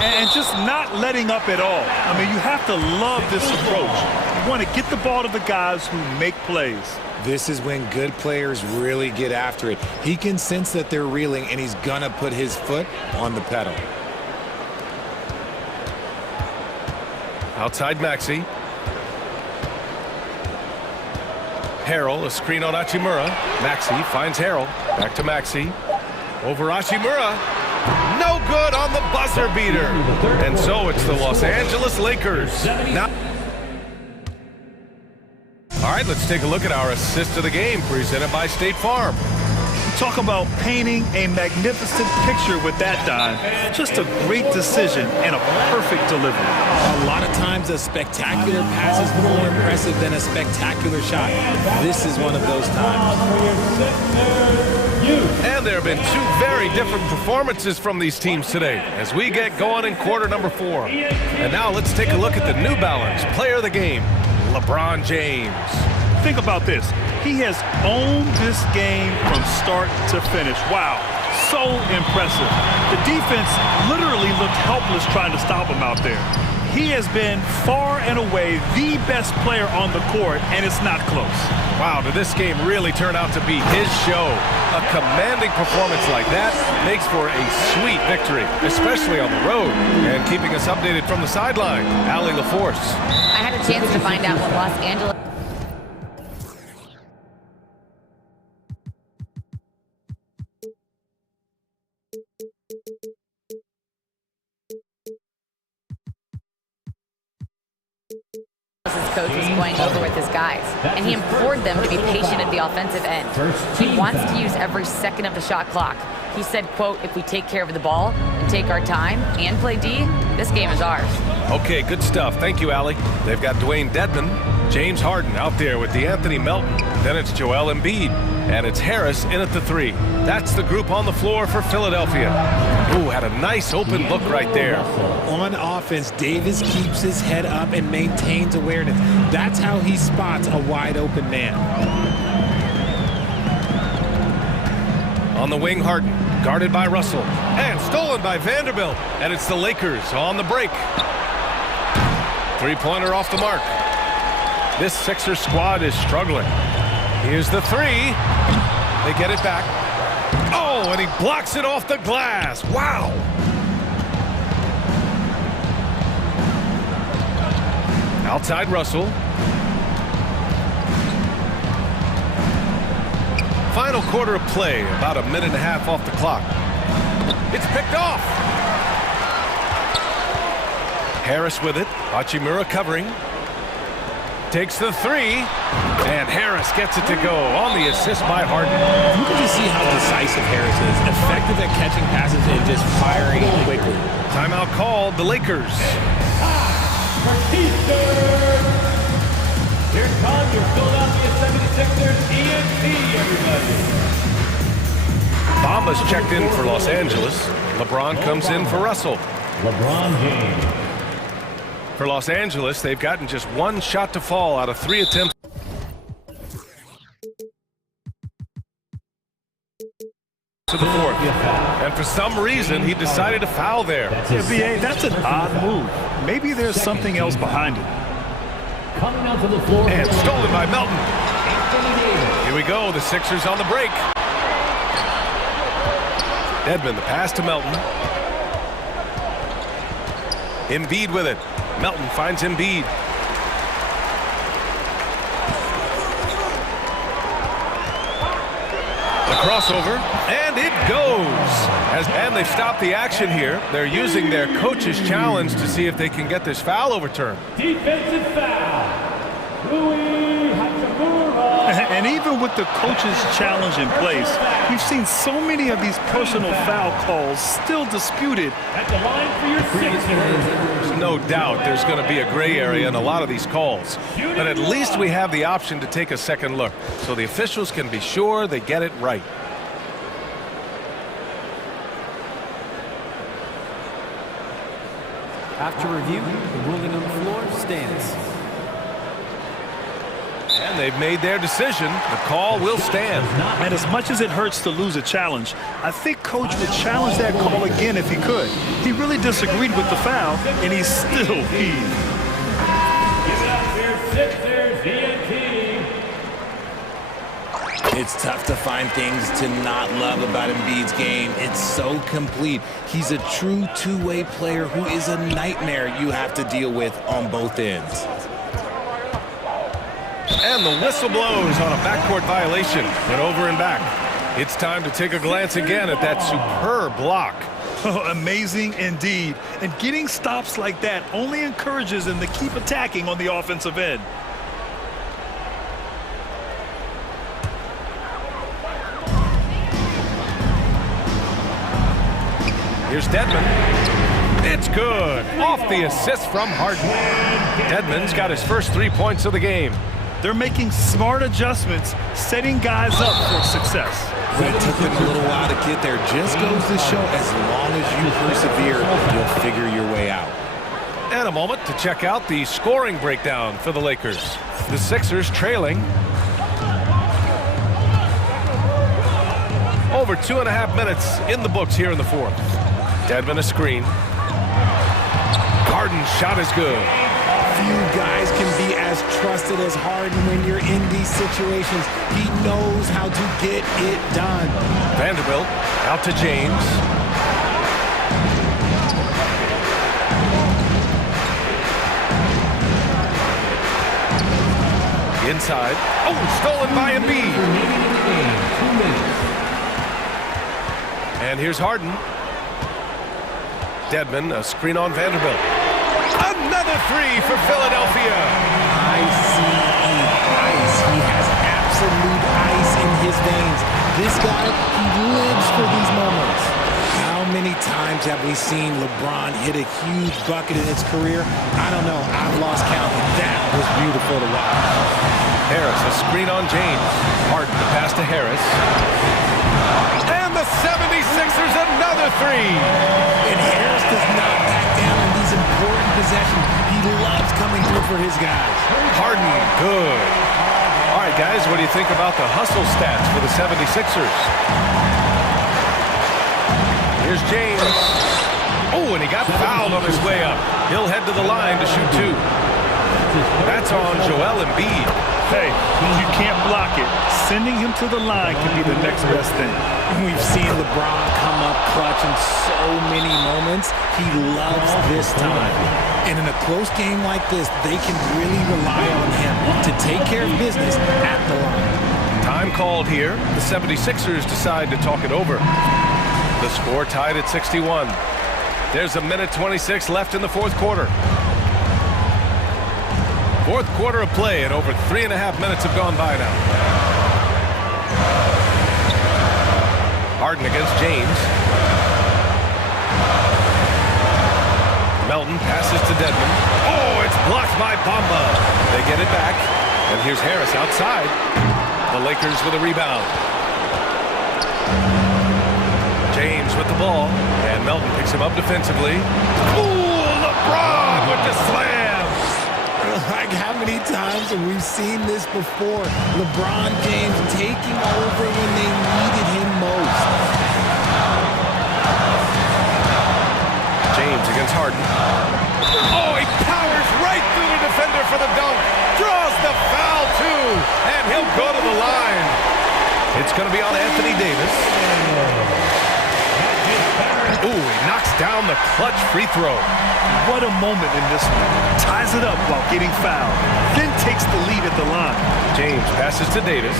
And just not letting up at all. I mean, you have to love this approach. You want to get the ball to the guys who make plays. This is when good players really get after it. He can sense that they're reeling, and he's going to put his foot on the pedal. Outside Maxey. Harrell, a screen on Hachimura. Maxey finds Harrell. Back to Maxey. Over Hachimura. No good on the buzzer beater. And so it's the Los Angeles Lakers. Now, all right, let's take a look at our assist of the game presented by State Farm. Talk about painting a magnificent picture with that dive. Just a great decision and a perfect delivery. A lot of times a spectacular pass is more impressive than a spectacular shot. This is one of those times. And there have been 2 very different performances from these teams today as we get going in quarter number 4. And now let's take a look at the New Balance player of the game, LeBron James. Think about this. He has owned this game from start to finish. Wow, so impressive. The defense literally looked helpless trying to stop him out there. He has been far and away the best player on the court, and it's not close. Wow, did this game really turn out to be his show? A commanding performance like that makes for a sweet victory, especially on the road. And keeping us updated from the sideline, Allie LaForce. I had a chance to find out what Los Angeles... coach was going over with his guys, and he implored them to be patient at the offensive end. He wants to use every second of the shot clock. He said, quote, if we take care of the ball and take our time and play D, this game is ours. Okay, good stuff. Thank you, Allie. They've got Dwayne Dedman, James Harden out there with DeAnthony Melton. Then it's Joel Embiid, and it's Harris in at the 3. That's the group on the floor for Philadelphia. Ooh, had a nice open look right there. On offense, Davis keeps his head up and maintains awareness. That's how he spots a wide open man. On the wing, Harden, guarded by Russell, and stolen by Vanderbilt. And it's the Lakers on the break. 3-pointer off the mark. This Sixers squad is struggling. Here's the 3. They get it back. Oh, and he blocks it off the glass. Wow. Outside Russell. Final quarter of play, about a minute and a half off the clock. It's picked off. Harris with it. Hachimura covering. Takes the 3. And Harris gets it to go on the assist by Harden. You can just see how decisive decisive Harris is. Effective at catching passes and just firing quickly. Timeout called, the Lakers. Here comes your Philadelphia 76ers ENT, everybody. Bamba's checked in for Los Angeles. LeBron comes in for Russell. LeBron James. For Los Angeles, they've gotten just one shot to fall out of 3 attempts. To the fourth. And for some reason, he decided to foul there. Yeah, B.A., that's an odd move. Maybe there's something else behind it. Coming out to the floor. And stolen by Melton. Here we go, the Sixers on the break. Edmond, the pass to Melton. Embiid with it. Melton finds Embiid. The crossover, and it goes. And they've stopped the action here. They're using their coach's challenge to see if they can get this foul overturned. Defensive foul. And even with the coach's challenge in place, we've seen so many of these personal foul calls still disputed. At the line for your Sixers. There's no doubt there's going to be a gray area in a lot of these calls. But at least we have the option to take a second look, so the officials can be sure they get it right. After review, the ruling on the floor stands. And they've made their decision. The call will stand. And as much as it hurts to lose a challenge, I think Coach would challenge that call again if he could. He really disagreed with the foul, and he's still heaved. Give it up for your Sixers ENT. It's tough to find things to not love about Embiid's game. It's so complete. He's a true two-way player who is a nightmare you have to deal with on both ends. And the whistle blows on a backcourt violation. Went over and back. It's time to take a glance again at that superb block. Oh, amazing indeed. And getting stops like that only encourages them to keep attacking on the offensive end. Here's Dedmon. It's good. Off the assist from Harden. Dedmon's got his first 3 points of the game. They're making smart adjustments, setting guys up for success. But it took them a little while to get there. Just goes to show, as long as you persevere, you'll figure your way out. And a moment to check out the scoring breakdown for the Lakers. The Sixers trailing. Over 2.5 minutes in the books here in the fourth. Dedmon a screen. Harden's shot is good. Few guys can be as trusted as Harden when you're in these situations. He knows how to get it done. Vanderbilt out to James. Inside. Oh, stolen by Embiid. And here's Harden. Dedmon, a screen on Vanderbilt. Another three for Philadelphia. I-C-E, ice. He has absolute ice in his veins. This guy, he lives for these moments. How many times have we seen LeBron hit a huge bucket in his career? I don't know. I've lost count, but that was beautiful to watch. Harris, a screen on James. Harden, the pass to Harris. And the 76ers, another three. And Harris does not back down in these important possessions. He loves coming through for his guys. Harden, good. All right, guys, what do you think about the hustle stats for the 76ers? Here's James. Oh, and he got fouled on his way up. He'll head to the line to shoot two. That's on Joel Embiid. Hey, you can't block it. Sending him to the line can be the next best thing. We've seen LeBron come up clutch in so many moments. He loves this time. And in a close game like this, they can really rely on him to take care of business at the line. Time called here. The 76ers decide to talk it over. The score tied at 61. There's a minute 26 left in the fourth quarter. Fourth quarter of play, and over 3.5 minutes have gone by now. Harden against James. Melton passes to Dedmon. Oh, it's blocked by Bamba. They get it back. And here's Harris outside. The Lakers with a rebound. James with the ball. And Melton picks him up defensively. Ooh, LeBron with the slam. Like, how many times have we seen this before? LeBron James taking over when they needed him most. James against Harden. Oh, he powers right through the defender for the dunk. Draws the foul, too. And he'll go to the line. It's going to be on Anthony Davis. Ooh, he knocks down the clutch free throw. What a moment in this one. Ties it up while getting fouled. Then takes the lead at the line. James passes to Davis.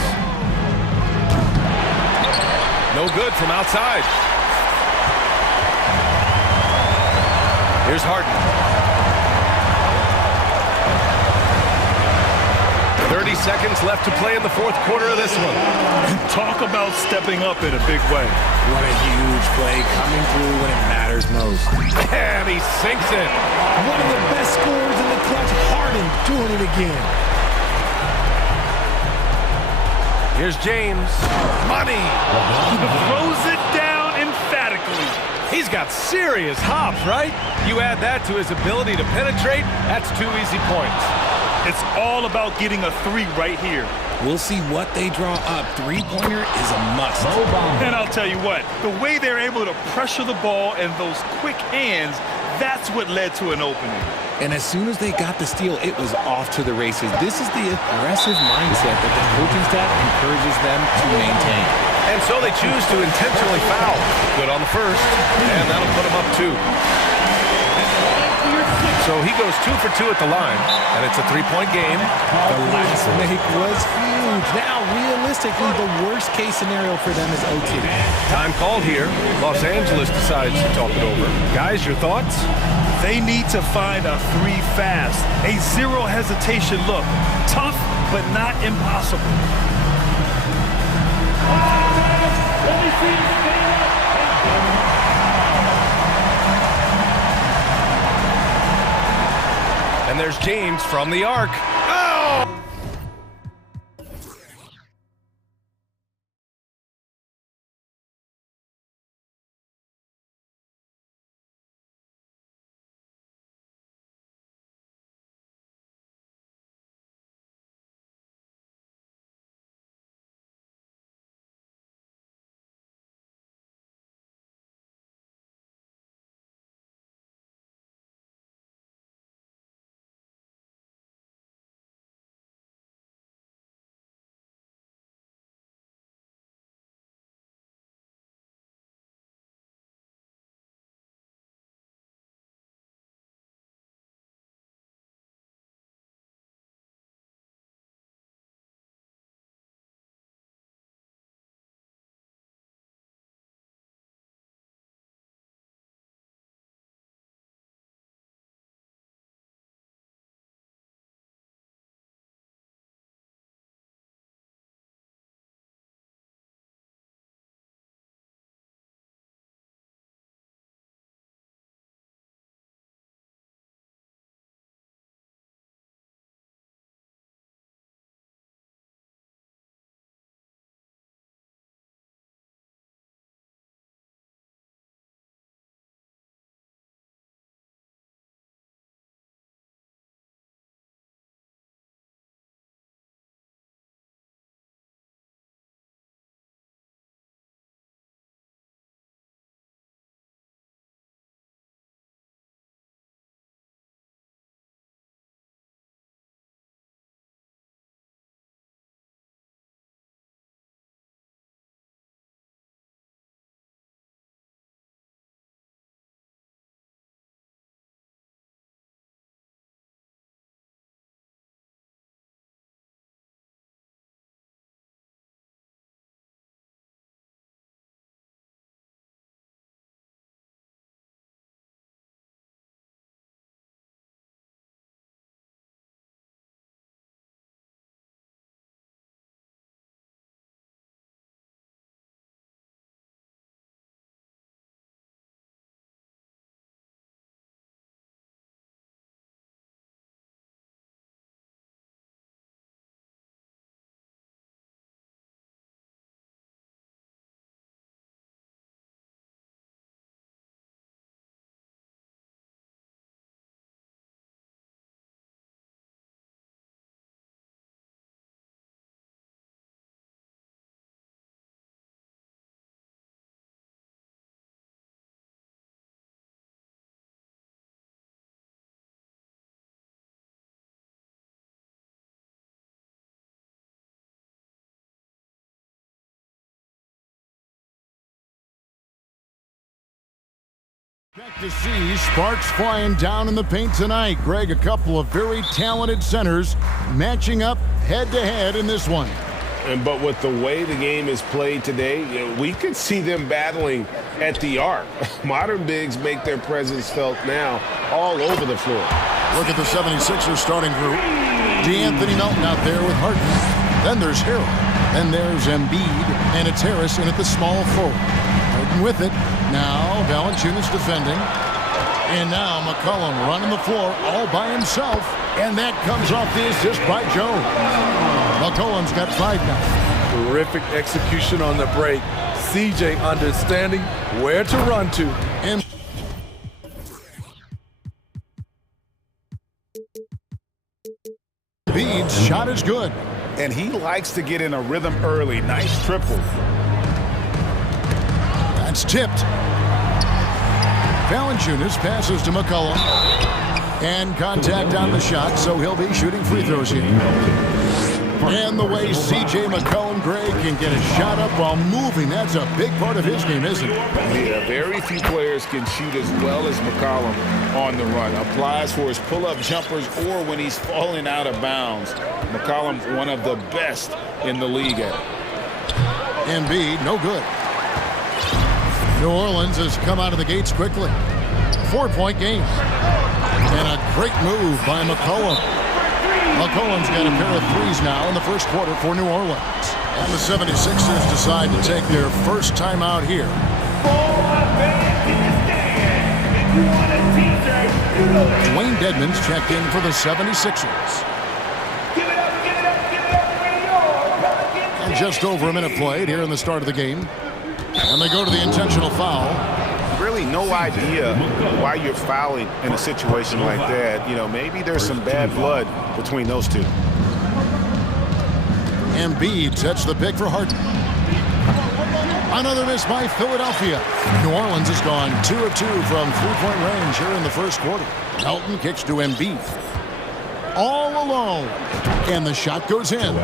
No good from outside. Here's Harden. 30 seconds left to play in the fourth quarter of this one. Talk about stepping up in a big way. What a huge play coming through when it matters most. And he sinks it. One of the best scorers in the clutch, Harden doing it again. Here's James. Money. Throws it down emphatically. He's got serious hops, right? You add that to his ability to penetrate, that's 2 easy points. It's all about getting a three right here. We'll see what they draw up. Three-pointer is a must. And I'll tell you what, the way they're able to pressure the ball and those quick hands, that's what led to an opening. And as soon as they got the steal, it was off to the races. This is the aggressive mindset that the coaching staff encourages them to maintain. And so they choose to intentionally foul. Good on the first, and that'll put him up 2. So he goes 2 for 2 at the line, and it's a 3-point game. The last make was huge. Now, realistically, the worst-case scenario for them is OT. Time called here. Los Angeles decides to talk it over. Guys, your thoughts? They need to find a three fast. A zero hesitation look. Tough, but not impossible. Let me see you stand up. And there's James from the arc. Oh! To see sparks flying down in the paint tonight. Greg, a couple of very talented centers matching up head-to-head in this one. But with the way the game is played today, we could see them battling at the arc. Modern bigs make their presence felt now all over the floor. Look at the 76ers starting group. DeAnthony Melton out there with Harden. Then there's Harrell. Then there's Embiid. And it's Harris in at the small forward. Harden with it. Now Valanciunas defending. And now McCollum running the floor all by himself. And that comes off the assist by Jones. McCollum's got 5 now. Terrific execution on the break. CJ understanding where to run to. And Embiid's shot is good. And he likes to get in a rhythm early. Nice triple. That's tipped. Valanciunas passes to McCollum. And contact on the shot, so he'll be shooting free throws here. And the way C.J. McCollum, Greg, can get a shot up while moving, that's a big part of his game, isn't it? Yeah, very few players can shoot as well as McCollum on the run. Applies for his pull-up jumpers or when he's falling out of bounds. McCollum, one of the best in the league at it. Embiid, no good. New Orleans has come out of the gates quickly. 4-point game. And a great move by McCollum. McCollum's got a pair of threes now in the first quarter for New Orleans. And the 76ers decide to take their first time out here. Dwayne Dedmon's checked in for the 76ers. And just over a minute played here in the start of the game. And they go to the intentional foul. Really no idea why you're fouling in a situation like that. You know, maybe there's some bad blood between those two. Embiid sets the pick for Harden. Another miss by Philadelphia. New Orleans has gone 2 of 2 from three-point range here in the first quarter. Melton kicks to Embiid. All alone. And the shot goes in.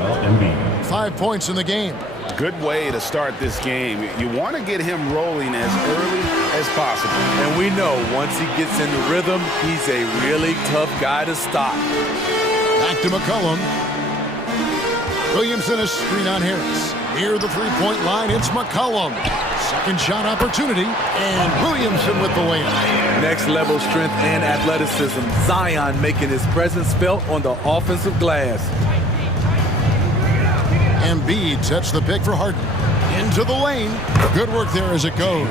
5 points in the game. Good way to start this game. You want to get him rolling as early as possible. And we know once he gets in the rhythm, he's a really tough guy to stop. Back to McCollum. Williamson is screen on Harris. Near the three-point line, it's McCollum. Second shot opportunity, and Williamson with the layup. Next level strength and athleticism. Zion making his presence felt on the offensive glass. Embiid sets the pick for Harden. Into the lane. Good work there as it goes.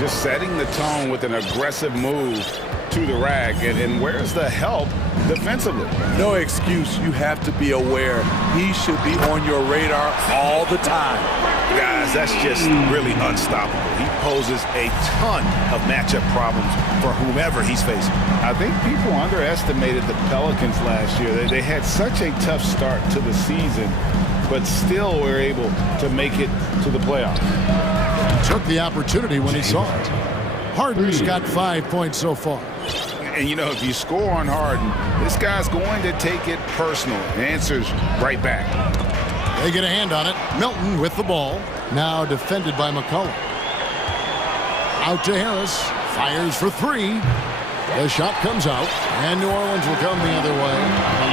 Just setting the tone with an aggressive move to the rack. And where's the help defensively? No excuse. You have to be aware. He should be on your radar all the time. Guys, that's just really unstoppable. He poses a ton of matchup problems for whomever he's facing. I think people underestimated the Pelicans last year. They had such a tough start to the season, but still were able to make it to the playoffs. Took the opportunity when he saw it. Harden's got 5 points so far. And, you know, if you score on Harden, this guy's going to take it personal. The answer's right back. They get a hand on it. Melton with the ball. Now defended by McCollum. Out to Harris. Fires for three. The shot comes out, and New Orleans will come the other way.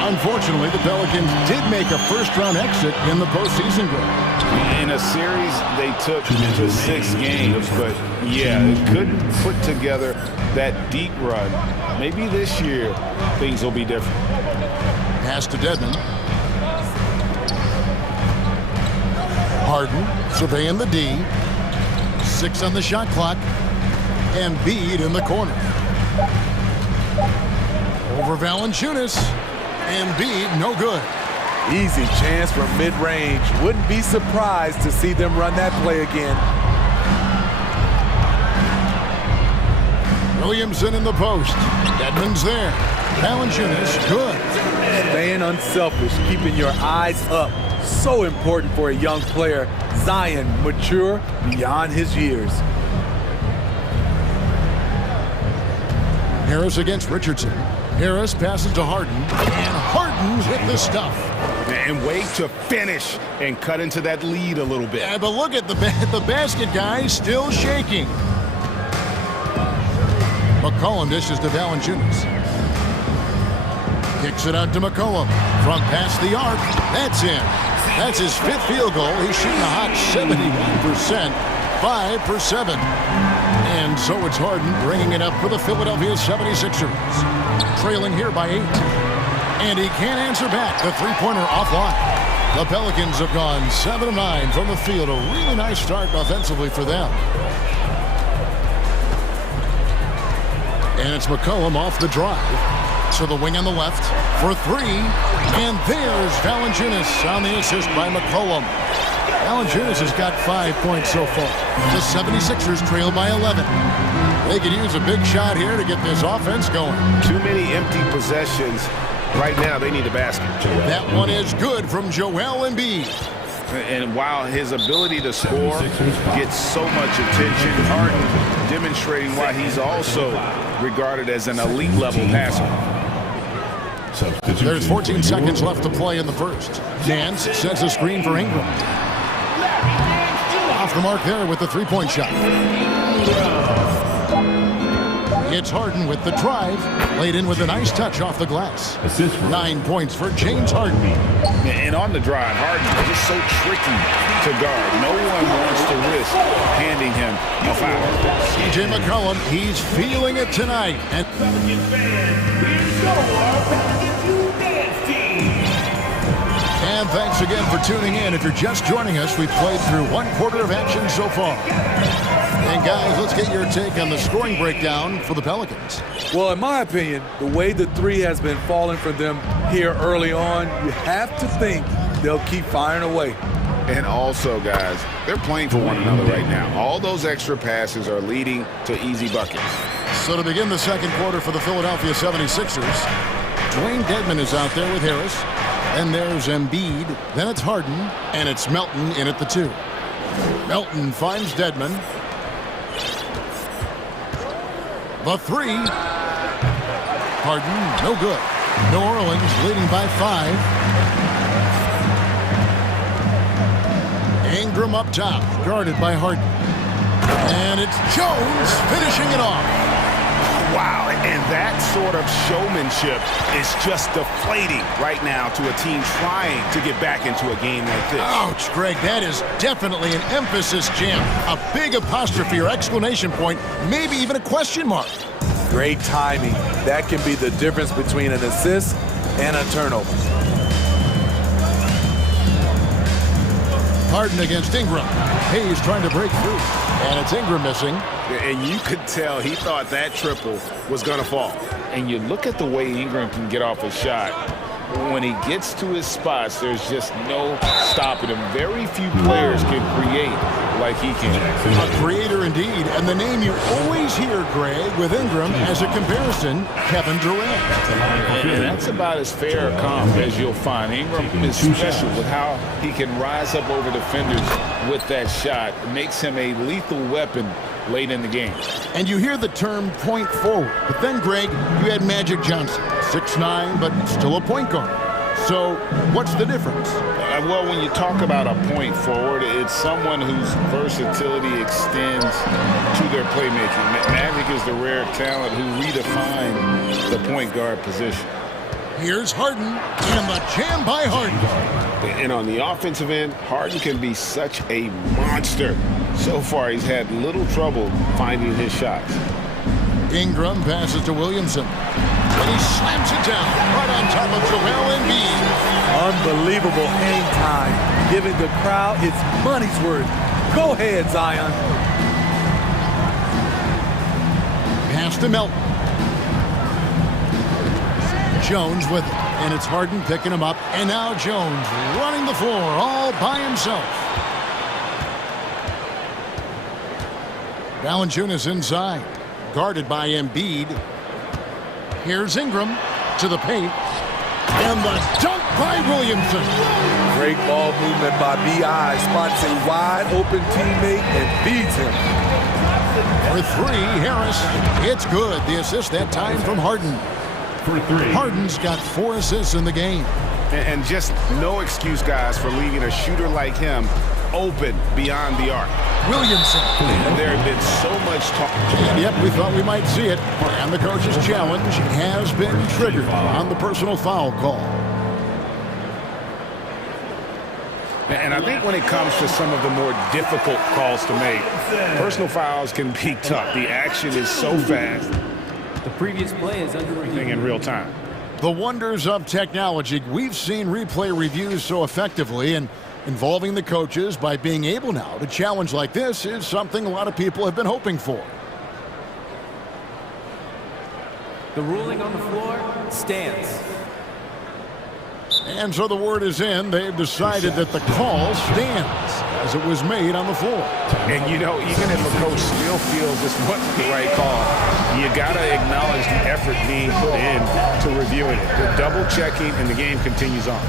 Unfortunately, the Pelicans did make a first-round exit in the postseason game. In a series, they took to 6 games, but yeah, it couldn't put together that deep run. Maybe this year, things will be different. Pass to Dedmon. Harden surveying the D. 6 on the shot clock. Embiid in the corner. Over Valanciunas. Embiid, no good. Easy chance from mid-range. Wouldn't be surprised to see them run that play again. Williamson in the post. Dedmon's there. Valanciunas, good. Staying unselfish, keeping your eyes up. So important for a young player. Zion, mature beyond his years. Harris against Richardson. Harris passes to Harden, and Harden hit the stuff. And wait to finish and cut into that lead a little bit. Yeah, but look at the basket, guys, still shaking. McCollum dishes to Valanciunas. Kicks it out to McCollum. From past the arc. That's in. That's his 5th field goal. He's shooting a hot 71%. 5 for 7. And so it's Harden bringing it up for the Philadelphia 76ers. Trailing here by 8. And he can't answer back. The three-pointer offline. The Pelicans have gone 7 of 9 from the field. A really nice start offensively for them. And it's McCollum off the drive. To the wing on the left for 3. And there's Valanciunas on the assist by McCollum. Valanciunas has got 5 points so far. The 76ers trail by 11. They could use a big shot here to get this offense going. Too many empty possessions. Right now, they need a basket. That one is good from Joel Embiid. And while his ability to score gets so much attention, Harden demonstrating why he's also regarded as an elite-level passer. There's 14 seconds left to play in the first. Nance sets a screen for Ingram. Off the mark there with the three-point shot. It's Harden with the drive. Laid in with a nice touch off the glass. 9 points for James Harden. And on the drive, Harden is just so tricky to guard. No one wants to risk handing him a foul. CJ McCollum, he's feeling it tonight. And thanks again for tuning in. If you're just joining us, we've played through 1/4 of action so far. And guys, let's get your take on the scoring breakdown for the Pelicans. Well, in my opinion, the way the three has been falling for them here early on, you have to think they'll keep firing away. And also, guys, they're playing for one another right now. All those extra passes are leading to easy buckets. So to begin the second quarter for the Philadelphia 76ers, Dwayne Dedmon is out there with Harris. And there's Embiid. Then it's Harden. And it's Melton in at the 2. Melton finds Dedmon. The 3. Harden, no good. New Orleans leading by 5. Ingram up top, guarded by Harden. And it's Jones finishing it off. Wow, and that sort of showmanship is just deflating right now to a team trying to get back into a game like this. Ouch, Greg, that is definitely an emphasis jam. A big apostrophe or exclamation point, maybe even a question mark. Great timing. That can be the difference between an assist and a turnover. Harden against Ingram. Hayes trying to break through. And it's Ingram missing. And you could tell he thought that triple was going to fall. And you look at the way Ingram can get off a shot. When he gets to his spots, there's just no stopping him. Very few players can create like he can. A creator indeed. And the name you always hear, Greg, with Ingram as a comparison, Kevin Durant. And that's about as fair a comp as you'll find. Ingram is special with how he can rise up over defenders with that shot. It makes him a lethal weapon late in the game. And you hear the term point forward. But then, Greg, you had Magic Johnson. 6'9", but still a point guard. So what's the difference? Well, when you talk about a point forward, it's someone whose versatility extends to their playmaking. Magic is the rare talent who redefined the point guard position. Here's Harden, and the jam by Harden. And on the offensive end, Harden can be such a monster. So far, he's had little trouble finding his shots. Ingram passes to Williamson. And he slams it down right on top of Joel Embiid. Unbelievable hang time, giving the crowd its money's worth. Go ahead, Zion. Pass to Melton. Jones with it, and it's Harden picking him up. And now Jones running the floor all by himself. Valanciunas inside, guarded by Embiid. Here's Ingram to the paint, and the dunk by Williamson. Great ball movement by B.I. Spots a wide open teammate and feeds him. For 3, Harris. It's good. The assist that time from Harden. For 3. Harden's got 4 assists in the game. And just no excuse, guys, for leaving a shooter like him open beyond the arc. Williamson. And there had been so much talk. And yep, we thought we might see it. And the coach's challenge has been triggered on the personal foul call. And I think when it comes to some of the more difficult calls to make, personal fouls can be tough. The action is so fast. The previous play is under review In real time. The wonders of technology. We've seen replay reviews so effectively, and involving the coaches by being able now to challenge like this is something a lot of people have been hoping for. The ruling on the floor stands. And so the word is in. They've decided that the call stands as it was made on the floor. And, you know, even if a coach still feels this wasn't the right call, you got to acknowledge the effort being put in to reviewing it. The double checking, and the game continues on.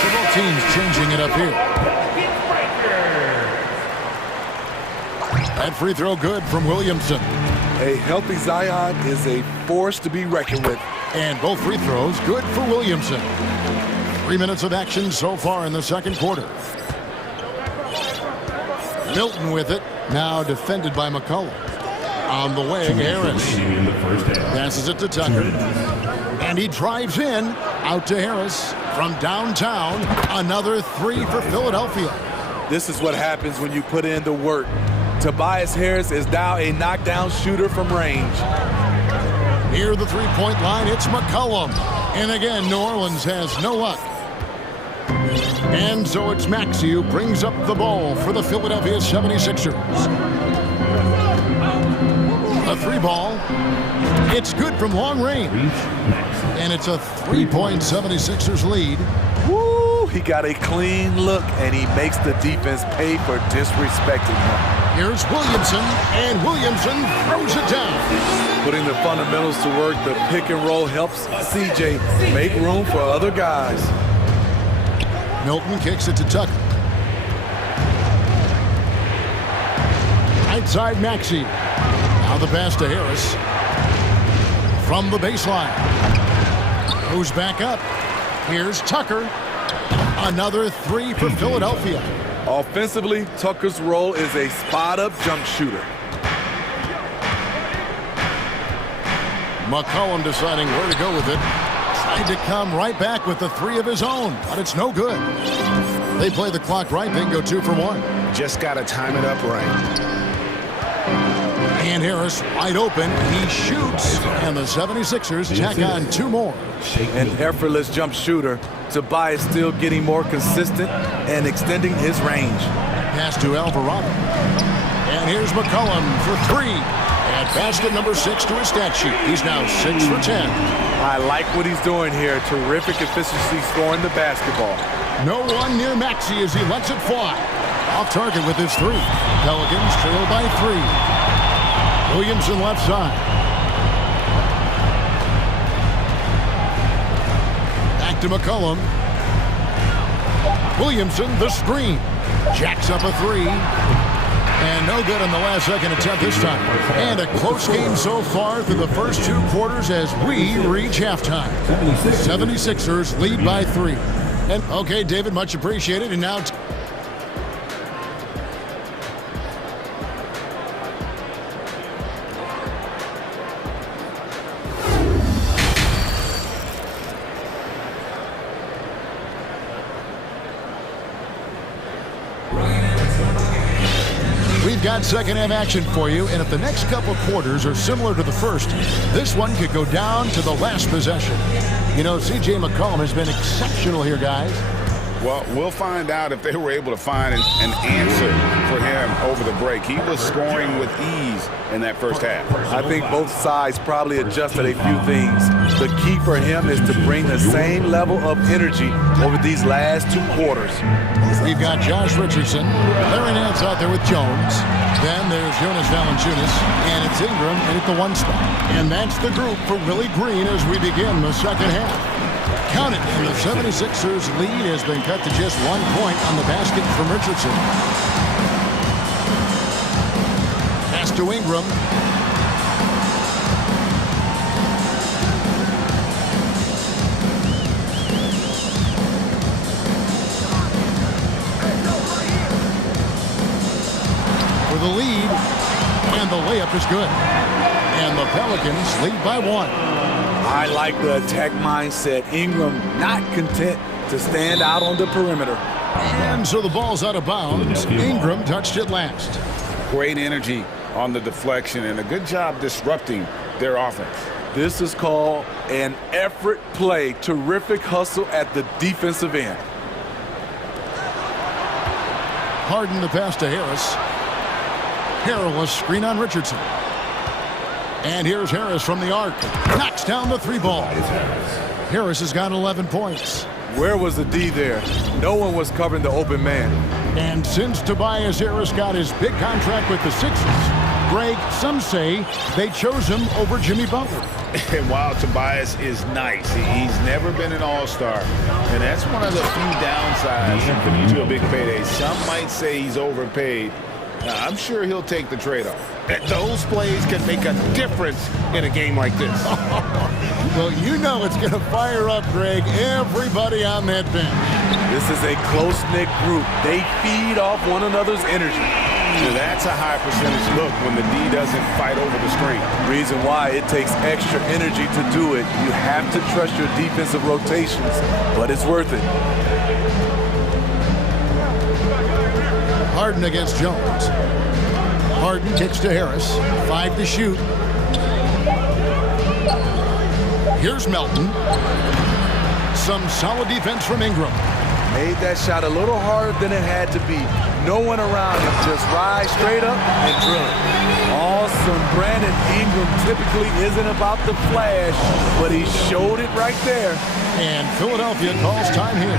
Several teams changing it up here. That free throw good from Williamson. A healthy Zion is a force to be reckoned with. And both free throws good for Williamson. 3 minutes of action so far in the second quarter. Milton with it, now defended by McCollum. On the way, Harris. Passes it to Tucker. And he drives in, out to Harris. From downtown, another three for Philadelphia. This is what happens when you put in the work. Tobias Harris is now a knockdown shooter from range. Near the three-point line, it's McCollum. And again, New Orleans has no luck. And so it's Maxey who brings up the ball for the Philadelphia 76ers. A three ball. It's good from long range. And it's a 3-point 76ers lead. Woo! He got a clean look, and he makes the defense pay for disrespecting him. Here's Williamson, and Williamson throws it down. Putting the fundamentals to work, the pick and roll helps CJ make room for other guys. Milton kicks it to Tucker. Right side Maxey. Now the pass to Harris. From the baseline. Goes back up. Here's Tucker. Another three for Philadelphia. Offensively, Tucker's role is a spot-up jump shooter. McCollum deciding where to go with it. Tried to come right back with the three of his own, but it's no good. They play the clock right, they can go 2 for 1. Just got to time it up right. And Harris wide open. He shoots, and the 76ers tack on 2 more. An effortless jump shooter. Tobias still getting more consistent and extending his range. Pass to Alvarado. And here's McCollum for 3. And basket number 6 to his stat sheet. He's now 6 for 10. I like what he's doing here. Terrific efficiency scoring the basketball. No one near Maxey as he lets it fly. Off target with his 3. Pelicans trail by 3. Williamson left side. Back to McCollum. Williamson, the screen. Jacks up a 3. And no good on the last second attempt this time. And a close game so far through the first 2 quarters as we reach halftime. 76ers lead by 3. And okay, David, much appreciated. And now we've got second half action for you, and if the next couple quarters are similar to the first, this one could go down to the last possession. You know, C.J. McCollum has been exceptional here, guys. Well, we'll find out if they were able to find an answer for him over the break. He was scoring with ease in that first half. I think both sides probably adjusted a few things. The key for him is to bring the same level of energy over these last 2 quarters. We've got Josh Richardson. Larry Nance out there with Jones. Then there's Jonas Valanciunas, and it's Ingram in at the 1 spot. And that's the group for Willie Green as we begin the second half. Count it, and the 76ers lead has been cut to just 1 point on the basket from Richardson. Pass to to Ingram. For the lead, and the layup is good. And the Pelicans lead by 1. I like the attack mindset. Ingram not content to stand out on the perimeter. And so the ball's out of bounds. Ingram touched it last. Great energy on the deflection and a good job disrupting their offense. This is called an effort play. Terrific hustle at the defensive end. Harden the pass to Harris. Harreless screen on Richardson. And here's Harris from the arc. Knocks down the 3-ball. Harris has got 11 points. Where was the D there? No one was covering the open man. And since Tobias Harris got his big contract with the Sixers, Greg, some say they chose him over Jimmy Butler. And while Tobias is nice, he's never been an all-star. And that's one of the few downsides to a big payday. Some might say he's overpaid. Now, I'm sure he'll take the trade-off. Those plays can make a difference in a game like this. Well, you know it's going to fire up, Greg, everybody on that bench. This is a close-knit group. They feed off one another's energy. So that's a high percentage look when the D doesn't fight over the screen. Reason why it takes extra energy to do it. You have to trust your defensive rotations, but it's worth it. Harden against Jones. Harden kicks to Harris. 5 to shoot. Here's Melton. Some solid defense from Ingram. Made that shot a little harder than it had to be. No one around him. Just rise straight up and drill it. Awesome. Brandon Ingram typically isn't about the flash, but he showed it right there. And Philadelphia calls time here.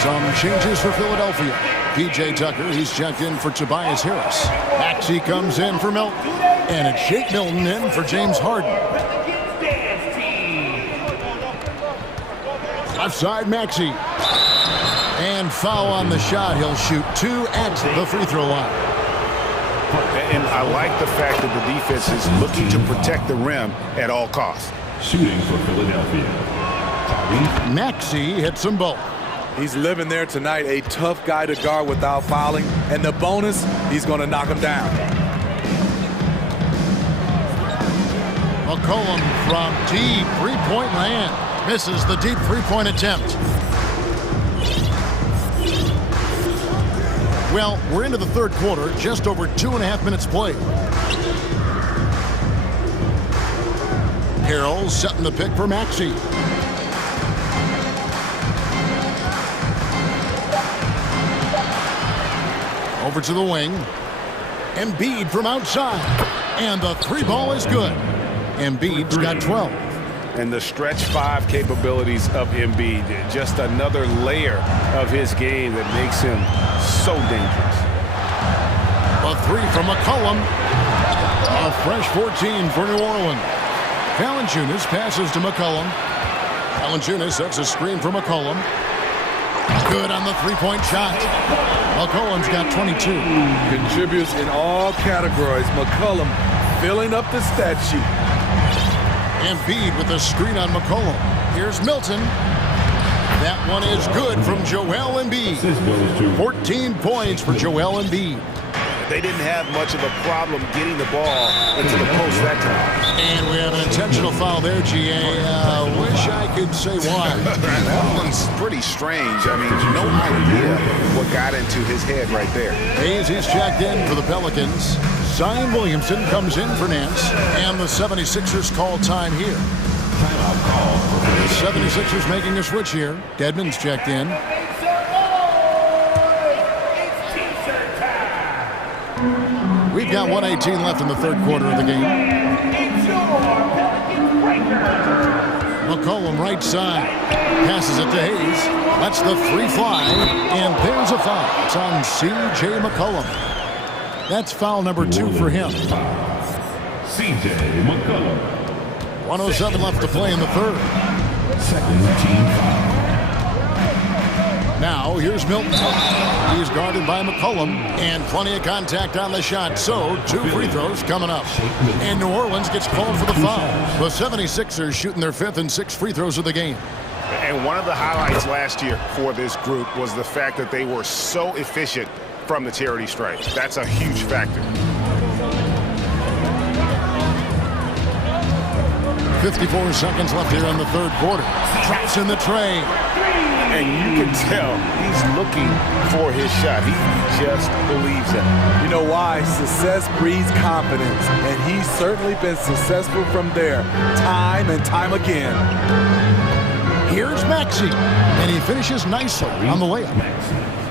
Some changes for Philadelphia. P.J. Tucker, he's checked in for Tobias Harris. Maxey comes in for Milton. And it's Shake Milton in for James Harden. Offside Maxey. And foul on the shot. He'll shoot 2 at the free throw line. And I like the fact that the defense is looking to protect the rim at all costs. Shooting for Philadelphia. Maxey hits them both. He's living there tonight, a tough guy to guard without fouling. And the bonus, he's going to knock him down. McCollum from deep three-point land. Misses the deep three-point attempt. Well, we're into the third quarter, just over 2.5 minutes played. Harrell setting the pick for Maxey. Over to the wing. Embiid from outside. And the 3-ball is good. Embiid's got 12. And the stretch 5 capabilities of Embiid, just another layer of his game that makes him so dangerous. A 3 from McCollum. A fresh 14 for New Orleans. Valanciunas passes to McCollum. Valanciunas sets a screen for McCollum. Good on the 3-point shot. McCollum's got 22. Contributes in all categories. McCollum filling up the stat sheet. Embiid with a screen on McCollum. Here's Milton. That one is good from Joel Embiid. 14 points for Joel Embiid. They didn't have much of a problem getting the ball into the post that time. And we have an intentional foul there, G.A. Wish I could say why. That one's pretty strange. I mean, no idea what got into his head right there. Hayes is checked in for the Pelicans. Zion Williamson comes in for Nance. And the 76ers call time here. The 76ers making a switch here. Dedmon's checked in. We've got 1:18 left in the third quarter of the game. McCollum right side. Passes it to Hayes. Lets the 3 fly. And there's a foul. It's on C.J. McCollum. That's foul number 2 for him. CJ McCullough. 1:07 left to play in the third. Second team foul. Now, here's Milton. He's guarded by McCollum, and plenty of contact on the shot. So, 2 free throws coming up. And New Orleans gets called for the foul. The 76ers shooting their 5th and 6th free throws of the game. And one of the highlights last year for this group was the fact that they were so efficient from the charity stripe. That's a huge factor. 54 seconds left here in the third quarter. Drops in the tray. And you can tell he's looking for his shot. He just believes it. You know why? Success breeds confidence, and he's certainly been successful from there, time and time again. Here's Maxey, and he finishes nicely on the layup.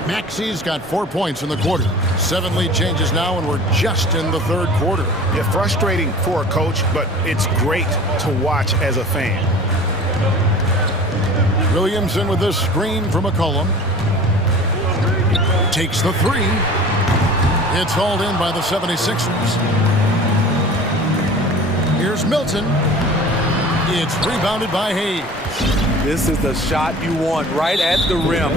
Maxey's got 4 points in the quarter. 7 lead changes now, and we're just in the third quarter. Yeah, frustrating for a coach, but it's great to watch as a fan. Williamson with this screen from McCollum. Takes the 3. It's hauled in by the 76ers. Here's Milton. It's rebounded by Hayes. This is the shot you want right at the rim.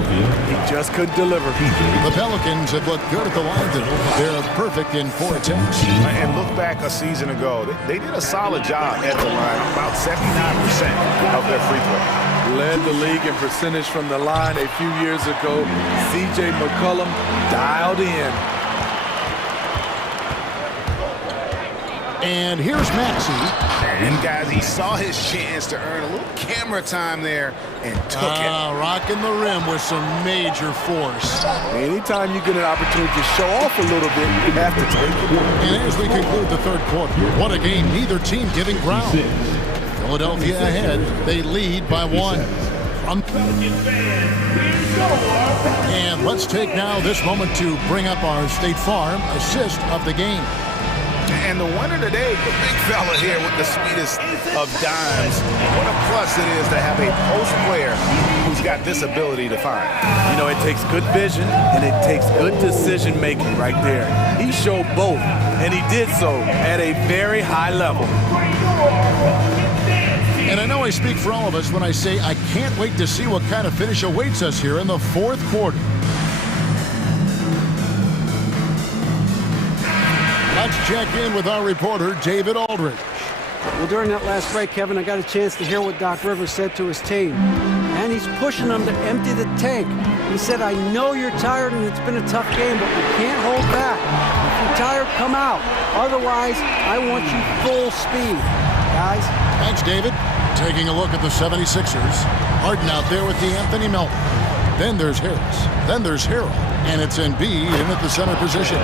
He just couldn't deliver. The Pelicans have looked good at the line today. They're perfect in 4 attempts. And look back a season ago. They did a solid job at the line, about 79% of their free throws. Led the league in percentage from the line a few years ago. CJ McCollum dialed in. And here's Maxey. And guys, he saw his chance to earn a little camera time there and took it. Rocking the rim with some major force. Anytime you get an opportunity to show off a little bit, you have to take it. And as we conclude the third quarter, what a game, neither team giving ground. Philadelphia ahead, they lead by 1. And let's take now this moment to bring up our State Farm assist of the game. And the winner today, the big fella here with the sweetest of dimes. What a plus it is to have a post player who's got this ability to find. You know, it takes good vision and it takes good decision making right there. He showed both, and he did so at a very high level. And I know I speak for all of us when I say I can't wait to see what kind of finish awaits us here in the fourth quarter. Let's check in with our reporter, David Aldridge. Well, during that last break, Kevin, I got a chance to hear what Doc Rivers said to his team. And he's pushing them to empty the tank. He said, I know you're tired and it's been a tough game, but we can't hold back. If you're tired, come out. Otherwise, I want you full speed. Guys. Thanks, David. Taking a look at the 76ers. Harden out there with the Anthony Melton. Then there's Harris. Then there's Harrell. And it's Embiid in at the center position.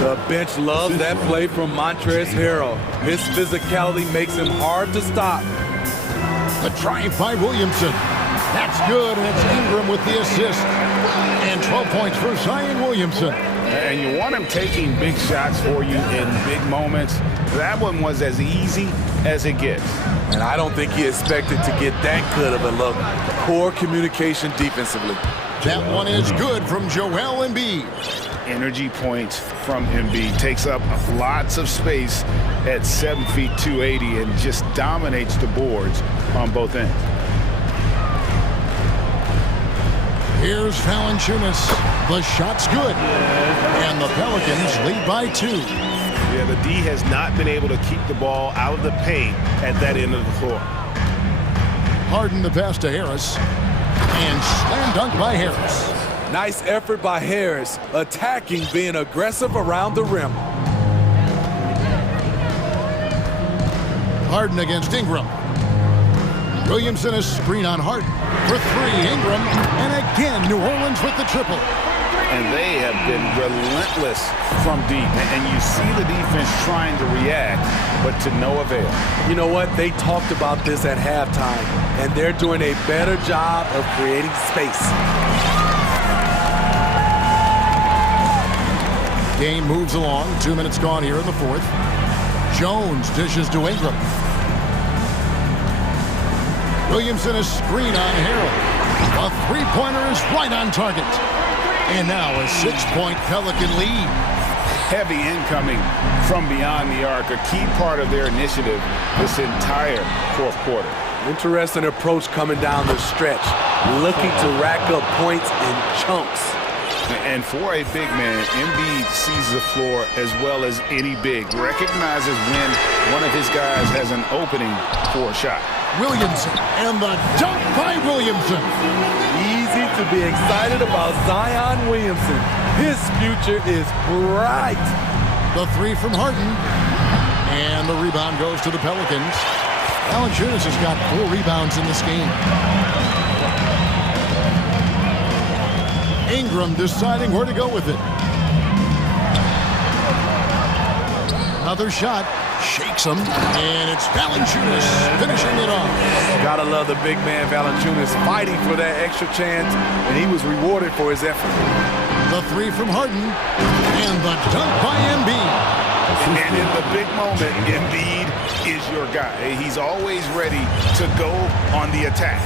The bench loves that play from Montrezl Harrell. His physicality makes him hard to stop. The triumph by Williamson. That's good, and it's Ingram with the assist. And 12 points for Zion Williamson. And you want him taking big shots for you in big moments. That one was as easy as it gets. And I don't think he expected to get that good of a look. Poor communication defensively. That one is good from Joel Embiid. Energy points from Embiid. Takes up lots of space at 7 feet 280 and just dominates the boards on both ends. Here's Valanciunas. The shot's good. And the Pelicans lead by 2. Yeah, the D has not been able to keep the ball out of the paint at that end of the floor. Harden the pass to Harris. And slam dunk by Harris. Nice effort by Harris, attacking, being aggressive around the rim. Harden against Ingram. Williamson a screen on Harden. For 3, Ingram. And again, New Orleans with the triple. And they have been relentless from deep. And you see the defense trying to react, but to no avail. You know what? They talked about this at halftime, and they're doing a better job of creating space. Game moves along. 2 minutes gone here in the fourth. Jones dishes to Ingram. Williamson a screen on Harrell. A three-pointer is right on target. And now a 6-point Pelican lead. heavy incoming from beyond the arc, a key part of their initiative this entire fourth quarter. Interesting approach coming down the stretch, looking to rack up points in chunks. And for a big man, Embiid sees the floor as well as any big, recognizes when one of his guys has an opening for a shot. Williamson, and the dunk by Williamson. Easy to be excited about Zion Williamson. His future is bright. The three from Harden, and the rebound goes to the Pelicans. Valanciunas has got 4 rebounds in this game. Ingram deciding where to go with it. Another shot, shakes him, and it's Valanciunas finishing it off. Gotta love the big man Valanciunas fighting for that extra chance, and he was rewarded for his effort. The three from Harden, and the dunk by Embiid. And in the big moment, Embiid is your guy. He's always ready to go on the attack.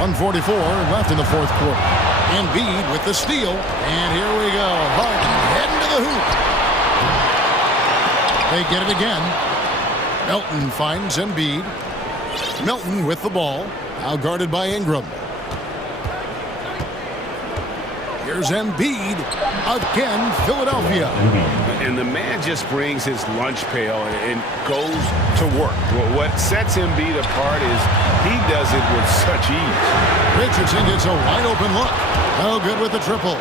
1:44 left in the fourth quarter. Embiid with the steal, and here we go. Harden heading to the hoop. They get it again. Melton finds Embiid. Melton with the ball, now guarded by Ingram. Here's Embiid again, Philadelphia. And the man just brings his lunch pail and goes to work. What sets Embiid apart is he does it with such ease. Richardson gets a wide open look. No good with the triple.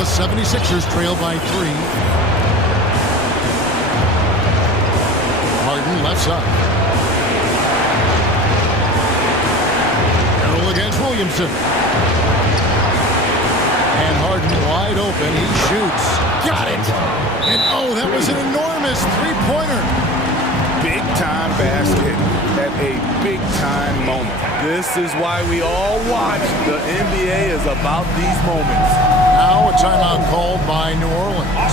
The 76ers trail by 3. Harden left side. Carroll against Williamson. And Harden wide open. He shoots. Got it. And oh, that was an enormous three-pointer. Big-time basket at a big-time moment. This is why we all watch. The NBA is about these moments. Now a timeout called by New Orleans.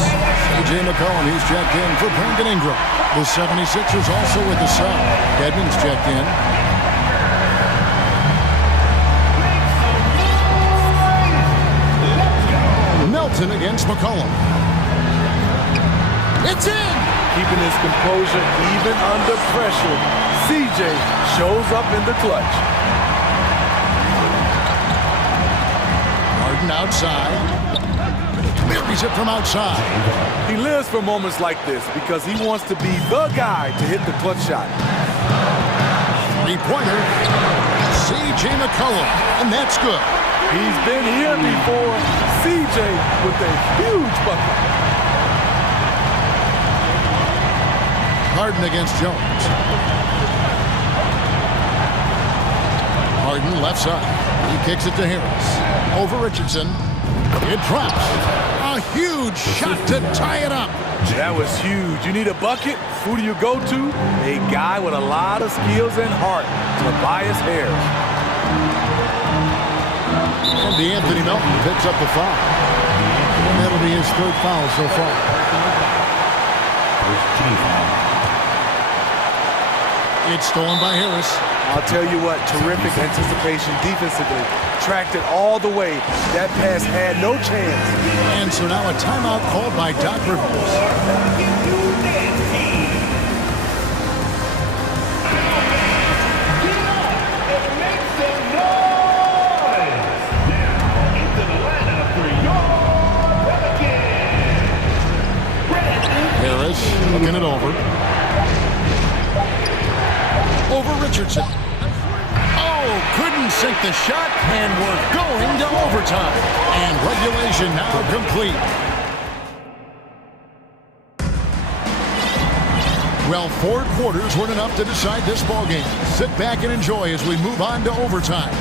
A.J. McCollum, he's checked in for Brandon Ingram. The 76ers also with the sub. Edmonds checked in. Melton against McCollum. It's in! Keeping his composure even under pressure. CJ shows up in the clutch. Harden outside. Buries it from outside. He lives for moments like this because he wants to be the guy to hit the clutch shot. Three-pointer. C.J. McCollum, and that's good. He's been here before. CJ with a huge bucket. Harden against Jones. Harden left side. He kicks it to Harris. Over Richardson. It drops. A huge shot to tie it up. That was huge. You need a bucket? Who do you go to? A guy with a lot of skills and heart. Tobias Harris. And D'Anthony Melton picks up the foul. And that'll be his 3rd foul so far. It's stolen by Harris. I'll tell you what, terrific anticipation defensively. Tracked it all the way. That pass had no chance. And so now a timeout called by Doc Rivers. Harris looking it over. Over Richardson. Oh, couldn't sink the shot, and we're going to overtime. And regulation now complete. Well, 4 quarters weren't enough to decide this ballgame. Sit back and enjoy as we move on to overtime.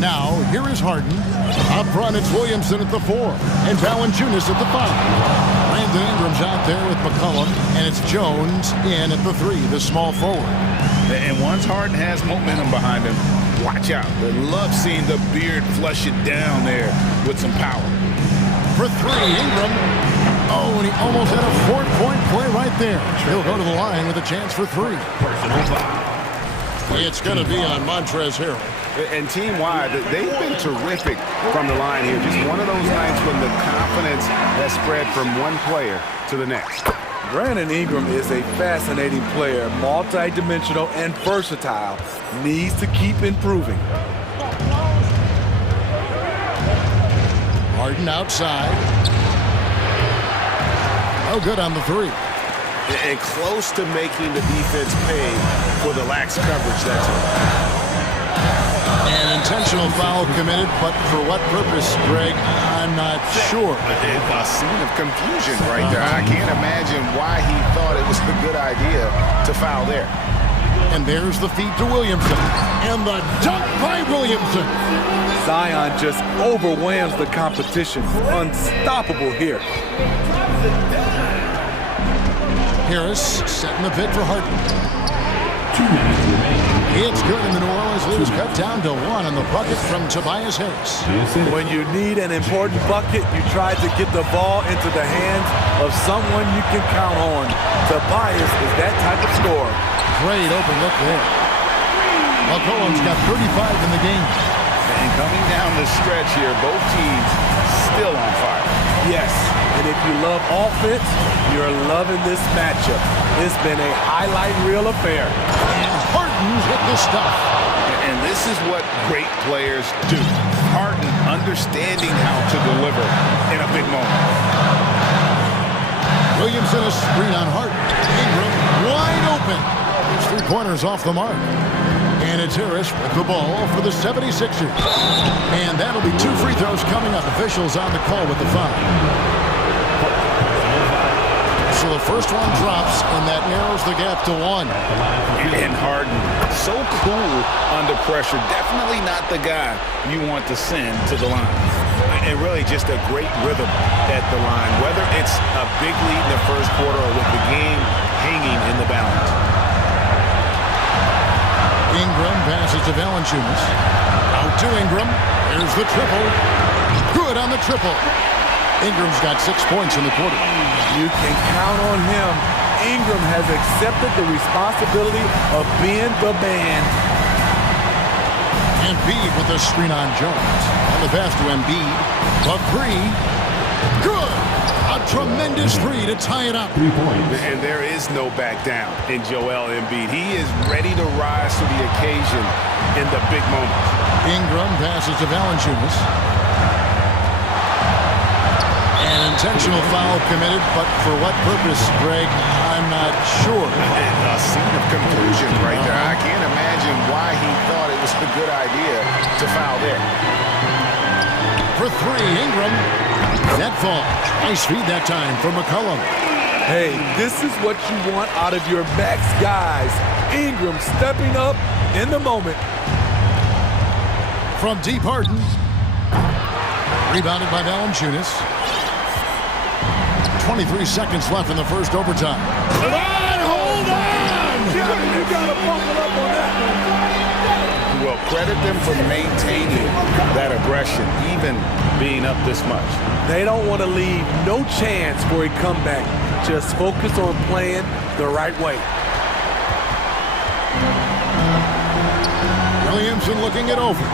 Now, here is Harden. Up front, it's Williamson at the 4, and Valanciunas at the 5. Brandon Ingram's out there with McCollum, and it's Jones in at the 3, the small forward. And once Harden has momentum behind him, watch out. I love seeing the beard flush it down there with some power. For 3, Ingram. Oh, and he almost had a fourth-point play right there. He'll go to the line with a chance for 3. It's going to be on Montrezl Harrell. And team-wide, they've been terrific from the line here. Just one of those nights when the confidence has spread from one player to the next. Brandon Ingram is a fascinating player, multi-dimensional and versatile. Needs to keep improving. Harden outside. Oh, good on the 3. And close to making the defense pay for the lax coverage. That's it. An intentional foul committed, but for what purpose, Greg? I'm not sure. A scene of confusion right there. I can't imagine why he thought it was a good idea to foul there. And there's the feed to Williamson. And the dunk by Williamson. Zion just overwhelms the competition. Unstoppable here. Harris setting the pick for Harden. 2 minutes remaining. It's good, and the New Orleans Blues cut down to 1 on the bucket from Tobias Harris. When you need an important bucket, you try to get the ball into the hands of someone you can count on. Tobias is that type of scorer. Great open look there. McCollum's got 35 in the game. And coming down the stretch here, both teams still on fire. Yes, and if you love offense, you're loving this matchup. It's been a highlight reel affair. And Harden's hit the stuff. And this is what great players do. Harden understanding how to deliver in a big moment. Williamson a screen on Harden. Ingram wide open. His 3 pointers off the mark. And it's Harris with the ball for the 76ers. And that'll be 2 free throws coming up. Officials on the call with the foul. So the first one drops, and that narrows the gap to 1. And Harden, so cool under pressure. Definitely not the guy you want to send to the line. And really just a great rhythm at the line, whether it's a big lead in the first quarter or with the game hanging in the balance. Ingram passes to Valanciunas. Out to Ingram. There's the triple. Good on the triple. Ingram's got 6 points in the quarter. You can count on him. Ingram has accepted the responsibility of being the man. Embiid with a screen on Jones. On the pass to Embiid. The 3. Good. A tremendous 3 to tie it up. 3 points. And there is no back down in Joel Embiid. He is ready to rise to the occasion in the big moments. Ingram passes to Valanciunas. An intentional foul committed, but for what purpose, Greg? I'm not sure. A scene of confusion right there. I can't imagine why he thought it was a good idea to foul there. For 3, Ingram. Net fall. Nice feed that time from McCollum. Hey, this is what you want out of your max guys. Ingram stepping up in the moment. From deep, Harden. Rebounded by Valanciunas. 23 seconds left in the first overtime. Hold on! You gotta buckle up on that one. Well, credit them for maintaining that aggression, even being up this much. They don't want to leave no chance for a comeback. Just focus on playing the right way. Williamson looking it over.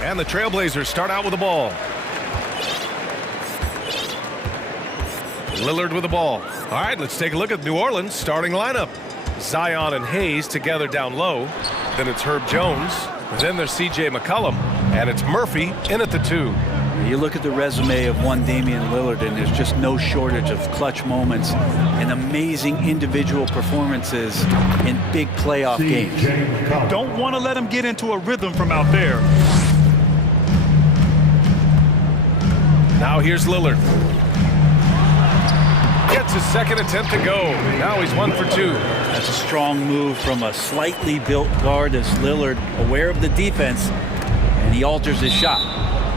And the Trailblazers start out with the ball. Lillard with the ball. All right, let's take a look at New Orleans starting lineup. Zion and Hayes together down low. Then it's Herb Jones. Then there's C.J. McCollum. And it's Murphy in at the 2. You look at the resume of one Damian Lillard, and there's just no shortage of clutch moments and amazing individual performances in big playoff games. Don't want to let him get into a rhythm from out there. Now here's Lillard. Gets his second attempt to go. Now he's 1 for 2. That's a strong move from a slightly built guard as Lillard, aware of the defense, and he alters his shot.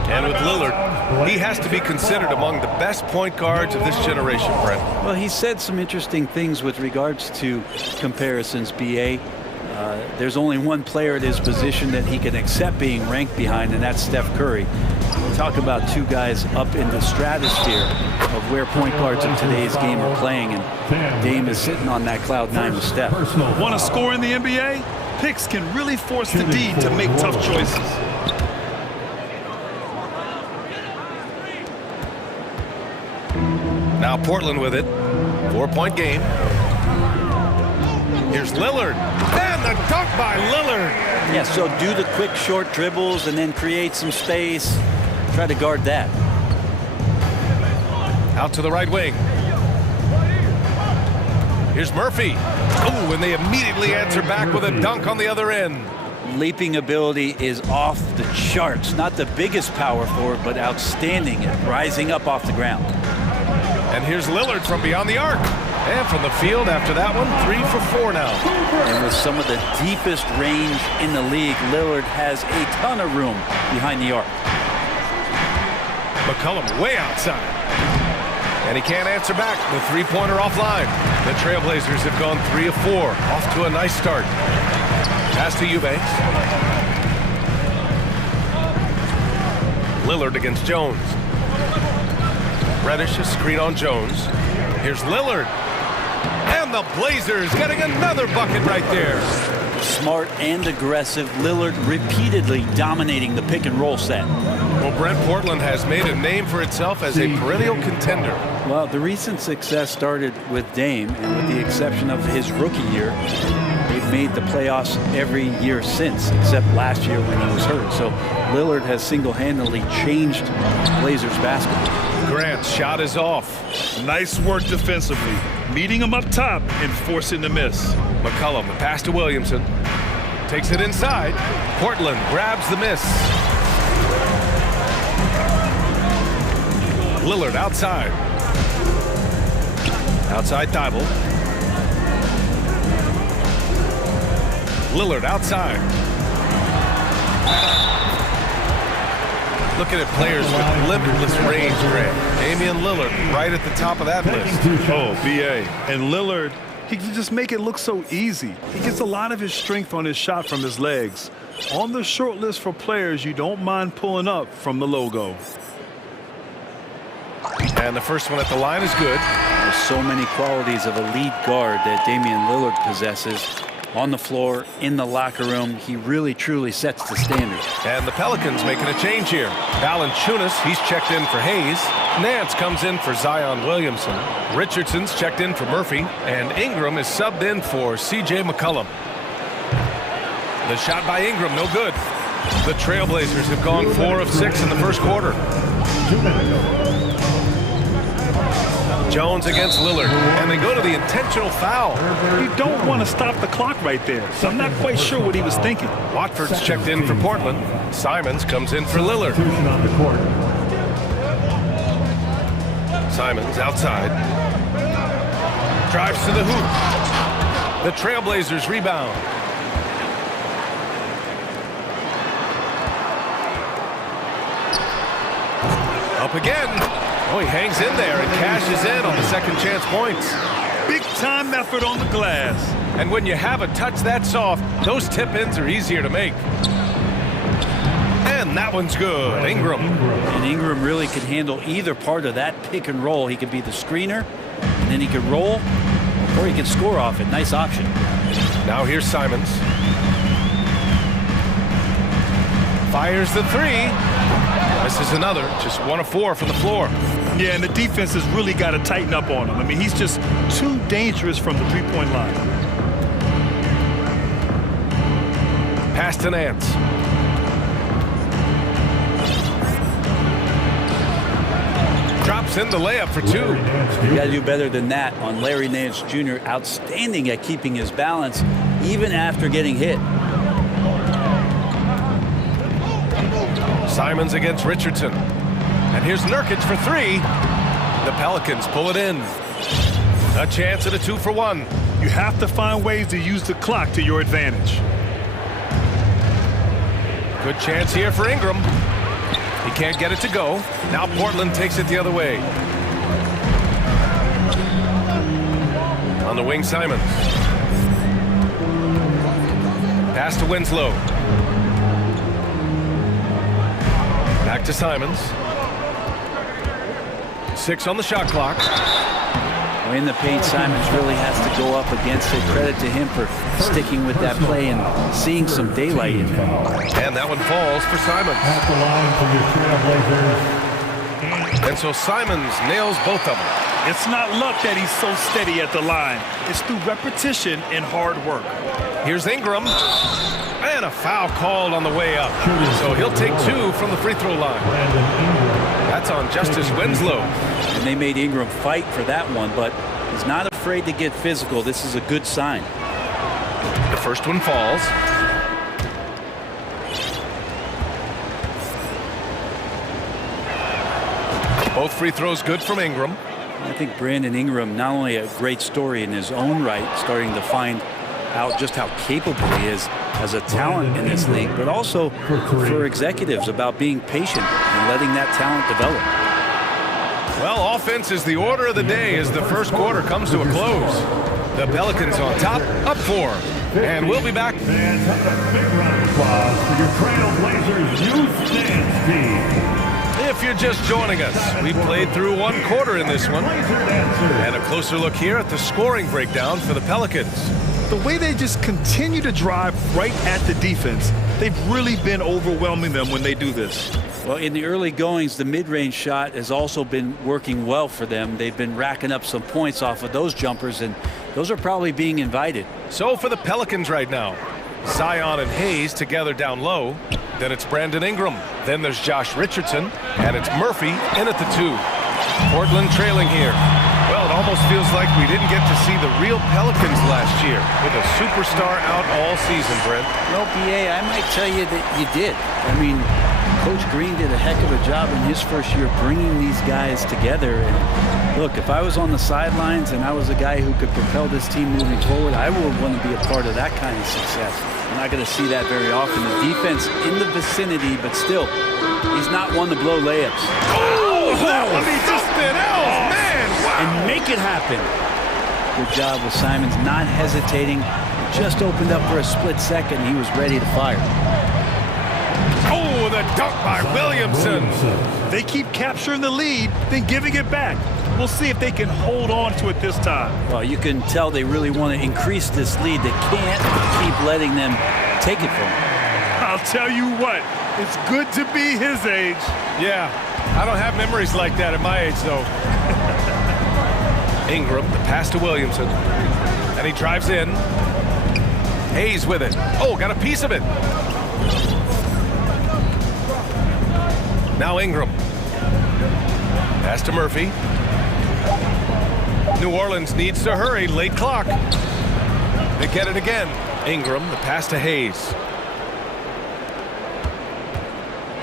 And with Lillard, he has to be considered among the best point guards of this generation, Brent. Well, he said some interesting things with regards to comparisons, B.A. There's only one player at his position that he can accept being ranked behind, and that's Steph Curry. Talk about two guys up in the stratosphere of where point guards of today's game are playing, and Dame is sitting on that cloud 9 with Steph. Want to score in the NBA? Picks can really force the D to make tough choices. Now Portland with it. 4-point game. Here's Lillard. And the dunk by Lillard. Yeah, so do the quick short dribbles and then create some space. Try to guard that. Out to the right wing. Here's Murphy. Oh, and they immediately answer back with a dunk on the other end. Leaping ability is off the charts. Not the biggest power forward, but outstanding at rising up off the ground. And here's Lillard from beyond the arc. And from the field after that one, 3 for 4 now. And with some of the deepest range in the league, Lillard has a ton of room behind the arc. McCollum way outside. And he can't answer back. The three-pointer offline. The Trailblazers have gone 3 of 4. Off to a nice start. Pass to Eubanks. Lillard against Jones. Reddish, a screen on Jones. Here's Lillard. And the Blazers getting another bucket right there. Smart and aggressive. Lillard repeatedly dominating the pick and roll set. Well, Brent, Portland has made a name for itself as a perennial contender. Well, the recent success started with Dame, and with the exception of his rookie year, they've made the playoffs every year since, except last year when he was hurt. So Lillard has single-handedly changed Blazers basketball. Grant's shot is off. Nice work defensively, meeting him up top and forcing the miss. McCollum, the pass to Williamson. Takes it inside. Portland grabs the miss. Lillard outside. Outside Thibault. Lillard outside. Looking at players with limitless range, Grant. Damian Lillard right at the top of that list. Oh, B.A. And Lillard, he can just make it look so easy. He gets a lot of his strength on his shot from his legs. On the short list for players you don't mind pulling up from the logo. And the first one at the line is good. There's so many qualities of a lead guard that Damian Lillard possesses. On the floor, in the locker room, he really truly sets the standard. And the Pelicans making a change here. Valanciunas, he's checked in for Hayes. Nance comes in for Zion Williamson. Richardson's checked in for Murphy. And Ingram is subbed in for C.J. McCollum. The shot by Ingram, no good. The Trailblazers have gone 4 of 6 in the first quarter. Jones against Lillard, and they go to the intentional foul. You don't want to stop the clock right there, so I'm not quite sure what he was thinking. Watford's checked in for Portland. Simons comes in for Lillard. Simons outside. Drives to the hoop. The Trailblazers rebound. Up again. Oh, he hangs in there and cashes in on the second chance points. Big time effort on the glass. And when you have a touch that soft, those tip-ins are easier to make. And that one's good. Ingram. And Ingram really can handle either part of that pick and roll. He could be the screener, and then he could roll, or he can score off it. Nice option. Now here's Simons. Fires the three. Misses another. Just 1 of 4 from the floor. Yeah, and the defense has really got to tighten up on him. I mean, he's just too dangerous from the three-point line. Pass to Nance. Drops in the layup for 2. You got to do better than that on Larry Nance Jr. Outstanding at keeping his balance even after getting hit. Simons against Richardson. And here's Nurkic for 3. The Pelicans pull it in. A chance at a 2-for-1. You have to find ways to use the clock to your advantage. Good chance here for Ingram. He can't get it to go. Now Portland takes it the other way. On the wing, Simons. Pass to Winslow. Back to Simons. 6 on the shot clock. In the paint, Simons really has to go up against it. Credit to him for sticking with that play and seeing some daylight in it. And that one falls for Simons. At the line for your Trailblazers. And so Simons nails both of them. It's not luck that he's so steady at the line. It's through repetition and hard work. Here's Ingram. And a foul called on the way up. So he'll take 2 from the free throw line. That's on Justice Winslow. And they made Ingram fight for that one, but he's not afraid to get physical. This is a good sign. The first one falls. Both free throws good from Ingram. I think Brandon Ingram, not only a great story in his own right, starting to find out just how capable he is as a talent in this league, but also for executives about being patient and letting that talent develop. Well, offense is the order of the day as the first quarter comes to a close. The Pelicans on top, up 4. And we'll be back. Fans, have a big round of applause for your Trailblazers youth dance team. If you're just joining us, we played through 1 quarter in this one. And a closer look here at the scoring breakdown for the Pelicans. The way they just continue to drive right at the defense, they've really been overwhelming them when they do this. Well, in the early goings, the mid-range shot has also been working well for them. They've been racking up some points off of those jumpers, and those are probably being invited. So for the Pelicans right now, Zion and Hayes together down low. Then it's Brandon Ingram. Then there's Josh Richardson, and it's Murphy in at the 2. Portland trailing here. Well, it almost feels like we didn't get to see the real Pelicans last year with a superstar out all season, Brent. Well, BA, I might tell you that you did. I mean, Coach Green did a heck of a job in his first year bringing these guys together. And look, if I was on the sidelines and I was a guy who could propel this team moving forward, I would want to be a part of that kind of success. I'm not going to see that very often. The defense in the vicinity, but still, he's not one to blow layups. Oh, that one be something else, man! Wow. And make it happen. Good job with Simons not hesitating. Just opened up for a split second. He was ready to fire. Oh, the dunk by Williamson. They keep capturing the lead, then giving it back. We'll see if they can hold on to it this time. Well, you can tell they really want to increase this lead. They can't keep letting them take it from them. I'll tell you what, it's good to be his age. Yeah, I don't have memories like that at my age, though. Ingram, the pass to Williamson. And he drives in. Hayes with it. Oh, got a piece of it. Now Ingram. Pass to Murphy. New Orleans needs to hurry. Late clock. They get it again. Ingram, the pass to Hayes.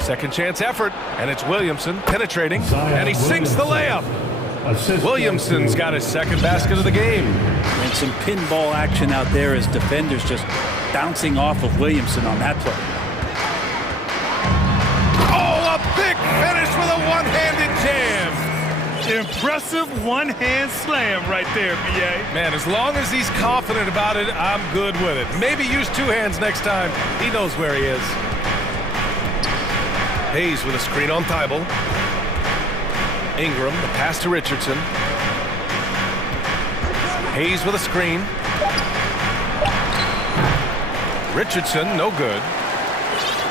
Second chance effort, and it's Williamson penetrating, and he sinks the layup. Williamson's got his second basket of the game. And some pinball action out there as defenders just bouncing off of Williamson on that play. Oh, a big finish with a one-handed jam. Impressive one-hand slam right there, B.A. Man, as long as he's confident about it, I'm good with it. Maybe use 2 hands next time. He knows where he is. Hayes with a screen on Thibault. Ingram, the pass to Richardson. Hayes with a screen. Richardson, no good.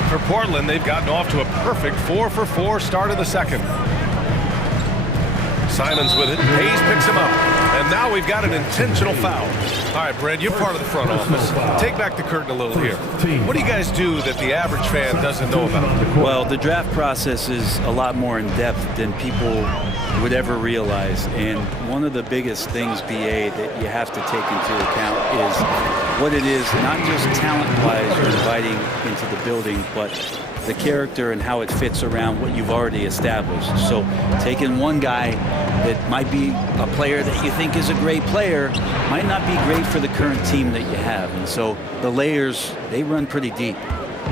For Portland, they've gotten off to a perfect 4-for-4 start of the second. Simons with it. Hayes picks him up. And now we've got an intentional foul. All right, Brad, you're part of the front office. Take back the curtain a little here. What do you guys do that the average fan doesn't know about? Well, the draft process is a lot more in depth than people would ever realize. And one of the biggest things, BA, that you have to take into account is what it is, not just talent-wise you're inviting into the building, but the character and how it fits around what you've already established. So taking one guy that might be a player that you think is a great player might not be great for the current team that you have. And so the layers, they run pretty deep.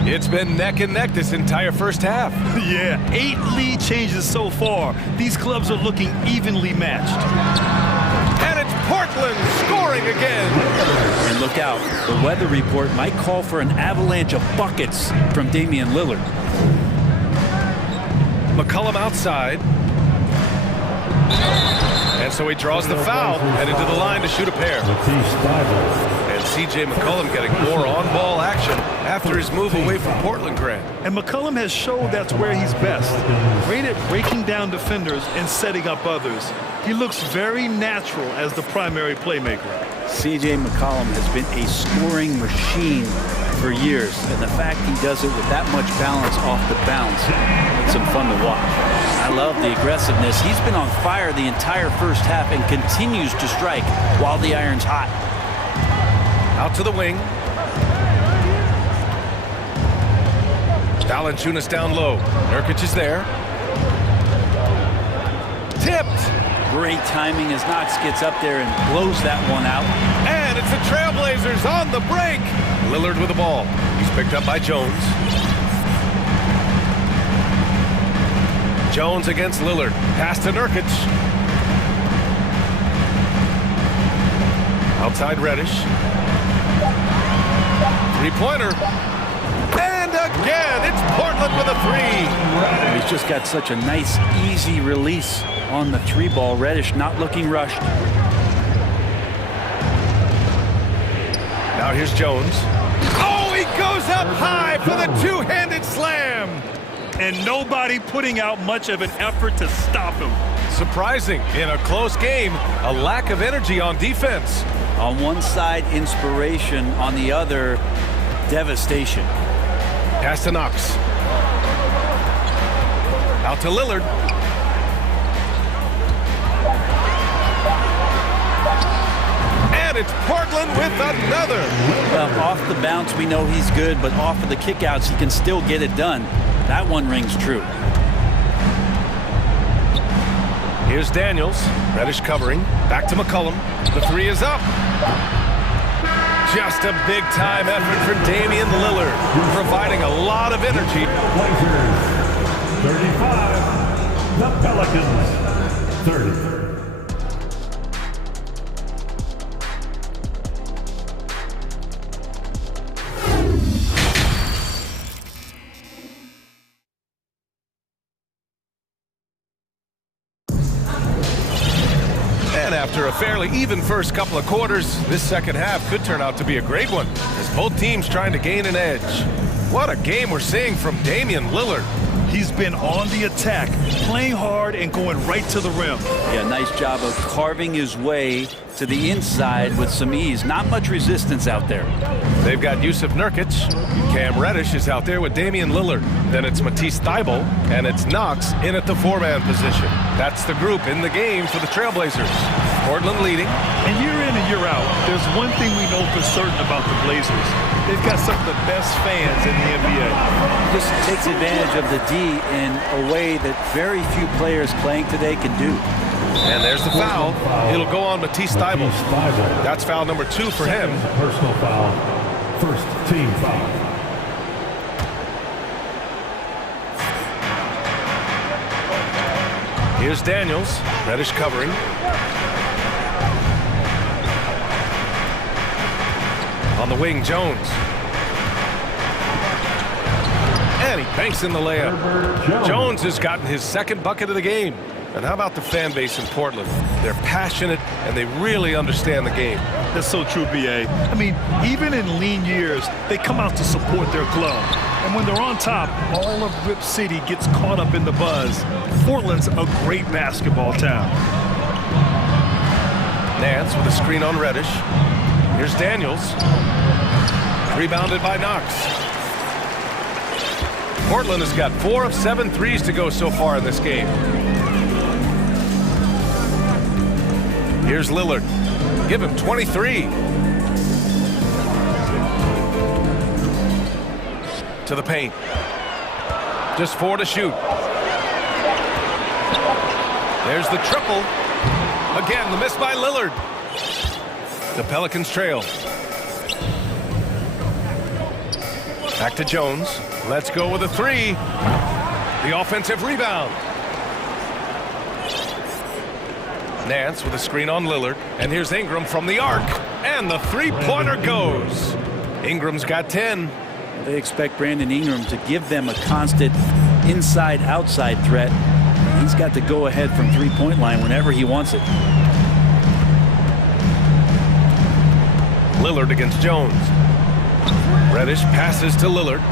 It's been neck and neck this entire first half. Yeah, 8 lead changes so far. These clubs are looking evenly matched. And it's Portland scoring again. And look out, the weather report might call for an avalanche of buckets from Damian Lillard. McCollum outside. And so he draws the foul, headed to the line to shoot a pair. And C.J. McCollum getting more on-ball action after his move away from Portland Grant. And McCollum has showed that's where he's best. Great at breaking down defenders and setting up others. He looks very natural as the primary playmaker. C.J. McCollum has been a scoring machine for years, and the fact he does it with that much balance off the bounce makes him fun to watch. I love the aggressiveness. He's been on fire the entire first half and continues to strike while the iron's hot. Out to the wing. Valanciunas down low. Nurkic is there. Tipped. Great timing as Knox gets up there and blows that one out. And it's the Trailblazers on the break. Lillard with the ball. He's picked up by Jones. Jones against Lillard. Pass to Nurkic. Outside Reddish. Three-pointer. And again, it's Portland with a three. He's just got such a nice, easy release on the three ball. Reddish not looking rushed. Now here's Jones. Oh, he goes up high for the two-handed slam. And nobody putting out much of an effort to stop him. Surprising in a close game, a lack of energy on defense. On one side, inspiration. On the other, devastation. Pass to Knox. Out to Lillard. And it's Portland with another. Well, off the bounce, we know he's good, but off of the kickouts, he can still get it done. That one rings true. Here's Daniels. Reddish covering. Back to McCollum. The three is up. Just a big-time effort for Damian Lillard, providing a lot of energy. Blazers, 35. The Pelicans, 30. And after a fairly even first couple of quarters, this second half could turn out to be a great one, as both teams trying to gain an edge. What a game we're seeing from Damian Lillard. He's been on the attack, playing hard and going right to the rim. Yeah, nice job of carving his way to the inside with some ease. Not much resistance out there. They've got Yusuf Nurkic. Cam Reddish is out there with Damian Lillard. Then it's Matisse Thybulle, and it's Knox in at the four-man position. That's the group in the game for the Trailblazers. Portland leading. And year in and year out, there's one thing we know for certain about the Blazers. They've got some of the best fans in the NBA. Just takes advantage of the D in a way that very few players playing today can do. And there's the foul. It'll go on Matisse Thybulle. That's foul number 2 for him. Personal foul. First team foul. Here's Daniels. Reddish covering. On the wing, Jones. And he banks in the layup. Jones has gotten his second bucket of the game. And how about the fan base in Portland? They're passionate, and they really understand the game. That's so true, B.A. I mean, even in lean years, they come out to support their club. And when they're on top, all of Rip City gets caught up in the buzz. Portland's a great basketball town. Nance with a screen on Reddish. Here's Daniels. Rebounded by Knox. Portland has got 4 of 7 threes to go so far in this game. Here's Lillard. Give him 23. To the paint. Just 4 to shoot. There's the triple. Again, the miss by Lillard. The Pelicans trail. Back to Jones. Let's go with a 3. The offensive rebound. Nance with a screen on Lillard. And here's Ingram from the arc. And the three-pointer goes. Ingram's got 10. They expect Brandon Ingram to give them a constant inside-outside threat. He's got to go ahead from three-point line whenever he wants it. Lillard against Jones. Reddish passes to Lillard.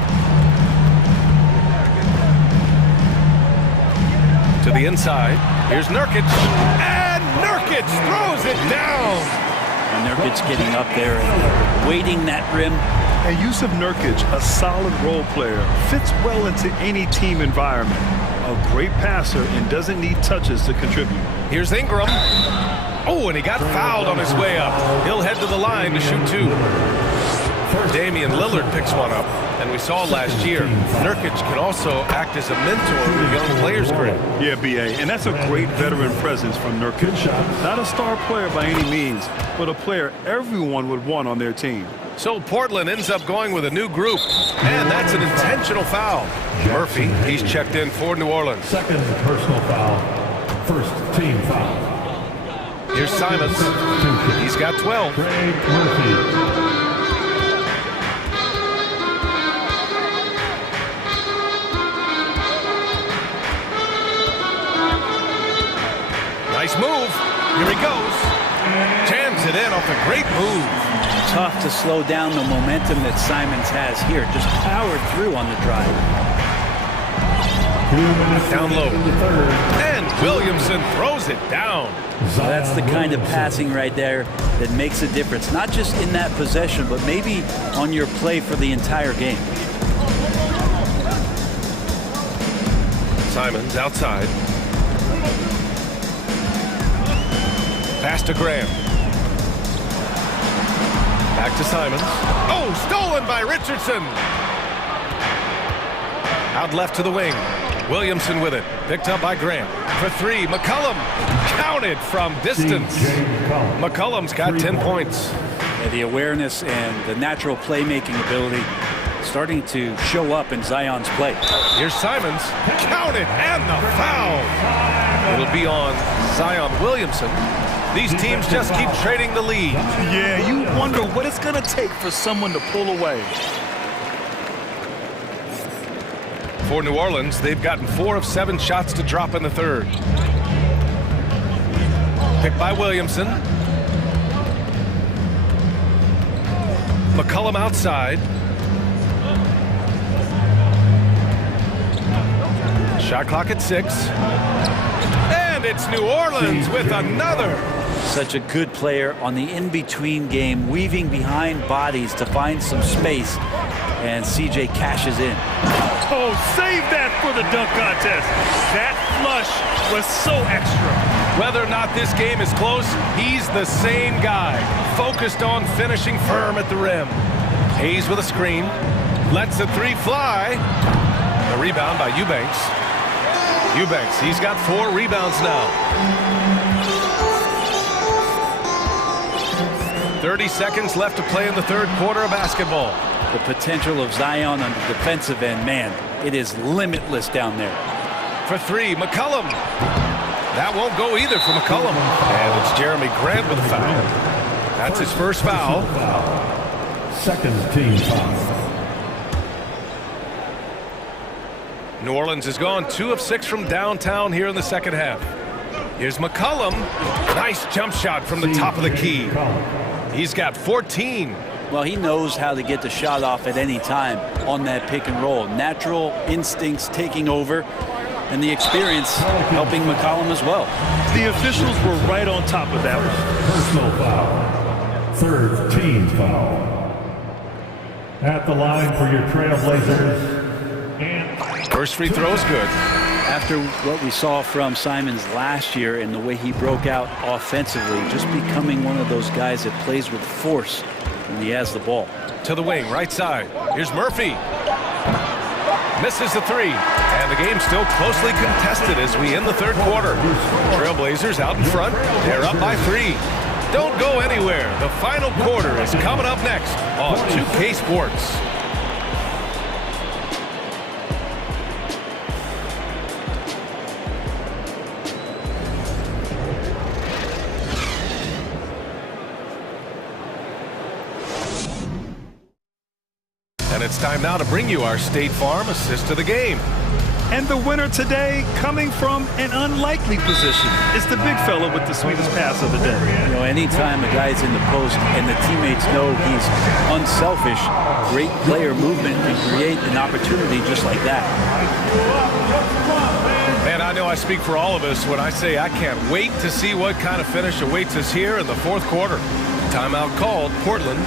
To the inside. Here's Nurkic. And Nurkic throws it down. And Nurkic getting up there and waiting that rim. And Yusuf Nurkic, a solid role player, fits well into any team environment. A great passer and doesn't need touches to contribute. Here's Ingram. Oh, and he got fouled on his way up. He'll head to the line to shoot 2. Damian Lillard picks one up. And we saw last year, Nurkic can also act as a mentor to young players' group. Yeah, B.A., and that's a great veteran presence from Nurkic. Not a star player by any means, but a player everyone would want on their team. So Portland ends up going with a new group. And that's an intentional foul. Murphy, he's checked in for New Orleans. Second personal foul. First team foul. Here's Simons. He's got 12. Craig Murphy. Nice move. Here he goes. Jams it in off a great move. Tough to slow down the momentum that Simons has here. Just powered through on the drive. Down low. And Williamson throws it down. So that's the kind of passing right there that makes a difference. Not just in that possession, but maybe on your play for the entire game. Simons outside. Pass to Graham. Back to Simons. Oh, stolen by Richardson. Out left to the wing. Williamson with it. Picked up by Graham. For 3, McCollum. Counted from distance. McCollum's got 10 points. Yeah, the awareness and the natural playmaking ability starting to show up in Zion's play. Here's Simons. Counted and the foul. It'll be on Zion Williamson. These teams just keep trading the lead. Yeah, you wonder what it's going to take for someone to pull away. For New Orleans, they've gotten 4 of 7 shots to drop in the third. Picked by Williamson. McCollum outside. Shot clock at 6. And it's New Orleans with another. Such a good player on the in-between game, weaving behind bodies to find some space, and CJ cashes in. Oh, save that for the dunk contest. That flush was so extra. Whether or not this game is close, he's the same guy, focused on finishing firm at the rim. Hayes with a screen, lets the 3 fly. The rebound by Eubanks. Eubanks, he's got 4 rebounds now. 30 seconds left to play in the third quarter of basketball. The potential of Zion on the defensive end, man, it is limitless down there. For 3, McCollum. That won't go either for McCollum. And it's Jeremy Grant with a foul. That's his first foul. Second team foul. New Orleans has gone 2 of 6 from downtown here in the second half. Here's McCollum. Nice jump shot from the top of the key. He's got 14. Well, he knows how to get the shot off at any time on that pick and roll. Natural instincts taking over, and the experience helping McCollum as well. The officials were right on top of that one. Personal foul. Third team foul. At the line for your Trailblazers. And first free throw is good. After what we saw from Simons last year and the way he broke out offensively, just becoming one of those guys that plays with force when he has the ball. To the wing, right side. Here's Murphy. Misses the three. And the game's still closely contested as we end the third quarter. Trailblazers out in front. They're up by 3. Don't go anywhere. The final quarter is coming up next on 2K Sports. And it's time now to bring you our State Farm assist of the game. And the winner today, coming from an unlikely position, is the big fella with the sweetest pass of the day. You know, anytime a guy's in the post and the teammates know he's unselfish, great player movement can create an opportunity just like that. Man, I know I speak for all of us when I say I can't wait to see what kind of finish awaits us here in the fourth quarter. Timeout called, Portland.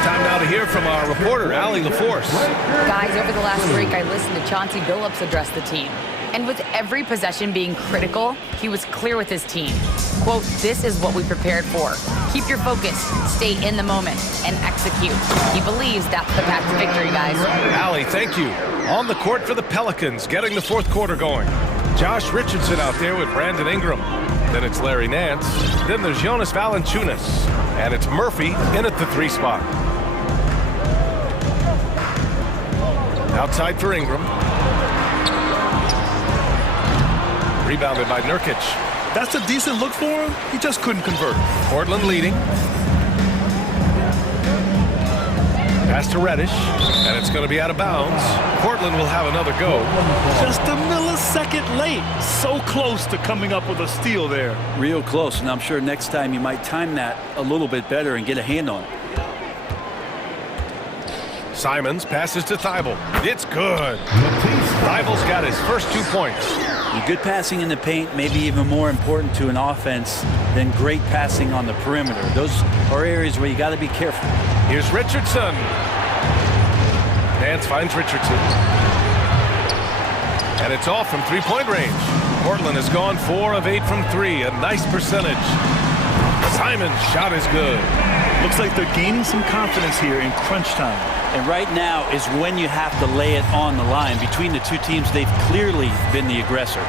Time now to hear from our reporter, Allie LaForce. Guys, over the last break, I listened to Chauncey Billups address the team. And with every possession being critical, he was clear with his team. Quote, this is what we prepared for. Keep your focus, stay in the moment, and execute. He believes that's the path to victory, guys. Allie, thank you. On the court for the Pelicans, getting the fourth quarter going. Josh Richardson out there with Brandon Ingram. Then it's Larry Nance. Then there's Jonas Valanciunas. And it's Murphy in at the 3 spot. Outside for Ingram. Rebounded by Nurkic. That's a decent look for him. He just couldn't convert. Portland leading. Pass to Reddish, and it's going to be out of bounds. Portland will have another go. Just a millisecond late. So close to coming up with a steal there. Real close, and I'm sure next time you might time that a little bit better and get a hand on it. Simons passes to Thibault. It's good. Thibault's got his first 2 points. Good passing in the paint may be even more important to an offense than great passing on the perimeter. Those are areas where you got to be careful. Here's Richardson. Nance finds Richardson. And it's off from 3-point range. Portland has gone 4 of 8 from 3. A nice percentage. Simon's shot is good. Looks like they're gaining some confidence here in crunch time. And right now is when you have to lay it on the line. Between the two teams, they've clearly been the aggressor.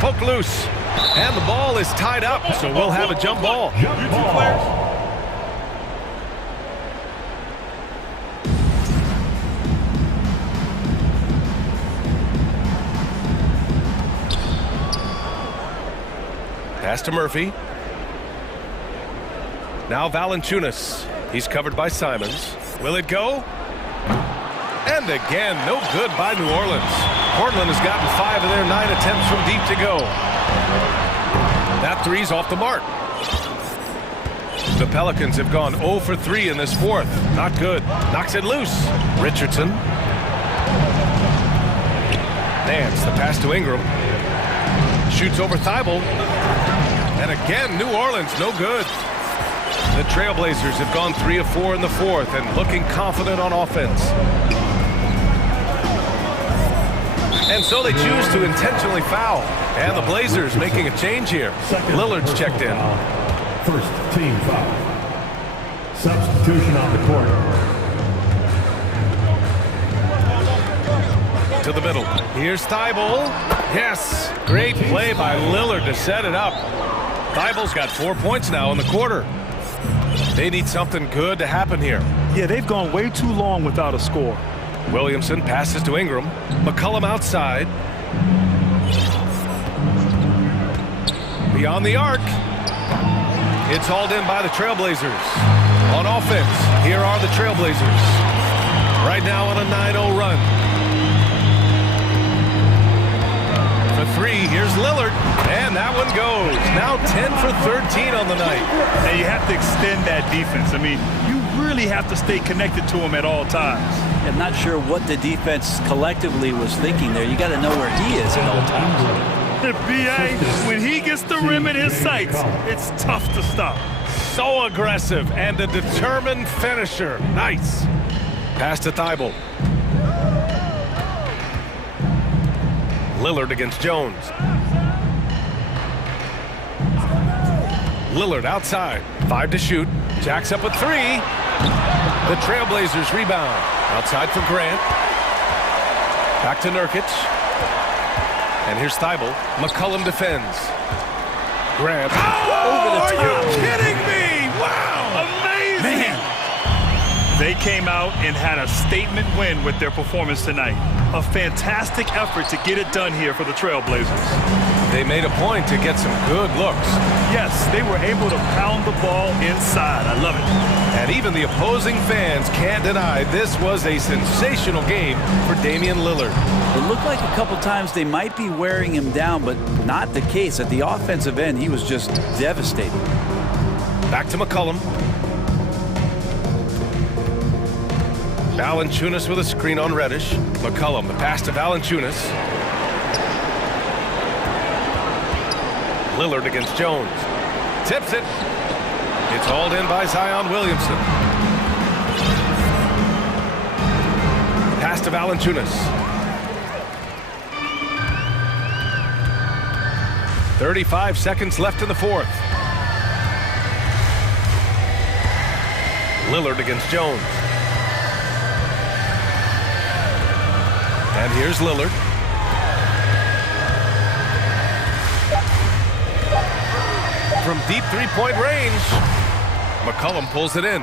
Poke loose. And the ball is tied up, so we'll have a jump ball. Pass to Murphy. Now Valanciunas. He's covered by Simons. Will it go? And again, no good by New Orleans. Portland has gotten 5 of their 9 attempts from deep to go. That three's off the mark. The Pelicans have gone 0 for 3 in this fourth. Not good. Knocks it loose. Richardson. Nance, the pass to Ingram. Shoots over Thibault. And again, New Orleans, no good. The Trailblazers have gone 3 of 4 in the fourth and looking confident on offense. And so they choose to intentionally foul. And the Blazers making a change here. Lillard's checked in. First team foul. Substitution on the court. To the middle. Here's Thibault. Yes, great play by Lillard to set it up. Thibault's got 4 points now in the quarter. They need something good to happen here. Yeah, they've gone way too long without a score. Williamson passes to Ingram. McCollum outside. Beyond the arc. It's hauled in by the Trailblazers. On offense, here are the Trailblazers. Right now on a 9-0 run. For And that one goes. Now 10 for 13 on the night. And you have to extend that defense. I mean, you really have to stay connected to him at all times. I'm not sure what the defense collectively was thinking there. You got to know where he is at all times. B.A., when he gets the rim in his sights, it's tough to stop. So aggressive and a determined finisher. Nice. Pass to Thibault. Lillard against Jones. Lillard outside. 5 to shoot. Jacks up with 3. The Trailblazers rebound. Outside for Grant. Back to Nurkic. And here's Thibault. McCollum defends. Grant. Oh, over the top. Are you kidding me? Wow. Amazing. Man. They came out and had a statement win with their performance tonight. A fantastic effort to get it done here for the Trailblazers. They made a point to get some good looks. Yes, they were able to pound the ball inside. I love it. And even the opposing fans can't deny this was a sensational game for Damian Lillard. It looked like a couple times they might be wearing him down, but not the case. At the offensive end, he was just devastating. Back to McCollum. Valanciunas with a screen on Reddish. McCollum, the pass to Valanciunas. Lillard against Jones. Tips it. It's hauled in by Zion Williamson. Pass to Valanciunas. 35 seconds left in the fourth. Lillard against Jones. And here's Lillard. From deep three-point range, McCollum pulls it in.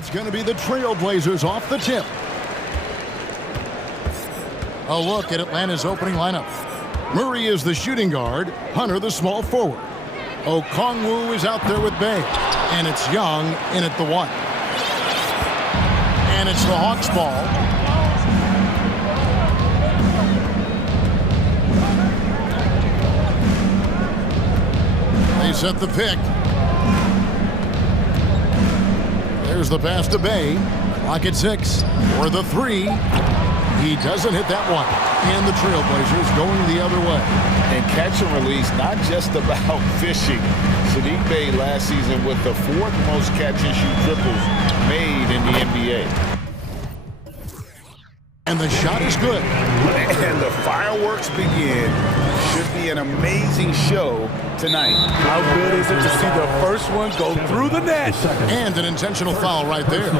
it's going to be the Trailblazers off the tip. A look at Atlanta's opening lineup. Murray is the shooting guard, Hunter the small forward. Okongwu is out there with Bay, and it's Young in at the 1. And it's the Hawks ball. They set the pick. There's the pass to Bay. Clock at 6 for the 3. He doesn't hit that one. And the Trailblazers going the other way. And catch and release, not just about fishing. Sadiq Bey last season with the 4th most catch and shoot triples made in the NBA. And the shot is good. And the fireworks begin. Should be an amazing show tonight. How good is it to see the first one go through the net? And an intentional foul right there.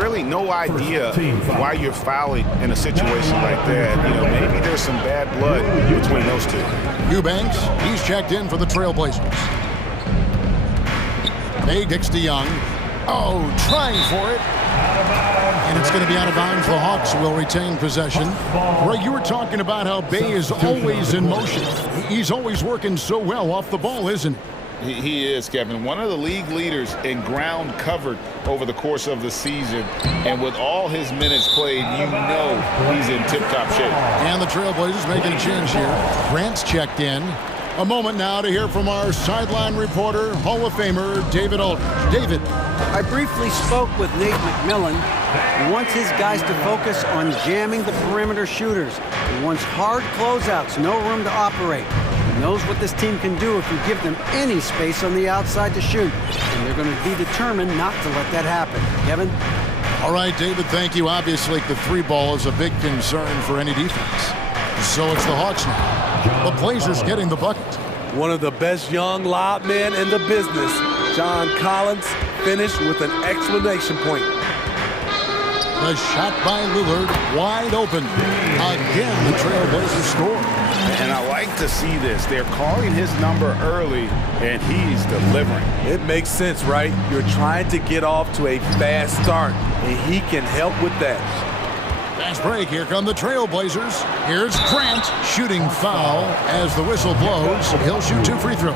Really no idea why you're fouling in a situation like that. You know, maybe there's some bad blood between those two. Eubanks, he's checked in for the Trailblazers. Bay kicks to Young. Oh, trying for it. And it's going to be out of bounds. The Hawks will retain possession. Ray, you were talking about how Bay is always in motion. He's always working so well off the ball, isn't he? He is, Kevin. One of the league leaders in ground covered over the course of the season. And with all his minutes played, you know he's in tip-top shape. And the Trailblazers making a change here. Grant's checked in. A moment now to hear from our sideline reporter, Hall of Famer David Aldridge. David. I briefly spoke with Nate McMillan. He wants his guys to focus on jamming the perimeter shooters. He wants hard closeouts, no room to operate. He knows what this team can do if you give them any space on the outside to shoot. And they're going to be determined not to let that happen. Kevin? All right, David, thank you. Obviously, the 3 ball is a big concern for any defense. So it's the Hawks now. The Blazers getting the bucket. One of the best young lob men in the business, John Collins, finished with an exclamation point. The shot by Lillard, wide open. Again, the Trailblazers score. And I like to see this. They're calling his number early, and he's delivering. It makes sense, right? You're trying to get off to a fast start, and he can help with that. Fast break. Here come the Trailblazers. Here's Grant shooting foul as the whistle blows. He'll shoot 2 free throws.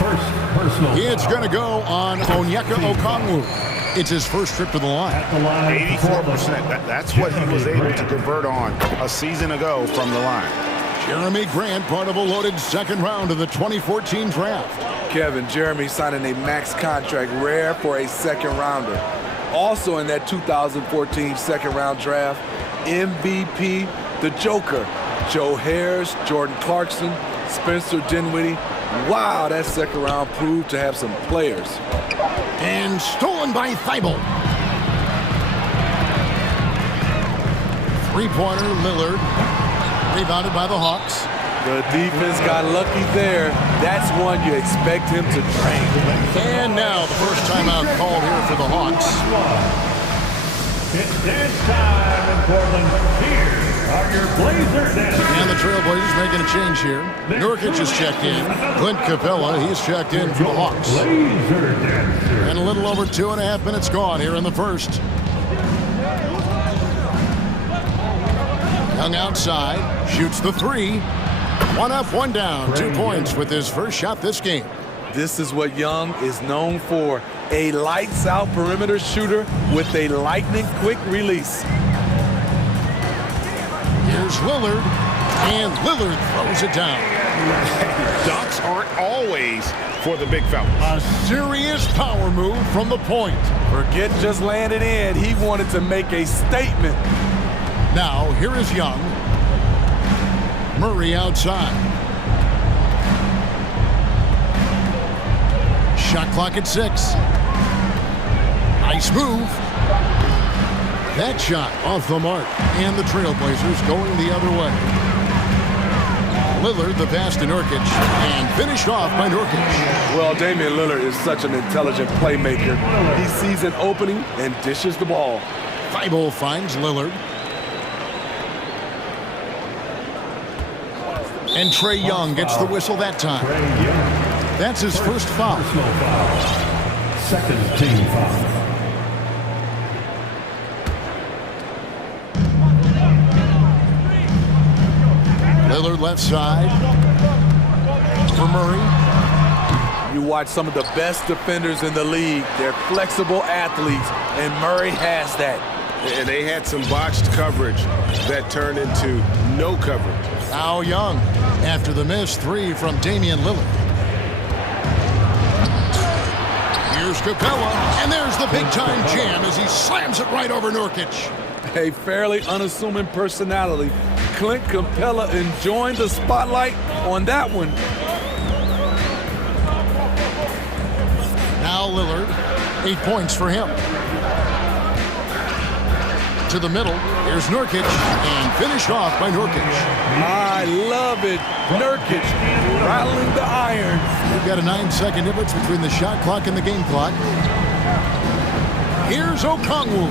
First personal. It's going to go on Onyeka Okongwu. It's his first trip to the line. 84%. That's what he was able to convert on a season ago from the line. Jeremy Grant, part of a loaded second round of the 2014 draft. Kevin, Jeremy signing a max contract, rare for a second rounder. Also in that 2014 second round draft, MVP, the Joker, Joe Harris, Jordan Clarkson, Spencer Dinwiddie. Wow, that second round proved to have some players. And stolen by Thibault. 3-pointer, Lillard. Rebounded by the Hawks. The defense got lucky there. That's one you expect him to drain. And now the first timeout called here for the Hawks. It's dance time in Portland. Here are your Blazer dancers. And the Trailblazers making a change here. Nurkic is checked in. Clint Capella, he's checked in for the Hawks. Blazer dancers. And a little over 2.5 minutes gone here in the first. Young outside, shoots the 3. 1 up, 1 down, 2 points with his first shot this game. This is what Young is known for. A lights-out perimeter shooter with a lightning-quick release. Here's Lillard, and Lillard throws it down. Dunks aren't always for the big fellas. A serious power move from the point. Forget just landed in. He wanted to make a statement. Now, here is Young. Murray outside. Shot clock at 6. Nice move. That shot off the mark. And the Trailblazers going the other way. Lillard, the pass to Nurkic, and finished off by Nurkic. Well, Damian Lillard is such an intelligent playmaker. He sees an opening and dishes the ball. Thibault finds Lillard. And Trey Young gets the whistle that time. That's his first foul. Second team foul. Lillard left side for Murray. You watch some of the best defenders in the league. They're flexible athletes, and Murray has that. And they had some botched coverage that turned into no coverage. Now Young after the missed three from Damian Lillard. Here's Capella, and there's the big-time jam as he slams it right over Nurkic. A fairly unassuming personality. Clint Capella enjoying the spotlight on that one. Now Lillard, 8 points for him. To the middle, here's Nurkic, and finished off by Nurkic. I love it. Nurkic rattling the iron. We've got a 9-second difference between the shot clock and the game clock. Here's Okongwu.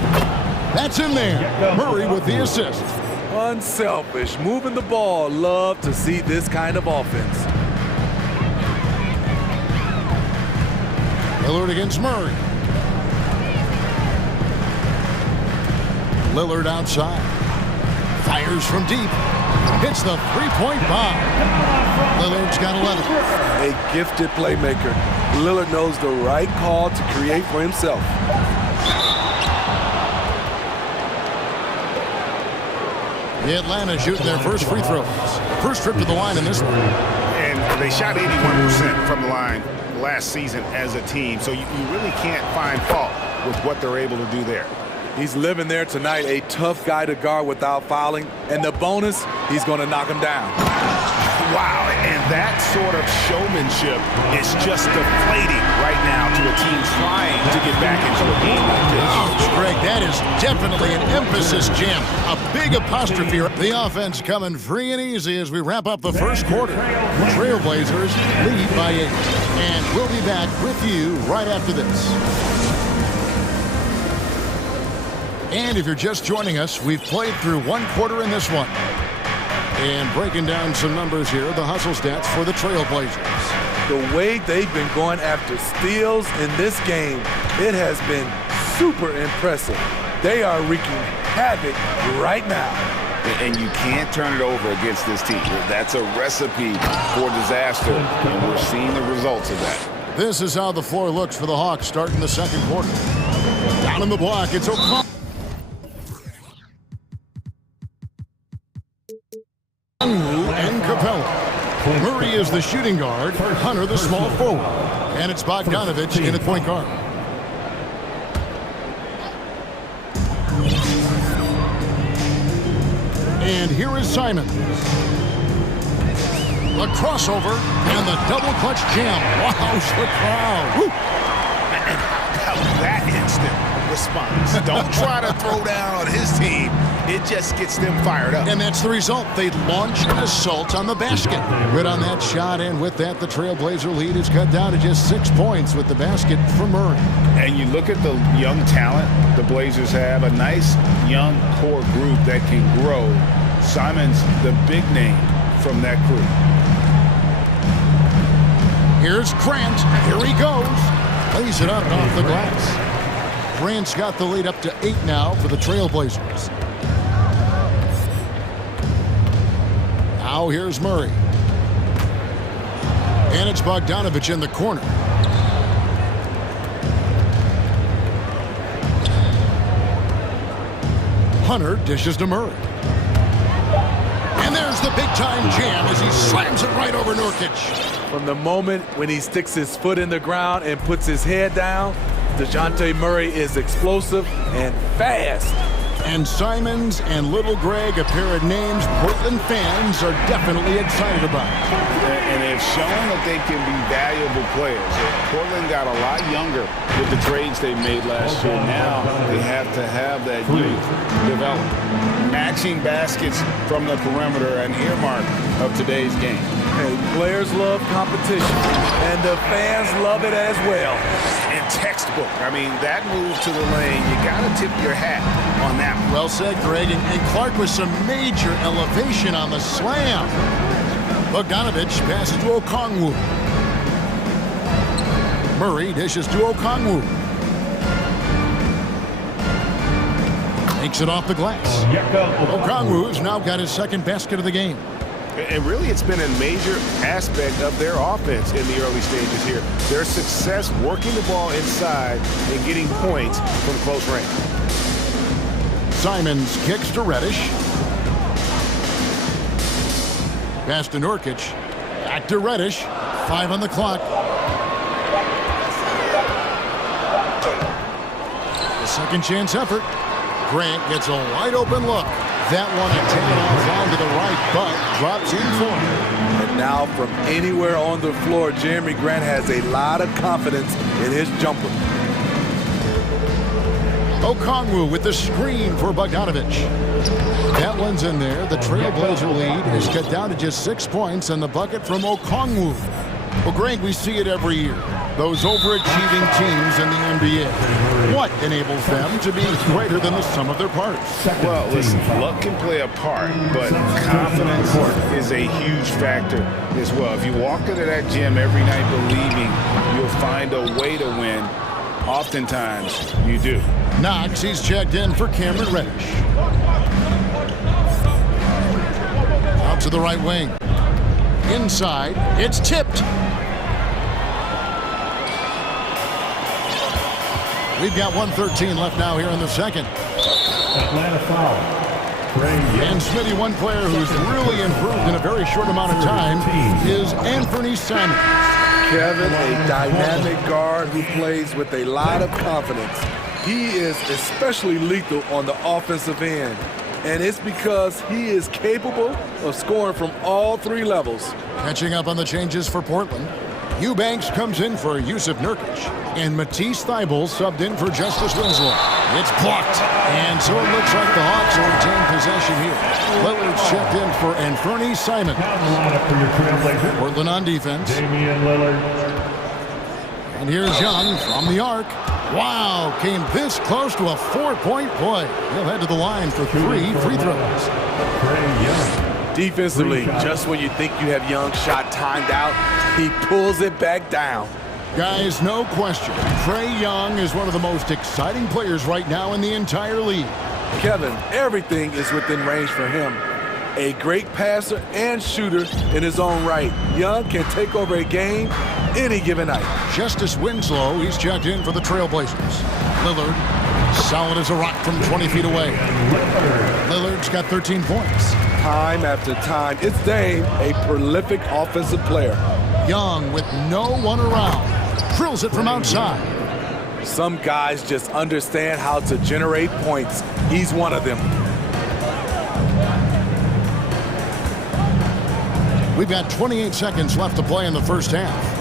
That's in there. Murray with the assist. Unselfish, moving the ball. Love to see this kind of offense. Lillard against Murray. Lillard outside. Fires from deep. Hits the three-point bomb. Lillard's got 11. A gifted playmaker. Lillard knows the right call to create for himself. The Atlanta shooting their first free throws. First trip to the line in this one. And they shot 81% from the line last season as a team, so you really can't find fault with what they're able to do there. He's living there tonight, a tough guy to guard without fouling, and the bonus, he's going to knock him down. Wow, and that sort of showmanship is just deflating right now to a team trying to get back into a game like this. Greg, that is definitely an emphasis jam. A big apostrophe. The offense coming free and easy as we wrap up the first quarter. Trailblazers lead by 8. And we'll be back with you right after this. And if you're just joining us, we've played through one quarter in this one. And breaking down some numbers here, the hustle stats for the Trailblazers. The way they've been going after steals in this game, it has been super impressive. They are wreaking havoc right now. And you can't turn it over against this team. That's a recipe for disaster, and we're seeing the results of that. This is how the floor looks for the Hawks starting the second quarter. Down in the block, it's Okongwu and Capella. Murray is the shooting guard, Hunter the small forward, and it's Bogdanovich in at point guard. And here is Simon. The crossover and the double clutch jam. Wow's the crowd. Woo. And how about that instant response? Don't try to throw down on his team. It just gets them fired up. And that's the result. They launched an assault on the basket. Good on that shot, and with that, the Trailblazer lead is cut down to just 6 points with the basket from Murray. And you look at the young talent the Blazers have, a nice young core group that can grow. Simon's the big name from that group. Here's Grant. Here he goes. Lays it up and off the glass. Grant's got the lead up to 8 now for the Trailblazers. Now here's Murray. And it's Bogdanovich in the corner. Hunter dishes to Murray. And there's the big-time jam as he slams it right over Nurkic. From the moment when he sticks his foot in the ground and puts his head down, DeJounte Murray is explosive and fast. And Simons and Little Greg, a pair of names Portland fans are definitely excited about. And they've shown that they can be valuable players. Portland got a lot younger with the trades they made last year. Now they have to have that youth develop. Matching baskets from the perimeter, an earmark of today's game. Hey, players love competition, and the fans love it as well. And textbook. I mean, that move to the lane, you got to tip your hat on that one. Well said, Greg. And Clark with some major elevation on the slam. Bogdanovich passes to Okongwu. Murray dishes to Okongwu. Takes it off the glass. Okongwu's now got his second basket of the game. And really, it's been a major aspect of their offense in the early stages here. Their success working the ball inside and getting points from close range. Simons kicks to Reddish. Pass to Nurkic. Back to Reddish. 5 on the clock. The second chance effort. Grant gets a wide open look. That one a takeoff on to the right, but drops in for him. And now from anywhere on the floor, Jeremy Grant has a lot of confidence in his jumper. Okongwu with the screen for Bogdanovic. That one's in there. The Trailblazer lead is cut down to just 6 points, and the bucket from Okongwu. Well, Greg, we see it every year. Those overachieving teams in the NBA. What enables them to be greater than the sum of their parts? Well, listen, luck can play a part, but confidence is a huge factor as well. If you walk into that gym every night believing you'll find a way to win, oftentimes you do. Knox, he's checked in for Cameron Reddish. Out to the right wing. Inside, it's tipped. We've got 1:13 left now here in the second. Atlanta foul. And Smitty, one player who's really improved in a very short amount of time is Anthony Simons. Kevin, a dynamic guard who plays with a lot of confidence. He is especially lethal on the offensive end, and it's because he is capable of scoring from all 3 levels. Catching up on the changes for Portland. Eubanks comes in for Yusuf Nurkic, and Matisse Thybulle subbed in for Justice Winslow. It's blocked, and so it looks like the Hawks will retain possession here. Lillard's checked in for Anthony Simons. Portland on defense. Damian Lillard. And here's Young from the arc. Wow, came this close to a 4-point play. He'll head to the line for 3 free throws. Defensively, just when you think you have Young's shot timed out, he pulls it back down. Guys, no question, Trae Young is one of the most exciting players right now in the entire league. Kevin, everything is within range for him. A great passer and shooter in his own right. Young can take over a game any given night. Justice Winslow, he's checked in for the Trailblazers. Lillard, solid as a rock from 20 feet away. Lillard's got 13 points. Time after time, it's Dame, a prolific offensive player. Young with no one around. Drills it from outside. Some guys just understand how to generate points. He's one of them. We've got 28 seconds left to play in the first half.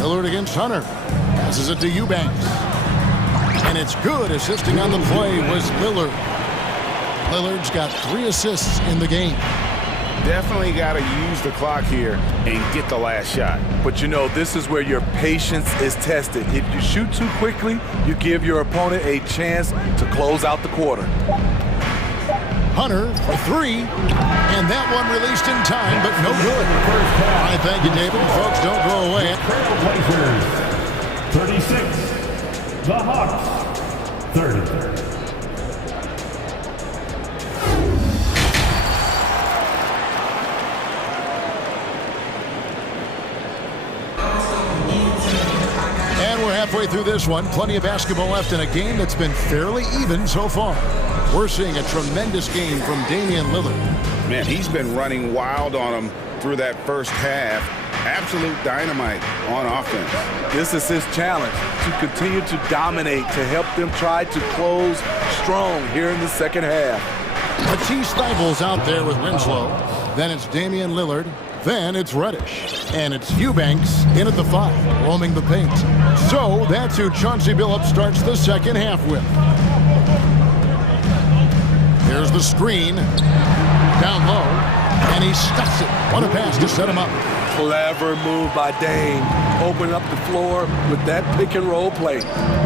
Lillard against Hunter. Passes it to Eubanks. And it's good. Assisting on the play was Lillard. Lillard's got 3 assists in the game. Definitely got to use the clock here and get the last shot. But you know, this is where your patience is tested. If you shoot too quickly, you give your opponent a chance to close out the quarter. Hunter for 3, and that one released in time, but no good. All right, thank you, David. Folks, don't go away. Trailblazers, 36. The Hawks, 30. Halfway through this one, plenty of basketball left in a game that's been fairly even so far. We're seeing a tremendous game from Damian Lillard. Man, he's been running wild on him through that first half. Absolute dynamite on offense. This is his challenge, to continue to dominate, to help them try to close strong here in the second half. Matisse Thybulle's out there with Winslow. Then it's Damian Lillard. Then it's Reddish. And it's Eubanks in at the 5, roaming the paint. So that's who Chauncey Billups starts the second half with. Here's the screen. Down low. And he stuffs it. What a pass to set him up. Clever move by Dame. Open up the floor with that pick and roll play.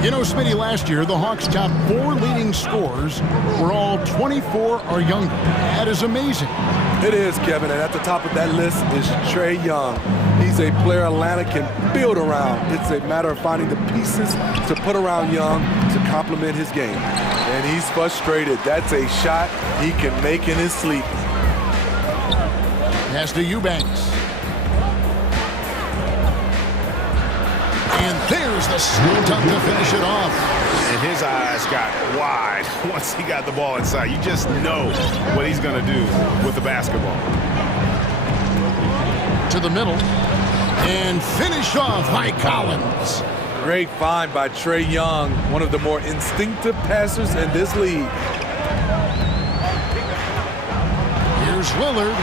You know, Smitty, last year, the Hawks' top 4 leading scorers were all 24 or younger. That is amazing. It is, Kevin, and at the top of that list is Trae Young. He's a player Atlanta can build around. It's a matter of finding the pieces to put around Young to complement his game. And he's frustrated. That's a shot he can make in his sleep. Pass to Eubanks. And there's the slam dunk to finish it off. And his eyes got wide once he got the ball inside. You just know what he's going to do with the basketball. To the middle. And finished off by Collins. Great find by Trae Young, one of the more instinctive passers in this league. Here's Lillard.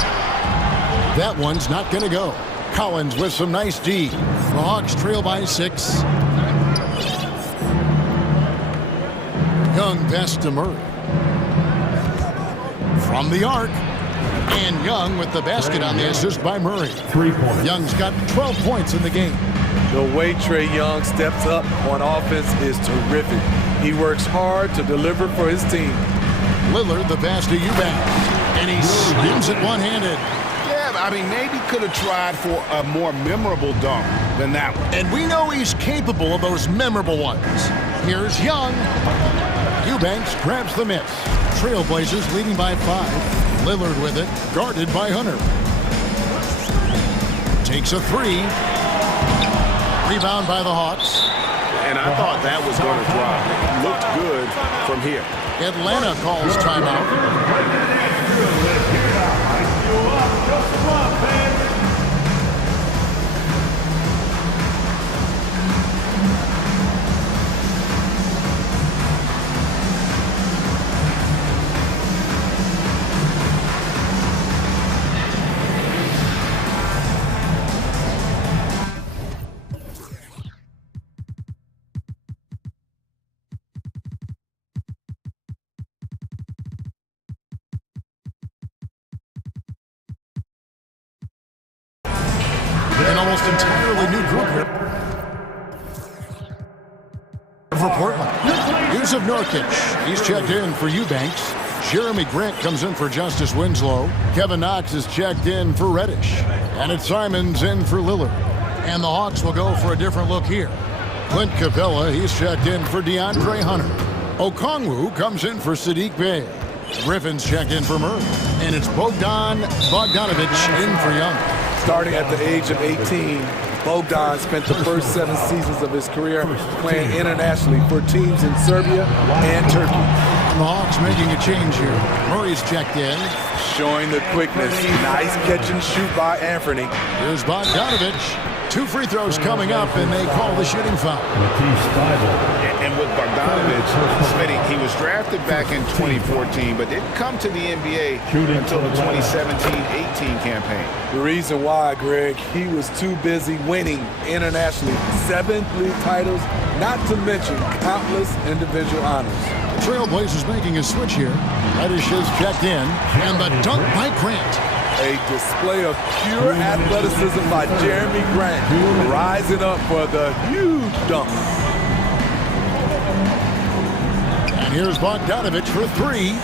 That one's not going to go. Collins with some nice D. The Hawks trail by 6. Young pass to Murray. From the arc. And Young with the basket on the assist by Murray. 3 points. Young's got 12 points in the game. The way Trae Young steps up on offense is terrific. He works hard to deliver for his team. Lillard, the pass to Eubanks. And he slams it one-handed. Yeah, I mean, maybe could have tried for a more memorable dunk than that one. And we know he's capable of those memorable ones. Here's Young. Eubanks grabs the miss. Trailblazers leading by 5. Lillard with it, guarded by Hunter. Takes a 3. Rebound by the Hawks. And I thought that was going to drop. It looked good from here. Atlanta calls timeout. An almost entirely new group here for Portland. News of Nurkic. He's checked in for Eubanks. Jeremy Grant comes in for Justice Winslow. Kevin Knox is checked in for Reddish. And it's Simons in for Lillard. And the Hawks will go for a different look here. Clint Capella, he's checked in for DeAndre Hunter. Okongwu comes in for Sadiq Bey. Griffin's checked in for Murray. And it's Bogdanovich in for Young. Starting at the age of 18, Bogdan spent the first 7 seasons of his career playing internationally for teams in Serbia and Turkey. And the Hawks making a change here. Murray's checked in. Showing the quickness. Nice catch and shoot by Anthony. Here's Bogdanovich. 2 free throws coming up, and they call the shooting foul. And with Bogdanovich, Smitty, he was drafted back in 2014, but didn't come to the NBA until the 2017-18 campaign. The reason why, Greg, he was too busy winning internationally. 7 league titles, not to mention countless individual honors. The Trailblazers making a switch here. Reddish is checked in, and the dunk by Grant. A display of pure athleticism by Jeremy Grant, rising up for the huge dunk. And here's Bogdanovich for 3.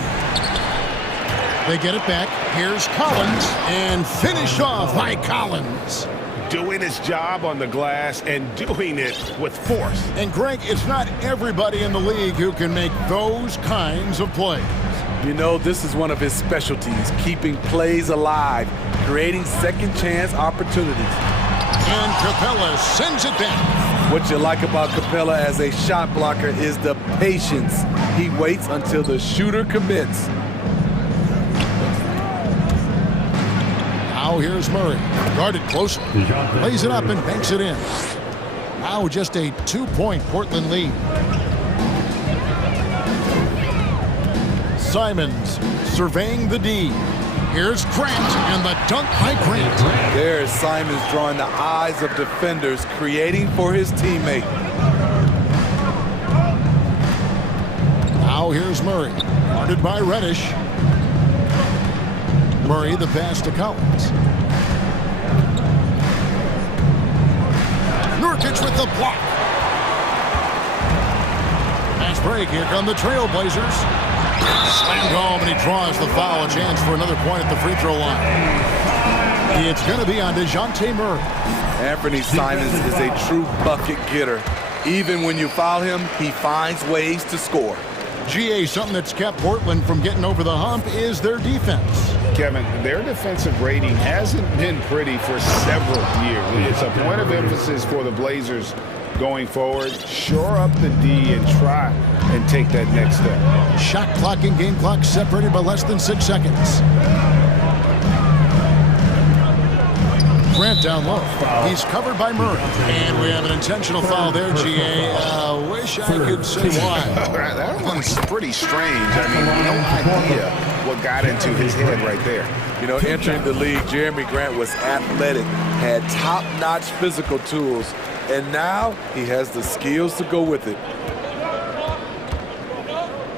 They get it back. Here's Collins, and finished off by Collins. Doing his job on the glass and doing it with force. And Greg, it's not everybody in the league who can make those kinds of plays. You know, this is one of his specialties, keeping plays alive, creating second chance opportunities. And Capella sends it back. What you like about Capella as a shot blocker is the patience. He waits until the shooter commits. Now here's Murray, guarded closely, lays it up and banks it in. Now just a 2-point Portland lead. Simons surveying the D. Here's Grant, and the dunk by Grant. There's Simons drawing the eyes of defenders, creating for his teammate. Now here's Murray, guarded by Reddish. Murray, the pass to Collins. Nurkic with the block. Fast break, here come the Trailblazers. Slammed home, and he draws the foul. A chance for another point at the free throw line. It's going to be on DeJounte Murray. Anthony Simons is a true bucket getter. Even when you foul him, he finds ways to score. GA, something that's kept Portland from getting over the hump is their defense. Kevin, their defensive rating hasn't been pretty for several years. It's a point of emphasis for the Blazers going forward. Shore up the D and try and take that next step. Shot clock and game clock separated by less than 6 seconds. Grant down low. He's covered by Murray. And we have an intentional foul there, GA. Wish I could say why. That one's pretty strange. I mean, no idea what got into his head right there. You know, entering the league, Jeremy Grant was athletic, had top-notch physical tools, and now he has the skills to go with it.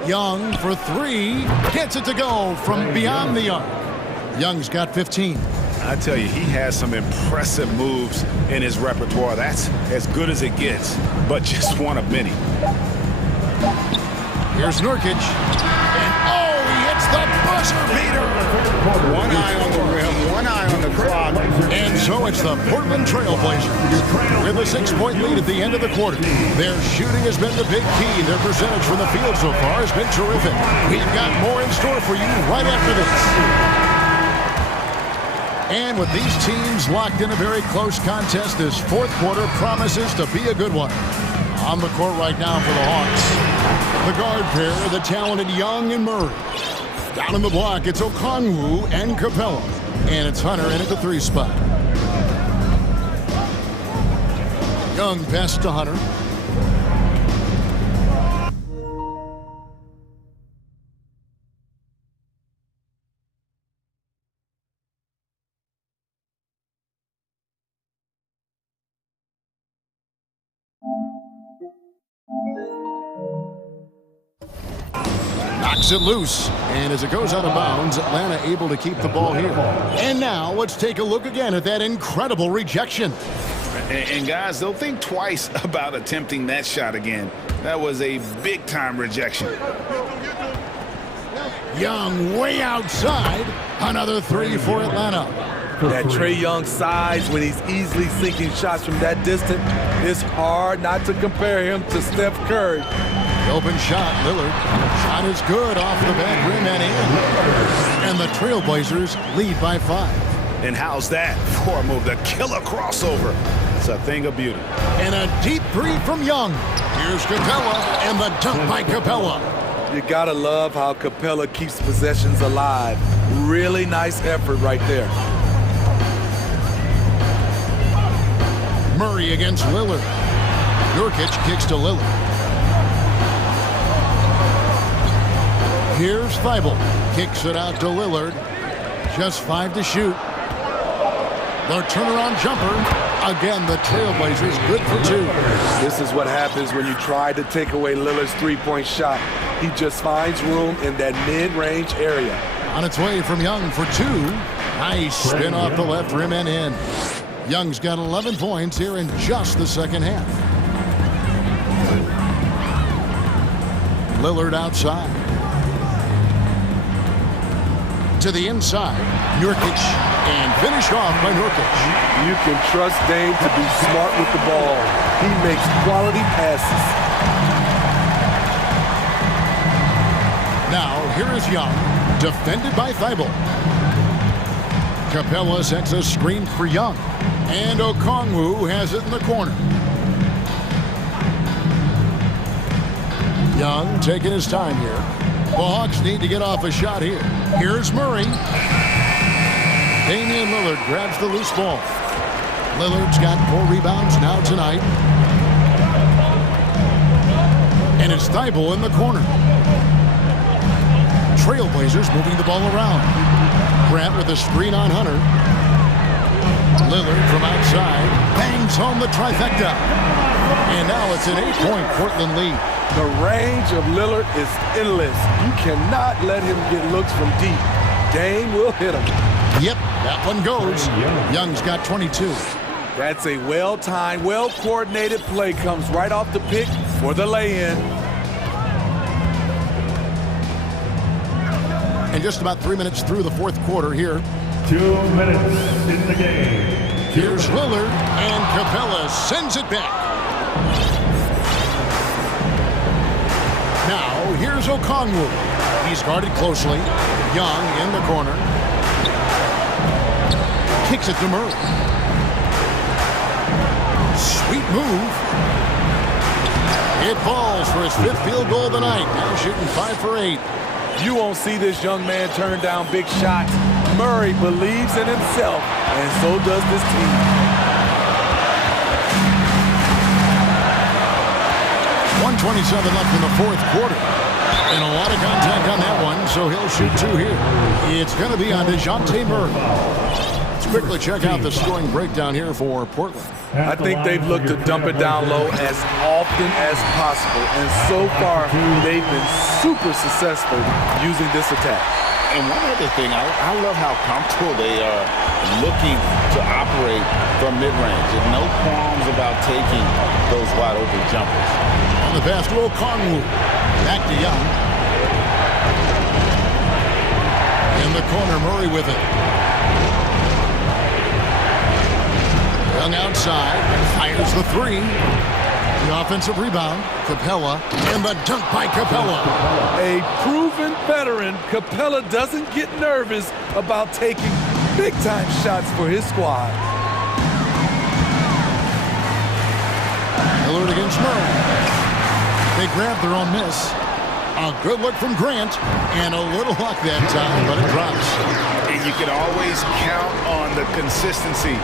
Young for three. Gets it to go from beyond the arc. Young's got 15. I tell you, he has some impressive moves in his repertoire. That's as good as it gets, but just one of many. Here's Nurkic. And oh, he hits the buzzer beater. One eye on the rim, one eye on the clock. And so it's the Portland Trail Blazers with a 6-point lead at the end of the quarter. Their shooting has been the big key. Their percentage from the field so far has been terrific. We've got more in store for you right after this. And with these teams locked in a very close contest, this fourth quarter promises to be a good one. On the court right now for the Hawks, the guard pair, the talented Young and Murray. Down in the block, it's Okongwu and Capella. And it's Hunter in at the 3 spot. Young pass to Hunter. Knocks it loose, and as it goes out of bounds, Atlanta able to keep the ball here. And now let's take a look again at that incredible rejection. And guys, they'll think twice about attempting that shot again. That was a big-time rejection. Young way outside. Another 3 for Atlanta. That Trae Young size when he's easily sinking shots from that distance, it's hard not to compare him to Steph Curry. The open shot, Lillard. Shot is good off the back rim and in. And the Trailblazers lead by 5. And how's that for a move? The killer crossover. It's a thing of beauty. And a deep 3 from Young. Here's Capella and the dunk by Capella. You gotta love how Capella keeps possessions alive. Really nice effort right there. Murray against Lillard. Nurkic kicks to Lillard. Here's Thibault. Kicks it out to Lillard. Just 5 to shoot. The turnaround jumper. Again, the Trailblazers good for 2. This is what happens when you try to take away Lillard's three-point shot. He just finds room in that mid-range area. On its way from Young for 2. Nice spin off the left rim and in. Young's got 11 points here in just the second half. Lillard outside. To the inside, Nurkic, and finish off by Nurkic. You can trust Dame to be smart with the ball. He makes quality passes. Now, here is Young, defended by Thibault. Capella sets a screen for Young, and Okongwu has it in the corner. Young taking his time here. The Hawks need to get off a shot here. Here's Murray. Damian Lillard grabs the loose ball. Lillard's got 4 rebounds now tonight. And it's Thibault in the corner. Trailblazers moving the ball around. Grant with a screen on Hunter. Lillard from outside bangs home the trifecta. And now it's an 8-point Portland lead. The range of Lillard is endless. You cannot let him get looks from deep. Dame will hit him. Yep, that one goes. Young's got 22. That's a well-timed, well-coordinated play. Comes right off the pick for the lay-in. And just about 3 minutes through the fourth quarter here. 2 minutes in the game. Here's Lillard, and Capella sends it back. Now, Here's Okongwu. He's guarded closely. Young in the corner. Kicks it to Murray. Sweet move. It falls for his 5th field goal of the night. Now shooting 5 for 8. You won't see this young man turn down big shots. Murray believes in himself, and so does this team. 1:27 left in the 4th quarter. And a lot of contact on that one, so he'll shoot 2 here. It's going to be on DeJounte Murray. Let's quickly check out the scoring breakdown here for Portland. I think they've looked to dump it down low as often as possible, and so far they've been super successful using this attack. And one other thing, I love how comfortable they are looking to operate from mid-range. And no qualms about taking those wide-open jumpers. On the pass to Okongwu. Back to Young. In the corner, Murray with it. Young outside, fires the 3. The offensive rebound, Capella, and the dunk by Capella. A proven veteran, Capella doesn't get nervous about taking big-time shots for his squad. Lillard against Murray. They grab their own miss. A good look from Grant, and a little luck that time, but it drops. And you can always count on the consistency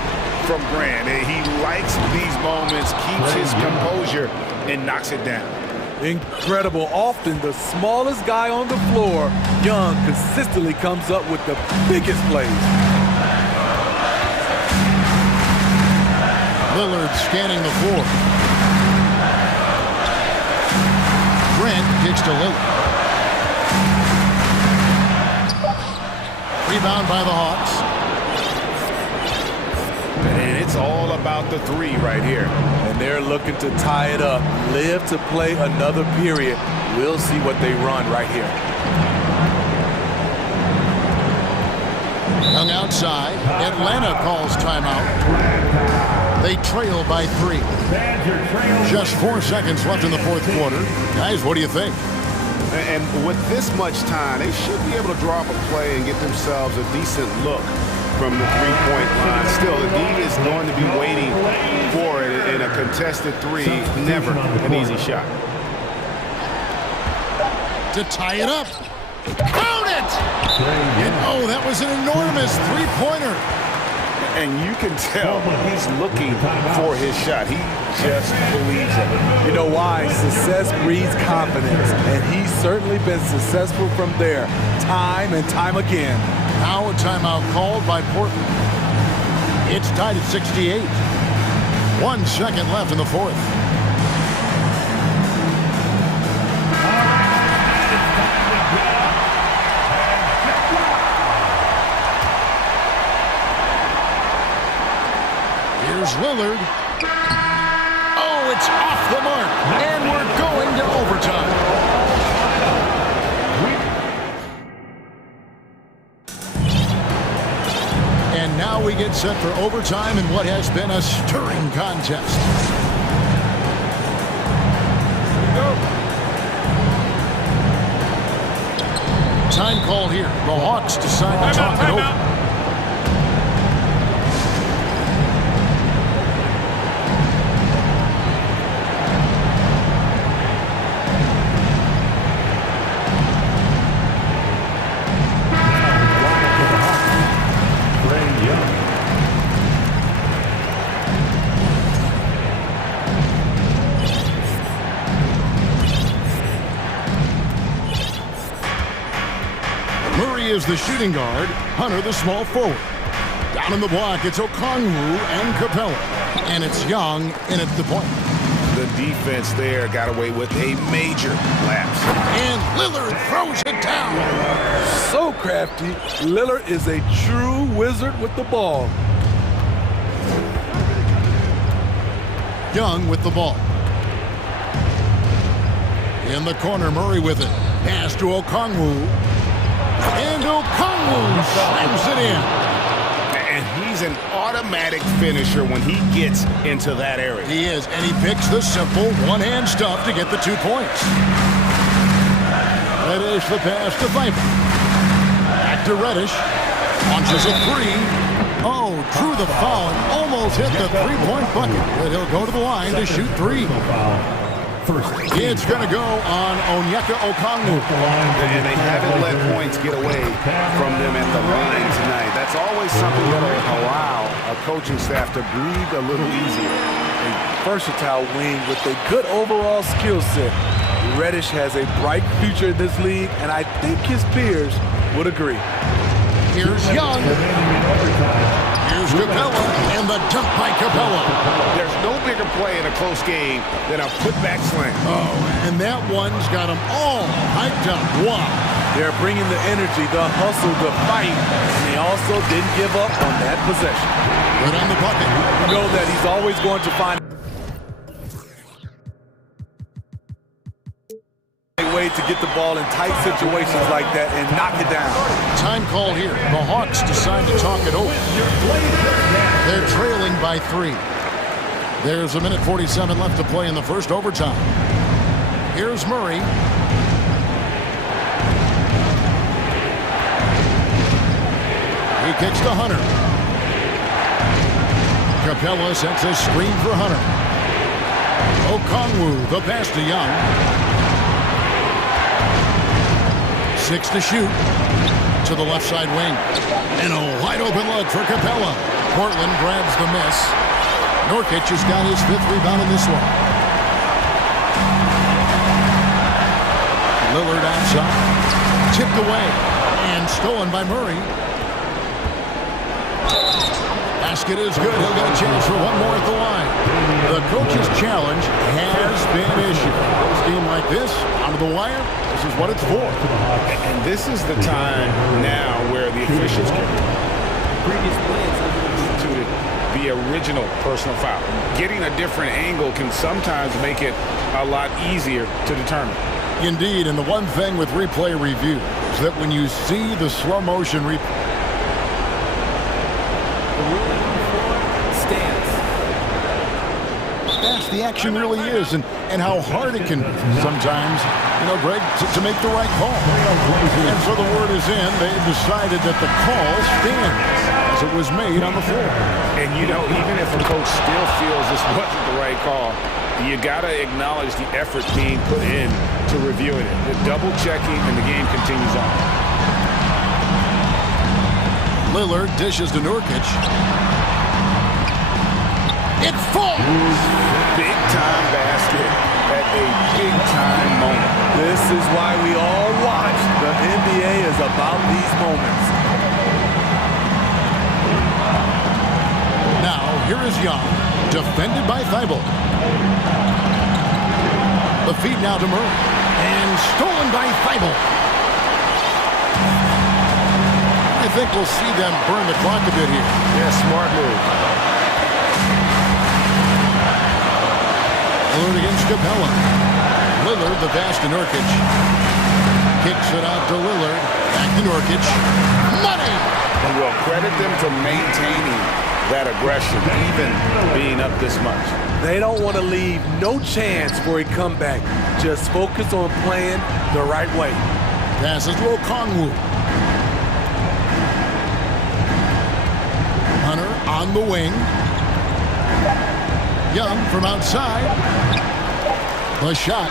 from Grant. He likes these moments, keeps his composure, and knocks it down. Incredible. Often the smallest guy on the floor, Young consistently comes up with the biggest plays. Lillard scanning the floor. Grant kicks to Lillard. Rebound by the Hawks. And it's all about the 3 right here. And they're looking to tie it up, live to play another period. We'll see what they run right here. Young outside. Atlanta calls timeout. They trail by 3. Just 4 seconds left in the 4th quarter. Guys, what do you think? And with this much time, they should be able to draw up a play and get themselves a decent look from the 3-point line. Still, the D is going to be waiting for it in a contested 3. Never an easy shot. To tie it up. Found it! And oh, that was an enormous 3-pointer. And you can tell he's looking for his shot. He just believes in it. You know why? Success breeds confidence, and he's certainly been successful from there, time and time again. Now a timeout called by Portland. It's tied at 68. 1 second left in the 4th. Here's Lillard. Oh, it's off the mark. And we're going to overtime. And now we get set for overtime in what has been a stirring contest. Time called here. The Hawks decide to talk it over. Is the shooting guard, Hunter the small forward. Down in the block, it's Okongwu and Capella. And it's Young in at the point. The defense there got away with a major lapse. And Lillard throws it down. So crafty. Lillard is a true wizard with the ball. Young with the ball. In the corner, Murray with it. Pass to Okongwu. And Okongwu slams it in. And he's an automatic finisher when he gets into that area. He is, and he picks the simple one-hand stuff to get the 2 points. Reddish the pass to Viper. Back to Reddish. Launches a three. Oh, drew the foul and almost hit the three-point bucket. But he'll go to the line to shoot three. It's going to go on Onyeka Okongwu. And they haven't let points get away from them at the line tonight. That's always something that will allow a coaching staff to breathe a little easier. A versatile wing with a good overall skill set. Reddish has a bright future in this league, and I think his peers would agree. Here's Young. Here's Capella, and the dunk by Capella. There's no bigger play in a close game than a putback slam. Oh, and that one's got them all hyped up. Wow. They're bringing the energy, the hustle, the fight, and they also didn't give up on that possession. Good on the bucket. You know that he's always going to find a way to get the ball in tight situations like that and knock it down. Time called here. The Hawks decide to talk it over. They're trailing by 3. There's a minute 47 left to play in the first overtime. Here's Murray. He kicks to Hunter. Capella sets a screen for Hunter. Okongwu, the pass to Young. 6 to shoot. To the left side wing. And a wide open look for Capella. Portland grabs the miss. Nurkic has got his 5th rebound in this one. Lillard outside. Tipped away. And stolen by Murray. Basket is good. He'll get a chance for one more at the line. The coach's challenge has been issued. A game like this, out of the wire, this is what it's for. And this is the time now where the officials can institute the original personal foul. Getting a different angle can sometimes make it a lot easier to determine. Indeed, and the one thing with replay review is that when you see the slow motion replay, fast the action really is, and how hard it can sometimes, Greg, to make the right call. And so the word is in. They decided that the call stands as it was made on the floor. And even if a coach still feels this wasn't the right call, you got to acknowledge the effort being put in to reviewing it. The double checking, and the game continues on. Lillard dishes to Nurkic. It falls! Big time basket at a big time moment. This is why we all watch. The NBA is about these moments. Now, here is Young, defended by Thibault. The feed now to Murray, and stolen by Thibault. I think we'll see them burn the clock a bit here. Yeah, smart move. Lillard against Capella. Lillard, the pass to Nurkic. Kicks it out to Lillard. Back to Nurkic. Money! And we'll credit them for maintaining that aggression, even being up this much. They don't want to leave no chance for a comeback. Just focus on playing the right way. Passes to Okongwu. Hunter on the wing. Young from outside. The shot.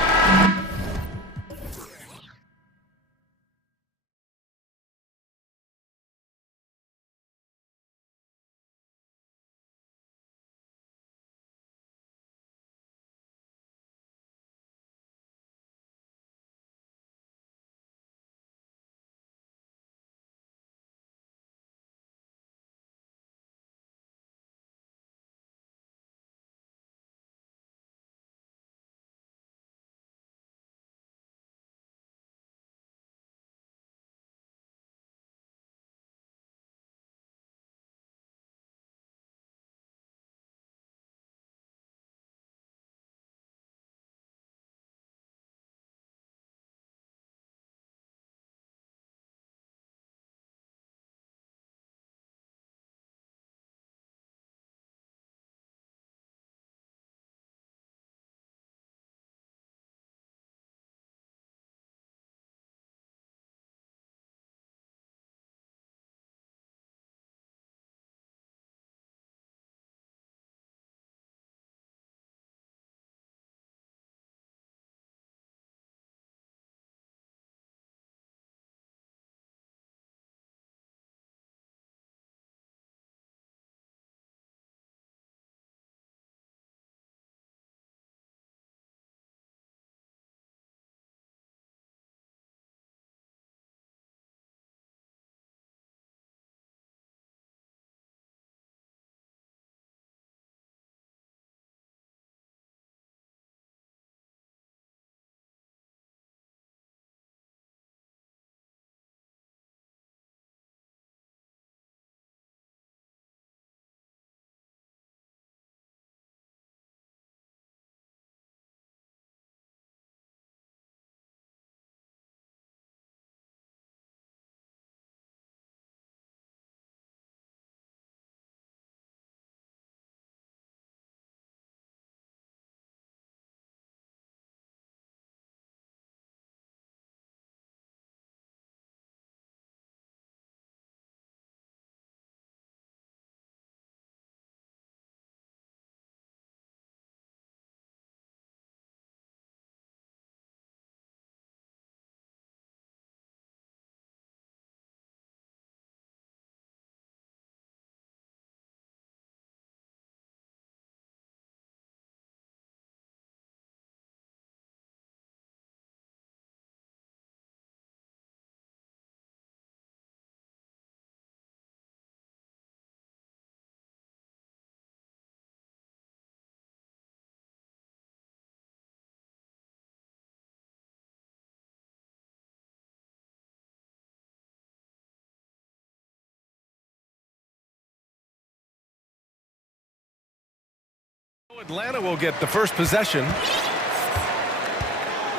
Atlanta will get the first possession.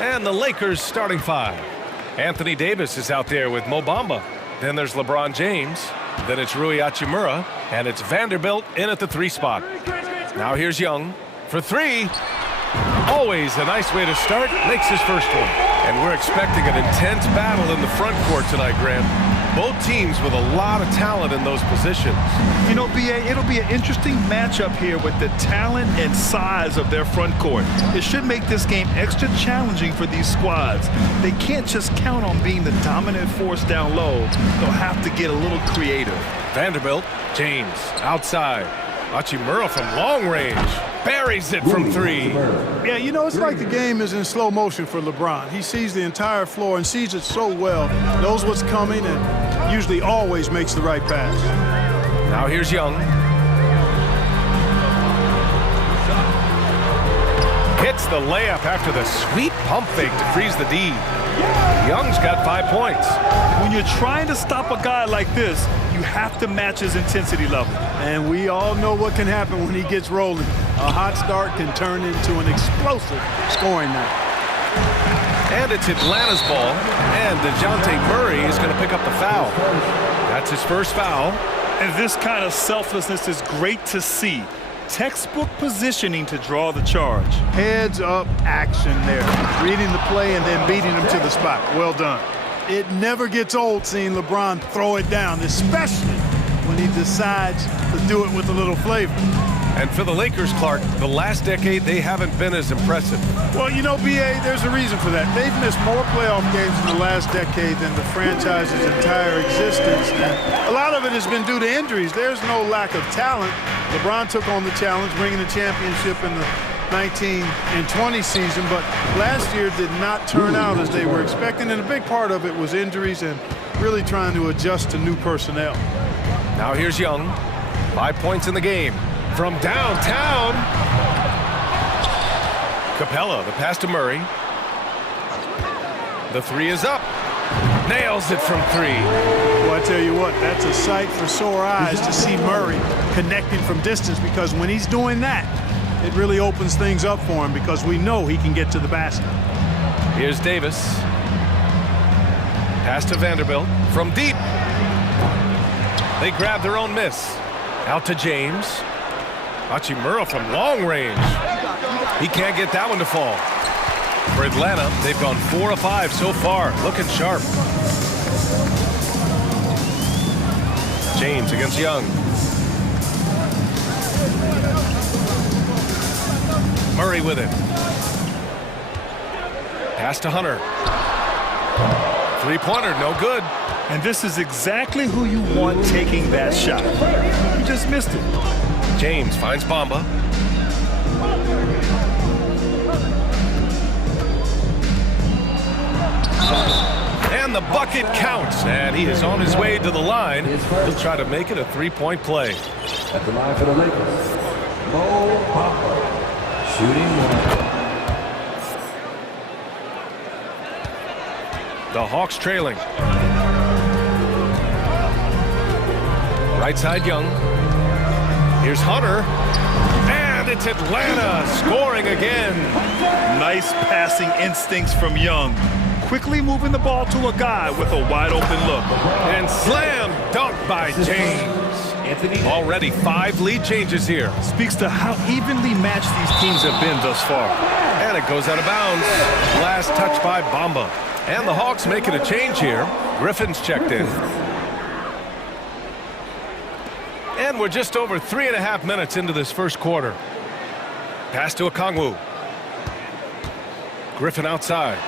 And the Lakers starting five. Anthony Davis is out there with Mo Bamba. Then there's LeBron James. Then it's Rui Hachimura. And it's Vanderbilt in at the 3 spot. Now here's Young for 3. Always a nice way to start. Makes his first one. And we're expecting an intense battle in the front court tonight, Grant. Both teams with a lot of talent in those positions. You know, BA, it'll be an interesting matchup here with the talent and size of their front court. It should make this game extra challenging for these squads. They can't just count on being the dominant force down low. They'll have to get a little creative. Vanderbilt, James, outside. Hachimura from long range. Buries it from 3. Yeah, you know, it's like the game is in slow motion for LeBron. He sees the entire floor and sees it so well, knows what's coming, and usually always makes the right pass. Now here's Young. Hits the layup after the sweet pump fake to freeze the D. Young's got 5 points. When you're trying to stop a guy like this, you have to match his intensity level. And we all know what can happen when he gets rolling. A hot start can turn into an explosive scoring night. And it's Atlanta's ball, and DeJounte Murray is going to pick up the foul. That's his first foul. And this kind of selflessness is great to see. Textbook positioning to draw the charge. Heads up action there. Reading the play and then beating him to the spot. Well done. It never gets old seeing LeBron throw it down, especially when he decides to do it with a little flavor. And for the Lakers, Clark, the last decade, they haven't been as impressive. Well, you know, BA, there's a reason for that. They've missed more playoff games in the last decade than the franchise's entire existence. And a lot of it has been due to injuries. There's no lack of talent. LeBron took on the challenge, bringing the championship in the 19 and 20 season, but last year did not turn out as they were expecting, and a big part of it was injuries and really trying to adjust to new personnel. Now here's Young. 5 points in the game. From downtown. Capella, the pass to Murray. The 3 is up. Nails it from 3. Well, I tell you what, that's a sight for sore eyes to see Murray connecting from distance, because when he's doing that, it really opens things up for him, because we know he can get to the basket. Here's Davis. Pass to Vanderbilt from deep. They grab their own miss. Out to James. Hachimura from long range. He can't get that one to fall. For Atlanta, they've gone 4 of 5 so far, looking sharp. James against Young. Murray with it. Pass to Hunter. 3-pointer, no good. And this is exactly who you want taking that shot. You just missed it. James finds Bamba. And the bucket counts, and he is on his way to the line. He'll try to make it a 3-point play. At the line for the Lakers, Mo Bamba, shooting 1. The Hawks trailing. Right side Young. Here's Hunter. And it's Atlanta scoring again. Nice passing instincts from Young. Quickly moving the ball to a guy with a wide open look. And slam dunk by James. Already 5 lead changes here. Speaks to how evenly matched these teams have been thus far. And it goes out of bounds. Last touch by Bamba. And the Hawks making a change here. Griffin's checked in. And we're just over 3.5 minutes into this first quarter. Pass to Okongwu. Griffin outside.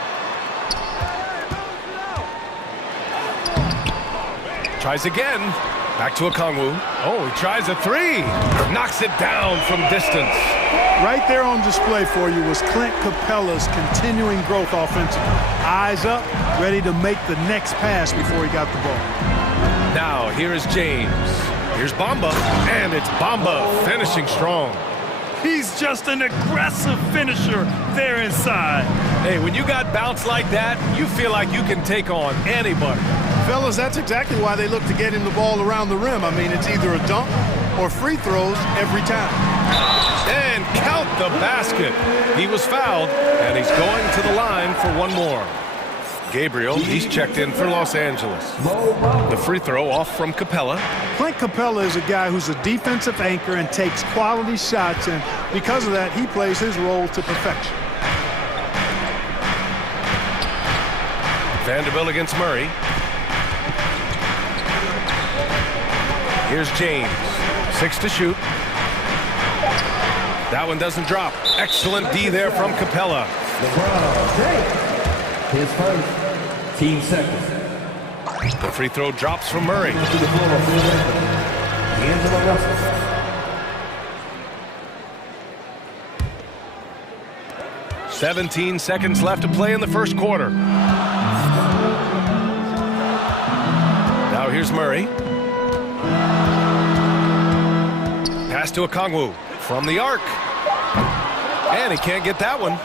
Tries again. Back to Okongwu. Oh, he tries a 3. Knocks it down from distance. Right there on display for you was Clint Capella's continuing growth offensively. Eyes up, ready to make the next pass before he got the ball. Now, here is James. Here's Bamba, and it's Bamba finishing strong. He's just an aggressive finisher there inside. Hey, when you got bounce like that, you feel like you can take on anybody. Fellas, that's exactly why they look to get him the ball around the rim. I mean, it's either a dunk or free throws every time. And count the basket. He was fouled, and he's going to the line for one more. Gabriel, he's checked in for Los Angeles. The free throw off from Capella. Clint Capella is a guy who's a defensive anchor and takes quality shots, and because of that, he plays his role to perfection. Vanderbilt against Murray. Here's James. 6 to shoot. That one doesn't drop. Excellent D there from Capella. His first, team second. The free throw drops from Murray. 17 seconds left to play in the first quarter. Now here's Murray. Pass to Okongwu from the arc. And he can't get that one.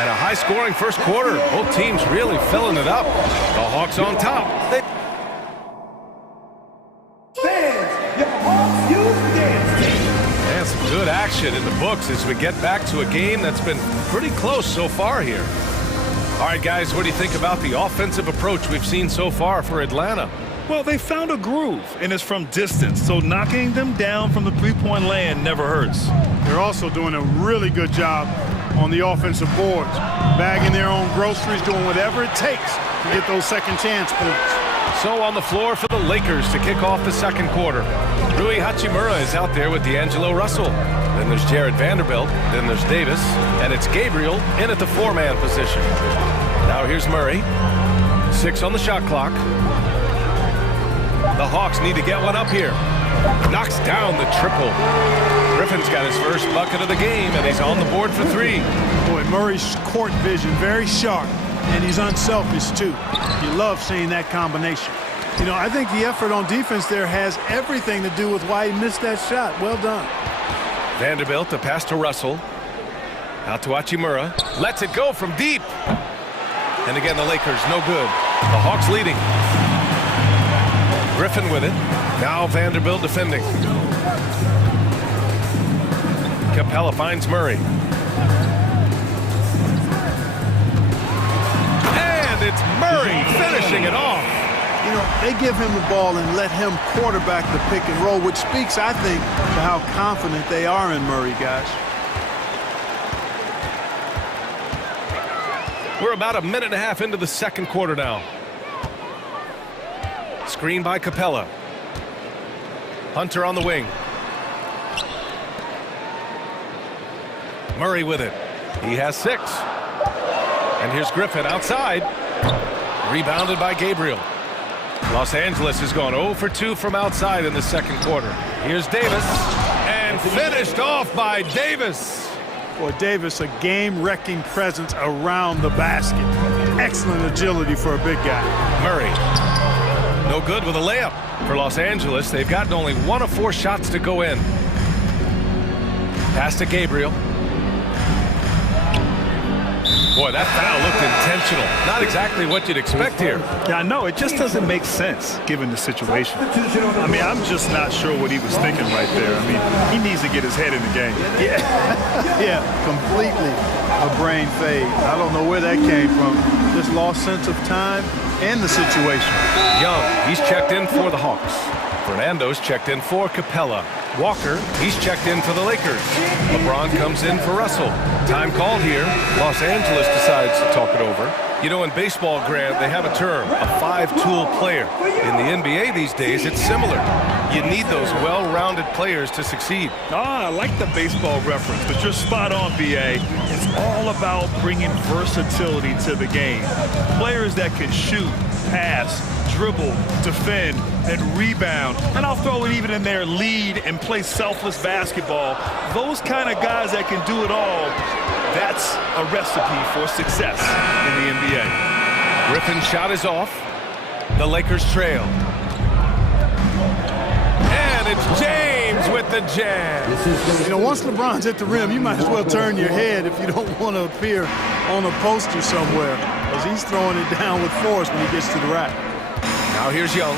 And a high-scoring first quarter. Both teams really filling it up. The Hawks on top. And some good action in the books as we get back to a game that's been pretty close so far here. All right, guys, what do you think about the offensive approach we've seen so far for Atlanta? Well, they found a groove, and it's from distance, so knocking them down from the three-point land never hurts. They're also doing a really good job on the offensive boards, bagging their own groceries, doing whatever it takes to get those second chance points. So on the floor for the Lakers to kick off the second quarter. Rui Hachimura is out there with D'Angelo Russell. Then there's Jared Vanderbilt. Then there's Davis. And it's Gabriel in at the four-man position. Now here's Murray. 6 on the shot clock. The Hawks need to get one up here. Knocks down the triple. Griffin's got his first bucket of the game, and he's on the board for 3. Boy, Murray's court vision very sharp, and he's unselfish too. You love seeing that combination. You know, I think the effort on defense there has everything to do with why he missed that shot. Well done. Vanderbilt, the pass to Russell. Out to Hachimura. Lets it go from deep. And again, the Lakers, no good. The Hawks leading. Griffin with it. Now Vanderbilt defending. Capella finds Murray. And it's Murray finishing it off. You know, they give him the ball and let him quarterback the pick and roll, which speaks, I think, to how confident they are in Murray, guys. We're about a minute and a half into the second quarter now. Screen by Capella. Hunter on the wing. Murray with it. He has 6. And here's Griffin outside. Rebounded by Gabriel. Los Angeles has gone 0 for 2 from outside in the second quarter. Here's Davis. And finished off by Davis. Boy, Davis, a game-wrecking presence around the basket. Excellent agility for a big guy. Murray. No good with a layup for Los Angeles. They've gotten only 1 of 4 shots to go in. Pass to Gabriel. Boy, that foul looked intentional. Not exactly what you'd expect here. Yeah, I know. It just doesn't make sense given the situation. I mean, I'm just not sure what he was thinking right there. I mean, he needs to get his head in the game. Yeah, completely a brain fade. I don't know where that came from. Just lost sense of time and the situation. Young, he's checked in for the Hawks. Fernando's checked in for Capella. Walker, he's checked in for the Lakers. LeBron comes in for Russell. Time called here. Los Angeles decides to talk it over. You know, in baseball, Grant, they have a term, a 5-tool player. In the NBA these days, it's similar. You need those well-rounded players to succeed. I like the baseball reference, but you're spot on, B.A. It's all about bringing versatility to the game. Players that can shoot, pass, dribble, defend, and rebound. And I'll throw it even in there, lead and play selfless basketball. Those kind of guys that can do it all, that's a recipe for success in the NBA. Griffin's shot is off. The Lakers trail. And it's James with the jam. You know, once LeBron's at the rim, you might as well turn your head if you don't want to appear on a poster somewhere, because he's throwing it down with force when he gets to the rack. Now here's Young.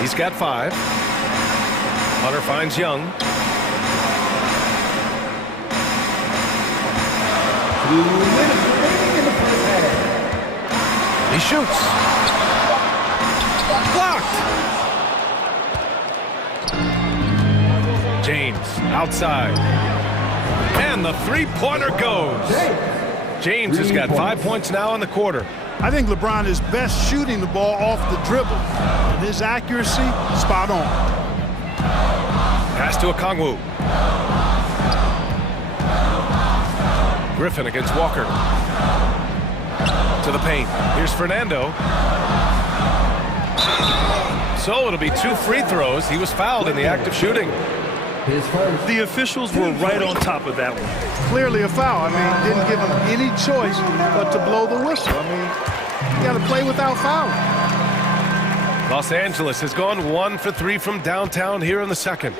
He's got 5. Hunter finds Young. He shoots. Blocked. James outside. And the three-pointer goes. James has got 5 points now in the quarter. I think LeBron is best shooting the ball off the dribble. And his accuracy, spot on. Pass to Okongwu. Griffin against Walker. To the paint. Here's Fernando. So it'll be 2 free throws. He was fouled in the act of shooting. The officials were right on top of that one. Clearly a foul. I mean, didn't give him any choice but to blow the whistle. I mean, you got to play without fouling. Los Angeles has gone 1 for 3 from downtown here in the second.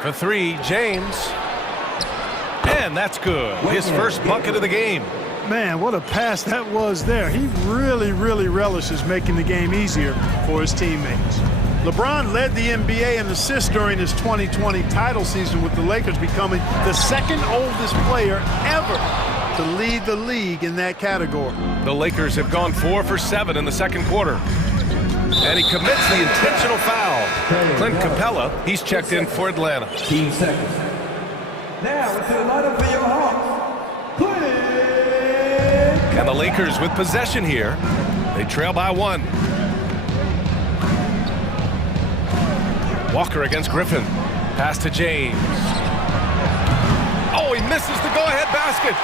For 3, James. And that's good. His first bucket of the game. Man, what a pass that was there. He really, really relishes making the game easier for his teammates. LeBron led the NBA in assists during his 2020 title season, with the Lakers becoming the second oldest player ever to lead the league in that category. The Lakers have gone 4 for 7 in the second quarter. And he commits the intentional foul. Clint Capella, he's checked in for Atlanta. 15 seconds. Now into the lineup for your Hawks. And the Lakers with possession here. They trail by 1. Walker against Griffin. Pass to James. Oh, he misses the go-ahead basket.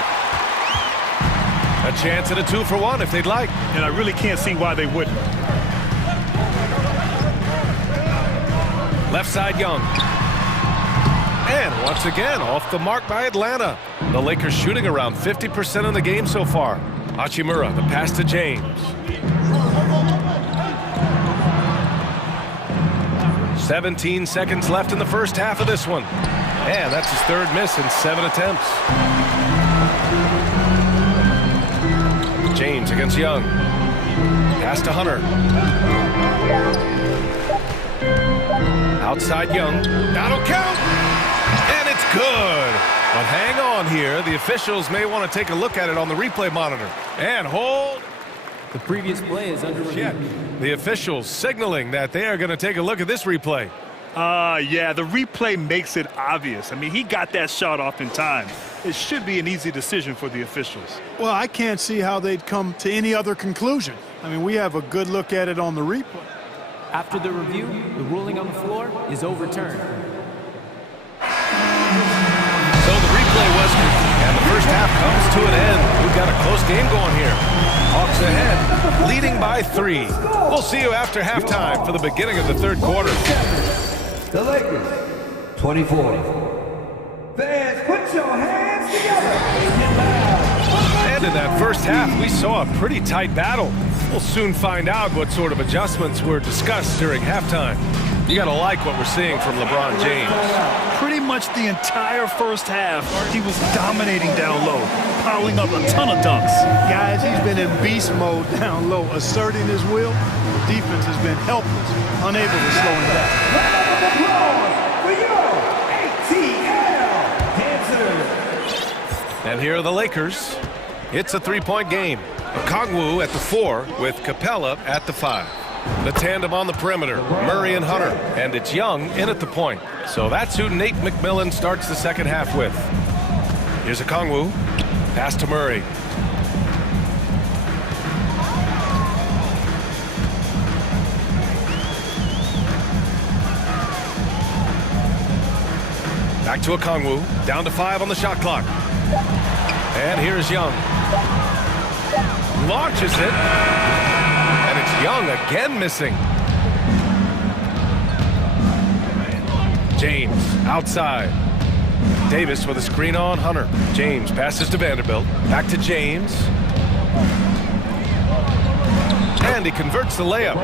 A chance at a 2-for-1 if they'd like. And I really can't see why they wouldn't. Left side, Young. And once again, off the mark by Atlanta. The Lakers shooting around 50% in the game so far. Hachimura, the pass to James. 17 seconds left in the first half of this one. And that's his third miss in 7 attempts. James against Young. Pass to Hunter. Outside Young. That'll count. And it's good. But hang on here. The officials may want to take a look at it on the replay monitor. And hold. The previous play is under review. The officials signaling that they are going to take a look at this replay. Yeah, the replay makes it obvious. I mean, he got that shot off in time. It should be an easy decision for the officials. Well, I can't see how they'd come to any other conclusion. I mean, we have a good look at it on the replay. After the review, the ruling on the floor is overturned. So the replay was, and the first half comes to an end. We've got a close game going here. Hawks ahead, leading by 3. We'll see you after halftime for the beginning of the third quarter. The Lakers, 24. Fans, put your hands together. And in that first half, we saw a pretty tight battle. We'll soon find out what sort of adjustments were discussed during halftime. You gotta like what we're seeing from LeBron James. Pretty much the entire first half, he was dominating down low, piling up a ton of dunks. Guys, he's been in beast mode down low, asserting his will. The defense has been helpless, unable to slow him down. Round of applause for your ATL dancers. And here are the Lakers. It's a 3-point game. Okongwu at the 4 with Capella at the 5. The tandem on the perimeter, Murray and Hunter, and it's Young in at the point. So that's who Nate McMillan starts the second half with. Here's Okongwu, pass to Murray. Back to Okongwu, down to 5 on the shot clock. And here's Young. Launches it. And it's Young again missing. James outside. Davis with a screen on Hunter. James passes to Vanderbilt. Back to James. And he converts the layup.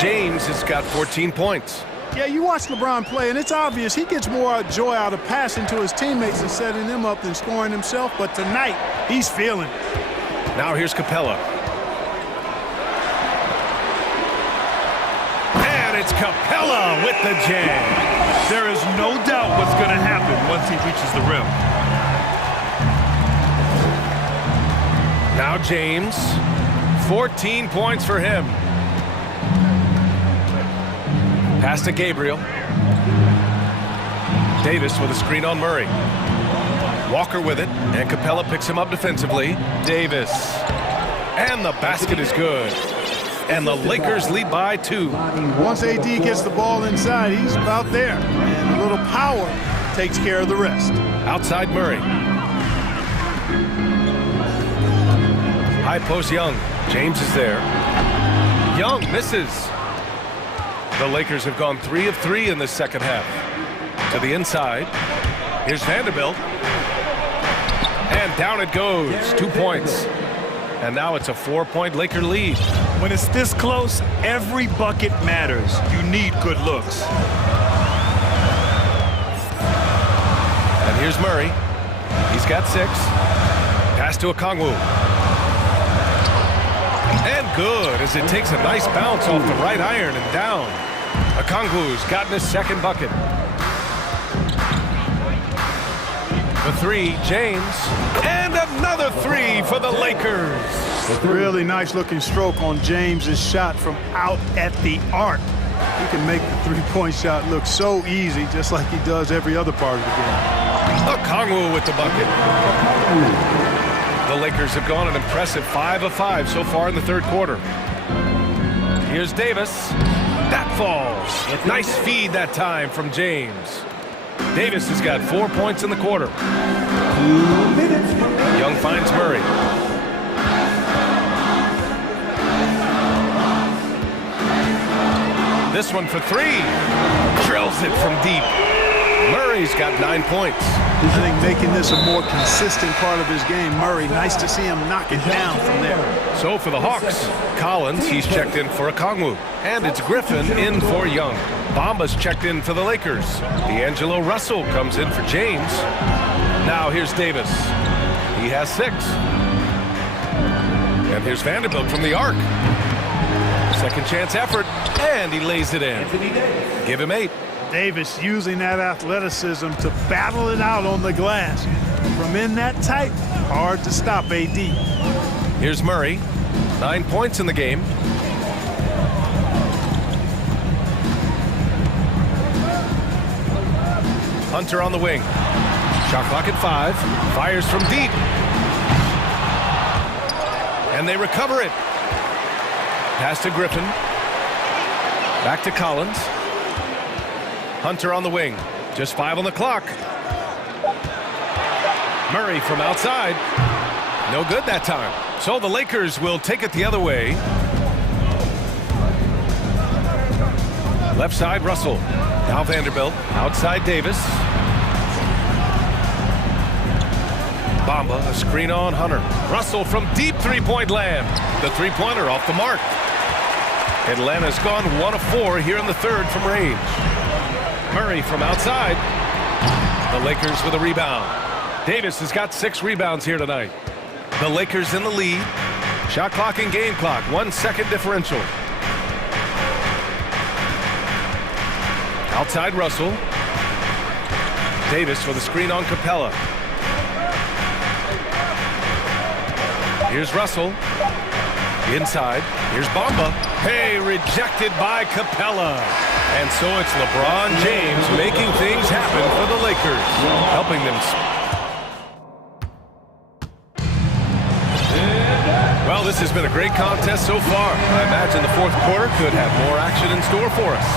James has got 14 points. Yeah, you watch LeBron play, and it's obvious he gets more joy out of passing to his teammates and setting them up than scoring himself. But tonight, he's feeling it. Now here's Capella. And it's Capella with the jam. There is no doubt what's going to happen once he reaches the rim. Now James, 14 points for him. Pass to Gabriel. Davis with a screen on Murray. Walker with it, and Capella picks him up defensively. Davis. And the basket is good. And the Lakers lead by 2. Once AD gets the ball inside, he's about there. And a little power takes care of the rest. Outside Murray. High post Young. James is there. Young misses. The Lakers have gone 3 of 3 in this second half. To the inside. Here's Vanderbilt. And down it goes. 2 points. And now it's a 4-point Laker lead. When it's this close, every bucket matters. You need good looks. And here's Murray. He's got 6. Pass to Okongwu. And good as it takes a nice bounce off the right iron and down. Okongwu's gotten his second bucket. The 3, James. And another 3 for the Lakers. Really nice looking stroke on James's shot from out at the arc. He can make the three-point shot look so easy, just like he does every other part of the game. Okongwu with the bucket. The Lakers have gone an impressive 5 of 5 so far in the third quarter. Here's Davis. That falls. Nice feed that time from James. Davis has got 4 points in the quarter. Young finds Murray. This one for 3. Drills it from deep. Murray's got 9 points. I think making this a more consistent part of his game. Murray, nice to see him knock it down from there. So for the Hawks, Collins, he's checked in for Okongwu. And it's Griffin in for Young. Bamba's checked in for the Lakers. D'Angelo Russell comes in for James. Now here's Davis. He has 6. And here's Vanderbilt from the arc. Second chance effort, and he lays it in. Give him 8. Davis using that athleticism to battle it out on the glass. From in that tight, hard to stop AD. Here's Murray. 9 points in the game. Hunter on the wing. Shot clock at 5. Fires from deep. And they recover it. Pass to Griffin. Back to Collins. Hunter on the wing. Just 5 on the clock. Murray from outside. No good that time. So the Lakers will take it the other way. Left side, Russell. Now Vanderbilt. Outside, Davis. Bamba, a screen on Hunter. Russell from deep three-point land. The three-pointer off the mark. Atlanta's gone 1 of 4 here in the third from range. Murray from outside. The Lakers with a rebound. Davis has got 6 rebounds here tonight. The Lakers in the lead. Shot clock and game clock. 1 second differential. Outside Russell. Davis for the screen on Capella. Here's Russell. Inside. Here's Bamba. Hey, rejected by Capella. And so it's LeBron James making things happen for the Lakers, helping them. Well, this has been a great contest so far. I imagine the fourth quarter could have more action in store for us.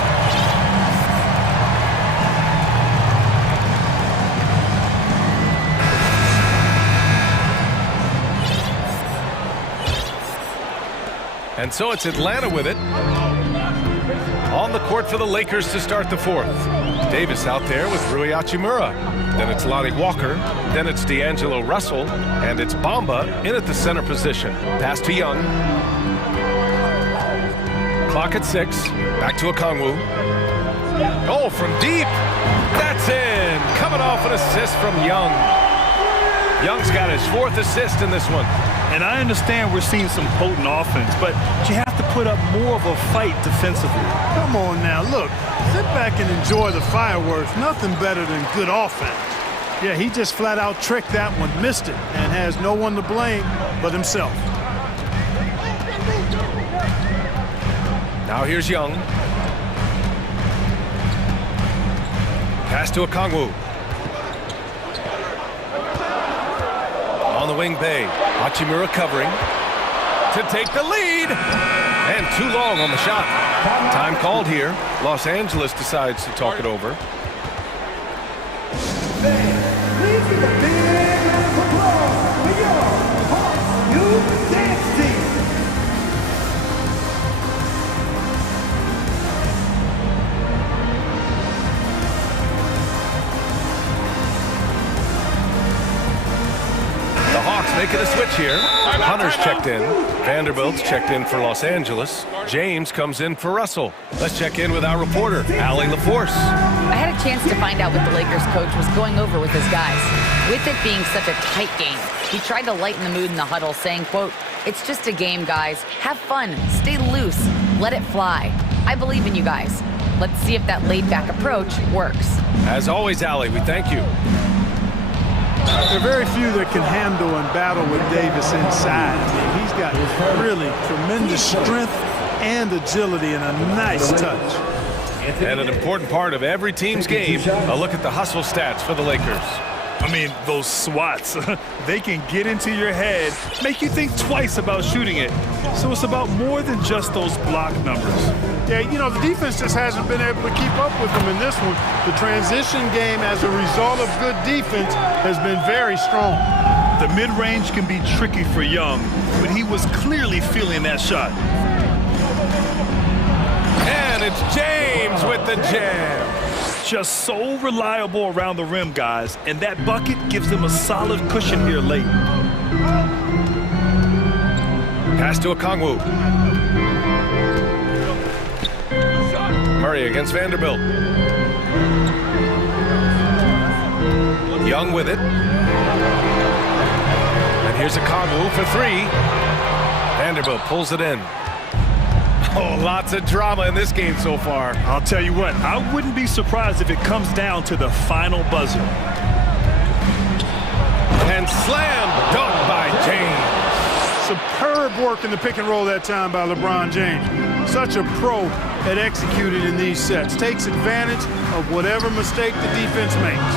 And so it's Atlanta with it. On the court for the Lakers to start the fourth. Davis out there with Rui Hachimura. Then it's Lonnie Walker. Then it's D'Angelo Russell. And it's Bamba in at the center position. Pass to Young. Clock at 6. Back to Okongwu. Oh, from deep. That's in. Coming off an assist from Young. Young's got his 4th assist in this one. And I understand we're seeing some potent offense, but you have to put up more of a fight defensively. Come on now, look. Sit back and enjoy the fireworks. Nothing better than good offense. Yeah, he just flat out tricked that one, missed it, and has no one to blame but himself. Now here's Young. Pass to Okongwu. On the wing, Bay. Hachimura covering to take the lead. And too long on the shot. Time called here. Los Angeles decides to talk it over. Please give a big round of applause for your Hawks Youth Dance Team. The Hawks making a switch here. Hunter's checked in. Vanderbilt's checked in for Los Angeles. James comes in for Russell. Let's check in with our reporter, Allie LaForce. I had a chance to find out what the Lakers coach was going over with his guys. With it being such a tight game, he tried to lighten the mood in the huddle, saying, quote, "It's just a game, guys. Have fun. Stay loose. Let it fly. I believe in you guys. Let's see if that laid-back approach works." As always, Allie, we thank you. There are very few that can handle and battle with Davis inside. I mean, he's got really tremendous strength and agility and a nice touch. And an important part of every team's game, a look at the hustle stats for the Lakers. I mean, those swats, they can get into your head, make you think twice about shooting it. So it's about more than just those block numbers. Yeah, you know, the defense just hasn't been able to keep up with them in this one. The transition game, as a result of good defense, has been very strong. The mid-range can be tricky for Young, but he was clearly feeling that shot. And it's James with the jam. Just so reliable around the rim, guys, and that bucket gives them a solid cushion here late. Pass to Okongwu. Murray against Vanderbilt. Young with it. And here's Okongwu for three. Vanderbilt pulls it in. Oh, lots of drama in this game so far. I'll tell you what, I wouldn't be surprised if it comes down to the final buzzer. And slam dunk by James. Superb work in the pick and roll that time by LeBron James. Such a pro at executing in these sets. Takes advantage of whatever mistake the defense makes.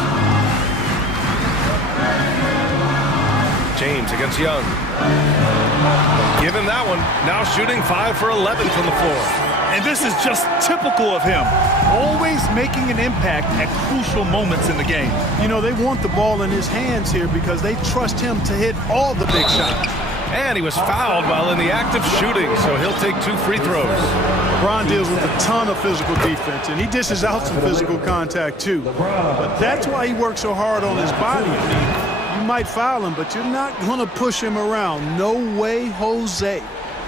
James against Young. Give him that one. Now shooting 5 for 11 from the floor. And this is just typical of him. Always making an impact at crucial moments in the game. You know, they want the ball in his hands here because they trust him to hit all the big shots. And he was fouled while in the act of shooting, so he'll take 2 free throws. LeBron deals with a ton of physical defense, and he dishes out some physical contact too. But that's why he works so hard on his body. I mean, you might foul him, but you're not going to push him around. No way, Jose.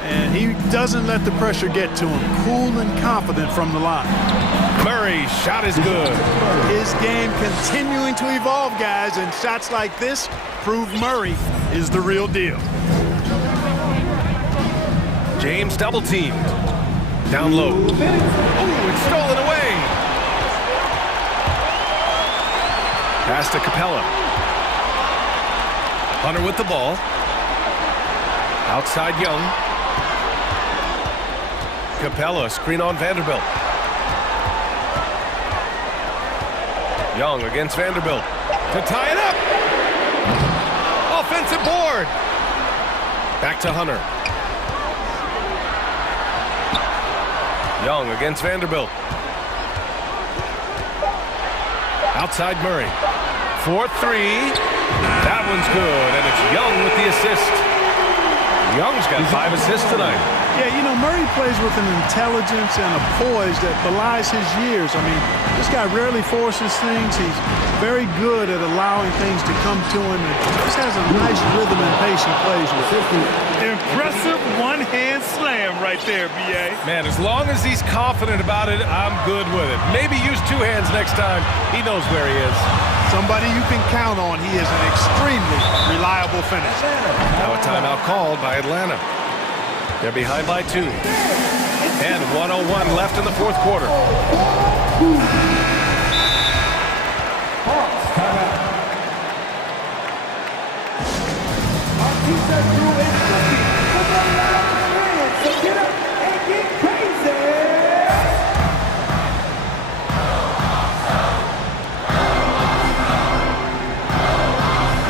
And he doesn't let the pressure get to him. Cool and confident from the line. Murray, shot is good. His game continuing to evolve, guys, and shots like this prove Murray is the real deal. James double teamed. Down low. Ooh, it's stolen away. Pass to Capella. Hunter with the ball. Outside Young. Capella, screen on Vanderbilt. Young against Vanderbilt. To tie it up. Offensive board. Back to Hunter. Young against Vanderbilt. Outside Murray. 4-3. That one's good, and it's Young with the assist. Young's got 5 assists tonight. Yeah, you know, Murray plays with an intelligence and a poise that belies his years. I mean, this guy rarely forces things. He's very good at allowing things to come to him, and just has a nice rhythm and pace he plays with. Impressive one-hand slam right there, B.A. Man, as long as he's confident about it, I'm good with it. Maybe use 2 hands next time. He knows where he is. Somebody you can count on. He is an extremely reliable finisher. Now a timeout called by Atlanta. They're behind by 2. And 1:01 left in the fourth quarter.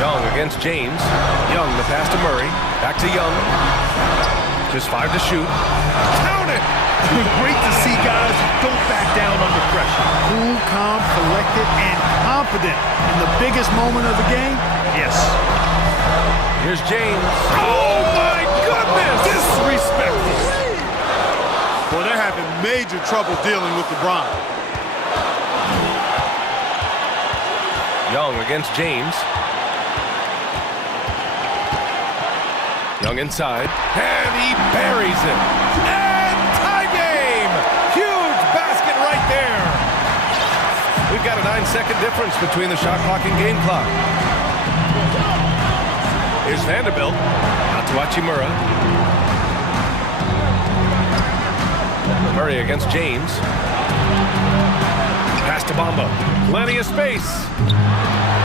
Young against James. Young, the pass to Murray. Back to Young. Just 5 to shoot. Count it! Great to see guys who don't back down under pressure. Cool, calm, collected, and confident in the biggest moment of the game. Yes. Here's James. Oh, my goodness! Disrespectful. Well, they're having major trouble dealing with LeBron. Young against James. Young inside. And he buries it. And tie game! Huge basket right there. We've got a 9-second difference between the shot clock and game clock. Here's Vanderbilt. Out to Hachimura. Murray against James. Pass to Bamba. Plenty of space.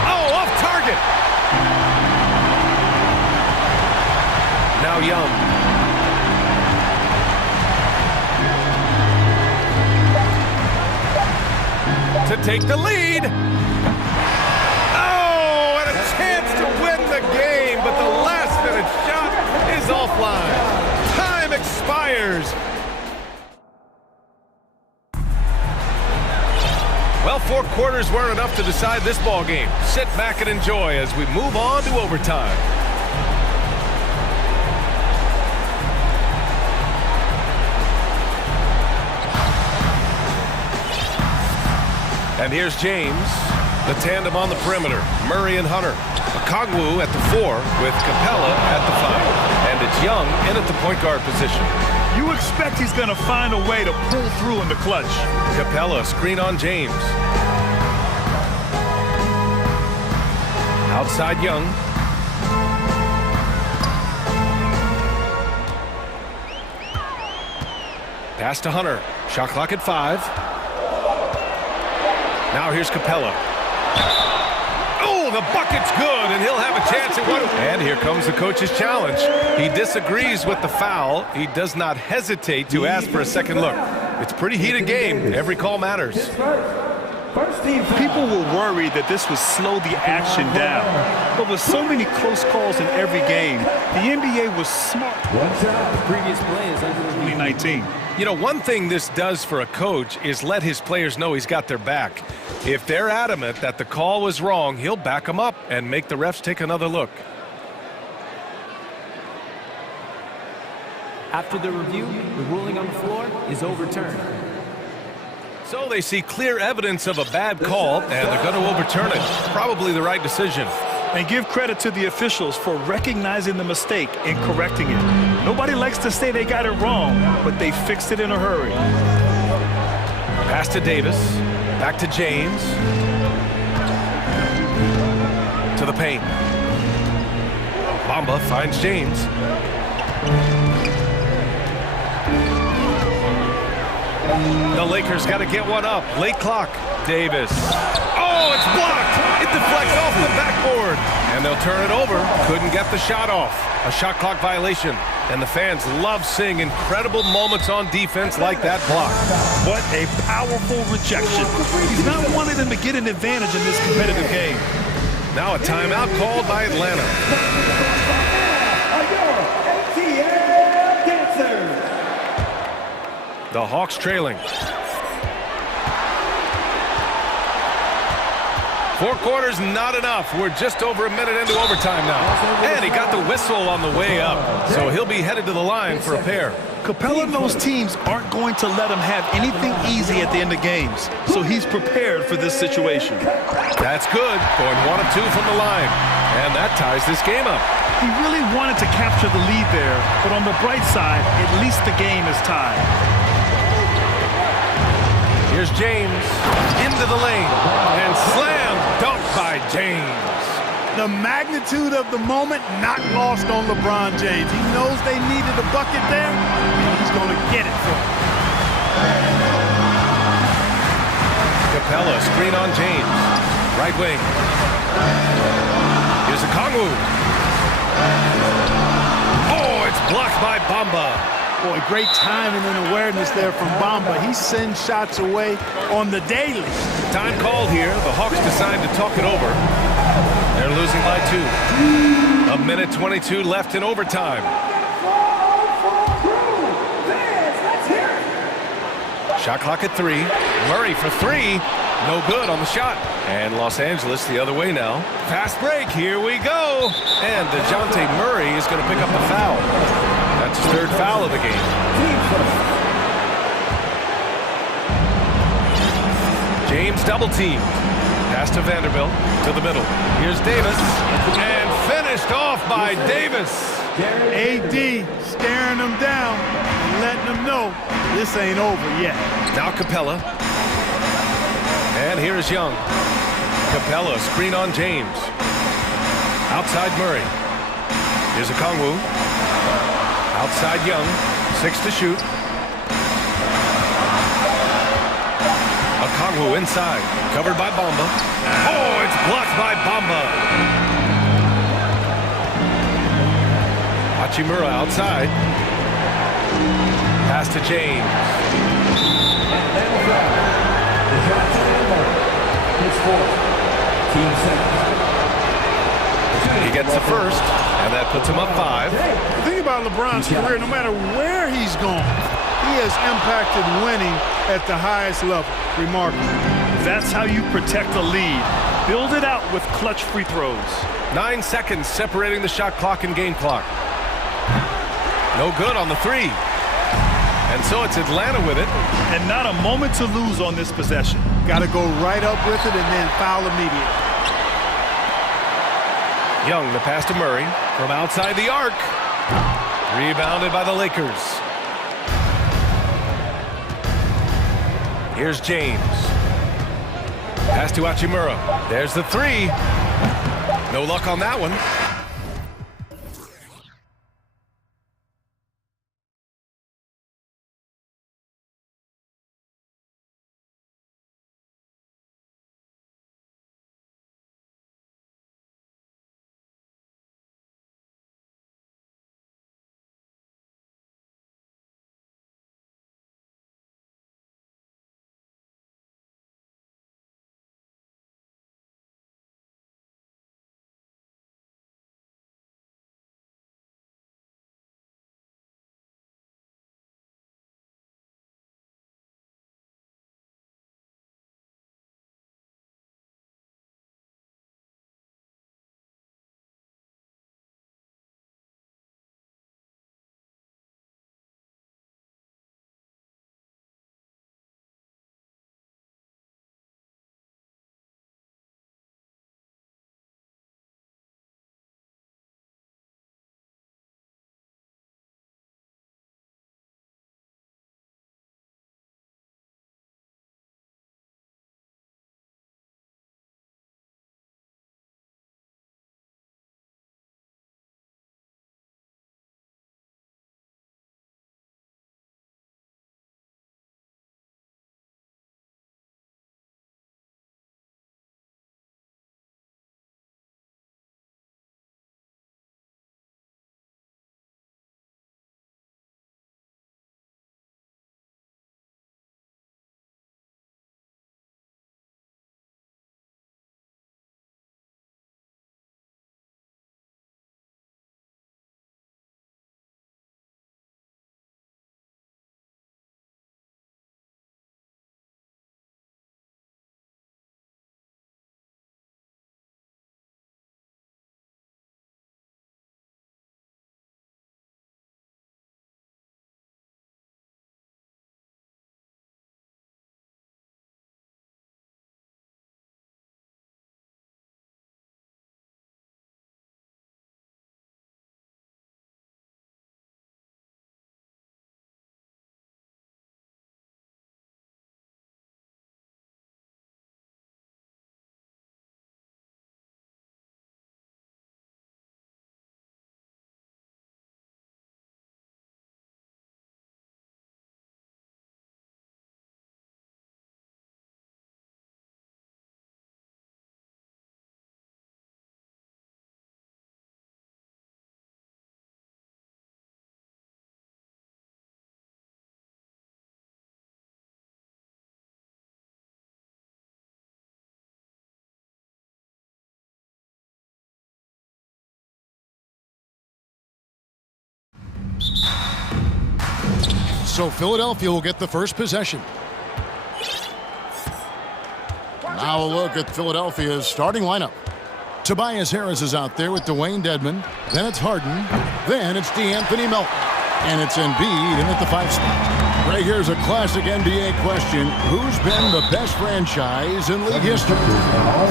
Oh, off target. Now Young. To take the lead. Oh, and a chance to win the game, but the last-minute shot is offline. Time expires. Well, 4 quarters weren't enough to decide this ball game. Sit back and enjoy as we move on to overtime. And here's James, the tandem on the perimeter. Murray and Hunter. Okongwu at the 4 with Capella at the 5. And it's Young in at the point guard position. You expect he's going to find a way to pull through in the clutch. Capella, screen on James. Outside Young. Pass to Hunter. Shot clock at 5. Now here's Capella. Oh, the bucket's good, and he'll have a chance at one. And here comes the coach's challenge. He disagrees with the foul. He does not hesitate to ask for a second look. It's a pretty heated game. Every call matters. People were worried that this would slow the action down. But with so many close calls in every game, the NBA was smart. The previous play is under 2019. You know, one thing this does for a coach is let his players know he's got their back. If they're adamant that the call was wrong, he'll back them up and make the refs take another look. After the review, the ruling on the floor is overturned. So they see clear evidence of a bad call, and they're going to overturn it. Probably the right decision. And give credit to the officials for recognizing the mistake and correcting it. Nobody likes to say they got it wrong, but they fixed it in a hurry. Pass to Davis. Back to James. To the paint. Bamba finds James. The Lakers got to get one up. Late clock. Davis. Oh, it's blocked. It deflects off the backboard. And they'll turn it over. Couldn't get the shot off. A shot clock violation. And the fans love seeing incredible moments on defense like that block. What a powerful rejection. He's not wanting them to get an advantage in this competitive game. Now a timeout called by Atlanta. The Hawks trailing. 4 quarters, not enough. We're just over a minute into overtime now. And he got the whistle on the way up, so he'll be headed to the line for a pair. Capella knows teams aren't going to let him have anything easy at the end of games, so he's prepared for this situation. That's good, going 1 of 2 from the line. And that ties this game up. He really wanted to capture the lead there, but on the bright side, at least the game is tied. Here's James into the lane and slam dunk by James. The magnitude of the moment not lost on LeBron James. He knows they needed a bucket there, and he's going to get it for them. Capella, screen on James. Right wing. Here's a Kongwu. Oh, it's blocked by Bamba. Boy, great timing and awareness there from Bamba. He sends shots away on the daily. Time called here. The Hawks decide to talk it over. They're losing by 2. A minute 22 left in overtime. Shot clock at 3. Murray for 3. No good on the shot. And Los Angeles the other way now. Fast break. Here we go. And DeJounte Murray is going to pick up the foul. That's his 3rd foul of the game. James double team. Pass to Vanderbilt. To the middle. Here's Davis. And finished off by Davis. AD staring them down and letting them know this ain't over yet. Now Capella. And here's Young. Capella, screen on James. Outside Murray. Here's a Kongwu. Outside Young. 6 to shoot. A Kongwu inside. Covered by Bamba. Oh, it's blocked by Bamba. Hachimura outside. Pass to James. He gets the first, and that puts him up 5. The thing about LeBron's career, no matter where he's gone, he has impacted winning at the highest level. Remarkable. That's how you protect a lead. Build it out with clutch free throws. 9 seconds separating the shot clock and game clock. No good on the 3. And so it's Atlanta with it. And not a moment to lose on this possession. Got to go right up with it and then foul immediately. Young, the pass to Murray from outside the arc. Rebounded by the Lakers. Here's James. Pass to Hachimura. There's the 3. No luck on that one. So Philadelphia will get the first possession. Now a look at Philadelphia's starting lineup. Tobias Harris is out there with Dwayne Dedmon. Then it's Harden. Then it's DeAnthony Melton. And it's Embiid in at the 5 spot. Right here's a classic NBA question. Who's been the best franchise in league history?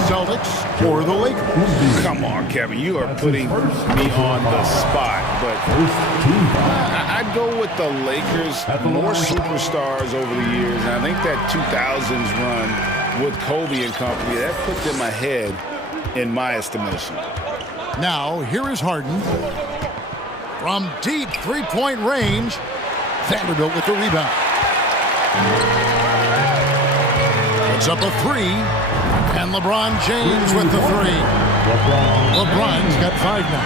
Celtics or the Lakers? Come on, Kevin. You are putting me on the spot. But I'd go with the Lakers. More superstars over the years. And I think that 2000s run with Kobe and company, that put them ahead in my estimation. Now, here is Harden. From deep three-point range, Vanderbilt with the rebound. It's up a 3, and LeBron James with the 3. LeBron's got 5 now.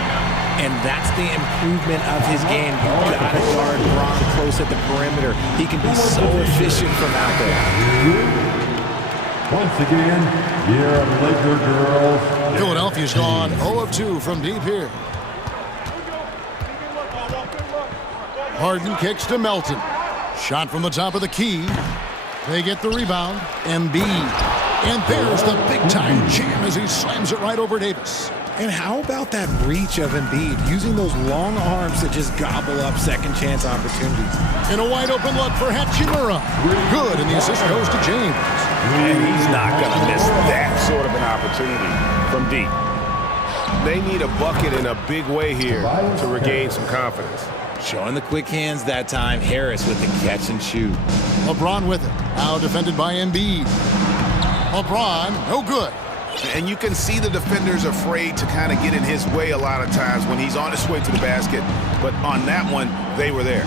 And that's the improvement of his game. You gotta guard Bron close at the perimeter. He can be so efficient from out there. Once again, year of Laker girls. Philadelphia's gone 0 of 2 from deep here. Harden kicks to Melton. Shot from the top of the key. They get the rebound. Embiid. And there's the big-time jam as he slams it right over Davis. And how about that reach of Embiid, using those long arms to just gobble up second-chance opportunities? And a wide-open look for Hachimura. Good, and the assist goes to James. And he's not going to miss that sort of an opportunity from deep. They need a bucket in a big way here to regain some confidence. Showing the quick hands that time. Harris with the catch and shoot. LeBron with it. Now defended by Embiid. LeBron, no good. And you can see the defenders afraid to kind of get in his way a lot of times when he's on his way to the basket. But on that one, they were there.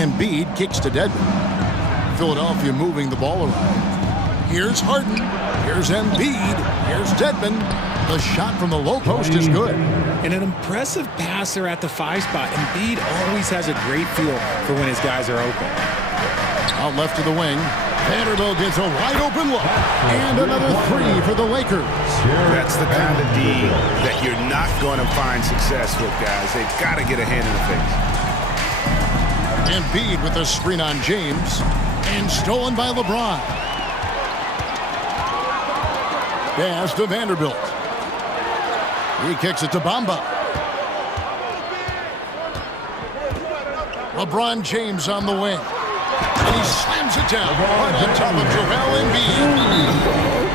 Embiid kicks to Dedmon. Philadelphia moving the ball around. Here's Harden. Here's Embiid. Here's Dedmon. The shot from the low post is good. And an impressive passer at the 5 spot. Embiid always has a great feel for when his guys are open. Out left to the wing. Vanderbilt gets a wide open look. And another 3 for the Lakers. That's the kind of D that you're not going to find success with, guys. They've got to get a hand in the face. Embiid with a screen on James. And stolen by LeBron. Pass to Vanderbilt. He kicks it to Bamba. LeBron James on the wing. And he slams it down right on top of Joel Embiid.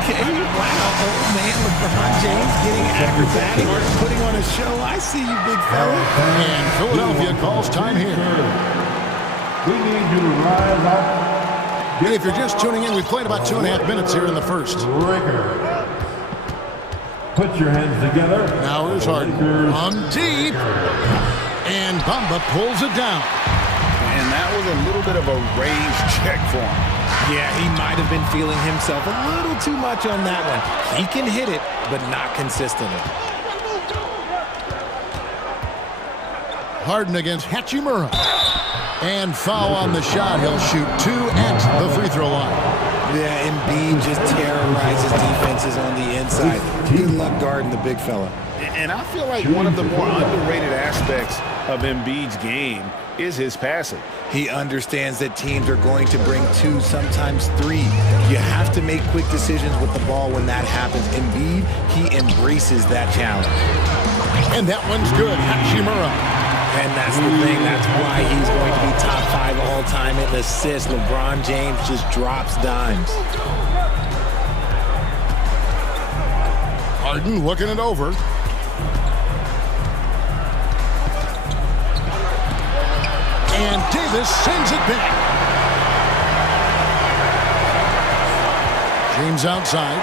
Okay, wow. Oh, man, LeBron James getting acrobatic, putting on a show. I see you, big fella. And Philadelphia calls time here. We need you to rise up. If you're just tuning in, we've played about 2.5 minutes here in the first. Put your hands together. Now here's Harden. On deep. And Bamba pulls it down. And that was a little bit of a range check for him. Yeah, he might have been feeling himself a little too much on that one. He can hit it, but not consistently. Harden against Hachimura. And foul on the shot. He'll shoot 2 at the free throw line. Yeah, Embiid just terrorizes defenses on the inside. Good luck guarding the big fella. And I feel like one of the more underrated aspects of Embiid's game is his passing. He understands that teams are going to bring 2, sometimes 3. You have to make quick decisions with the ball when that happens. Embiid, he embraces that challenge. And that one's good. Hachimura. And that's the thing. That's why he's going to be top 5 all-time in assists. LeBron James just drops dimes. Harden looking it over. And Davis sends it back. James outside.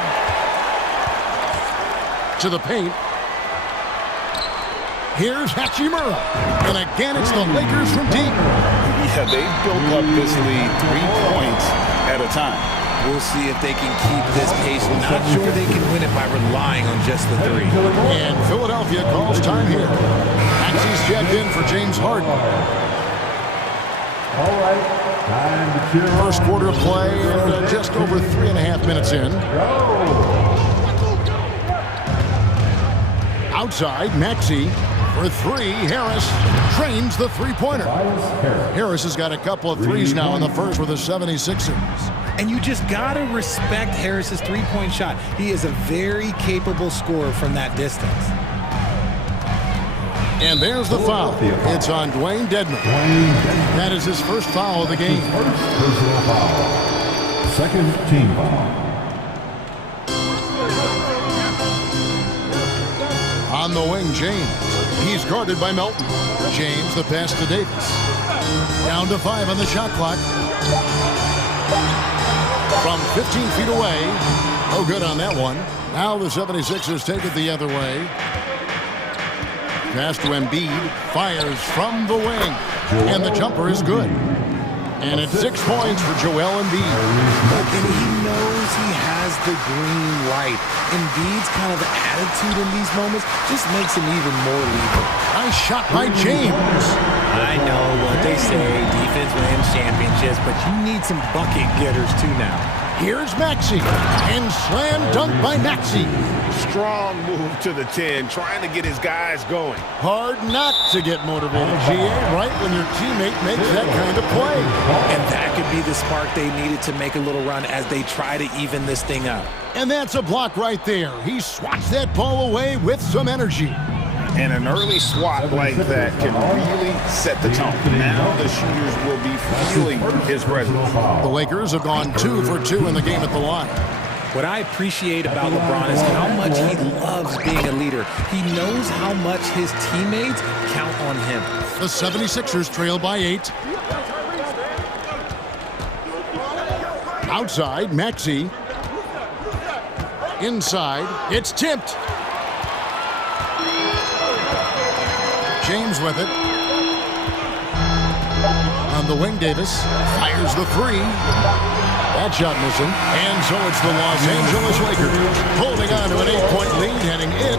To the paint. Here's Hachimura. And again, it's the Lakers from deep. Yeah, they built up this lead 3 points at a time. We'll see if they can keep this pace. Not sure they can win it by relying on just the 3. And Philadelphia calls time here. Maxi's checked in for James Harden. All right, time to cheer on. First quarter of play and just over 3.5 minutes in. Outside, Maxi. For three, Harris trains the three-pointer. Harris has got a couple of threes now in the first with the 76ers. And you just got to respect Harris's three-point shot. He is a very capable scorer from that distance. And there's the foul. It's on Dwayne Dedman. That is his first foul of the game. First personal foul. Second team foul. On the wing, James. He's guarded by Melton. James, the pass to Davis. Down to 5 on the shot clock. From 15 feet away. No good on that one. Now the 76ers take it the other way. Pass to Embiid. Fires from the wing. And the jumper is good. And it's 6 points for Joel Embiid. And he knows he has the green light. Embiid's kind of attitude in these moments just makes him even more lethal. Nice shot by James. I know what they say, defense wins championships, but you need some bucket getters too now. Here's Maxey. And slam dunk by Maxey. Strong move to the 10, trying to get his guys going. Hard not to get motivated, GA, right when your teammate makes that kind of play. And that could be the spark they needed to make a little run as they try to even this thing up. And that's a block right there. He swats that ball away with some energy. And an early swat like that can really set the tone. Now the shooters will be feeling his presence. The Lakers have gone 2 for 2 in the game at the line. What I appreciate about LeBron is how much he loves being a leader. He knows how much his teammates count on him. The 76ers trail by 8. Outside, Maxey. Inside, it's tipped. James with it. On the wing, Davis fires the 3. That shot missing. And so it's the Los Angeles Lakers holding on to an 8-point lead, heading in.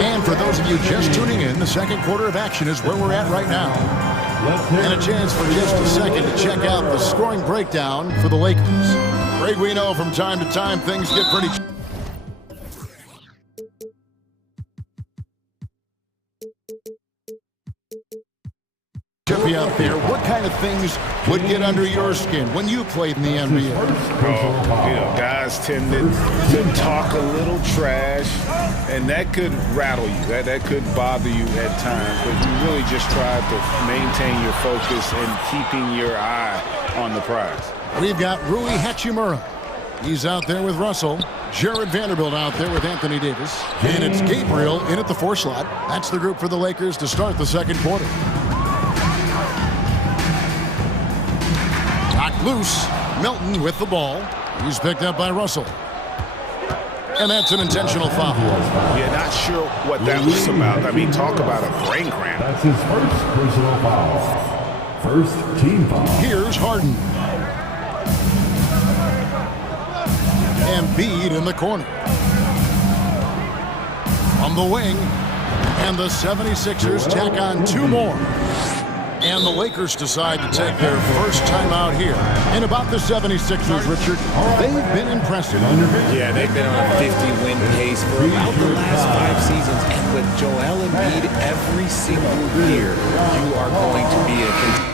And for those of you just tuning in, the second quarter of action is where we're at right now. And a chance for just a second to check out the scoring breakdown for the Lakers. Greg, we know from time to time things get pretty out there. What kind of things would get under your skin when you played in the NBA? Guys tend to talk a little trash, and that could rattle you. That could bother you at times, but you really just try to maintain your focus and keeping your eye on the prize. We've got Rui Hachimura. He's out there with Russell. Jared Vanderbilt out there with Anthony Davis. And it's Gabriel in at the 4 slot. That's the group for the Lakers to start the second quarter. Loose. Melton with the ball. He's picked up by Russell. And that's an intentional foul. Yeah, not sure what that was about. I mean, talk about a brain cramp. That's his first personal foul. First team foul. Here's Harden. Embiid in the corner. On the wing. And the 76ers tack on 2 more. And the Lakers decide to take their first time out here. And about the 76ers, Richard, they've been impressive. Yeah, they've been on a 50-win pace for about the last 5 seasons. And with Joel Embiid every single year, you are going to be a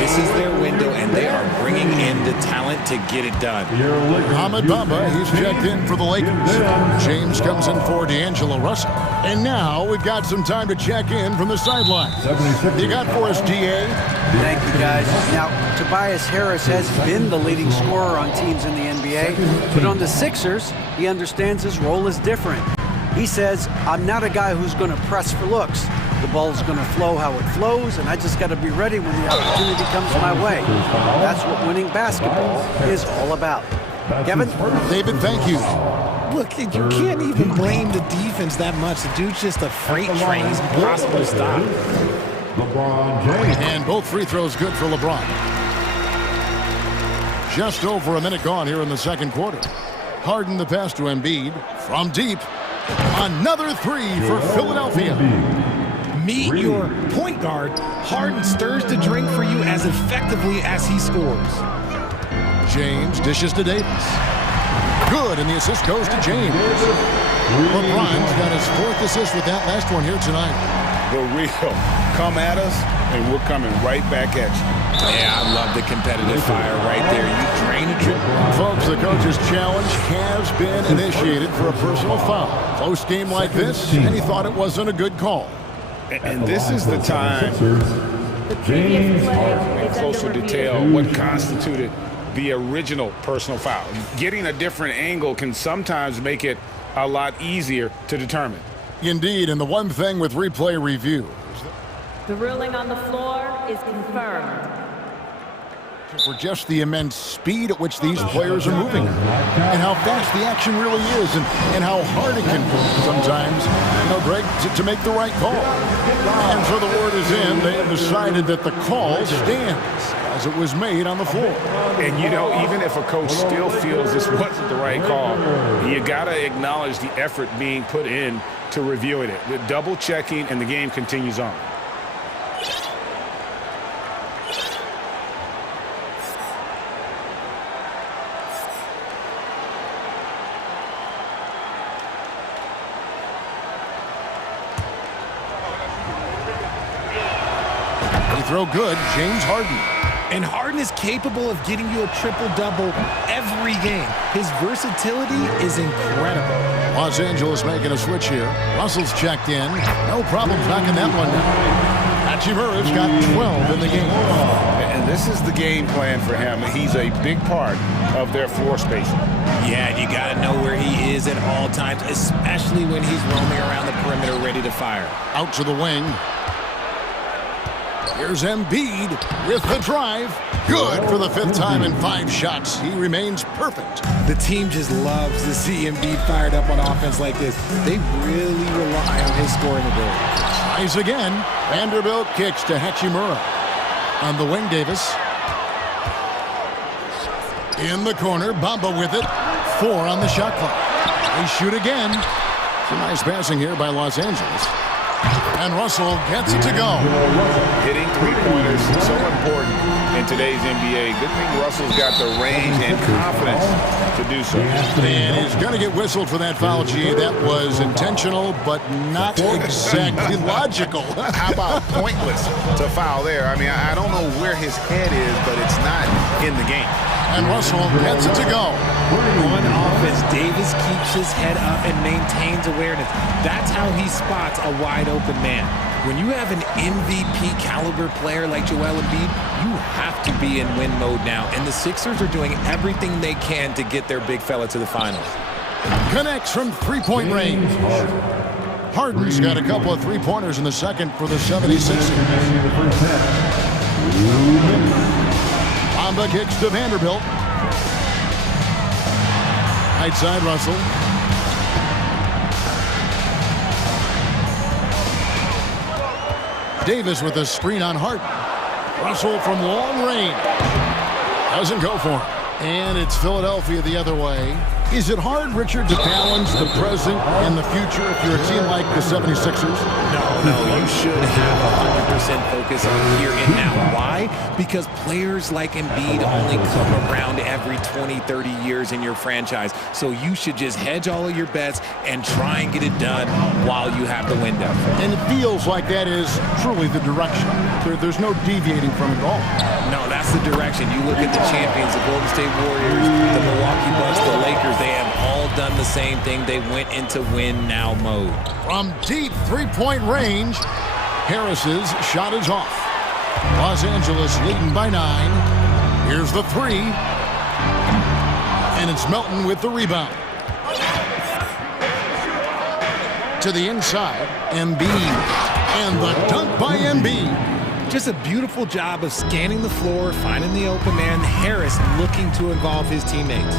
This is their window, and they are bringing in the talent to get it done. Ahmed Bamba, he's checked in for the Lakers. James comes in for D'Angelo Russell. And now we've got some time to check in from the sideline. You got for us, DA? Thank you, guys. Now, Tobias Harris has been the leading scorer on teams in the NBA, but on the Sixers, he understands his role is different. He says, I'm not a guy who's going to press for looks. The ball's going to flow how it flows, and I just got to be ready when the opportunity comes my way. That's what winning basketball is all about. Kevin? David, thank you. Look, you can't even blame the defense that much. The dude's just a freight train. He's impossible to stop. LeBron James. And both free throws good for LeBron. Just over a minute gone here in the second quarter. Harden the pass to Embiid from deep. Another 3 for Philadelphia. Meet your point guard. Harden stirs the drink for you as effectively as he scores. James dishes to Davis. Good, and the assist goes to James. LeBron's got his 4th assist with that last one here tonight. The real come at us, and we're coming right back at you. Yeah, I love the competitive fire right there. You drain a trip. Folks, the coach's challenge has been initiated for a personal foul. Close game like this, and he thought it wasn't a good call. And this is the time James in closer detail what constituted the original personal foul. Getting a different angle can sometimes make it a lot easier to determine. Indeed, and the one thing with replay review, The ruling on the floor is confirmed. for just the immense speed at which these players are moving and how fast the action really is and how hard it can be sometimes, Greg, to make the right call. And so the word is in. They have decided that the call stands as it was made on the floor. And, even if a coach still feels this wasn't the right call, you got to acknowledge the effort being put in to reviewing it. The double checking, and the game continues on. Throw good, James Harden. And Harden is capable of getting you a triple-double every game. His versatility is incredible. Los Angeles making a switch here. Russell's checked in. No problems knocking that one down. Hachimura's got 12 in the game. And this is the game plan for him. He's a big part of their floor spacing. Yeah, you got to know where he is at all times, especially when he's roaming around the perimeter ready to fire. Out to the wing. Here's Embiid with the drive. Good for the 5th time in 5 shots. He remains perfect. The team just loves to see Embiid fired up on offense like this. They really rely on his scoring ability. Tries again. Vanderbilt kicks to Hachimura. On the wing, Davis. In the corner, Bamba with it. 4 on the shot clock. They shoot again. Some nice passing here by Los Angeles. And Russell gets it to go. Hitting three-pointers is so important in today's NBA. Good thing Russell's got the range and confidence to do so. And he's going to get whistled for that foul, G. That was intentional, but not exactly logical. How about pointless to foul there? I mean, I don't know where his head is, but it's not in the game. And Russell gets it to go. On offense, Davis keeps his head up and maintains awareness. That's how he spots a wide-open man. When you have an MVP caliber player like Joel Embiid, you have to be in win mode now. And the Sixers are doing everything they can to get their big fella to the finals. Connects from three-point range. Harden's got a couple of three-pointers in the second for the 76ers. Bamba kicks to Vanderbilt. Right side, Russell. Davis with a screen on Harden. Russell from long range. Doesn't go for him. And it's Philadelphia the other way. Is it hard, Richard, to balance the present and the future if you're a team like the 76ers? No, you should have 100% focus on here and now. Why? Because players like Embiid only come around every 20, 30 years in your franchise. So you should just hedge all of your bets and try and get it done while you have the window. And it feels like that is truly the direction. There's no deviating from it at all. No, that's the direction. You look at the champions, the Golden State Warriors, the Milwaukee Bucks, the Lakers. They have all done the same thing. They went into win-now mode. From deep three-point range, Harris's shot is off. Los Angeles leading by 9. Here's the 3. And it's Melton with the rebound. To the inside, Embiid. And the dunk by Embiid. Just a beautiful job of scanning the floor, finding the open man. Harris looking to involve his teammates.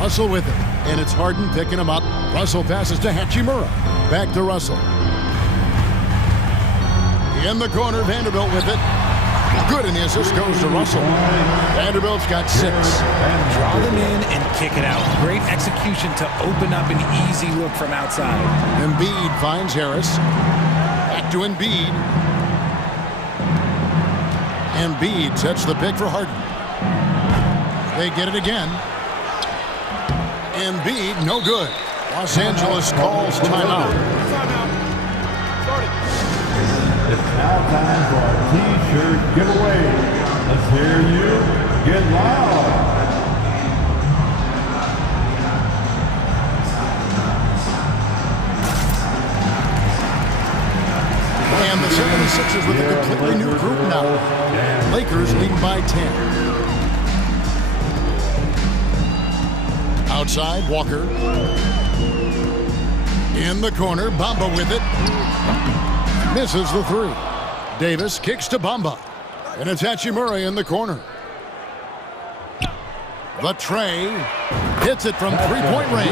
Russell with it, and it's Harden picking him up. Russell passes to Hachimura. Back to Russell. In the corner, Vanderbilt with it. Good, and the assist goes to Russell. Vanderbilt's got 6. Draw them in and kick it out. Great execution to open up an easy look from outside. Embiid finds Harris. Back to Embiid. Embiid sets the pick for Harden. They get it again. Embiid, no good. Los Angeles calls timeout. It's now time for our T-shirt giveaway. Let's hear you get loud. And the 76ers with a completely new group now. Lakers lead by 10. Outside, Walker. In the corner, Bamba with it. Misses the 3. Davis kicks to Bamba. And it's Hachimura in the corner. The tray hits it from three-point range.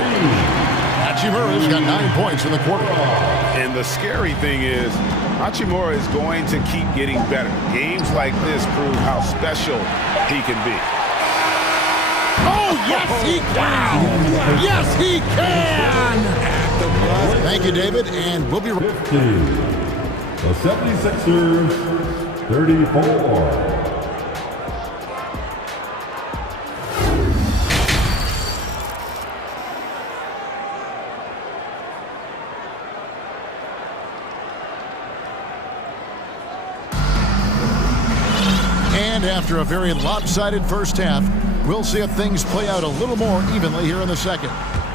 Hachimura's got 9 points in the quarter. And the scary thing is, Hachimura is going to keep getting better. Games like this prove how special he can be. Oh, yes, he can! Yes, he can! Thank you, David, and we'll be right back. 50. The 76ers, 34. And after a very lopsided first half, we'll see if things play out a little more evenly here in the second.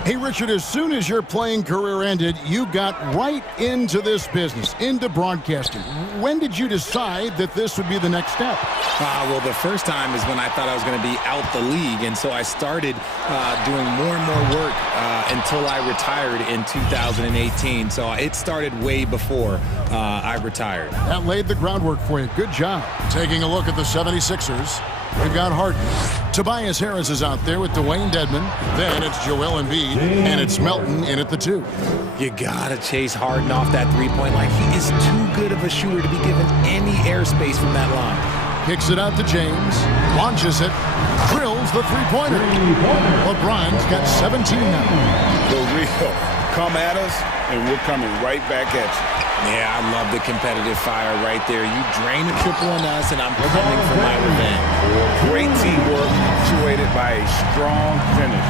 Hey, Richard, as soon as your playing career ended, you got right into this business, into broadcasting. When did you decide that this would be the next step? Well, the first time is when I thought I was going to be out the league, and so I started doing more and more work until I retired in 2018. So it started way before I retired. That laid the groundwork for you. Good job. Taking a look at the 76ers. We've got Harden. Tobias Harris is out there with Dwayne Dedmon. Then it's Joel Embiid, and it's Melton in at the 2. You gotta chase Harden off that three-point line. He is too good of a shooter to be given any airspace from that line. Kicks it out to James, launches it, drills the three-pointer. LeBron's got 17 now. The real come at us, and we're coming right back at you. Yeah, I love the competitive fire right there. You drain a triple on us, and I'm coming for my revenge. Great teamwork, punctuated by a strong finish.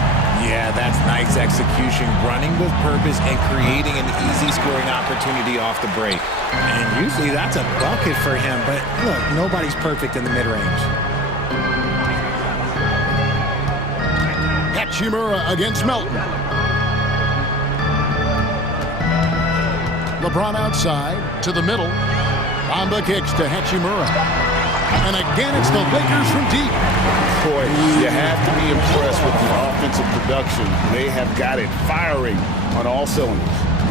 Yeah, that's nice execution, running with purpose and creating an easy scoring opportunity off the break. And usually that's a bucket for him, but look, nobody's perfect in the mid-range. Hachimura against Melton. LeBron outside to the middle. Bamba kicks to Hachimura. And again, it's the Lakers from deep. Boy, you have to be impressed with the offensive production. They have got it firing on all cylinders.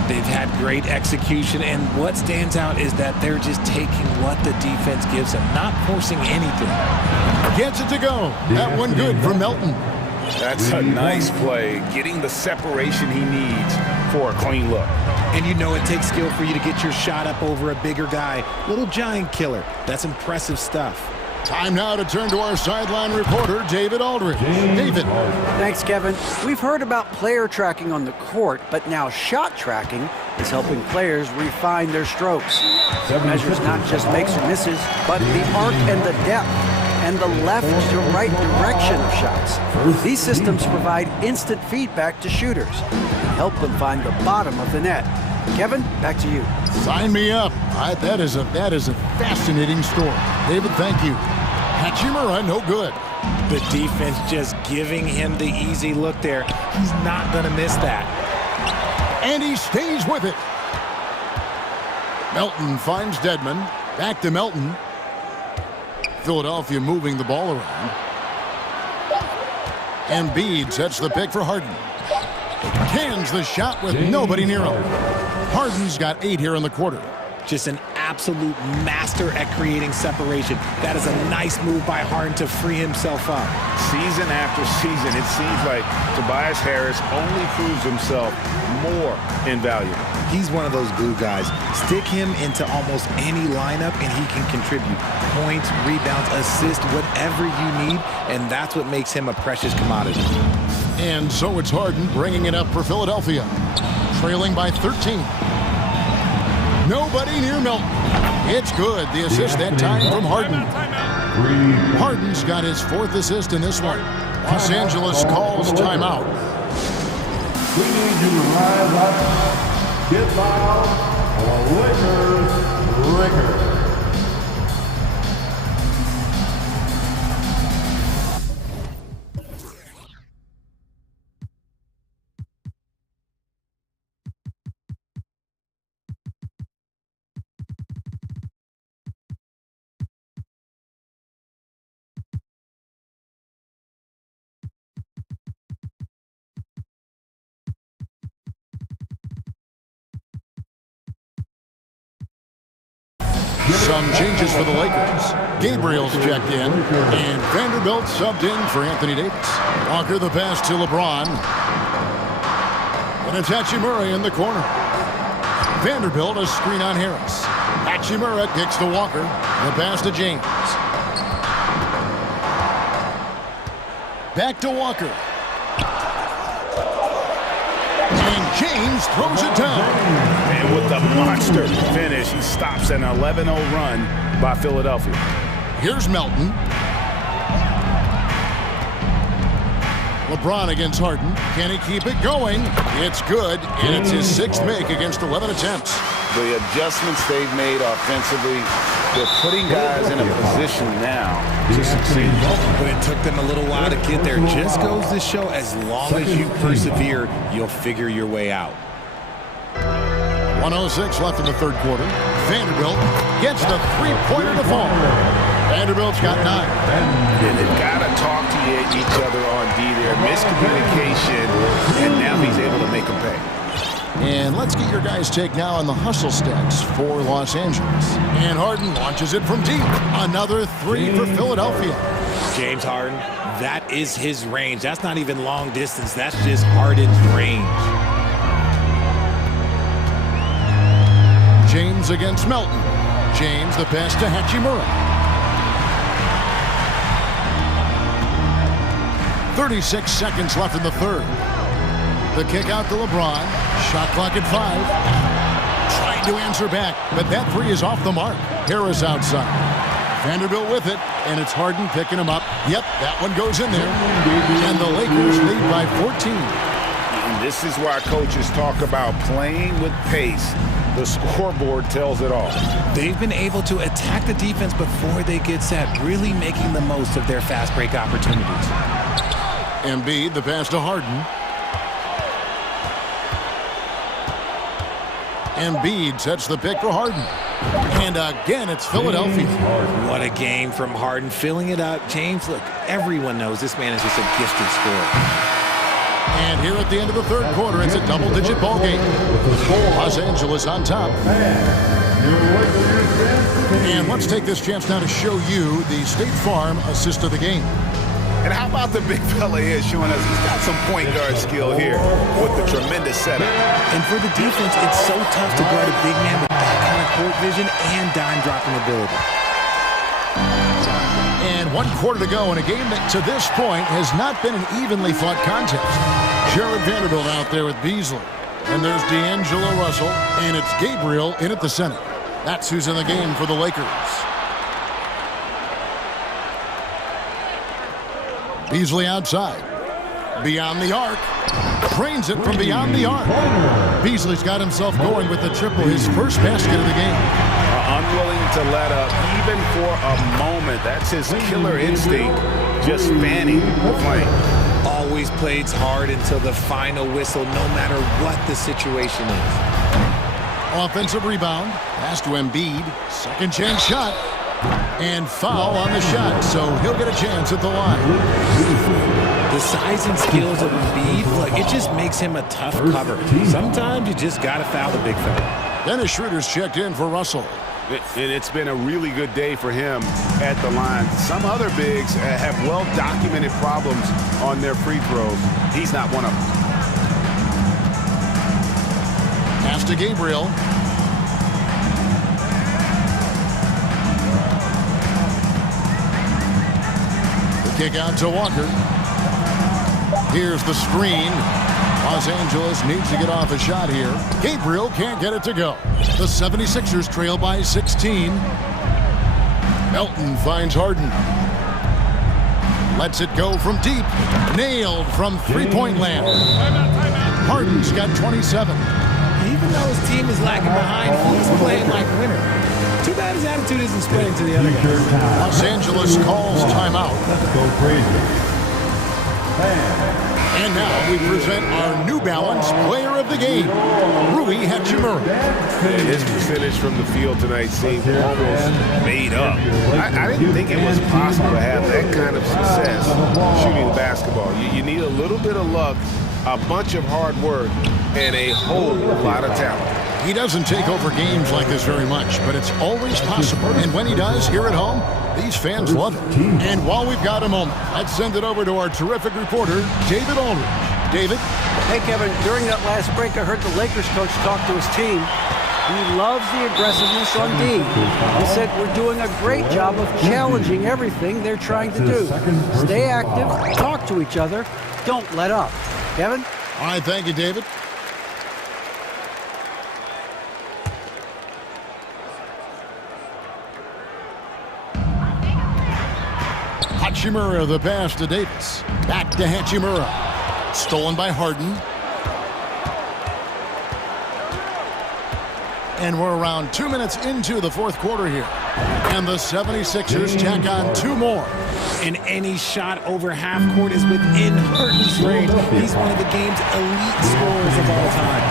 They've had great execution, and what stands out is that they're just taking what the defense gives them, not forcing anything. Gets it to go. That one good for Melton. That's a nice play, getting the separation he needs for a clean look. And you know it takes skill for you to get your shot up over a bigger guy. Little giant killer. That's impressive stuff. Time now to turn to our sideline reporter, David Aldridge. David. Thanks, Kevin. We've heard about player tracking on the court, but now shot tracking is helping players refine their strokes. It measures not just makes or misses, but the arc and the depth and the left to right direction of shots. These systems provide instant feedback to shooters and help them find the bottom of the net. Kevin, back to you. Sign me up. That is a fascinating story. David, thank you. Hachimura, no good. The defense just giving him the easy look there. He's not going to miss that. And he stays with it. Melton finds Dedmon. Back to Melton. Philadelphia moving the ball around. Embiid sets the pick for Harden. Cans the shot with nobody near him. Harden's got 8 here in the quarter. Just an absolute master at creating separation. That is a nice move by Harden to free himself up. Season after season, it seems like Tobias Harris only proves himself more invaluable. He's one of those glue guys. Stick him into almost any lineup and he can contribute. Points, rebounds, assists, whatever you need, and that's what makes him a precious commodity. And so it's Harden bringing it up for Philadelphia, trailing by 13. Nobody near Milton. It's good. The assist that time from Harden. Harden's got his 4th assist in this one. Los Angeles calls timeout. We need you to rise up, get loud, or Lakers record. Some changes for the Lakers. Gabriel's checked in, and Vanderbilt subbed in for Anthony Davis. Walker the pass to LeBron. And it's Hachimura in the corner. Vanderbilt a screen on Harris. Hachimura kicks to Walker. The pass to James. Back to Walker. And James throws it down. And with the monster finish, he stops an 11-0 run by Philadelphia. Here's Melton. LeBron against Harden. Can he keep it going? It's good, and it's his 6th make against 11 attempts. The adjustments they've made offensively, they're putting guys in a position now to succeed. But it took them a little while to get there. Just goes to show, as long as you persevere, you'll figure your way out. 1:06 left in the 3rd quarter. Vanderbilt gets the 3-pointer to fall. Vanderbilt's got 9. And they've got to talk to each other on D there. Miscommunication, and now he's able to make them pay. And let's get your guys' take now on the hustle stats for Los Angeles. And Harden launches it from deep. Another 3 for Philadelphia. James Harden, that is his range. That's not even long distance. That's just Harden's range. James against Melton. James the pass to Hachimura. 36 seconds left in the 3rd. The kick out to LeBron. Shot clock at 5. Trying to answer back, but that 3 is off the mark. Harris outside. Vanderbilt with it, and it's Harden picking him up. Yep, that one goes in there. And the Lakers lead by 14. And this is why coaches talk about playing with pace. The scoreboard tells it all. They've been able to attack the defense before they get set, really making the most of their fast break opportunities. Embiid, the pass to Harden. Embiid sets the pick for Harden. And again, it's Philadelphia. What a game from Harden, filling it up. James, look, everyone knows this man is just a gifted scorer. And here at the end of the 3rd quarter, it's a double-digit ball game. Los Angeles on top. And let's take this chance now to show you the State Farm assist of the game. And how about the big fella here showing us he's got some point guard skill here with the tremendous setup. And for the defense, it's so tough to guard a big man with that kind of court vision and dime-dropping ability. And 1 quarter to go in a game that, to this point, has not been an evenly fought contest. Jared Vanderbilt out there with Beasley. And there's D'Angelo Russell, and it's Gabriel in at the center. That's who's in the game for the Lakers. Beasley outside. Beyond the arc. Trains it from beyond the arc. Beasley's got himself going with the triple, his first basket of the game. Unwilling to let up even for a moment. That's his killer instinct, just fanning the flame. Always plays hard until the final whistle, no matter what the situation is. Offensive rebound. Pass to Embiid. Second chance shot. And foul on the shot, so he'll get a chance at the line. The size and skills of Embiid, look, it just makes him a tough cover. Sometimes you just got to foul the big fella. Dennis Schroeder's checked in for Russell. And it's been a really good day for him at the line. Some other bigs have well-documented problems on their free throws. He's not one of them. Pass to Gabriel. The kick out to Walker. Here's the screen. Los Angeles needs to get off a shot here. Gabriel can't get it to go. The 76ers trail by 16. Melton finds Harden. Lets it go from deep. Nailed from three-point land. Harden's got 27. Even though his team is lacking behind, he's playing like a winner. Too bad his attitude isn't spreading to the other guys. Los Angeles calls timeout. Let's go crazy. And now we present our New Balance player of the game, Rui Hachimura. And his percentage from the field tonight seemed almost made up. I didn't think it was possible to have that kind of success shooting the basketball. You need a little bit of luck, a bunch of hard work, and a whole lot of talent. He doesn't take over games like this very much, but it's always possible. And when he does, here at home, these fans love it. And while we've got a moment, let's send it over to our terrific reporter, David Aldridge. David? Hey, Kevin, during that last break, I heard the Lakers coach talk to his team. He loves the aggressiveness on D. He said, we're doing a great job of challenging everything they're trying to do. Stay active, talk to each other, don't let up. Kevin? All right, thank you, David. Hachimura, the pass to Davis. Back to Hachimura. Stolen by Harden. And we're around 2 minutes into the fourth quarter here. And the 76ers tack on two more. And any shot over half court is within Harden's range. He's one of the game's elite scorers of all time.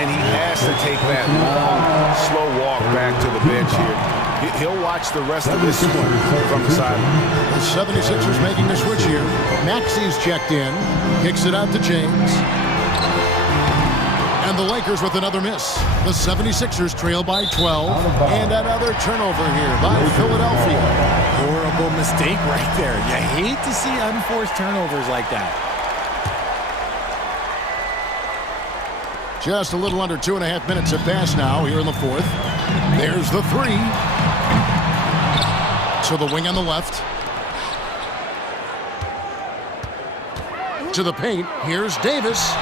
And he has to take that long, slow walk back to the bench here. He'll watch the rest of this one from the sideline. The 76ers making the switch here. Maxi's checked in. Kicks it out to James. And the Lakers with another miss. The 76ers trail by 12. And another turnover here by Philadelphia. Horrible mistake right there. You hate to see unforced turnovers like that. Just a little under 2.5 minutes have passed now here in the fourth. There's the three. To the wing on the left. To the paint. Here's Davis.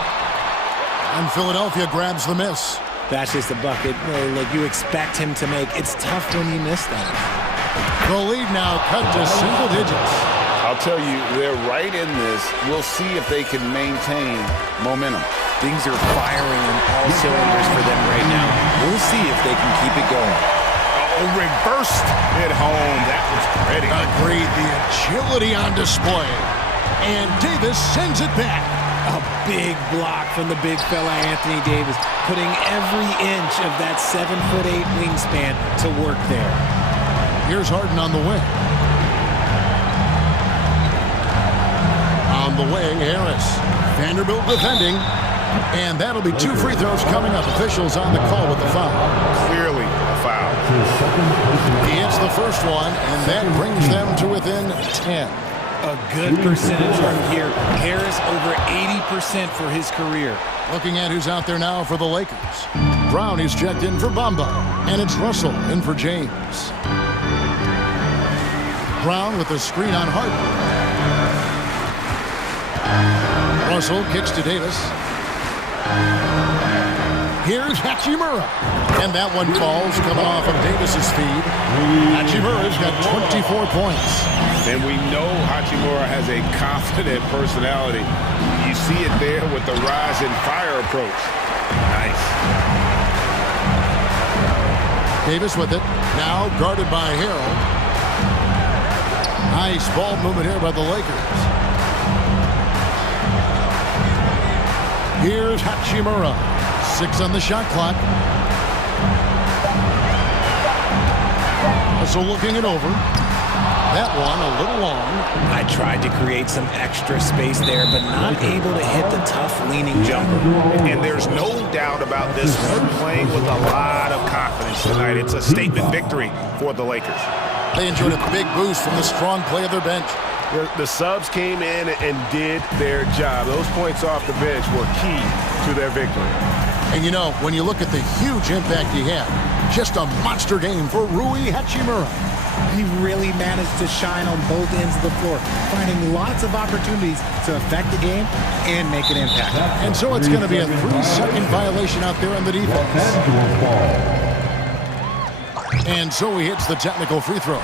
And Philadelphia grabs the miss. That's just a bucket like you expect him to make. It's tough when you miss that. The lead now cut to single digits. I'll tell you, they're right in this. We'll see if they can maintain momentum. Things are firing on all cylinders for them right now. We'll see if they can keep it going. Oh, reversed it home. That was pretty. Agreed. The agility on display. And Davis sends it back. A big block from the big fella Anthony Davis, putting every inch of that 7'8" wingspan to work there. Here's Harden on the wing. On the wing, Harris. Vanderbilt defending. And that'll be two free throws coming up. Officials on the call with the foul. Clearly a foul. He hits the first one, and that brings them to within 10. A good percentage from here. Harris over 80% for his career. Looking at who's out there now for the Lakers. Brown is checked in for Bamba, and it's Russell in for James. Brown with the screen on Harden. Russell kicks to Davis. Here's Hachimura. And that one falls coming off of Davis's feed. Hachimura's got 24 points. And we know Hachimura has a confident personality. You see it there with the rise and fire approach. Nice. Davis with it. Now guarded by Harrell. Nice ball movement here by the Lakers. Here's Hachimura. 6 on the shot clock. So looking it over. That one a little long. I tried to create some extra space there, but not able to hit the tough leaning jumper. And there's no doubt about this one. Playing with a lot of confidence tonight. It's a statement victory for the Lakers. They enjoyed a big boost from the strong play of their bench. The subs came in and did their job. Those points off the bench were key to their victory. And you know, when you look at the huge impact he had, just a monster game for Rui Hachimura. He really managed to shine on both ends of the floor, finding lots of opportunities to affect the game and make an impact. And so it's going to be a 3-second violation out there on the defense. And so he hits the technical free throw.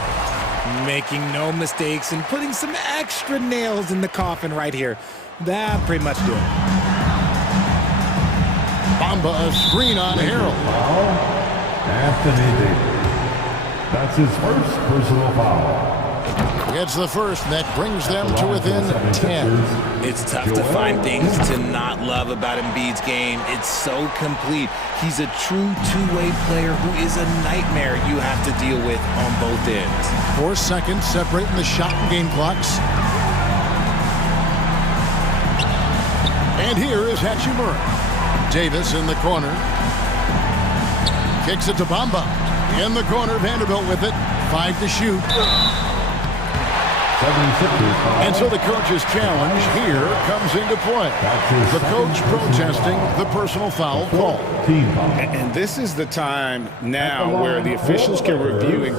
Making no mistakes and putting some extra nails in the coffin right here. That pretty much do it. Bamba, a screen on Harold. Anthony Davis. That's his first personal foul. Gets the first, and that brings them to within 10. It's tough to find things to not love about Embiid's game. It's so complete. He's a true two-way player who is a nightmare you have to deal with on both ends. 4 seconds separating the shot and game clocks. And here is Hachimura. Davis in the corner. Kicks it to Bamba. In the corner, Vanderbilt with it. 5 to shoot. And so the coach's challenge here comes into play. The coach protesting the personal foul call. And this is the time now where the officials can review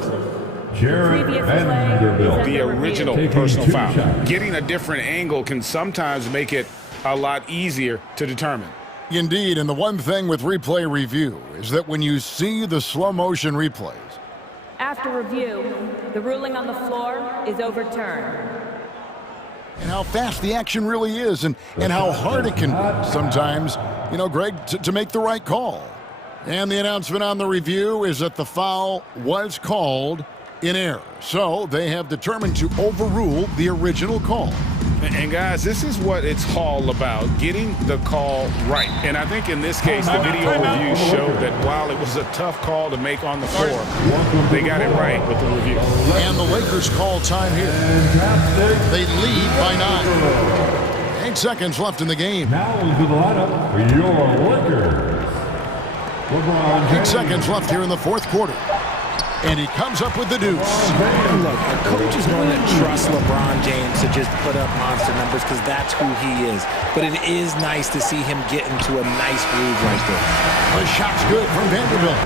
the original personal foul. Getting a different angle can sometimes make it a lot easier to determine. Indeed, and the one thing with replay review is that when you see the slow motion replays, After review, the ruling on the floor is overturned. and how fast the action really is and how hard it can be sometimes, you know, Greg, to make the right call. And the announcement on the review is that the foul was called in error. So they have determined to overrule the original call. And guys, this is what it's all about, getting the call right. And I think in this case, the video review showed that while it was a tough call to make on the floor, they got it right with the review. And the Lakers call time here. They lead by 9. 8 seconds left in the game. Now into the lineup for your Lakers. 8 seconds left here in the fourth quarter. And he comes up with the deuce. Look, a coach is going to trust LeBron James to just put up monster numbers because that's who he is. But it is nice to see him get into a nice groove right there. The shot's good from Vanderbilt.